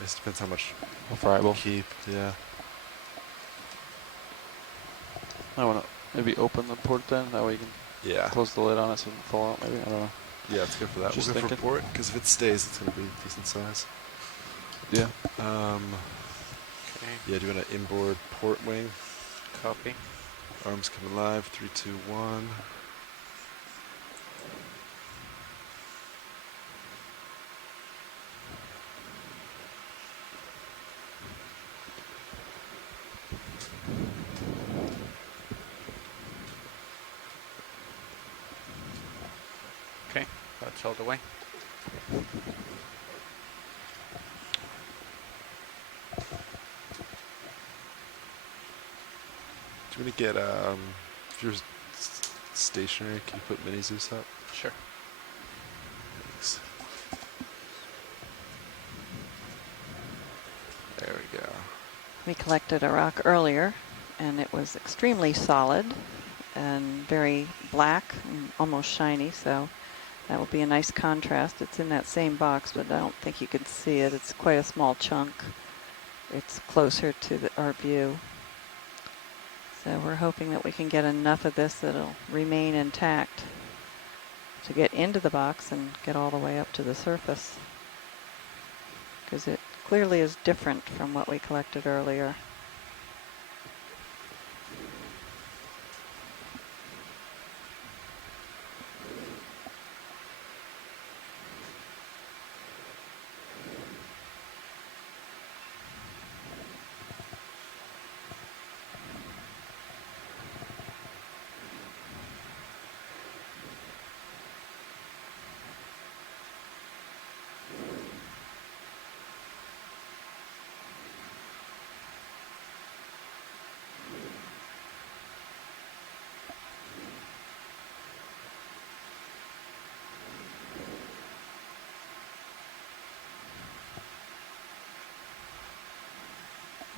This depends how much friable keep. Yeah. I want to maybe open the port then. That way you can close the lid on it so it doesn't fall out. Maybe I don't know. Yeah, let's go for that. Just We'll go thinking. for port because if it stays, it's going to be decent size. Yeah. Yeah. Do you want to inboard port wing? Copy. Arms coming live. 3, 2, 1. Okay, that's all the way. Do you want to get if you're stationary, can you put mini Zeus up? Sure. Thanks. There we go. We collected a rock earlier, and it was extremely solid and very black and almost shiny, so that will be a nice contrast. It's in that same box, but I don't think you can see it. It's quite a small chunk. It's closer to our view. So we're hoping that we can get enough of this that it'll remain intact to get into the box and get all the way up to the surface, because it clearly is different from what we collected earlier.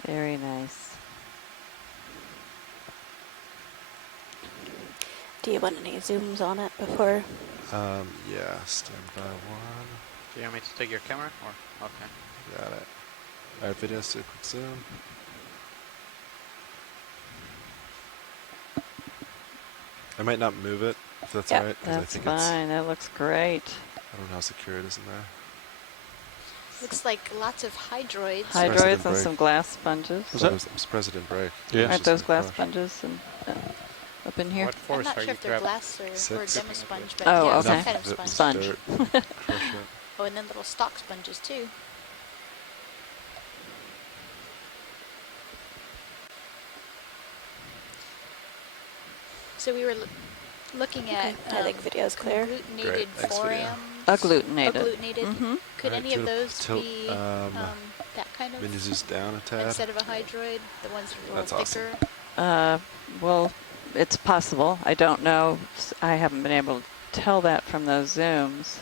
Very nice. Do you want any zooms on it before? Yeah, stand by 1. Do you want me to take your camera or? Okay. Got it. Alright, video, so quick zoom. I might not move it, if that's alright. That's fine. That looks great. I don't know how secure it is in there. Looks like lots of hydroids. Hydroids and some glass sponges. I'm surprised it didn't break. Yeah. Aren't those glass sponges up in here? What force I'm not are sure you if they're grabbing? glass or demo sponge, but Oh, yeah, okay. some kind of sponge. Dirt. Crush it. Oh, and then little stock sponges too. So we were looking at I think video's clear. agglutinated Great, thanks, video. forams. Agglutinated. Agglutinated. Mm-hmm. Could Alright, any of tilt- those tilt, be that kind of? Mini Zeus down a tad. Instead of a hydroid, the ones that are a That's little awesome. thicker. We'll It's possible. I don't know. I haven't been able to tell that from those zooms.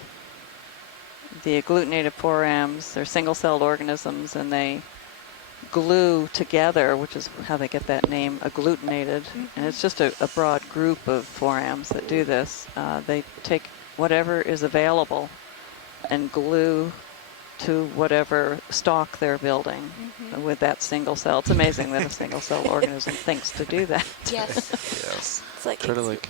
The agglutinated forams, they're single-celled organisms, and they glue together, which is how they get that name, agglutinated. And it's just a broad group of forams that do this. They take whatever is available and glue to whatever stalk they're building with that single cell. It's amazing that a single cell organism thinks to do that. Yes. Yes. It's like Try to like.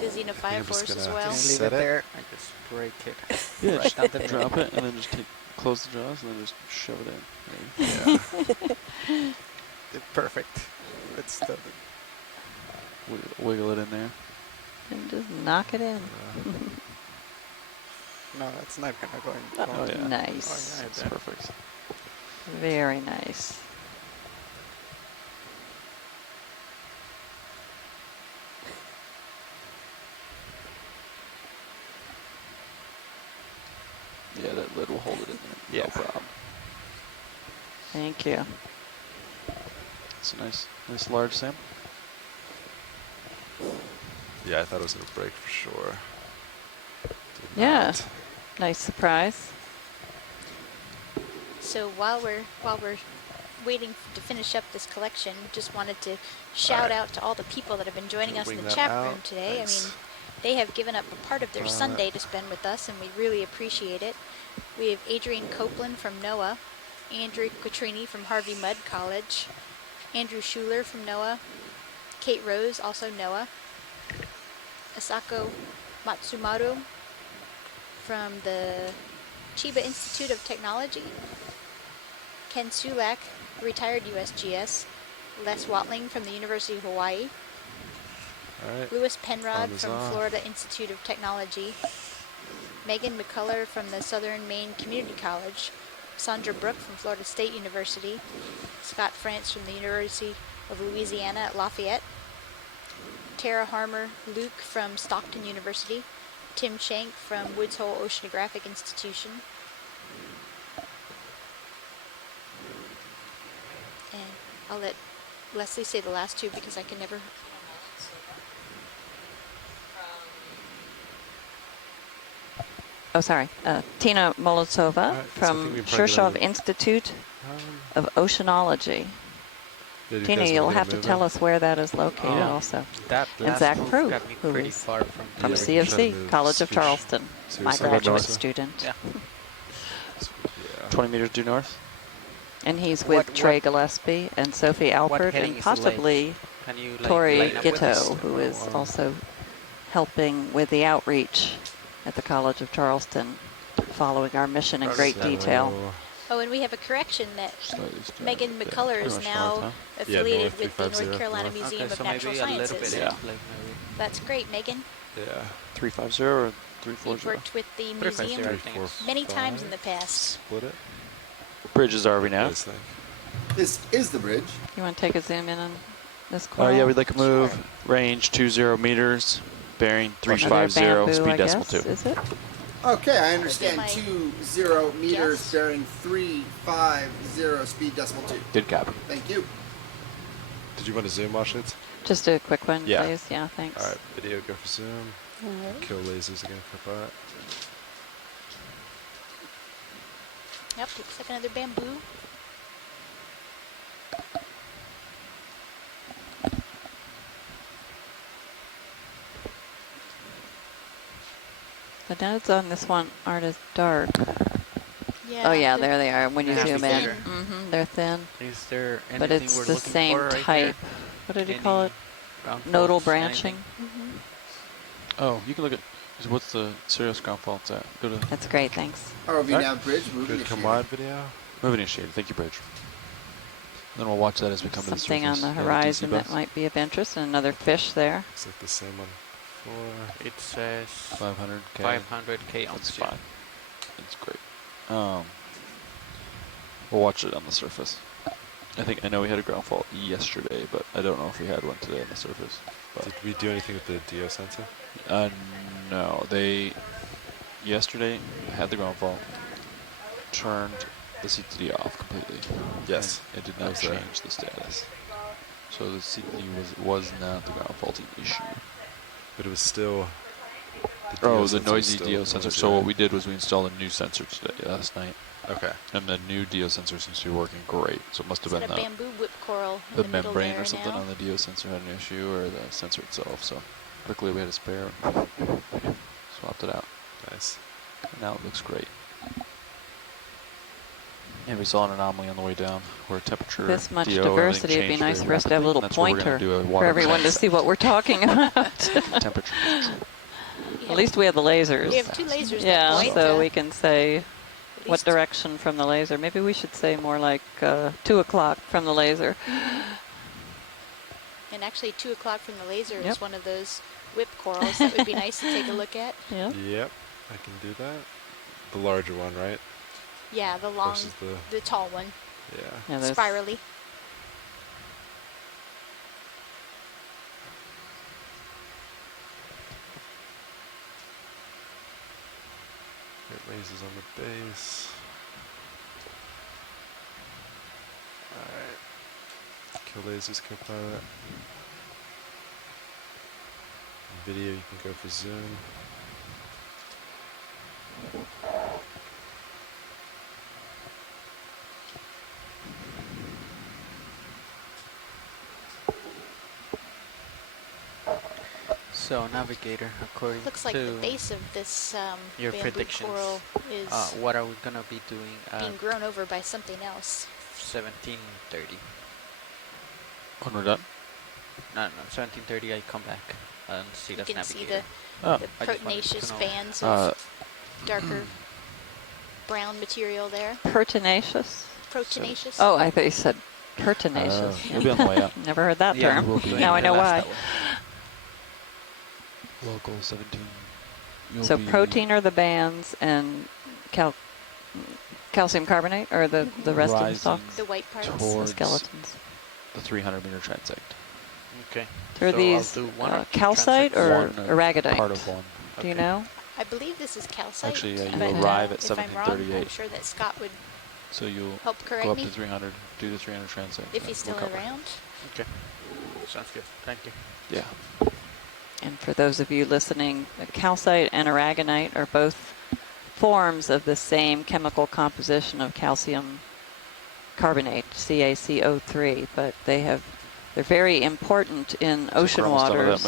busy in a fire force as well. Leave it there. I just break it. Yeah, right just down the drop it and then just close the jaws and then just shove it in. Yeah. Perfect. Let's stop it. Wiggle it in there. And just knock it in. No, that's not gonna go in. Oh, yeah. Nice. Oh, yeah, That's perfect. Very nice. Yeah, that lid will hold it in there. Yeah. No problem. Thank you. It's a nice large sample. Yeah, I thought it was going to break for sure. Yeah. Nice surprise. So while we're waiting to finish up this collection, just wanted to shout out to all the people that have been joining us in the chat room today. Thanks. I mean, they have given up a part of their Sunday to spend with us, and we really appreciate it. We have Adrian Copeland from NOAA, Andrew Quattrini from Harvey Mudd College, Andrew Schuler from NOAA, Kate Rose, also NOAA, Asako Matsumaru from the Chiba Institute of Technology, Ken Sulak, retired USGS, Les Watling from the University of Hawaii, Louis Penrod from Florida Institute of Technology, Megan McCullough from the Southern Maine Community College, Sandra Brook from Florida State University, Scott France from the University of Louisiana at Lafayette, Tara Harmer Luke from Stockton University, Tim Shank from Woods Hole Oceanographic Institution, and I'll let Leslie say the last two because I can never. Oh, sorry. Tina Molotova from Shirshov Institute of Oceanology. Tina, you'll have to tell us where that is located also. And Zach Prue, who is from CFC, College of Charleston, my graduate student. Yeah. 20 meters due north. And he's with Trey Gillespie and Sophie Alpert and possibly Tori Gitto, who is also helping with the outreach at the College of Charleston, following our mission in great detail. Oh, and we have a correction that Megan McCullough is now affiliated with the North Carolina Museum of Natural Sciences. That's great, Megan. Yeah. 350 or 340? You've worked with the museum many times in the past. Split it. Bridges are we now? This is the bridge. You want to take a zoom in on this Oh, coral? yeah, we'd like to move. Range 20 meters, bearing 350, speed decimal 2. Is it? Okay, I understand. 20 meters bearing 350, speed decimal 2. Good copy. Thank you. Did you want to zoom, Washleads? Just a quick one, Yeah. please. Yeah, thanks. All right, video, go for zoom. Kill lasers again for bot. Yep, looks like another bamboo. The nodes on this one aren't as dark. Yeah, Oh yeah, there they are. When you They're zoom in, thin. they're thin. Is there anything But it's we're the looking same for right type. there? What did he Any call it? ground Nodal faults, branching. anything? Oh, you can look at, what's the serious ground faults at? Go to. That's great, thanks. ROV now bridge, moving Good to come on video. Move initiated. Thank you, Bridge. Then we'll watch that as we come to the Something surface. on the Yeah, horizon DC that bus. might be of interest, and another fish there. Looks like the same one before. It says 500K. 500K on That's zoom. fine. That's great. We'll watch it on the surface. I know we had a ground fault yesterday, but I don't know if we had one today on the surface. But Did we do anything with the DO sensor? no, they yesterday had the ground fault, turned the CTD off completely. Yes. And it did I not was there. change the status. So So the CPU was not the ground faulting issue. But it was still... The noisy DO sensor. So what we did was we installed a new sensor today, last night. Okay. And the new DO sensor seems to be working great. So it must have Is been that a bamboo whip coral in the the middle membrane there or something now? on the DO sensor had an issue, or the sensor itself. So luckily we had a spare. Swapped it out. Nice. And now it looks great. And we saw an anomaly on the way down where temperature, This much DO, diversity, it'd be everything nice changed for us to have a very little rapidly, and that's where we're pointer gonna do a for water everyone to cleanse. see what we're talking about. Temperature. At least we have the lasers. We have two lasers that Yeah, point so to we can say what direction from the laser. Maybe we should say more like 2 o'clock from the laser. And actually 2 o'clock from the laser Yep. is one of those whip corals that would be nice to take a look at. Yep. Yep, I can do that. The larger one, right? Yeah, the long, Versus the tall one. Yeah. Spirally. Get lasers on the base. Alright. Kill lasers, kill pilot. Video, you can go for zoom. So navigator, according Looks like to the base of this your bamboo predictions, coral is what are we gonna be doing being at grown over by something else. 17:30? When we're done? No, 17:30. I come back and see You the can see navigator. the I just wanted to proteinaceous know. bands of darker brown material there. Pertinacious? Proteinaceous. Oh, I thought you said pertinacious. We'll be on the way up. Never heard that Yeah, term. we'll be Now I know why. Local 17. You'll So be protein are the bands and calcium carbonate, or the rest of the rising stalks? The white parts. The towards skeletons. the 300-meter transect. Okay. Are So these I'll do one or two calcite or One, aragonite? Part of one. Do you know? I believe this is calcite. Actually, you but, arrive at if I'm wrong, 1738. I'm sure that Scott would So you'll help correct go up me to 300, do the 300 transect. if he's still we'll cover it. around. Okay. Sounds good. Thank you. Yeah. And for those of you listening, calcite and aragonite are both forms of the same chemical composition of calcium carbonate, CaCO3, but they're very important in ocean waters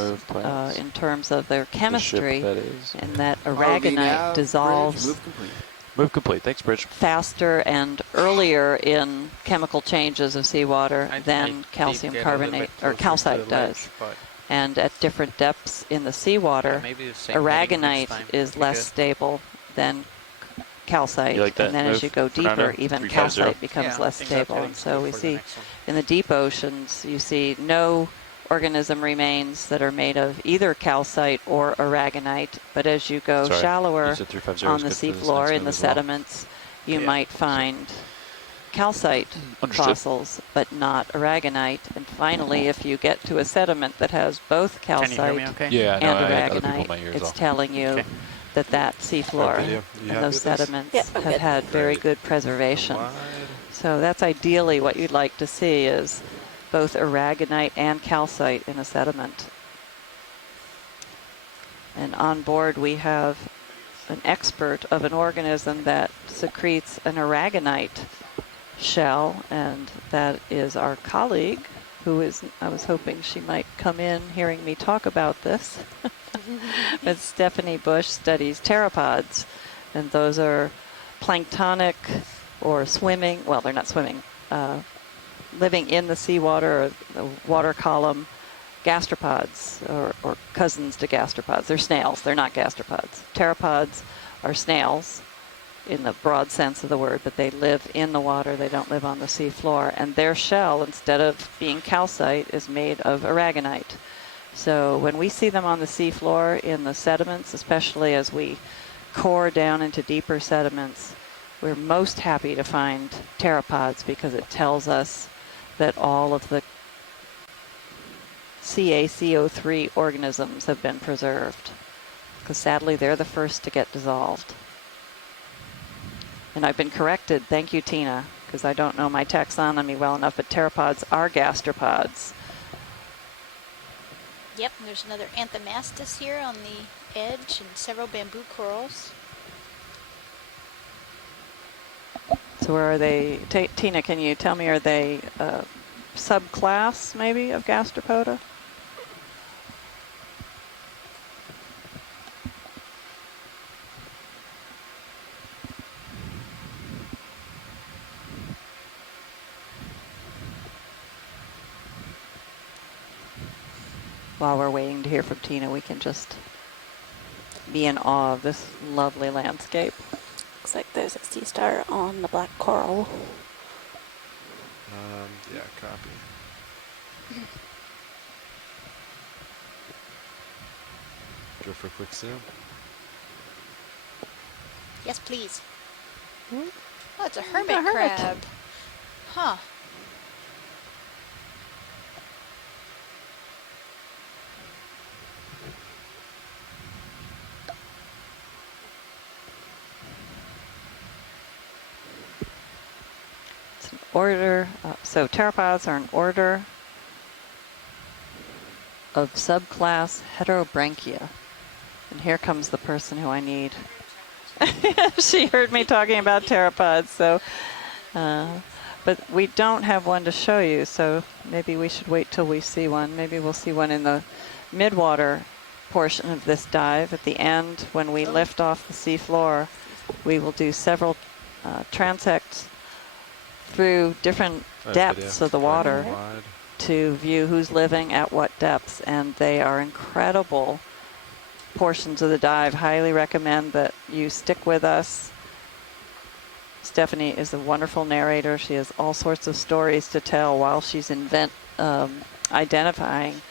in terms of their chemistry, that is. and that RV aragonite nav, dissolves bridge, move complete. Move complete. Thanks, Bridge. faster and earlier in chemical changes of seawater I than did calcium get a little carbonate bit or closer to calcite the ledge, does. but And at different depths in the seawater, maybe the same heading next aragonite time is would be less good. stable than calcite. You like that And then as move, you go Fernando? deeper, even 350? calcite becomes Yeah, I less think that's stable. heading And so good we for the see next one. in the deep oceans, you see no organism remains that are made of either calcite or aragonite. But as you go Sorry, shallower you said 350 on is the good for this seafloor next in move the as well. sediments, you Yeah. might find calcite Understood. fossils, but not aragonite. And finally, if you get to a sediment that has both Can you hear me calcite okay? Yeah, no, and I had other people in my aragonite, ears it's off. telling you Okay. that seafloor video. You and happy those with this? sediments Yeah, I'm have good. had very Great. good preservation. Wide. So that's ideally what you'd like to see, is both aragonite and calcite in a sediment. And on board we have an expert of an organism that secretes an aragonite shell, and that is our colleague, who is, I was hoping she might come in hearing me talk about this. But Stephanie Bush studies pteropods, and those are planktonic or swimming, well, they're not swimming, living in the seawater or the water column gastropods, or cousins to gastropods. They're snails, they're not gastropods. Pteropods are snails in the broad sense of the word, but they live in the water, they don't live on the seafloor, and their shell, instead of being calcite, is made of aragonite. So when we see them on the seafloor in the sediments, especially as we core down into deeper sediments, we're most happy to find pteropods, because it tells us that all of the CaCO3 organisms have been preserved, because sadly they're the first to get dissolved. And I've been corrected, thank you Tina, because I don't know my taxonomy well enough, but pteropods are gastropods. Yep, and there's another Anthomastus here on the edge and several bamboo corals. So where are they? Tina, can you tell me, are they subclass maybe of gastropoda? While we're waiting to hear from Tina, we can just be in awe of this lovely landscape. Looks like there's a sea star on the black coral. Yeah, copy. Go for a quick zoom. Yes, please. Oh, it's a hermit crab. Huh. It's an order, so pteropods are an order of subclass Heterobranchia. And here comes the person who I need. She heard me talking about pteropods, so, but we don't have one to show you, so maybe we should wait till we see one. Maybe we'll see one in the midwater portion of this dive. At the end, when we lift off the seafloor, we will do several transects through different depths of the water to view who's living at what depths, and they are incredible portions of the dive. Highly recommend that you stick with us. Stephanie is a wonderful narrator. She has all sorts of stories to tell while she's identifying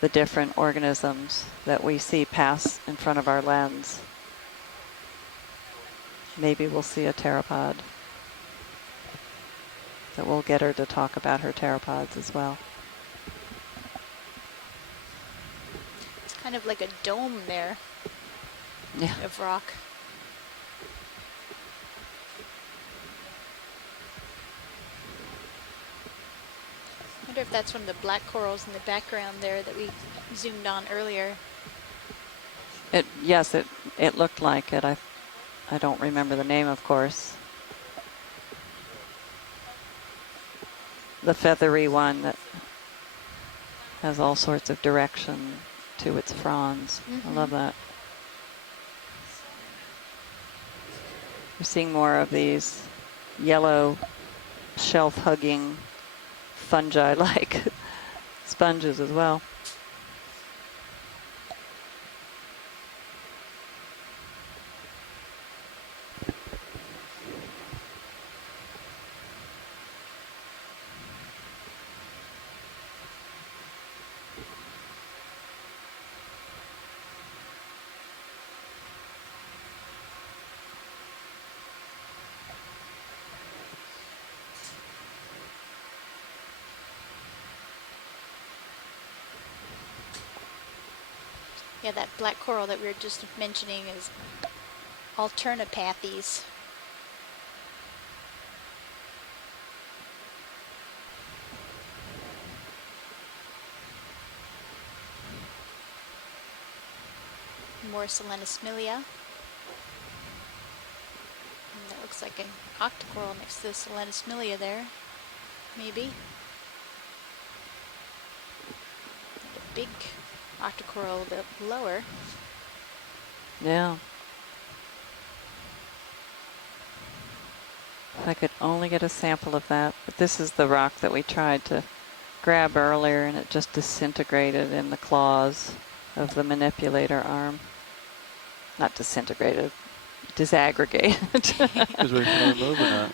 the different organisms that we see pass in front of our lens. Maybe we'll see a pteropod. But we'll get her to talk about her pteropods as well. Kind of like a dome there. Yeah. Of rock. I wonder if that's from the black corals in the background there that we zoomed on earlier. Yes, it looked like it. I don't remember the name, of course. The feathery one that has all sorts of direction to its fronds. I love that. We're seeing more of these yellow shelf-hugging fungi-like sponges as well. Yeah, that black coral that we were just mentioning is Alternopathes. More Selenosmilia. And that looks like an octocoral next to the Selenosmilia there, maybe. And a big octocoral a bit lower. Yeah. If I could only get a sample of that. But this is the rock that we tried to grab earlier, and it just disintegrated in the claws of the manipulator arm. Not disintegrated, disaggregated. Is we can move or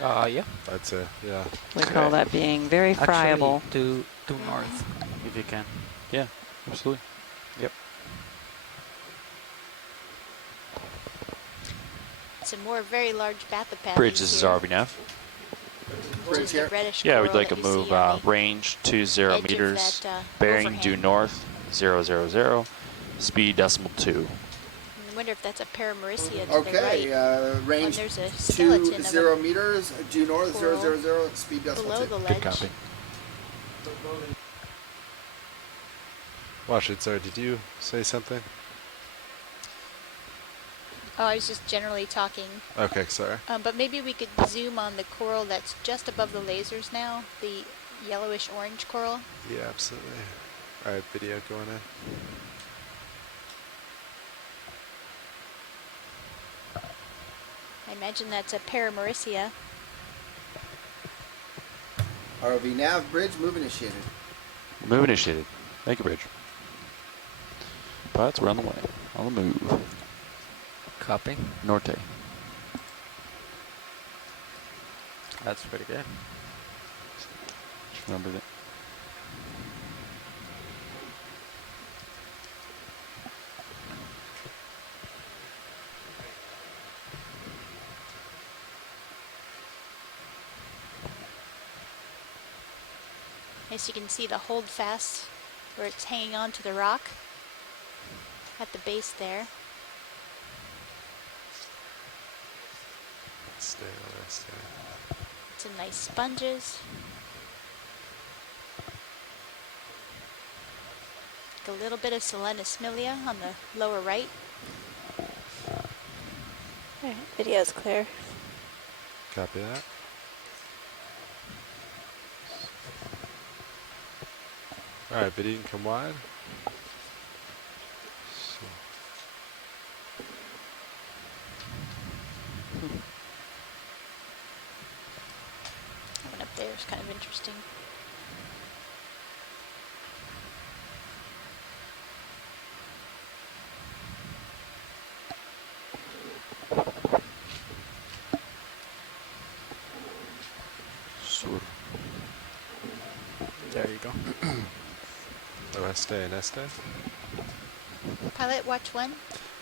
not? Yeah. I'd say, yeah. We call that being very friable. Actually, to north, if you can. Yeah, absolutely. Yep. Some more very large Bathypathes. Bridge, this is RBNF. Bridge here. Yeah, we'd like to move range 20 meters, bearing due north, 000, speed decimal 2. I wonder if that's a Paramerissia to the right. Okay, range there's a skeleton 20 meters, due north, 000, speed decimal below 2. the ledge. Good copy. Watch it. Sorry, did you say something? Oh, I was just generally talking. Okay, sorry. But maybe we could zoom on the coral that's just above the lasers now, the yellowish orange coral. Yeah, absolutely. All right, video going in. I imagine that's a Paramaricia. ROV nav bridge move initiated. Move initiated. Thank you, Bridge. Pilots, we're on the way. On the move. Copy. Norte. That's pretty good. Just remembered it. As you can see the hold fast where it's hanging on to the rock at the base there. Stay on that, stay. Some nice sponges. A little bit of Selenosmilia on the lower right. Alright, video's clear. Copy that. All right, video can come wide. So. That one up there is kind of interesting. There you go. Oeste and este. Pilot, watch one.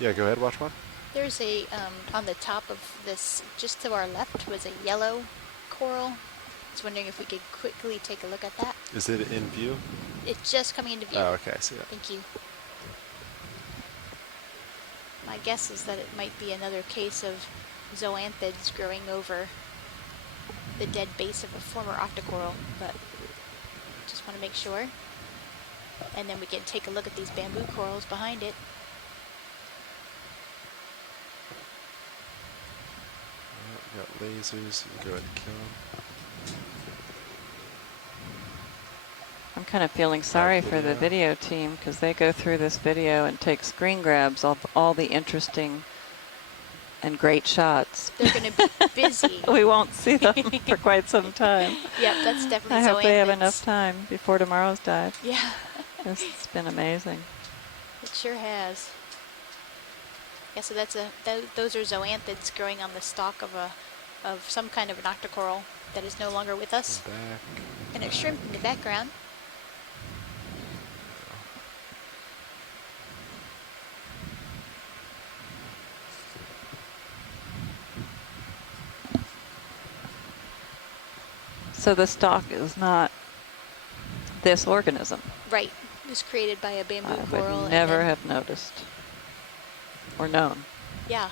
Yeah, go ahead, watch one. There's a, on the top of this, just to our left, was a yellow coral. I was wondering if we could quickly take a look at that. Is it in view? It's just coming into view. Oh, okay, I see that. Thank you. My guess is that it might be another case of zoanthids growing over the dead base of a former octocoral, but just want to make sure. And then we can take a look at these bamboo corals behind it. We got lasers, you can go ahead and kill them. I'm kind of feeling sorry for the video team because they go through this video and take screen grabs of all the interesting and great shots. They're going to be busy. We won't see them for quite some time. Yep, that's definitely I hope they have zoanthids. enough time before tomorrow's dive. Yeah. It's been amazing. It sure has. Yeah, so that's those are zoanthids growing on the stalk of some kind of an octocoral that is no longer with us. And a shrimp in the background. So the stalk is not this organism. Right. It was created by a bamboo I coral. would never and then, have noticed or known. Yeah,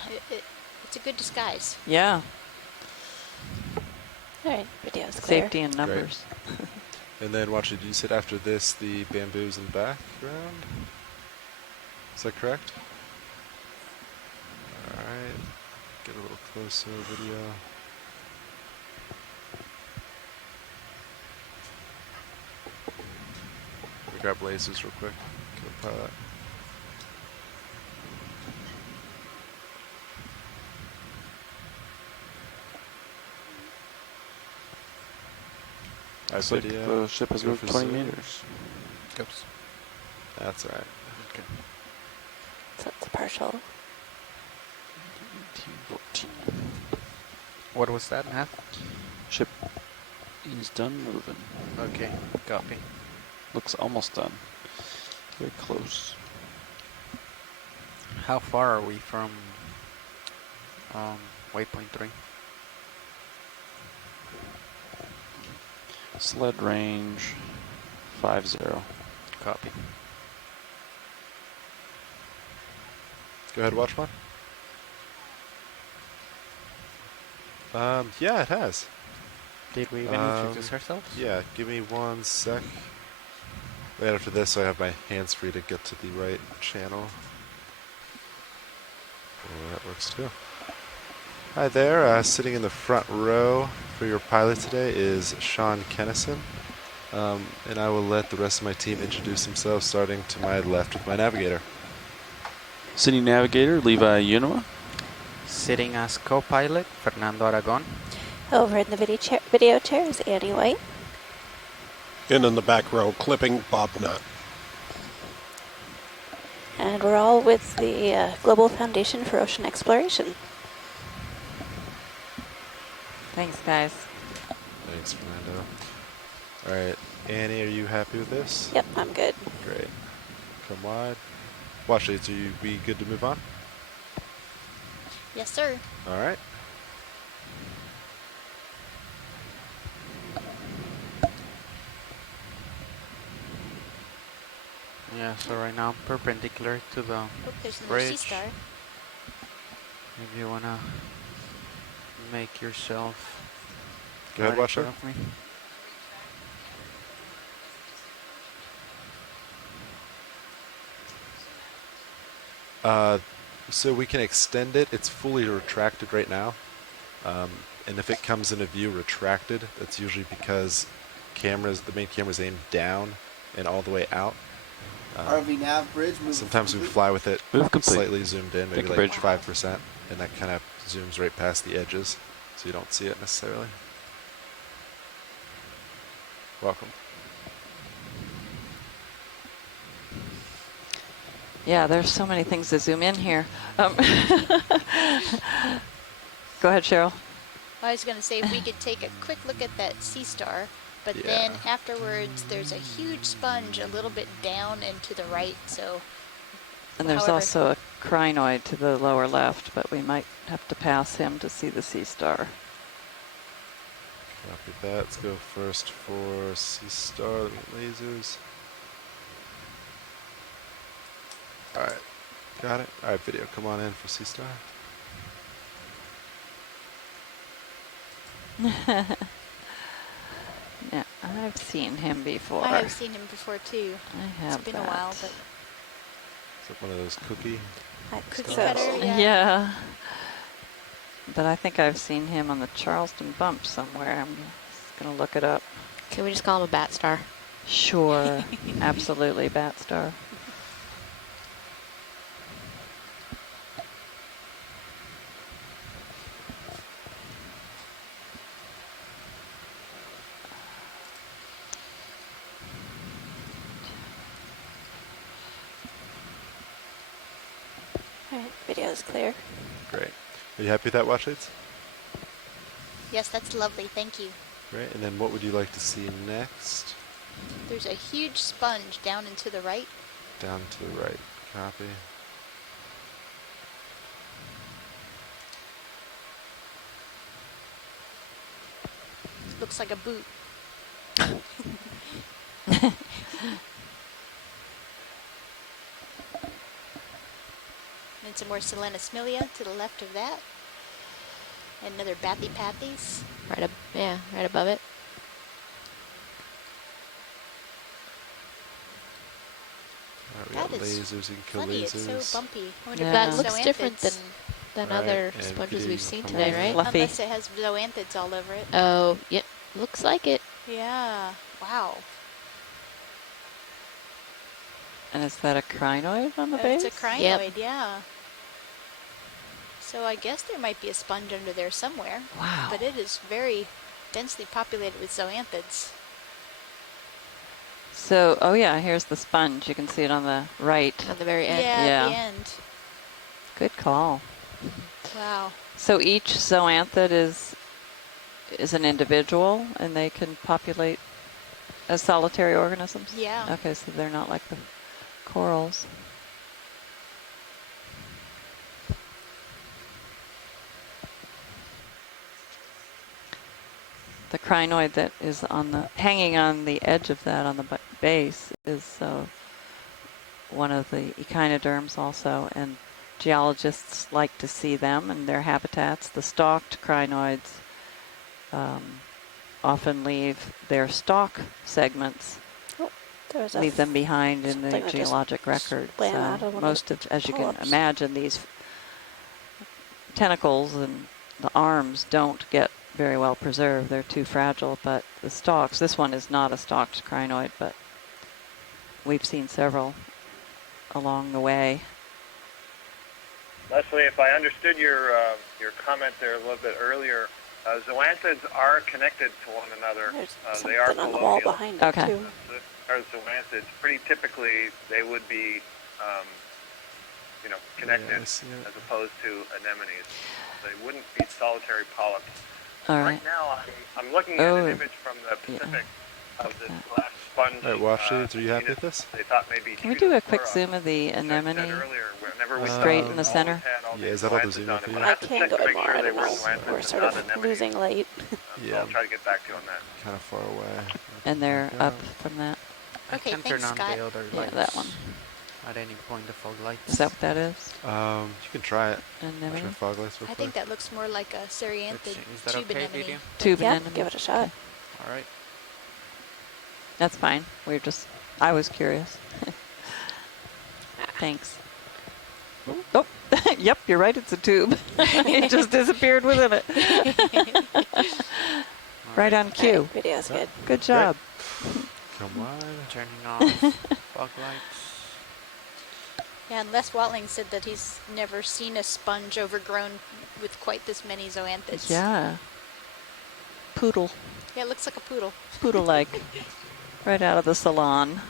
it's a good disguise. Yeah. All right, video's clear. Safety in numbers. And then watch it, you said after this, the bamboos in the background? Is that correct? Alright, get a little closer video. We grab lasers real quick. Go pilot. Looks like the ship has moved 20 meters. Oops. That's alright. Okay. So it's a partial. 14. What was that, Matt? Ship is done moving. Okay, copy. Looks almost done. Very close. How far are we from waypoint 3? Sled range 50. Copy. Go ahead, watch one. Yeah, it has. Did we even introduce ourselves? Yeah, give me 1 sec. right after this, so I have my hands free to get to the right channel. Oh, that works too. Hi there, sitting in the front row for your pilot today is Sean Kennison. And I will let the rest of my team introduce themselves, starting to my left with my navigator. Sitting navigator, Levi Unuma. Sitting as co-pilot, Fernando Aragon. Over in the video chair is Annie White. And in the back row, clipping Bob Nutt. And we're all with the Global Foundation for Ocean Exploration. Thanks, guys. Thanks, Fernando. All right, Annie, are you happy with this? Yep, I'm good. Great. Come wide. Watch leads, are you be good to move on? Yes, sir. All right. Yeah, so right now I'm perpendicular to the There's another bridge. sea star. If you wanna make yourself Go ahead, right in Watcher. front of me. So we can extend it. It's fully retracted right now. And if it comes into view retracted, that's usually because the main camera's aimed down and all the way out. RV nav bridge. Sometimes we fly with it slightly zoomed in, maybe Take a like bridge. 5%, and that kind of zooms right past the edges, so you don't see it necessarily. Welcome. Yeah, there's so many things to zoom in here. Go ahead, Cheryl. I was going to say if we could take a quick look at that sea star, but then afterwards there's a huge sponge a little bit down and to the right. So. And there's also a crinoid to the lower left, but we might have to pass him to see the sea star. Copy that. Let's go first for Sea Star lasers. Alright, got it. Alright, video, come on in for Sea Star. Yeah, I've seen him before. I have seen him before too. I have. It's been a while, but. Is that one of those cookie? Cookie cutter, Yeah. But I think I've seen him on the Charleston bump somewhere. I'm just going to look it up. Can we just call him a bat star? Sure. Absolutely, bat star. All right, video is clear. Great. Are you happy with that, watch leads? Yes, that's lovely. Thank you. Great. And then what would you like to see next? There's a huge sponge down and to the right. Down to the right. Copy. Looks like a boot. And some more Selenosmilia to the left of that. And another Bathypathes. Right above it. Alright, we got lasers, you can kill funny, lasers. it's so bumpy. I wonder if That that's looks different zoanthids. than Right, other and sponges video we've seen come today, on. right? Fluffy. Unless it has zoanthids all over it. Oh, yep. Looks like it. Yeah. Wow. And is that a crinoid on the base? It's a crinoid, yeah. So I guess there might be a sponge under there somewhere. Wow. But it is very densely populated with zoanthids. So, oh yeah, here's the sponge. You can see it on the right. At the very end. Yeah, at the end. Good call. Wow. So each zoanthid is an individual, and they can populate as solitary organisms? Yeah. Okay, so they're not like the corals. The crinoid that is hanging on the edge of that on the base is one of the echinoderms also, and geologists like to see them and their habitats. The stalked crinoids often leave their stalk segments leave them behind in the something that just geologic records. ran out of one of Most of, as you can polyps. imagine, these tentacles and the arms don't get very well preserved. They're too fragile, but the stalks, this one is not a stalked crinoid, but we've seen several along the way. Leslie, if I understood your comment there a little bit earlier, zoanthids are connected to one another. They are something on the wall colloidal. behind it, Okay. too. As zoanthids, pretty typically they would be, connected Yeah, I see it. as opposed to anemones. They wouldn't be solitary polyps. All right. Now, I'm looking at an image from the Pacific of this glass sponge. All right, wash leads, are you happy with this? They thought maybe Can we do a quick zoom of the anemone straight in the center? Yeah, is that all the zoom in for you? I can't go in more. I don't know. We're sort of losing light. Yeah, I'll try to get back to you on that. kind of far away. And they're up from that? I Okay, can thanks, turn on Scott. the other Yeah, lights. that one. At any point, the fog lights. Is that what that is? You can try it. Anemone? Try fog lights real I quick. think that looks more like a Cereanthid Is that tube okay, anemone. video? Tube Yeah, anemone? give it a shot. All right. That's fine. I was curious. Thanks. Oh, yep, you're right. It's a tube. It just disappeared within it. Right on cue. Video's good. Good job. Come on. Turning off fog lights. Yeah, and Les Watling said that he's never seen a sponge overgrown with quite this many zoanthids. Yeah. Poodle. Yeah, it looks like a poodle. Poodle-like. Right out of the salon.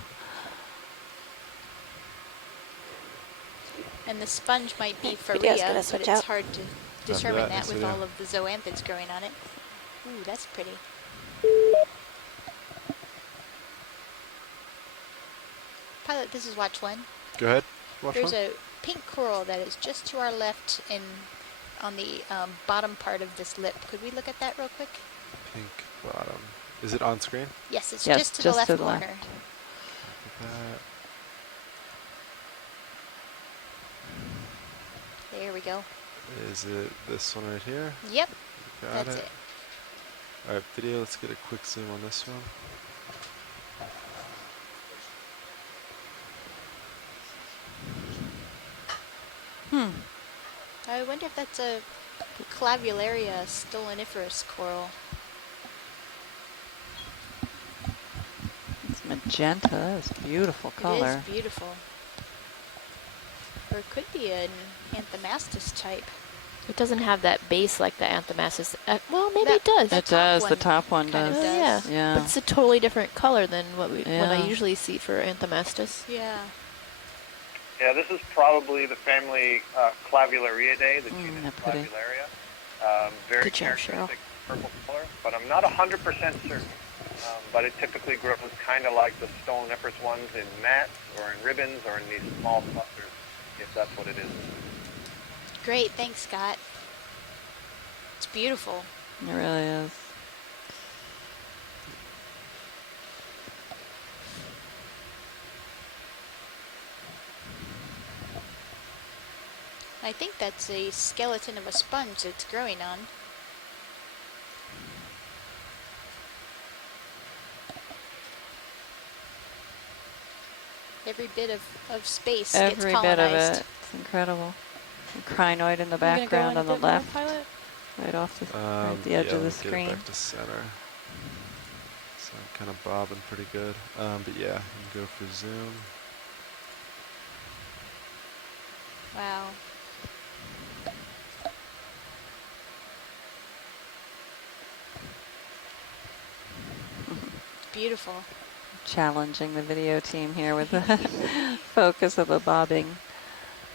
And the sponge might be Video's Faria, gonna but switch it's out. hard to After determine that, that next with video. all of the zoanthids growing on it. Ooh, that's pretty. Pilot, this is watch one. Go ahead. Watch There's one. a pink coral that is just to our left on the bottom part of this lip. Could we look at that real quick? Pink bottom. Is it on screen? Yes, it's Yes, just to the just left to the corner. left. There we go. Is it this one right here? Yep, Got that's it. it. All right, video. Let's get a quick zoom on this one. I wonder if that's a Clavularia stoloniferous coral. It's magenta. It's a beautiful color. It is beautiful. Or it could be an Anthomastus type. It doesn't have that base like the Anthomastus. Well, maybe it does. It does. The top one kind of does. does. Yeah. Yeah. But it's a totally different color than what I Yeah. usually see for Anthomastus. Yeah. Yeah, this is probably the family Clavulariidae, the genus they're pretty. Clavularia. Very Good job, characteristic purple color, but I'm not 100% certain. But it typically grows kind of like the stoloniferous ones in mats or in ribbons or in these small clusters, if that's what it is. Great, thanks, Scott. It's beautiful. It really is. I think that's a skeleton of a sponge it's growing on. Every bit of space gets Every colonized. bit of it. It's incredible. A crinoid in the background on the left. Right off the, right at the edge yeah, of the let me screen. Get it back to center. So I'm kind of bobbing pretty good. But yeah, you can go for zoom. Wow. Beautiful. Challenging the video team here with the focus of a bobbing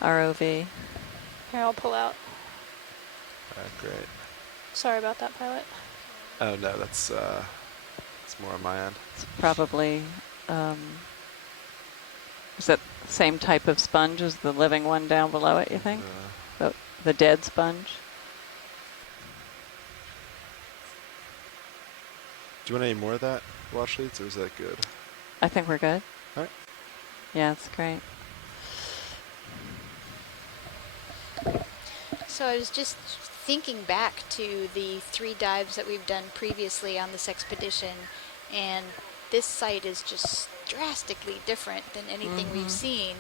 ROV. Here, I'll pull out. Great. Sorry about that, pilot. Oh no, that's more on my end. It's probably, is that the same type of sponge as the living one down below it, you think? The dead sponge? Do you want any more of that wash leads, or is that good? I think we're good. All right. Yeah, it's great. So I was just thinking back to the 3 dives that we've done previously on this expedition, and this site is just drastically different than anything we've seen.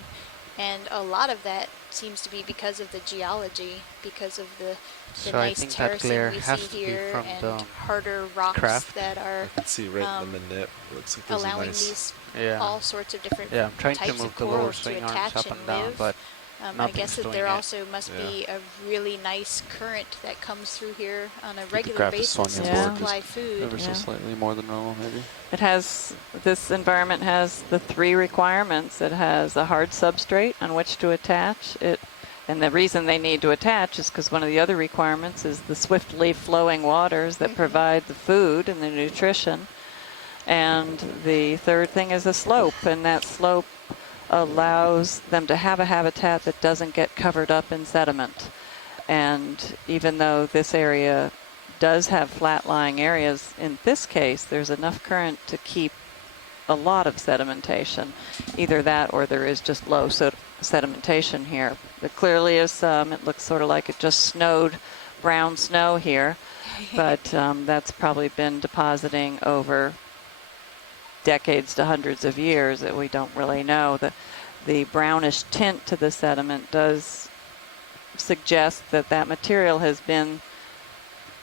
And a lot of that seems to be because of the geology, because of the So I nice think that terracing glare we has see to be here from and the harder rocks craft. that are I can see right in the nip. It looks like there's a allowing nice. these all sorts of different Yeah, I'm trying to types move of the lower corals to swing arms attach up and and down, live. but I nothing's guess that doing there it. also must be a really nice current that comes through here on a regular graph is basis Sonia to board supply just food. ever so slightly more than normal, maybe. It has, this environment has the 3 requirements. It has a hard substrate on which to attach it. And the reason they need to attach is because one of the other requirements is the swiftly flowing waters that provide the food and the nutrition. And the third thing is a slope, and that slope allows them to have a habitat that doesn't get covered up in sediment. And even though this area does have flat-lying areas, in this case, there's enough current to keep a lot of sedimentation. Either that or there is just low sedimentation here. There clearly is some. It looks sort of like it just snowed brown snow here, but that's probably been depositing over decades to hundreds of years that we don't really know. The brownish tint to the sediment does suggest that that material has been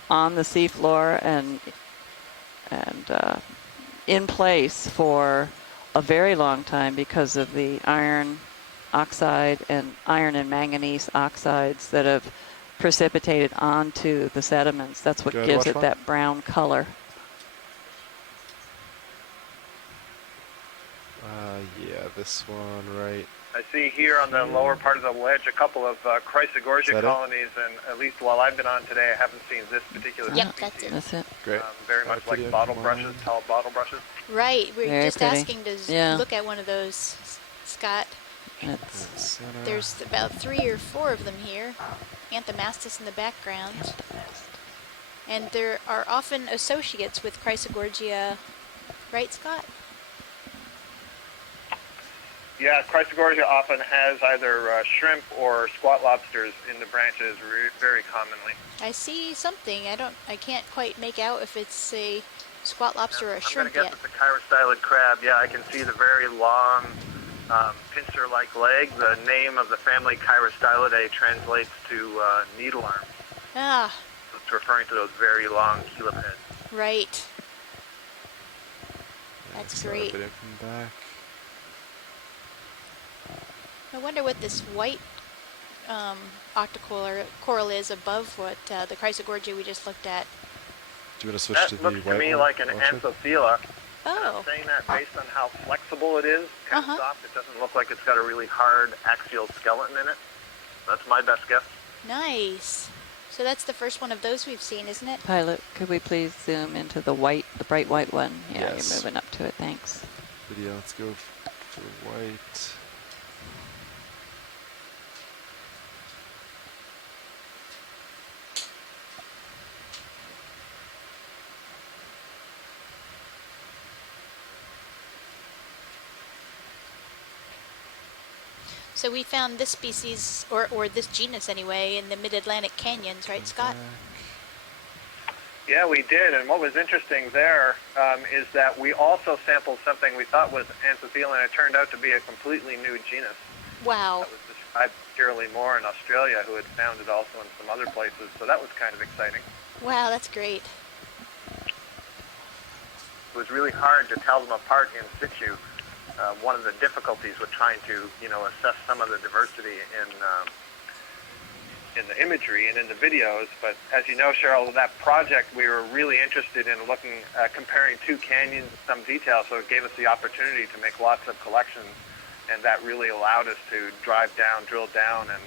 on the seafloor and in place for a very long time because of the iron oxide and iron and manganese oxides that have precipitated onto the sediments. That's what gives it that brown color. Yeah, this one, right. I see here on the lower part of the ledge a couple of Chrysogorgia colonies, and at least while I've been on today, I haven't seen this particular species. That's it. Great. Very much like bottle brushes, tall bottle brushes. Right, we're Very just pretty. asking to look at one of those, Scott. There's about 3 or 4 of them here. Anthomastus in the background. And there are often associates with Chrysogorgia, right, Scott? Yeah, Chrysogorgia often has either shrimp or squat lobsters in the branches very commonly. I see something. I can't quite make out if it's a squat lobster or a shrimp yet. I'm going to guess it's a chirostylid crab. Yeah, I can see the very long pincer-like leg. The name of the family Chirostylidae translates to needle arms. Ah. So it's referring to those very long chelipeds. Right. That's great. Back. I wonder what this white octocoral coral is above what the Chrysogorgia we just looked at. Do you want to switch to the white one? That looks to me like an Anthothela. Oh. I'm saying that based on how flexible it is, kind of soft. It doesn't look like it's got a really hard axial skeleton in it. That's my best guess. Nice. So that's the first one of those we've seen, isn't it? Pilot, could we please zoom into the white, the bright white one? Yeah, Yes. you're moving up to it. Thanks. Video, let's go for the white. So we found this species, or this genus anyway, in the mid-Atlantic canyons, right, Scott? Yeah, we did, and what was interesting there is that we also sampled something we thought was Anthothela, and it turned out to be a completely new genus. Wow. That was described by Shirley Moore in Australia, who had found it also in some other places, so that was kind of exciting. Wow, that's great. It was really hard to tell them apart in situ. One of the difficulties with trying to, assess some of the diversity in the imagery and in the videos. But as you know, Cheryl, that project, we were really interested in looking, comparing 2 canyons in some detail, so it gave us the opportunity to make lots of collections, and that really allowed us to drive down, drill down, and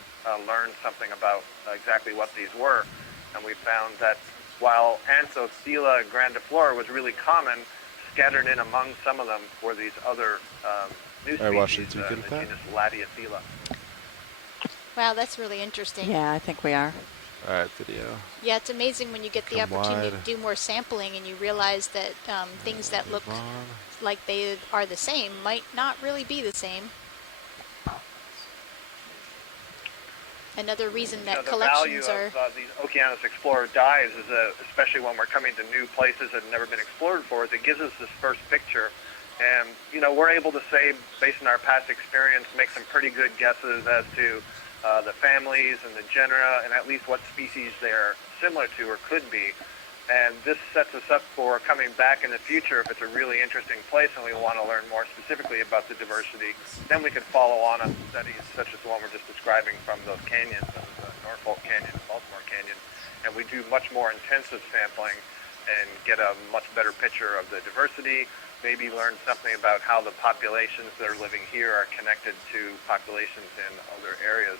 learn something about exactly what these were. And we found that while Anthothela grandiflora was really common, scattered in among some of them were these other new species, the genus Latiothela. Wow, that's really interesting. Yeah, I think we are. All right, video. Yeah, it's amazing when you get the Come opportunity wide. to do more sampling and you realize that things that look like they are the same might not really be the same. Another reason that collections the value of these Okeanos Explorer dives is, especially when we're coming to new places that have never been explored before, is it gives us this first picture And, you know, we're able to say, based on our past experience, make some pretty good guesses as to the families and the genera and at least what species they're similar to or could be. And this sets us up for coming back in the future if it's a really interesting place and we want to learn more specifically about the diversity. Then we could follow on studies such as the one we're just describing from those canyons, Norfolk Canyon and Baltimore Canyon. And we do much more intensive sampling and get a much better picture of the diversity, maybe learn something about how the populations that are living here are connected to populations in other areas.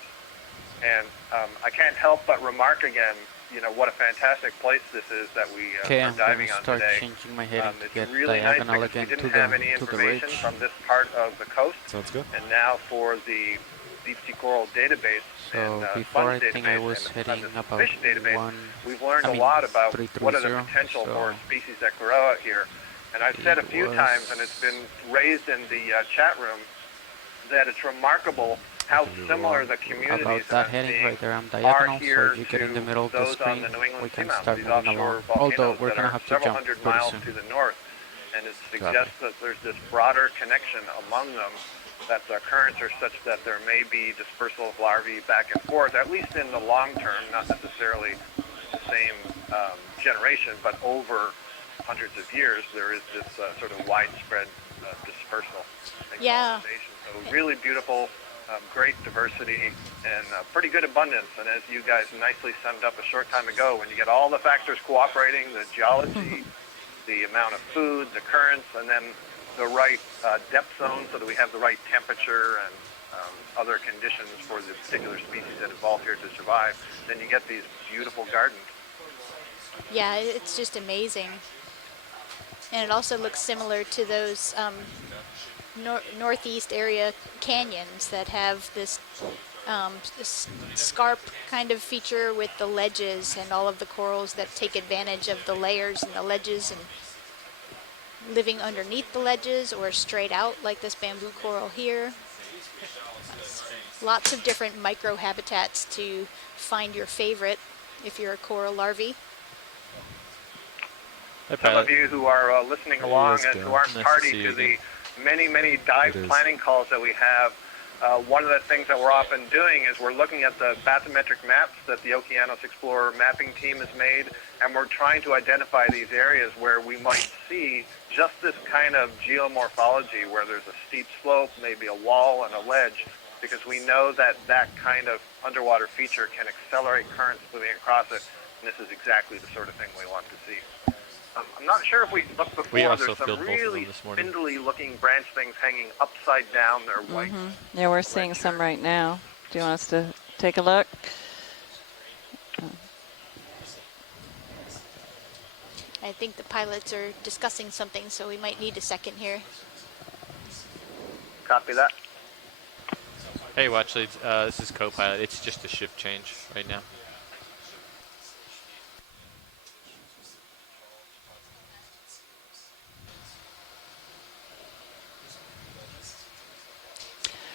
And I can't help but remark again, you know, what a fantastic place this is that we are diving on today. Changing my heading to get it's really nice diagonal because we again didn't to have the, any to the information ridge. from this part of the coast. Sounds good. And now for the deep sea coral database So and before sponge I think I database was and heading the about fish database, one, we've learned I a mean, lot about 330, what are the potential so for species that grow out here. And I've said a few times, and it's been raised in the chat room, that it's remarkable how similar the communities about that heading right there, I'm diagonal, so if you get in the middle of the screen, we can start moving along. Although we're going to have to jump several hundred pretty miles soon. to the north, and it suggests that there's this broader connection among them, that the currents are such that there may be dispersal of larvae back and forth, at least in the long term, not necessarily the same generation, but over hundreds of years, there is this sort of widespread dispersal and colonization. So really beautiful, great diversity, and pretty good abundance. And as you guys nicely summed up a short time ago, when you get all the factors cooperating, the geology, the amount of food, the currents, and then the right depth zone so that we have the right temperature and other conditions for the particular species that evolved here to survive, then you get these beautiful gardens. Yeah, it's just amazing. And it also looks similar to those northeast area canyons that have this scarp kind of feature with the ledges and all of the corals that take advantage of the layers and the ledges and living underneath the ledges or straight out like this bamboo coral here. Lots of different microhabitats to find your favorite if you're a coral larvae. Some of you who are listening along and who aren't party to the many dive planning calls that we have, one of the things that we're often doing is we're looking at the bathymetric maps that the Okeanos Explorer mapping team has made, and we're trying to identify these areas where we might see just this kind of geomorphology where there's a steep slope, maybe a wall and a ledge, because we know that that kind of underwater feature can accelerate currents moving across it, and this is exactly the sort of thing we want to see. I'm not sure if we looked before. There's some really spindly-looking branch things hanging upside down. They're white. Yeah, we're seeing some right now. Do you want us to take a look? I think the pilots are discussing something, so we might need a second here. Copy that. Hey, watch leads. This is co-pilot. It's just a shift change right now.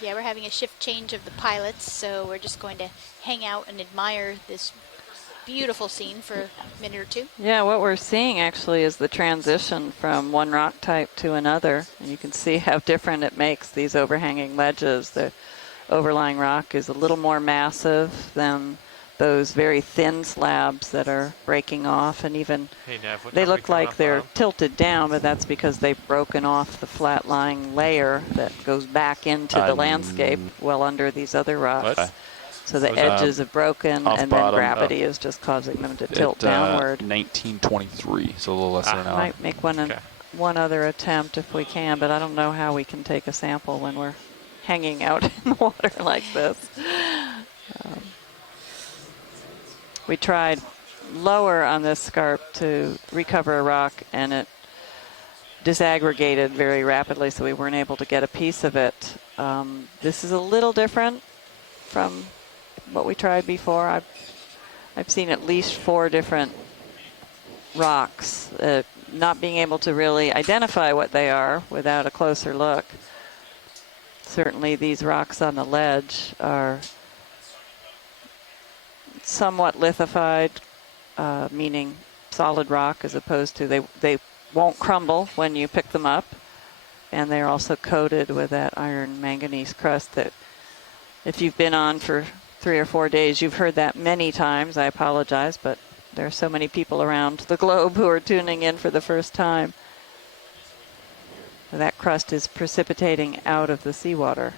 Yeah, we're having a shift change of the pilots, so we're just going to hang out and admire this beautiful scene for a minute or two. Yeah, what we're seeing actually is the transition from one rock type to another, and you can see how different it makes these overhanging ledges. The overlying rock is a little more massive than those very thin slabs that are breaking off, and even they look like they're tilted down, but that's because they've broken off the flat-lying layer that goes back into the landscape well under these other rocks. So the edges have broken, and then gravity is just causing them to tilt downward. 1923, so a little less than an hour. Might make one other attempt if we can, but I don't know how we can take a sample when we're hanging out in the water like this. We tried lower on this scarp to recover a rock, and it disaggregated very rapidly, so we weren't able to get a piece of it. This is a little different from what we tried before. I've seen at least 4 different rocks, not being able to really identify what they are without a closer look. Certainly these rocks on the ledge are somewhat lithified, meaning solid rock, as opposed to they won't crumble when you pick them up, and they're also coated with that iron manganese crust that if you've been on for 3 or 4 days, you've heard that many times. I apologize, but there are so many people around the globe who are tuning in for the first time. That crust is precipitating out of the seawater,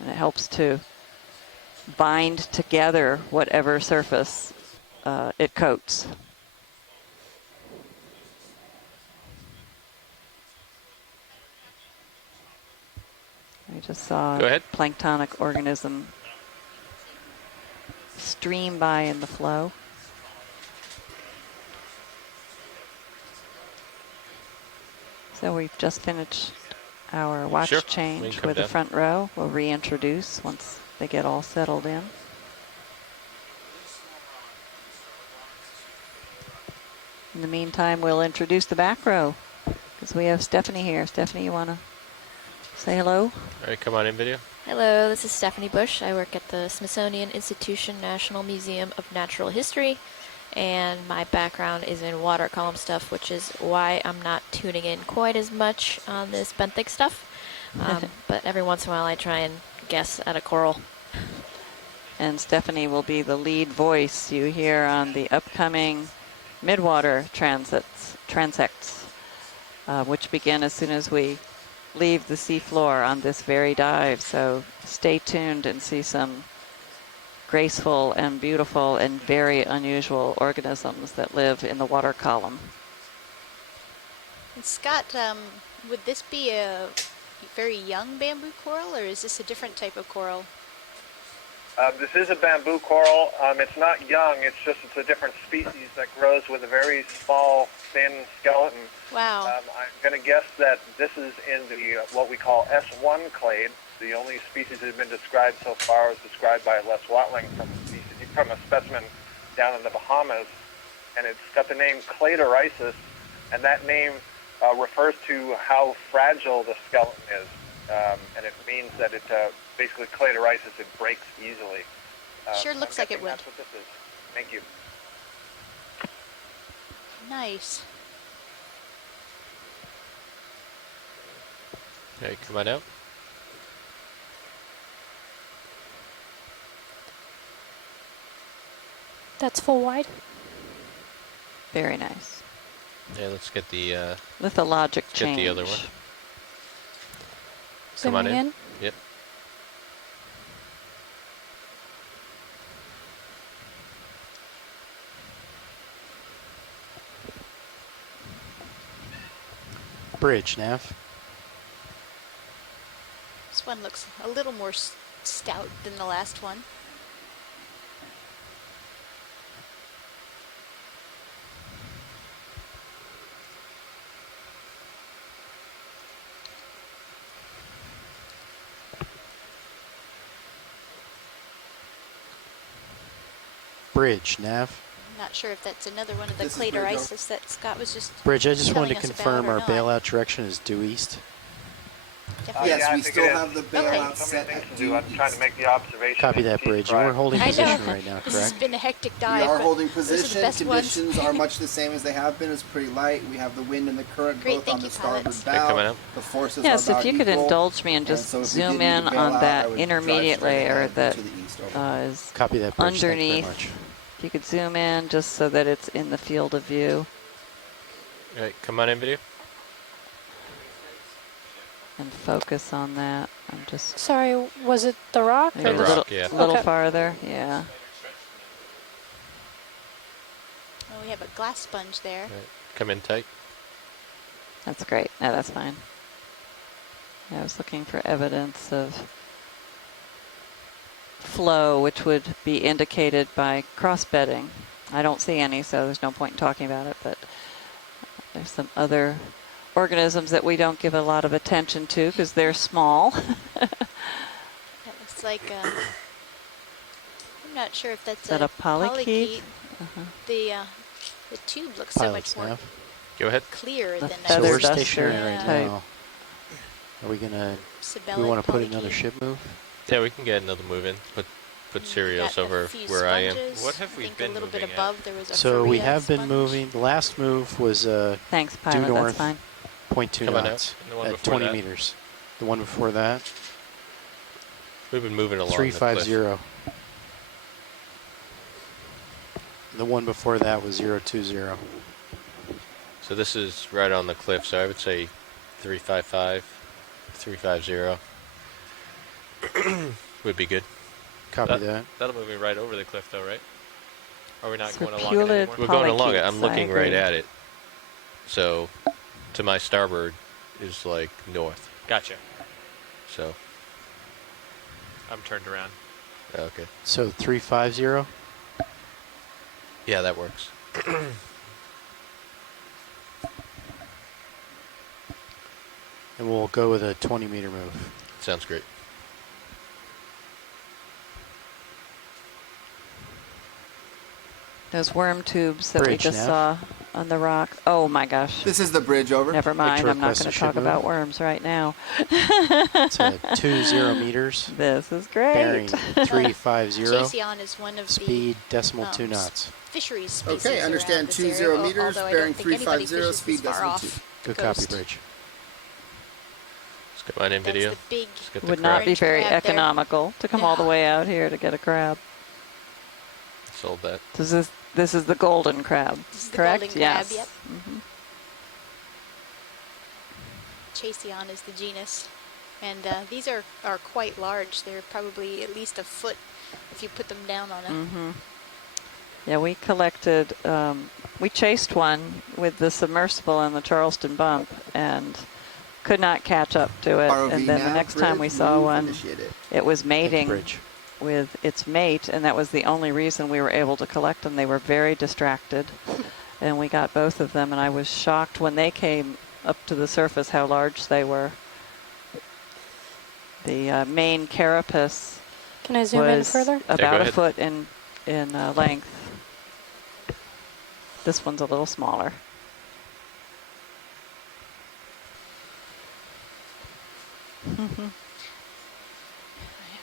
and it helps to bind together whatever surface it coats. We just saw a planktonic organism stream by in the flow. So we've just finished our watch change with the front row. We'll reintroduce once they get all settled in. In the meantime, we'll introduce the back row because we have Stephanie here. Stephanie, you want to say hello? All right, come on in, video. Hello, this is Stephanie Bush. I work at the Smithsonian Institution National Museum of Natural History, and my background is in water column stuff, which is why I'm not tuning in quite as much on this benthic stuff. But every once in a while I try and guess at a coral. And Stephanie will be the lead voice you hear on the upcoming midwater transects, which begin as soon as we leave the seafloor on this very dive. So stay tuned and see some graceful and beautiful and very unusual organisms that live in the water column. And Scott, would this be a very young bamboo coral, or is this a different type of coral? This is a bamboo coral. It's not young. It's a different species that grows with a very small, thin skeleton. Wow. I'm going to guess that this is in the what we call S1 clade. The only species that has been described so far is described by Les Watling from a specimen down in the Bahamas, and it's got the name Cladorisis, and that name refers to how fragile the skeleton is, and it means that it basically Cladorisis, it breaks easily. Sure looks like it would. That's what this is. Thank you. Nice. Okay, come on out. That's full wide. Very nice. Yeah, let's get the lithologic change. Get the other one. Come on in. Yep. Bridge, Nav. This one looks a little more stout than the last one. Bridge, Nav. I'm not sure if that's another one of the Cladorisis that Scott was just Bridge, I just wanted to telling us confirm about or our not. bailout direction is due east. Definitely. Yes, we still have the bailout So set many at things to do. due I'm trying to make the observation. Copy and that, see Bridge. if And we're holding I know. position right now, This has correct? been a hectic We dive. are but holding those are the position. best ones. Conditions are much the same as they have been. It's pretty light. We have the wind and the current Great, both thank on you, the starboard pilots. bow. The forces Yes, are if about you could equal. indulge me and just so if we zoom did need in to bail on out, I that would intermediate drive straight layer ahead that to the east, over. is Copy that, Bridge. Thank you very underneath. much. If you could zoom in just so that it's in the field of view. All right, come on in, video. And focus on that. I'm just Sorry, was it the rock? maybe or a the little, yeah. little Okay. farther. Yeah. Oh, we have a glass sponge there. All right, come in tight. That's great. No, that's fine. I was looking for evidence of flow, which would be indicated by cross-bedding. I don't see any, so there's no point in talking about it, but there's some other organisms that we don't give a lot of attention to because they're small. That looks like I'm not sure if that's Is that a polychaete? The tube looks Pilots, so much more Nav. Go ahead. clear than So we're duster stationary right type. now. Are we gonna? Sabella We want to put polychaete. another ship move? Yeah, we can get another move in. Put Sirius Got a over few where I am. sponges. What have I we think been a little bit moving above there was a So we Pharea have been sponge. moving. The last move was Thanks, due pilot. north. That's fine. 0.2 Coming knots up. The one at before 20 that. meters. The one before that, We've been moving along 350. The one before that was 020. So this is right on the cliff, so I would say 355, 350 would be good. Copy that. That'll move me right over the cliff, though, right? Are we not So going along it anymore? We're going along it. polychaetes, I'm looking I right agree. at it. So to my starboard is like north. Gotcha. So I'm turned around. okay. So 350. Yeah, that works. And we'll go with a 20 meter move. Sounds great. Those worm tubes that we Bridge, just Nav. saw on the rock. Oh my gosh. This is the bridge over. Never mind. Victor I'm not requests going a to talk ship about move. worms right now. It's a 20 meters. This is great. Bearing 350. Chasyon is one of Speed the decimal 2 knots. fisheries species. Okay, understand. around this 20 area, meters, although I bearing don't think anybody 350, fishes speed this far decimal off 2. Good the copy, coast. bridge. Let's get mine in That's video. the big Let's get the Would crab. not be orange very crab there. economical to come all the way out here to get a crab. Sold that. This is the golden crab, This is the correct? golden Yes. crab, yep. Mhm. Chasyon is the genus. And these are quite large. They're probably at least a foot if you put them down on a... Mm-hmm. Yeah, we collected, we chased one with the submersible in the Charleston bump and could not catch up to it. ROV And then the nav, next time we bridge, saw move, one, initiate it. it was mating bridge. with its mate, and that was the only reason we were able to collect them. They were very distracted, and we got both of them, and I was shocked when they came up to the surface how large they were. The main carapace Can I zoom in was further? about go a ahead. foot in length. This one's a little smaller.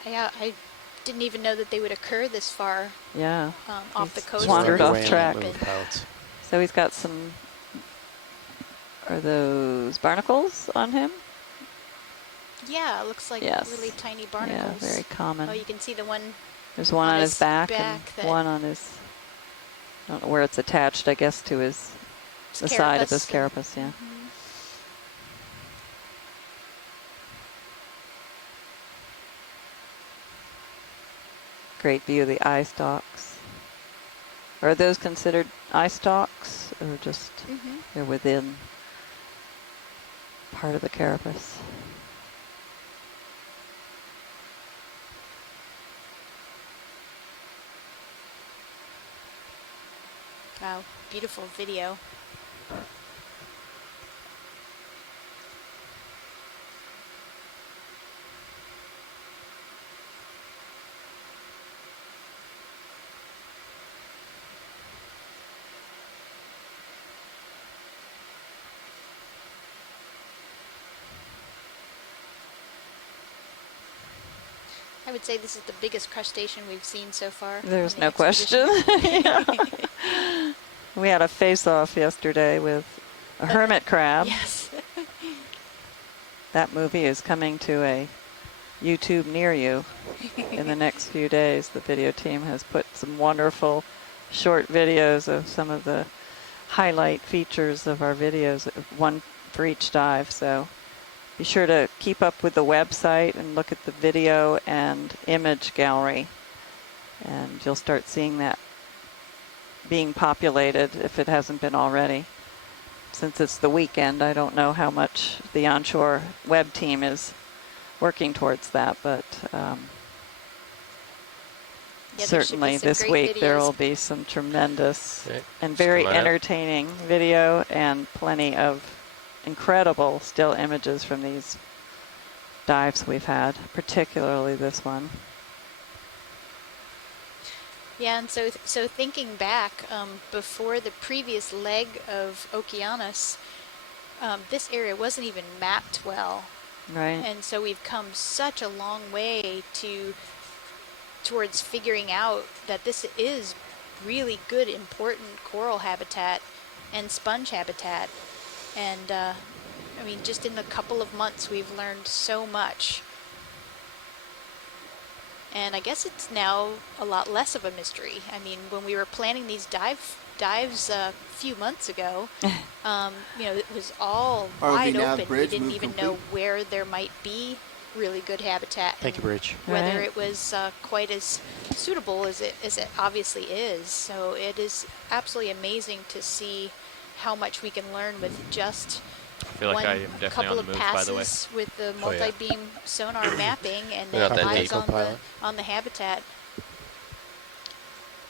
Yeah, I didn't even know that they would occur this far Yeah. off the He's coast. wandered off Away track. and move pilots. So he's got some, are those barnacles on him? Yeah, it looks like Yes. really tiny barnacles. Yeah, very common. Oh, you can see the one. There's one on his back and that- one on his, I don't know where it's attached, I guess, to his, the side of his carapace, yeah. Great view of the eye stalks. Are those considered eye stalks or just they're within part of the carapace? Wow, beautiful video. I would say this is the biggest crustacean we've seen so far. There's on the no question. expedition. We had a face-off yesterday with a hermit crab. Yes. That movie is coming to a YouTube near you in the next few days. The video team has put some wonderful short videos of some of the highlight features of our videos, one for each dive. So be sure to keep up with the website and look at the video and image gallery. And you'll start seeing that being populated if it hasn't been already. Since it's the weekend, I don't know how much the onshore web team is working towards that, but Yeah, there should certainly be some this great week there videos. will be some tremendous Okay, and let's very come on up. entertaining video and plenty of incredible still images from these dives we've had, particularly this one. Yeah, and so thinking back, before the previous leg of Okeanos, this area wasn't even mapped well. Right. And so we've come such a long way towards figuring out that this is really good, important coral habitat and sponge habitat. And I mean, just in a couple of months, we've learned so much. And I guess it's now a lot less of a mystery. I mean, when we were planning these dives a few months ago, you know, it was all wide open. We didn't even know where there might be really good habitat. Thank you, Bridge. Whether it was quite as suitable as it obviously is. So it is absolutely amazing to see how much we can learn with just I feel like I am definitely couple on the of move, by the way. passes with the multi-beam sonar mapping, and We're then not that eyes deep. on the habitat.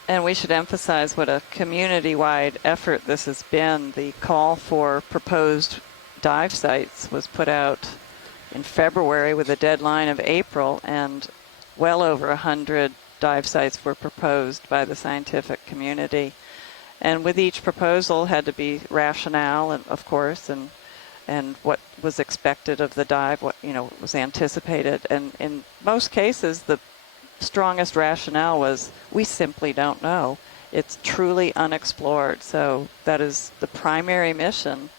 And we should emphasize what a community-wide effort this has been. The call for proposed dive sites was put out in February with a deadline of April, and well over 100 dive sites were proposed by the scientific community. And with each proposal had to be rationale, and of course, and what was expected of the dive, what was anticipated. And in most cases, the strongest rationale was we simply don't know. It's truly unexplored. So that is the primary mission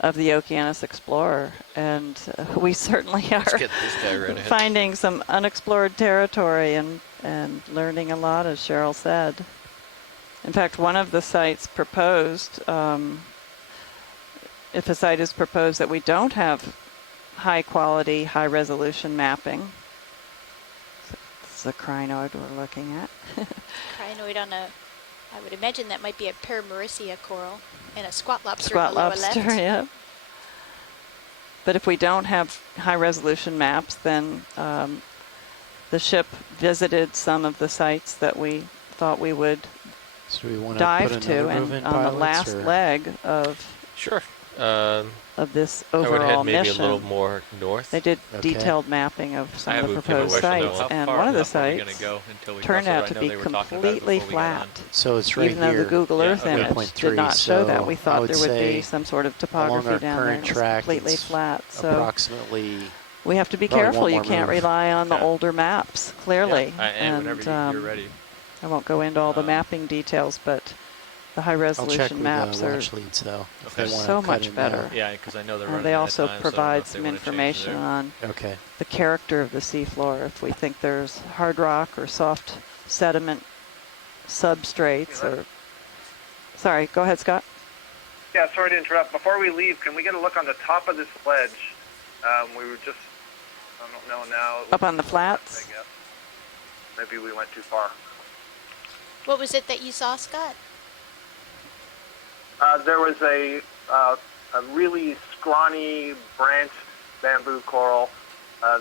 of the Okeanos Explorer, and we certainly are finding some unexplored territory and learning a lot, as Cheryl said. In fact, one of the sites proposed, if a site is proposed that we don't have high quality, high resolution mapping, this is a crinoid we're looking at. Crinoid on a, I would imagine that might be a Paramaricia coral and a squat lobster Squat in the lower lobster, left. yeah. But if we don't have high resolution maps, then the ship visited some of the sites that we thought we would dive to, and on the last leg of of this overall I would head maybe mission, a little more north. they did detailed mapping of some of the proposed sites, and one of the sites turned out to be completely flat. So it's right even though here. the Google Earth image did not show that. We thought there would be say some sort of along topography our down there. current It was track, completely it's flat. So approximately. we have to be probably careful. one You more can't move. rely on the older maps, clearly. And whenever you're ready. I won't go into all the mapping details, but the high resolution maps are watch leads, though, if they wanna so cut much in better. there. Yeah, because I know they're running They out of also time, so I don't know provide if they some wanna change information their- on Okay. the character of the seafloor. If we think there's hard rock or soft sediment substrates, or sorry, go ahead, Scott. Yeah, sorry to interrupt. Before we leave, can we get a look on the top of this ledge? We were just, I don't know now. Up on the flats? I guess. Maybe we went too far. What was it that you saw, Scott? There was a really scrawny branched bamboo coral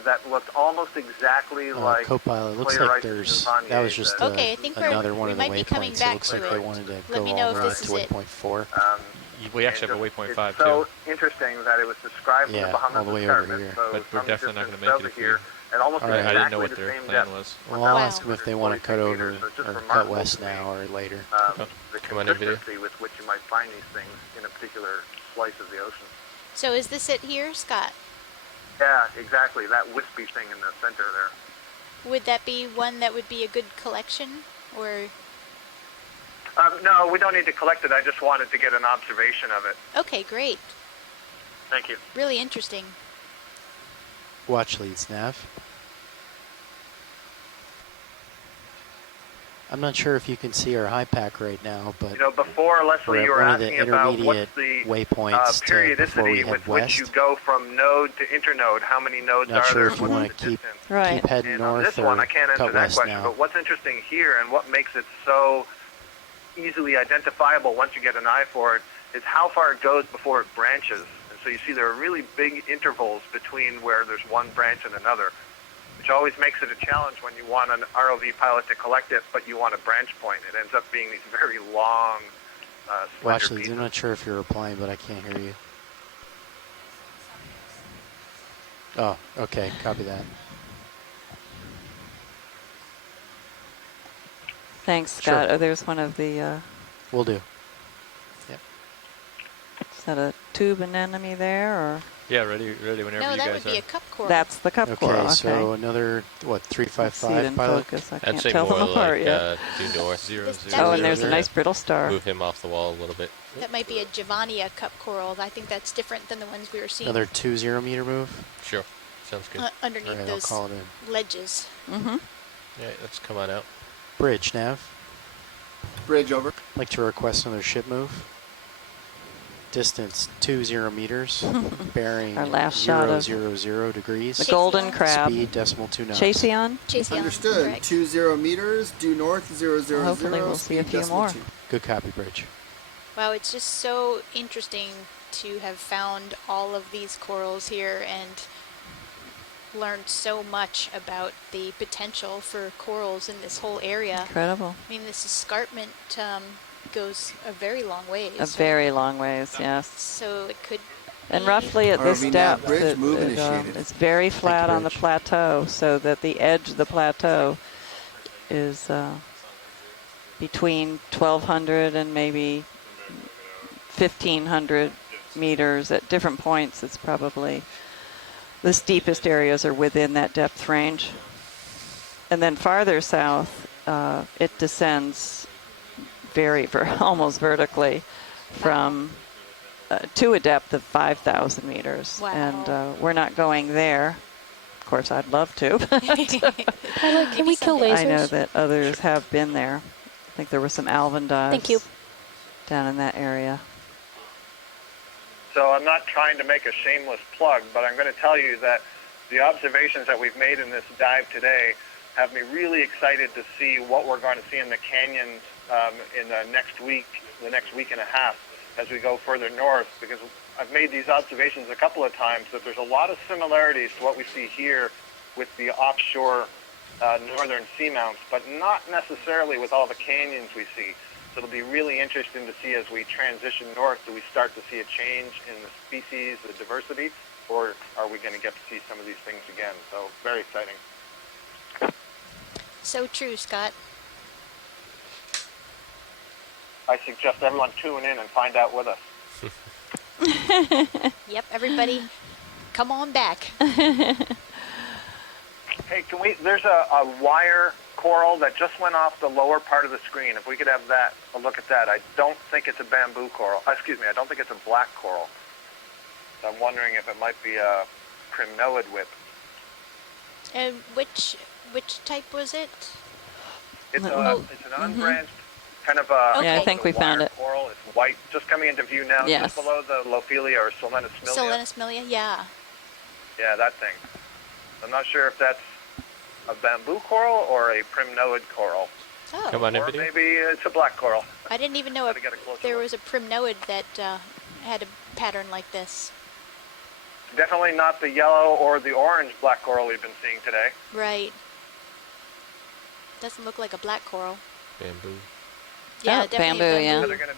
that looked almost exactly like Copilot, looks like there's, that was just Okay, I think another one we of the might be coming waypoints. It back looks to like it. they wanted to Let go me know all if the way this to is it. waypoint 4. We actually have a waypoint 5 It's so too. interesting that it was described in Yeah, the Bahamas all the way over Escarpment, here. so But we're some definitely not distance going to make south it of if we... here, and almost All right. exactly I didn't know what the their same plan depth. was. Well, I'll ask them if they want to cut over So it's just or cut remarkable west to me, now or later. The Come on in, video. consistency with which you might find these things in a particular slice of the ocean. So is this it here, Scott? Yeah, exactly. That wispy thing in the center there. Would that be one that would be a good collection, or? No, we don't need to collect it. I just wanted to get an observation of it. Okay, great. Thank you. Really interesting. Watch leads, Nav. I'm not sure if you can see our high pack right now, but You know, before, Leslie, you were one of the asking about what's intermediate the waypoints before we periodicity head with which west. you go from node to internode. How many nodes Not are sure there? if you want to keep Right. heading And on north this or one, I can't answer cut that west question, now. but what's interesting here and what makes it so easily identifiable once you get an eye for it is how far it goes before it branches. And so you see there are really big intervals between where there's one branch and another, which always makes it a challenge when you want an ROV pilot to collect it, but you want a branch point. It ends up being these very long, Watch slender leads. pieces. I'm not sure if you're replying, but I can't hear you. Oh, okay. Copy that. Thanks, Scott. Oh, there's one of the, Will do. Yep. is that a tube anemone there, or? Yeah, ready whenever No, you that guys would be are. a cup coral. That's the cup coral. Okay, so another, what, See it 355 in pilot? focus. I I'd can't say tell them more apart like yet. due north. Zero, This- zero, Oh, and zero, there's a zero. nice brittle star. Move him off the wall a little bit. That might be a Giovannia cup coral. I think that's different than the ones we were seeing Another 20 meter move? Sure. Sounds good. underneath All right, those I'll call it in. ledges. Mm-hmm. Yeah, let's come on out. Bridge, Nav. Bridge over. I'd like to request another ship move. Distance 20 meters, bearing Our last shot of 000 degrees. the golden crab. Speed decimal 2 knots. Chaseon. Understood. correct. 20 meters, due north, 000. Hopefully we'll see a speed few decimal more. 2. Good copy, Bridge. Wow, it's just so interesting to have found all of these corals here and learned so much about the potential for corals in this whole area. Incredible. I mean, this escarpment goes a very long ways. A very long ways, yes. So it could And be roughly at this RV nav depth, bridge, move initiated. it's very flat on the plateau, so that the edge of the plateau is between 1,200 and maybe 1,500 meters. At different points, it's probably the steepest areas are within that depth range. And then farther south, it descends almost vertically from to a depth of 5,000 meters. Wow. And we're not going there. Of course, I'd love to. But Pilot, can we kill lasers? I know that others have been there. I think there were some alvin dives Thank you. down in that area. So I'm not trying to make a shameless plug, but I'm going to tell you that the observations that we've made in this dive today have me really excited to see what we're going to see in the canyons in the next week and a half as we go further north, because I've made these observations a couple of times that there's a lot of similarities to what we see here with the offshore northern seamounts, but not necessarily with all the canyons we see. So it'll be really interesting to see as we transition north, do we start to see a change in the species, the diversity, or are we going to get to see some of these things again? So very exciting. so true, Scott. I suggest everyone tune in and find out with us. Yep, everybody, come on back. Hey, there's a wire coral that just went off the lower part of the screen. If we could have a look at that. I don't think it's a bamboo coral. Excuse me, I don't think it's a black coral. So I'm wondering if it might be a primnoid whip. And which type was it? It's an unbranched kind of a Yeah, I think we found it. coral. It's white, just coming into view now, Yes. just below the Lophelia or Solenismilia. Solenismilia, yeah. Yeah, that thing. I'm not sure if that's a bamboo coral or a primnoid coral. Oh. Come on in, Or video. maybe it's a black coral. I didn't even know Gotta get a closer there look. was a primnoid that had a pattern like this. Definitely not the yellow or the orange black coral we've been seeing today. Right. Doesn't look like a black coral. Bamboo. Yeah, Oh, definitely bamboo, a yeah. So they're gonna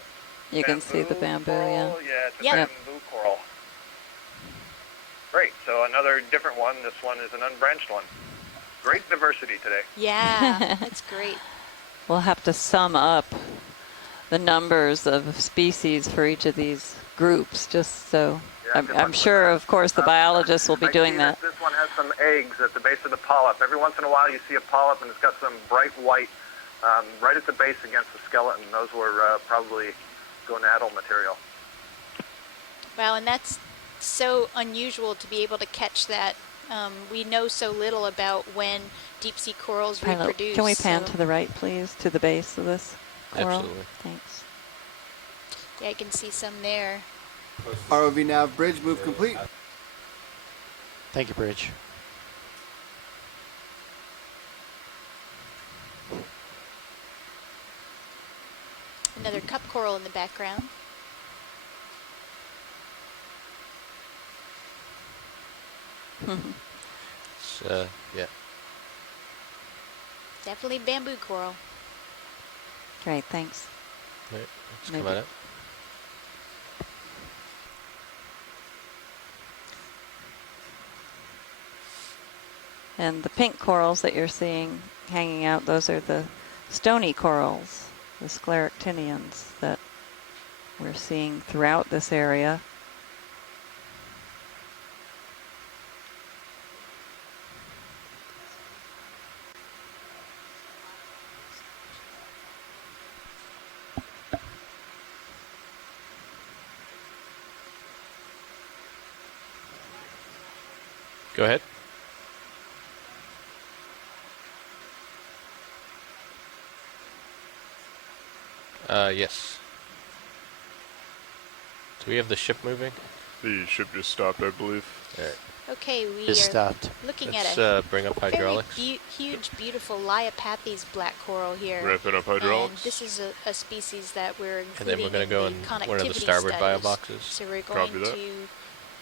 You can see the bamboo, yeah. coral? Yeah, it's a Yep. bamboo coral. Great, so another different one. This one is an unbranched one. Great diversity today. Yeah, that's great. We'll have to sum up the numbers of species for each of these groups, just so I'm sure, of course, the biologists will be I doing see that. This one has some eggs at the base of the polyp. Every once in a while you see a polyp and it's got some bright white right at the base against the skeleton. Those were probably gonadal material. Wow, and that's so unusual to be able to catch that. We know so little about when deep sea corals Pilot, reproduce. can we pan so- to the right, please, to the base of this coral? Absolutely. Thanks. Yeah, I can see some there. ROV nav bridge move complete. Thank you, Bridge. Another cup coral in the background. Yeah. Definitely bamboo coral. Great, thanks. Right, let's Maybe. come on up. And the pink corals that you're seeing hanging out, those are the stony corals, the scleractinians that we're seeing throughout this area. Go ahead. Yes. Do we have the ship moving? The ship just stopped, I believe. All right. Okay, we Just are stopped. looking Let's at a bring up hydraulics. very huge, beautiful Liopathes black coral here. Ramping up hydraulics. And this is a species that we're And then including we're going to go in connectivity one of the starboard bio studies. boxes. So we're going to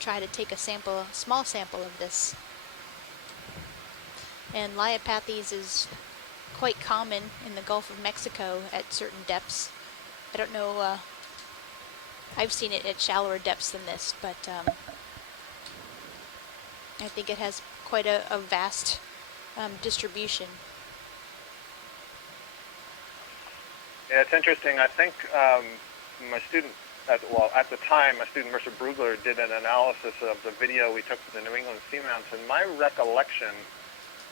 try to take a sample, small sample of this. And Liopathes is quite common in the Gulf of Mexico at certain depths. I don't know, I've seen it at shallower depths than this, but I think it has quite a vast distribution. Yeah, it's interesting. I think my student, at the time, my student Mercer Brugler did an analysis of the video we took for the New England Seamounts, and my recollection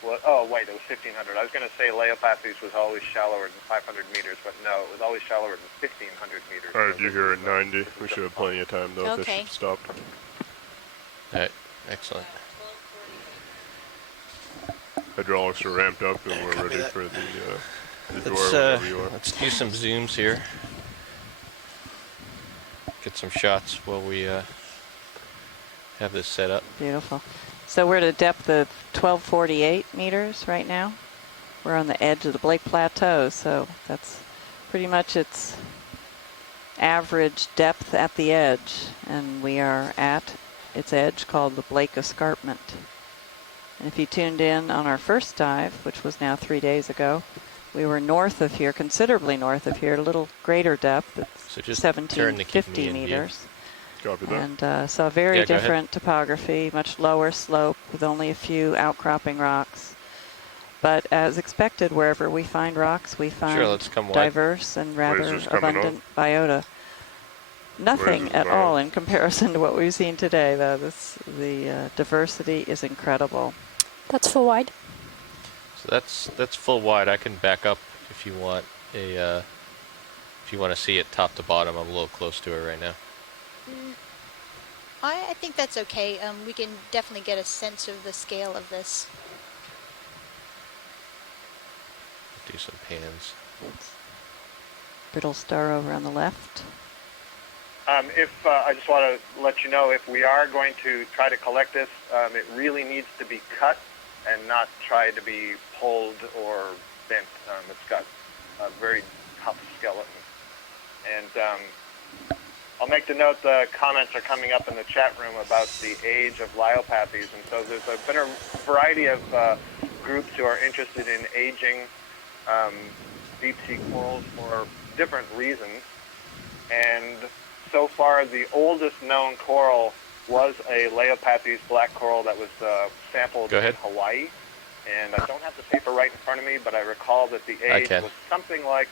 was, oh wait, it was 1500. I was going to say Leopathes was always shallower than 500 meters, but no, it was always shallower than 1500 meters. All right, you're here at 90. We should have plenty of time, though, if Okay. the ship stopped. All right, excellent. Hydraulics are ramped up, and we're ready for the door whenever you are. Let's do some zooms here. Get some shots while we have this set up. Beautiful. So we're at a depth of 1248 meters right now. We're on the edge of the Blake Plateau, so that's pretty much its average depth at the edge. And we are at its edge called the Blake Escarpment. And if you tuned in on our first dive, which was now 3 days ago, we were north of here, considerably north of here, at a little greater depth, So just 1750 meters. Copy that. And saw very different topography, much lower slope with only a few outcropping rocks. But as expected, wherever we find rocks, we find diverse and rather abundant biota. Nothing at all in comparison to what we've seen today, though. The diversity is incredible. That's full wide. So that's full wide. I can back up if you want if you want to see it top to bottom. I'm a little close to it right now. I think that's okay. We can definitely get a sense of the scale of this. Do some pans. Brittle star over on the left. I just want to let you know, if we are going to try to collect this, it really needs to be cut and not try to be pulled or bent. It's got a very tough skeleton. And I'll make the note the comments are coming up in the chat room about the age of Liopathes. And so there's been a variety of groups who are interested in aging deep sea corals for different reasons. And so far, the oldest known coral was a Leopathes black coral that was sampled in Hawaii. And I don't have the paper right in front of me, but I recall that the age was something like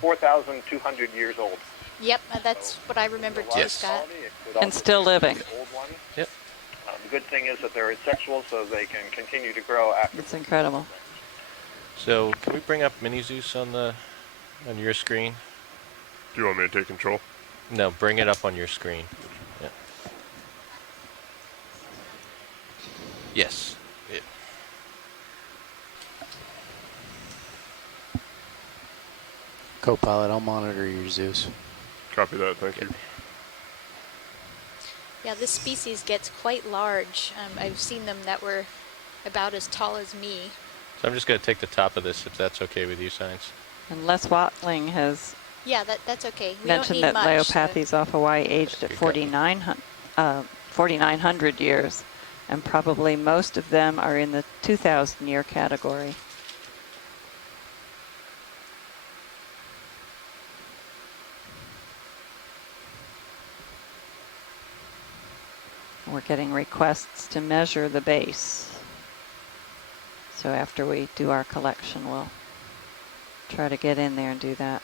4,200 years old. Yep, that's what I remember too, Scott. And still living. Yep. The good thing is that they're asexual, so they can continue to grow after. It's incredible. So can we bring up Mini Zeus on your screen? Do you want me to take control? No, bring it up on your screen. Yeah. Yes. Yeah. Co-pilot, I'll monitor your Zeus. Copy that, thank you. Yeah, this species gets quite large. I've seen them that were about as tall as me. So I'm just going to take the top of this, if that's okay with you, Science. And Les Watling has Yeah, that's okay. We mentioned don't need that much. Leopathes off Hawaii aged at 4,900 years, and probably most of them are in the 2,000 year category. We're getting requests to measure the base. So after we do our collection, we'll try to get in there and do that.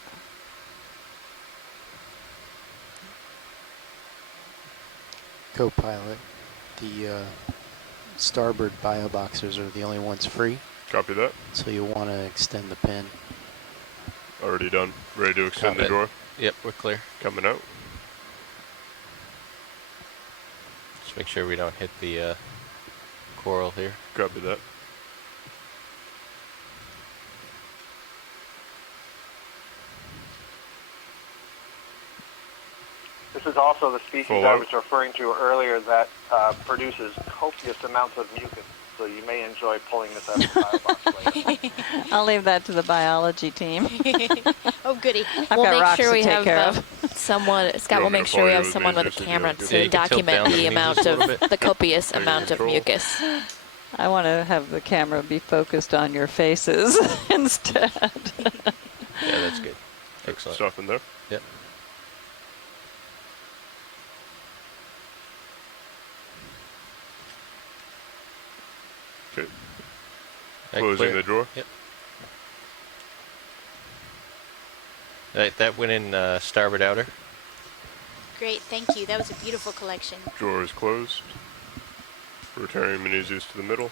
Co-pilot, the starboard bio boxers are the only ones free. Copy that. So you'll want to extend the pin. Already done. Ready to extend the door? Yep, we're clear. Coming out. Just make sure we don't hit the coral here. Copy that. This is also the species I was referring to earlier that produces copious amounts of mucus. So you may enjoy pulling this out of the firebox later. I'll leave that to the biology team. Oh, goody. I've got rocks to take care of. Someone, Scott will make sure we have someone with a camera to document the amount of, the copious amount of mucus. I want to have the camera be focused on your faces instead. Yeah, that's good. Excellent. Stuff in there? Yep. Okay. Closing the drawer? Yep. Right, that went in starboard outer. Great, thank you. That was a beautiful collection. Drawer is closed. Returning Menzies to the middle.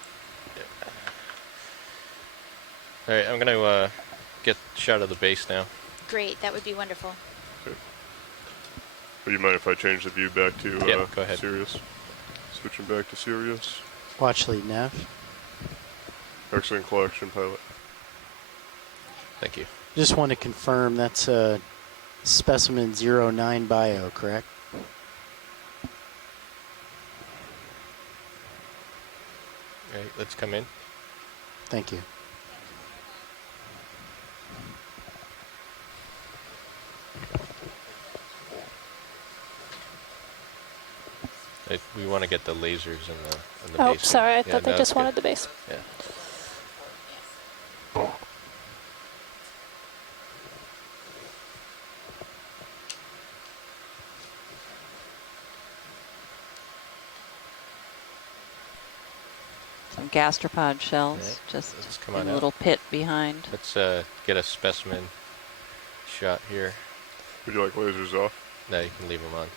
All right, I'm going to get a shot of the base now. Great, that would be wonderful. Okay. Would you mind if I change the view back to go ahead. Sirius? Switching back to Sirius. Watch lead nav. Excellent collection, pilot. Thank you. Just want to confirm that's a specimen 09 bio, correct? All right, let's come in. Thank you. We want to get the lasers in the Oh, base. sorry, I thought they just wanted the base. Yeah. Some gastropod shells, Right, just come in on a out. little pit behind. Let's get a specimen shot here. Would you like lasers off? No, you can leave them on.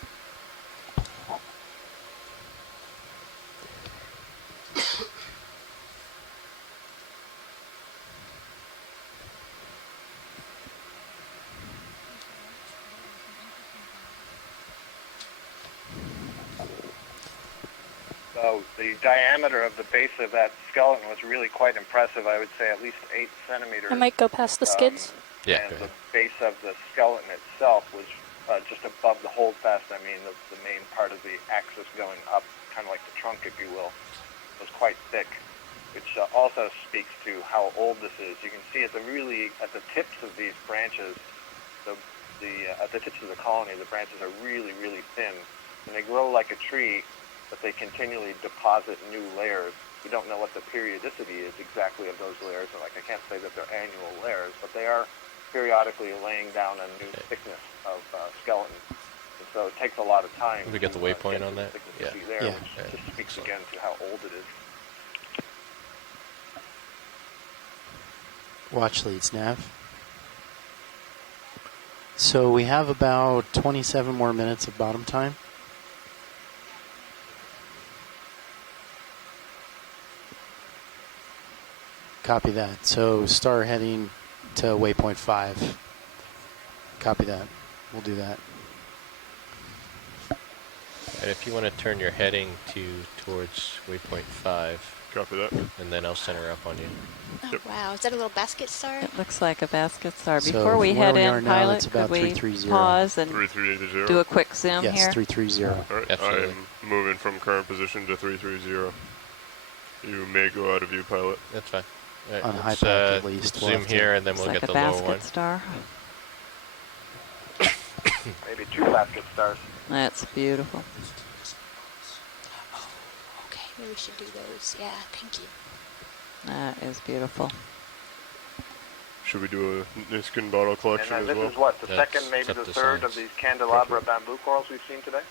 So the diameter of the base of that skeleton was really quite impressive. I would say at least 8 centimeters. I might go past the skids. Yeah, and go the ahead. base of the skeleton itself was just above the holdfast. I mean, the main part of the axis going up, kind of like the trunk, if you will, was quite thick, which also speaks to how old this is. You can see at the tips of these branches, at the tips of the colony, the branches are really, really thin, and they grow like a tree, but they continually deposit new layers. We don't know what the periodicity is exactly of those layers. Like, I can't say that they're annual layers, but they are periodically laying down a new thickness of skeleton. And so it takes a lot of time. Did we get the waypoint on that? Yeah. To be there, Yeah. which just speaks again to how old it is. Watch leads nav. So we have about 27 more minutes of bottom time. Copy that. So start heading to waypoint 5. Copy that. We'll do that. And if you want to turn your heading towards waypoint 5. Copy that. And then I'll center up on you. Oh, wow. Is that a little basket star? It looks like a basket star. So Before we from head where we are in, now, pilot, it's about could we 330. pause and 3380. do a quick zoom Yes, here? 330. All right, Absolutely. I'm moving from current position to 330. You may go out of view, pilot. That's fine. All right, On high let's, pack at least. We'll zoom have to- here, and then It's we'll like get a the lower basket one. star. Maybe 2 basket stars. That's beautiful. Okay, maybe we should do those. Yeah, thank you. That is beautiful. Should we do a Niskin bottle collection And as this well? is what, the That's second, maybe set the the third signs. of these candelabra bamboo corals we've seen today?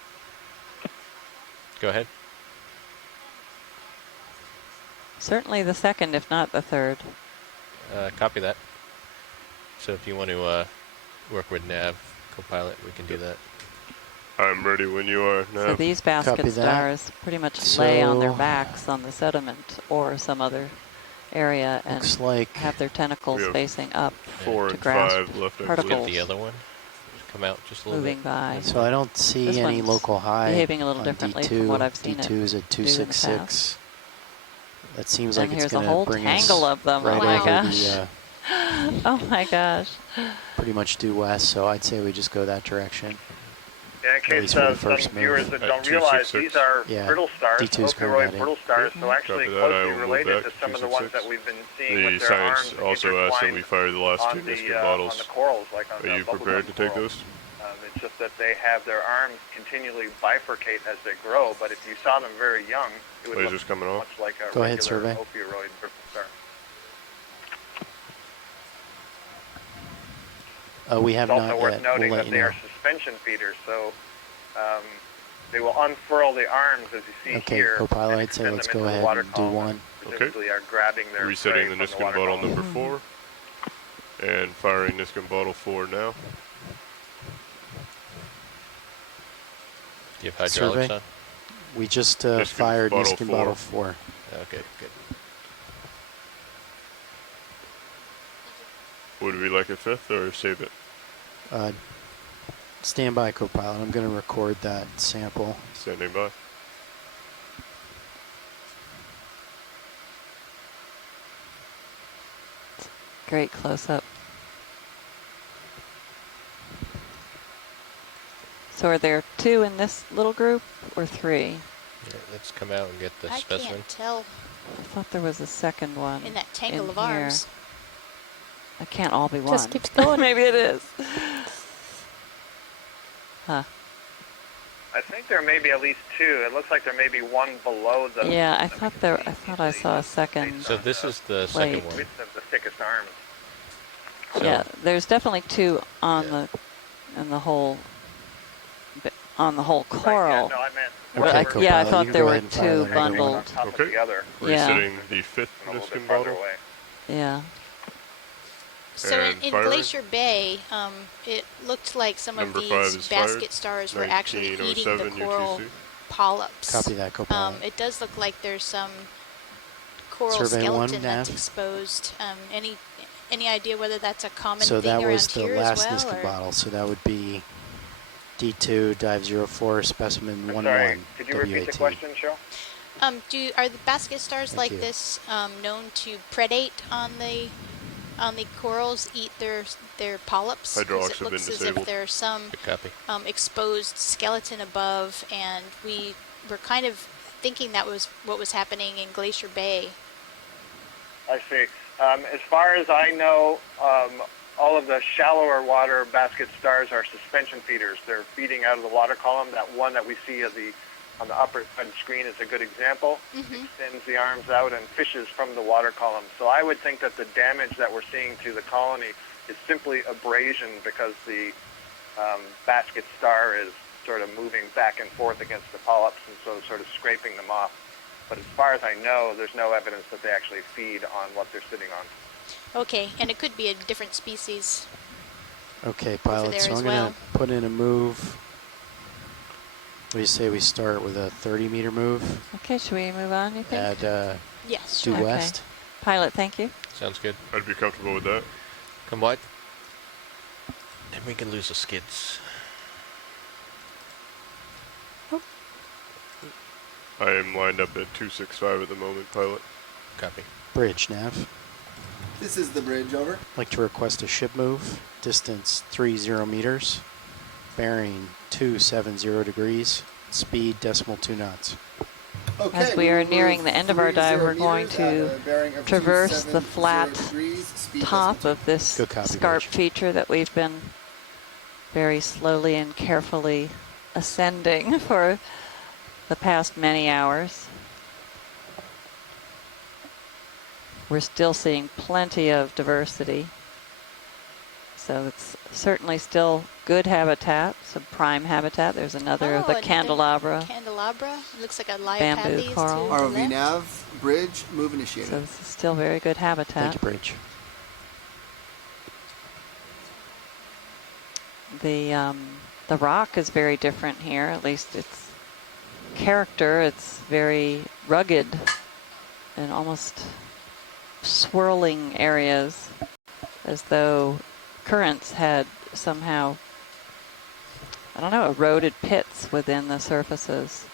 Go ahead. Certainly the second, if not the third. Copy that. So if you want to work with nav, co-pilot, we can do that. I'm ready when you are now. So these basket Copy that. stars pretty much lay on their So- backs on the sediment or some other area and Looks like have their tentacles We have facing up 4 to and grasp 5 left. I particles. believe. Get the other one. Just come out just a little moving bit. by. So I don't see This any one's local high. behaving a little on differently D2. from what I've seen it D2 is at do in the 266. That seems like And it's here's a going whole to bring tangle us of them. right Oh my over gosh. the, Oh my gosh. pretty much due west, so I'd say we just go that direction. Yeah, in case some viewers that don't realize, these are brittle stars, ophiuroid brittle stars, so actually closely related to some of the ones that we've been seeing with their arms The science also asked that we fire the last two Niskin bottles. on the corals, like on Are you prepared to take those? It's just that they have their arms continually bifurcate as they grow, but if you saw them very young, it would look coming off. much like a Go ahead, regular survey. ophiuroid brittle star. We have It's not also worth yet. noting We'll let that you they know. are suspension feeders, so they will unfurl the arms as you see Okay, here. co-pilot, and I'd say extend let's them go into the ahead water and do column one. presumably are grabbing their Resetting the prey from Niskin water bottle column. number 4. And firing Niskin bottle 4 now. Do you have hydraulics Survey. on? We just Niskin fired bottle Niskin 4. bottle 4. Okay, good. Would we like a 5th or save it? Stand by, co-pilot. I'm going to record that sample. Standing by. Great close-up. So are there 2 in this little group or 3? Yeah, let's come out and get the I specimen. can't tell I thought there was a second one in that tangle in of here. arms. It can't all be one. Just keeps going. Maybe it is. Huh. I think there may be at least 2. It looks like there may be one below them. Yeah, I thought I saw a second. So this is the plate. second one. Width of the thickest arms. So Yeah, there's definitely 2 on the whole coral. Right, yeah, no, I meant Okay, I co-pilot, thought you there go were ahead and fire 2 that other one. bundled. on top of Okay. the other. Yeah. Resetting the 5th A little bit Niskin farther bottle. away. Yeah. So And in firing. Glacier Bay, it looked like some Number of 5 these is basket fired. stars were actually eating the 1907 coral UTC. polyps. Copy that, co-pilot. It does look like there's some coral Survey 1, skeleton that's nav. exposed. Any idea whether that's a common So thing that around was the here last as well? Niskin Or? bottle. So that would be D2, dive 04, specimen I'm 11, sorry, could you repeat the WAT. question, Cheryl? Are the basket stars Thank like you. this known to predate on the corals, eat their polyps? 'Cause Hydraulics it have been looks as disabled. if there's some good copy. exposed skeleton above, and we were kind of thinking that was what was happening in Glacier Bay. I see. As far as I know, all of the shallower water basket stars are suspension feeders. They're feeding out of the water column. That one that we see on the upper side of the screen is a good example. Extends the arms out and fishes from the water column. So I would think that the damage that we're seeing to the colony is simply abrasion because the basket star is sort of moving back and forth against the polyps and so sort of scraping them off. But as far as I know, there's no evidence that they actually feed on what they're sitting on. Okay, and it could be a different species. Okay, pilot, there so as I'm going well. to put in a move. What do you say we start with a 30-meter move Okay, should we move on, you think? at Yes, due sure. Okay. west? Pilot, thank you. Sounds good. I'd be comfortable with that. Come wide. And we can lose the skids. I am lined up at 265 at the moment, pilot. Copy. Bridge, nav. This is the bridge, over. Like to request a ship move. Distance 30 meters. Bearing 270 degrees. Speed .2 knots. Okay, As we are will nearing move the end of our dive, 30 we're going meters at to a bearing of traverse the 270 flat degrees, speed top .2. of this Good copy, scarp Bridge. feature that we've been very slowly and carefully ascending for the past many hours. We're still seeing plenty of diversity. So it's certainly still good habitat, some prime habitat. There's another of the and candelabra. Candelabra. It looks like a Bamboo Liopathes coral. to the ROV left. nav, bridge, move initiated. So this is still very good habitat. Thank you, Bridge. The rock is very different here, at least its character. It's very rugged and almost swirling areas, as though currents had somehow, I don't know, eroded pits within the surfaces.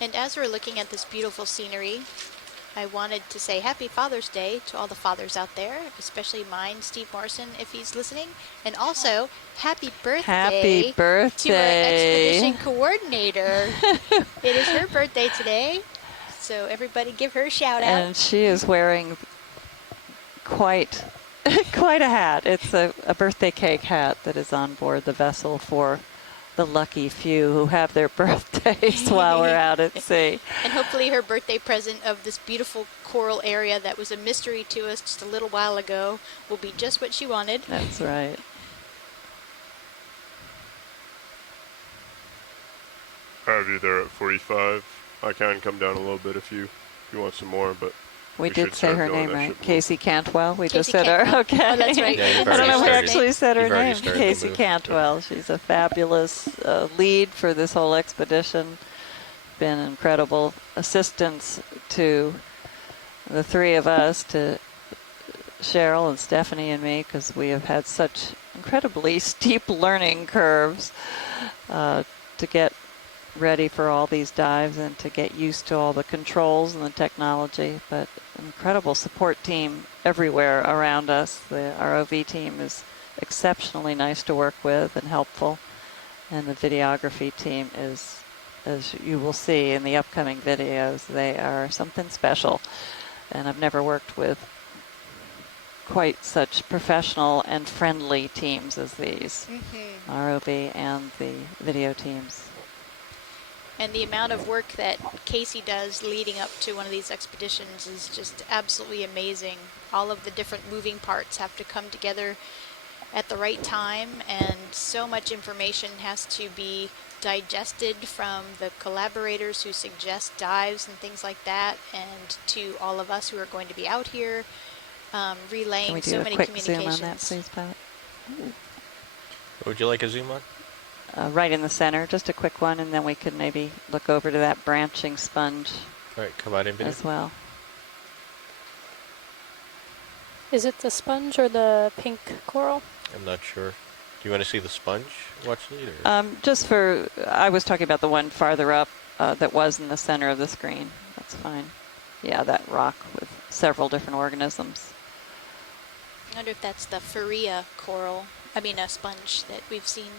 And as we're looking at this beautiful scenery, I wanted to say Happy Father's Day to all the fathers out there, especially mine, Steve Morrison, if he's listening. And also, happy birthday to our expedition coordinator. It is her birthday today, so everybody give her a shout out. And she is wearing quite a hat. It's a birthday cake hat that is on board the vessel for the lucky few who have their birthdays while we're out at sea. And hopefully her birthday present of this beautiful coral area that was a mystery to us just a little while ago will be just what she wanted. That's right. I have you there at 45. I can come down a little bit if you want some more, but we did say her name right. Casey Cantwell. We Casey just said Cantwell. her. Okay. Oh, that's right. Yeah, I don't know if we actually said her You've already name. started Casey the move. Cantwell. She's a fabulous lead for this whole expedition. Been incredible assistance to the three of us, to Cheryl and Stephanie and me, because we have had such incredibly steep learning curves to get ready for all these dives and to get used to all the controls and the technology. But incredible support team everywhere around us. The ROV team is exceptionally nice to work with and helpful, and the videography team is, as you will see in the upcoming videos, they are something special. And I've never worked with quite such professional and friendly teams as these. ROV and the video teams. And the amount of work that Casey does leading up to one of these expeditions is just absolutely amazing. All of the different moving parts have to come together at the right time, and so much information has to be digested from the collaborators who suggest dives and things like that, and to all of us who are going to be out here relaying so many communications. Zoom on that, please, Pilot? Would you like a zoom on? Right in the center, just a quick one, and then we could maybe look over to that branching sponge. All right, come on in video. As well. Is it the sponge or the pink coral? I'm not sure. Do you want to see the sponge watch lead? Or? Just for, I was talking about the one farther up that was in the center of the screen. That's fine. Yeah, that rock with several different organisms. I wonder if that's the Faria coral, a sponge that we've seen.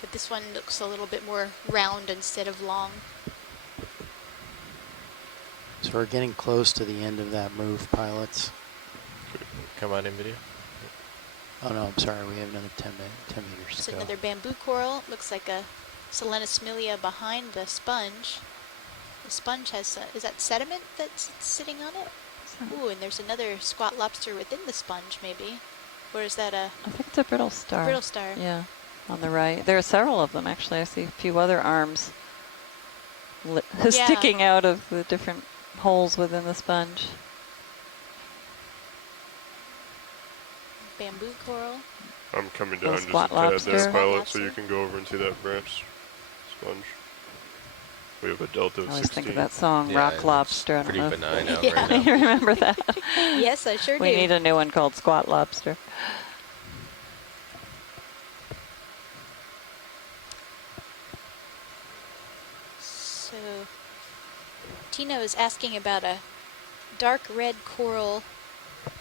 But this one looks a little bit more round instead of long. So we're getting close to the end of that move, pilots. Come on in video. Oh no, I'm sorry, we have another 10 meters It's to go. another bamboo coral. Looks like a Selenosmilia behind the sponge. The sponge has, is that sediment that's sitting on it? Ooh, and there's another squat lobster within the sponge, maybe. Or is that a... I think it's a brittle star. Brittle star. Yeah, on the right. There are several of them, actually. I see a few other arms sticking out of the different holes within the sponge. Bamboo coral. I'm coming down just a squat tad lobster. there, Squat pilot, lobster. so you can go over and see that branch sponge. We have a delta of I always 16. think of that song, Yeah, Rock it's Lobster. I don't pretty know benign out Yeah. right now. you remember that? Yes, I sure do. We need a new one called Squat Lobster. So, Tino is asking about a dark red coral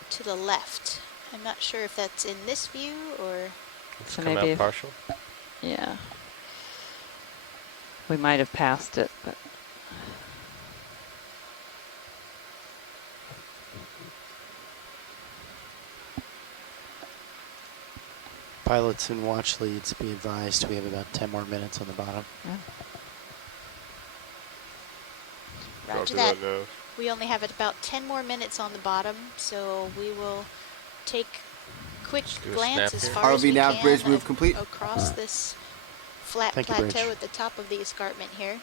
to the left. I'm not sure if that's in this view or... It's So come maybe out partial. Yeah. We might have passed it, but... Pilots and watch leads, be advised, we have about 10 more minutes on the bottom. Yeah. Roger that. We only have about 10 more minutes on the bottom, so we will take quick do a glance snap as here. far as we ROV nav can bridge move complete. across this flat Thank you, plateau Bridge. at the top of the escarpment here.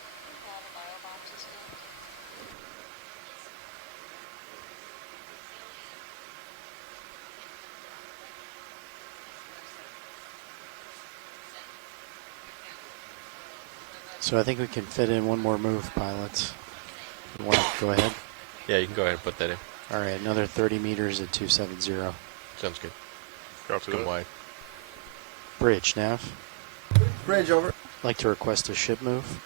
So I think we can fit in one more move, pilots. You want to go ahead? Yeah, you can go ahead and put that in. All right, another 30 meters at 270. Sounds good. Copy Come that. wide. Bridge, nav. Bridge over. Like to request a ship move.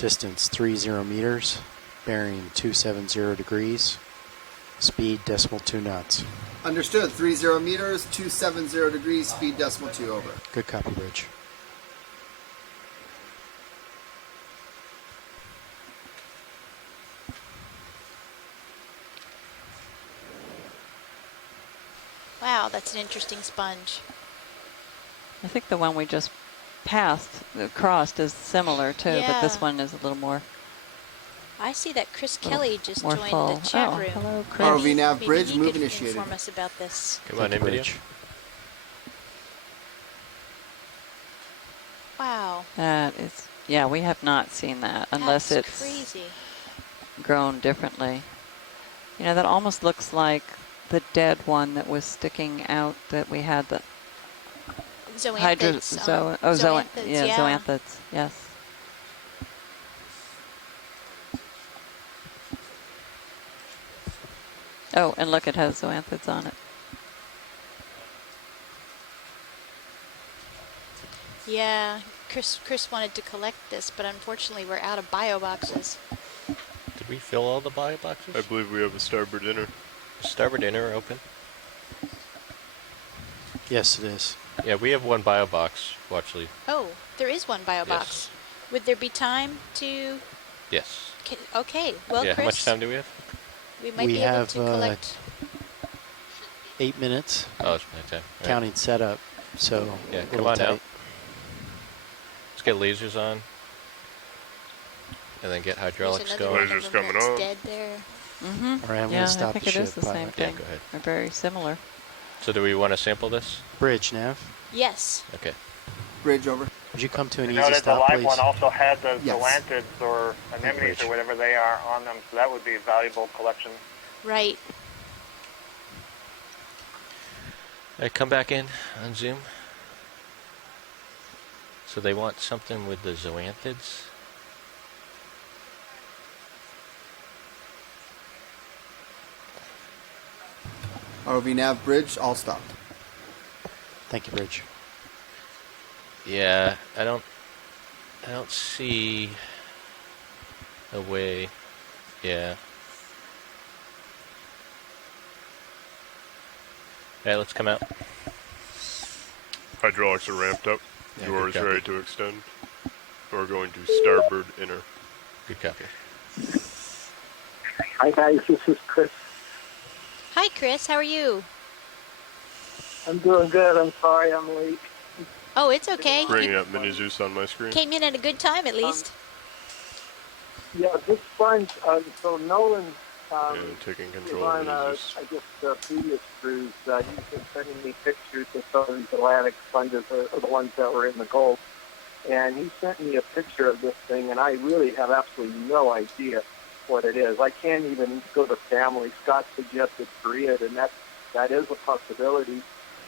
Distance 30 meters, bearing 270 degrees, speed 2 knots. Understood. 30 meters, 270 degrees, speed 2 over. Good copy, Bridge. Wow, that's an interesting sponge. I think the one we just crossed is similar too, but this one is a little more. I see that Chris Kelly just more joined full. the chat room. Hello, Chris. RV Nav Bridge, maybe he move could initiated. inform us about this. Come on in, video. Wow. That is, yeah, we have not seen that unless That's it's crazy. grown differently. You know, that almost looks like the dead one that was sticking out that we had the Zoanthids. zoanthids, Yeah. zoanthids, yes. Oh, and look, it has zoanthids on it. Yeah, Chris wanted to collect this, but unfortunately we're out of bio boxes. Did we fill all the bio boxes? I believe we have a starboard inner. Starboard inner open? Yes, it is. Yeah, we have one bio box, Watchley. Oh, there is one bio box. Would there be time to... Yes. Okay, well, yeah, Chris... how much time do we have? We might be able to collect... 8 minutes. Oh, it's plenty of time. All Counting setup, so yeah, a come little on tight. out. Let's get lasers on. And then get hydraulics going. Lasers coming on. Dead there. Mm-hmm. All right, I'm yeah, going to stop I think the it ship. is the same thing. Yeah, go ahead. They're very similar. So do we want to sample this? Bridge, Nav. Yes. Okay. Bridge over. Would you come to an You easy noted the stop, live please? one also had the Yes. zoanthids or anemones or whatever they are on them, so that would be a valuable collection. Right. All right, come back in on Zoom. So they want something with the zoanthids. RV Nav Bridge, all stopped. Thank you, Bridge. Yeah, I don't see a way. Yeah. All right, let's come out. Hydraulics are ramped up. Yeah, Yours good copy. ready to extend. We're going to starboard inner. Good copy. Hi guys, this is Chris. Hi, Chris. How are you? I'm doing good. I'm sorry I'm late. Oh, it's okay. Bringing up Mini Zeus on my screen. Came in at a good time, at least. Yeah, this sponge, so Nolan And taking is control of on, Mini Zeus. I guess, previous cruise. He's been sending me pictures of some of these Atlantic sponges, or the ones that were in the Gulf. And he sent me a picture of this thing, and I really have absolutely no idea what it is. I can't even go to family. Scott suggested Korea, and that is a possibility.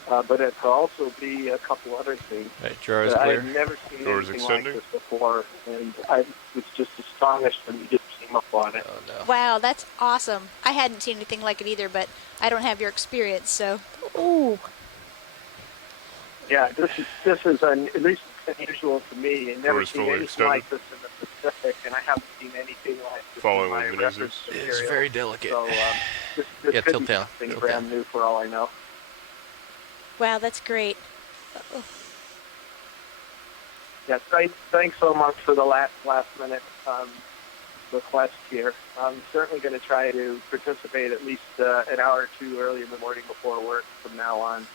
But it could also be a couple other things. Right, drawers I've clear. never seen Doors anything extending? like this before, and I was just astonished when you just came up on it. Oh no. Wow, that's awesome. I hadn't seen anything like it either, but I don't have your experience, so. Ooh. Yeah, this is at least unusual to me. I've never Doors seen fully anything extended? like this in the Pacific, and I haven't seen anything like this Following in my Mini reference Zeus. material. It's very delicate. So this Yeah, could tilt be down, something tilt brand down. new for all I know. Wow, that's great. Yeah, thanks so much for the last minute request here. I'm certainly going to try to participate at least an hour or two early in the morning before work from now on,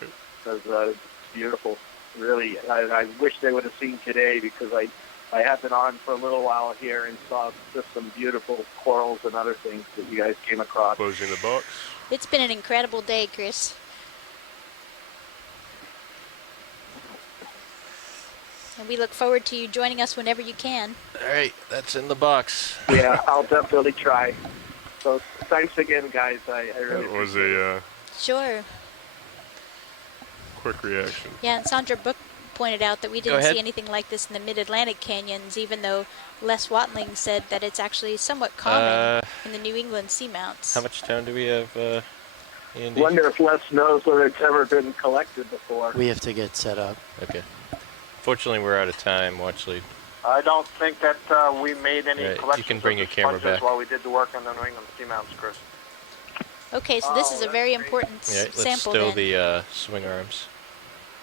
because it's beautiful. Really, I wish they would have seen today, because I have been on for a little while here and saw just some beautiful corals and other things that you guys came across. Closing the box. It's been an incredible day, Chris. And we look forward to you joining us whenever you can. All right, that's in the box. Yeah, I'll definitely try. So thanks again, guys. I really That was a Sure. quick reaction. Yeah, and Sandra Book pointed out that we Go didn't ahead. see anything like this in the mid-Atlantic canyons, even though Les Watling said that it's actually somewhat common in the New England seamounts. How much time do we have, Andy? wonder if Les knows whether it's ever been collected before. We have to get set up. Okay. Fortunately, we're out of time, Watchley. I don't think that we made any collections you can bring your of the camera sponges back. while we did the work on the New England seamounts, Chris. Okay, so this is a very important Let's sample stow then. the swing arms.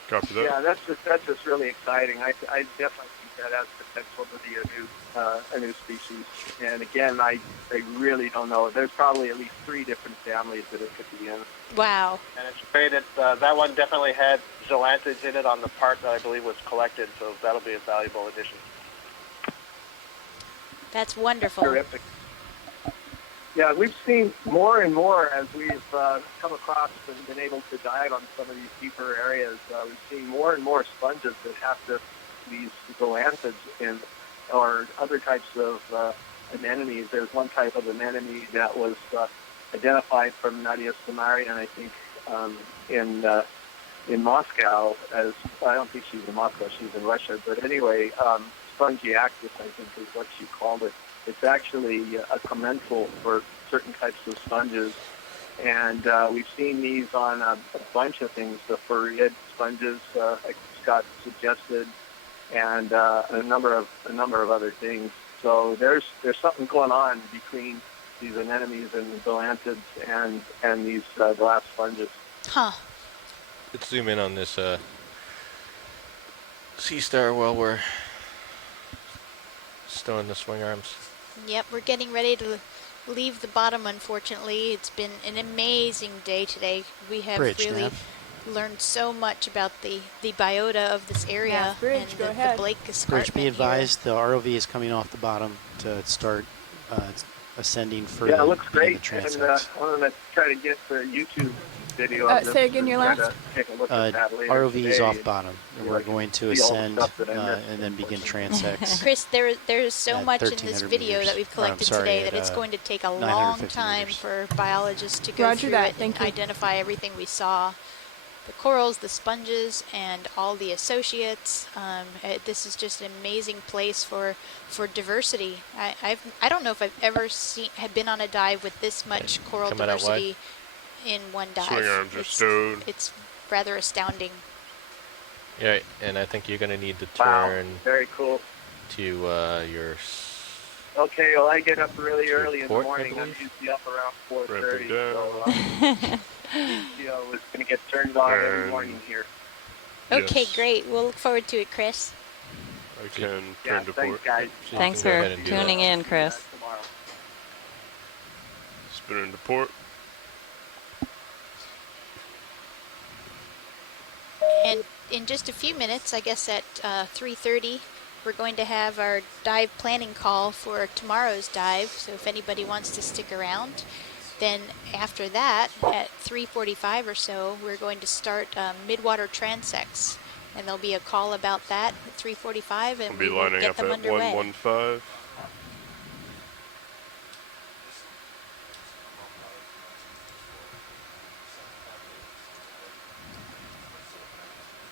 Copy that. Yeah, that's just really exciting. I definitely think that has potential to be a new species. And again, I really don't know. There's probably at least 3 different families that it could be in. Wow. And it's great that one definitely had zoanthids in it on the part that I believe was collected, so that'll be a valuable addition. That's wonderful. Terrific. Yeah, we've seen more and more as we've come across and been able to dive on some of these deeper areas. We've seen more and more sponges that have these zoanthids in, or other types of anemones. There's one type of anemone that was identified from Nadia Samarian, I think, in Moscow. As I don't think she's in Moscow; she's in Russia. But anyway, spongiactis, I think, is what she called it. It's actually a commensal for certain types of sponges, and we've seen these on a bunch of things. The furred sponges, like Scott suggested, and a number of other things. So there's something going on between these anemones and zoanthids and these glass sponges. Huh. Let's zoom in on this sea star while we're stowing the swing arms. Yep, we're getting ready to leave the bottom, unfortunately. It's been an amazing day today. We have really learned so much about the biota of this area and the Blake Escarpment. Bridge, be advised, the ROV is coming off the bottom to start ascending further. Yeah, it looks great. The and I'm going to try to get the YouTube video of this. Say again your last? Take a look at that later ROV is today. off bottom. And we're going to ascend and then begin transects. Chris, there's so much in this video meters. that we've collected today that it's going to take a long time for biologists to go through it and identify everything we saw. The corals, the sponges, and all the associates. This is just an amazing place for diversity. I don't know if I've ever had been on a dive with this much coral diversity in one dive. Swing arms are stowed. It's rather astounding. Yeah, and I think you're going to need to Wow, turn very cool. to your... Okay, well, I get up really early in the port, morning. I'm usually up around 4:30, so is going to get turned on every morning here. Okay, great. We'll look forward to it, Chris. I can turn to port. Guys. Thanks for tuning in, Chris. Spin into port. And in just a few minutes, I guess at 3:30, we're going to have our dive planning call for tomorrow's dive. So if anybody wants to stick around, then after that, at 3:45 or so, we're going to start midwater transects, and there'll be a call about that at 3:45, and We'll be lining get up them at underway. 115.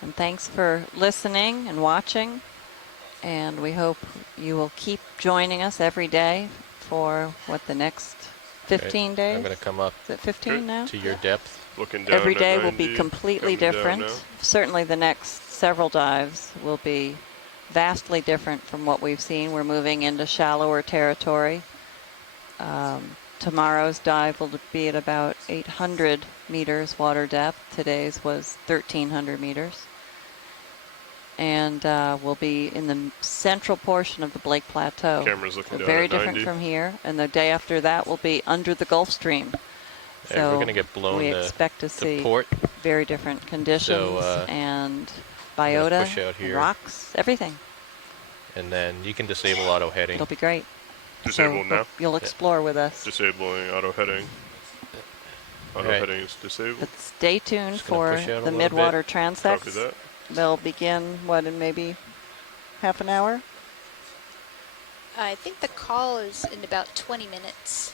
And thanks for listening and watching. And we hope you will keep joining us every day for the next 15 days? I'm going to come up Is it 15 now? to your depth. Looking down Every at day will 90, be completely coming down different. now. Certainly the next several dives will be vastly different from what we've seen. We're moving into shallower territory. Tomorrow's dive will be at about 800 meters water depth. Today's was 1,300 meters. And we'll be in the central portion of the Blake Plateau. Camera's looking down very at different 90. from here. And the day after that will be under the Gulf Stream. Yeah, So we're going to get blown we to expect to see port. very different conditions and I'm gonna biota, push out here. rocks, everything. And then you can disable auto heading. It'll be great. Disabled so now? You'll explore with us. Disabling auto heading. Auto Right. heading is disabled. But stay tuned Just gonna for push out a the little midwater bit. transects. Copy that. They'll begin, in maybe half an hour? I think the call is in about 20 minutes.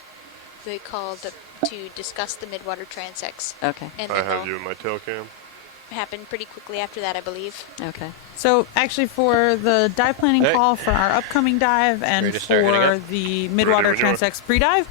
They called to discuss the midwater transects. Okay. And I then have they'll you in my tail cam. happen pretty quickly after that, I believe. Okay. So actually for the dive planning call for our upcoming dive and Ready to start heading for up? the midwater Ready when you are. transects pre-dive,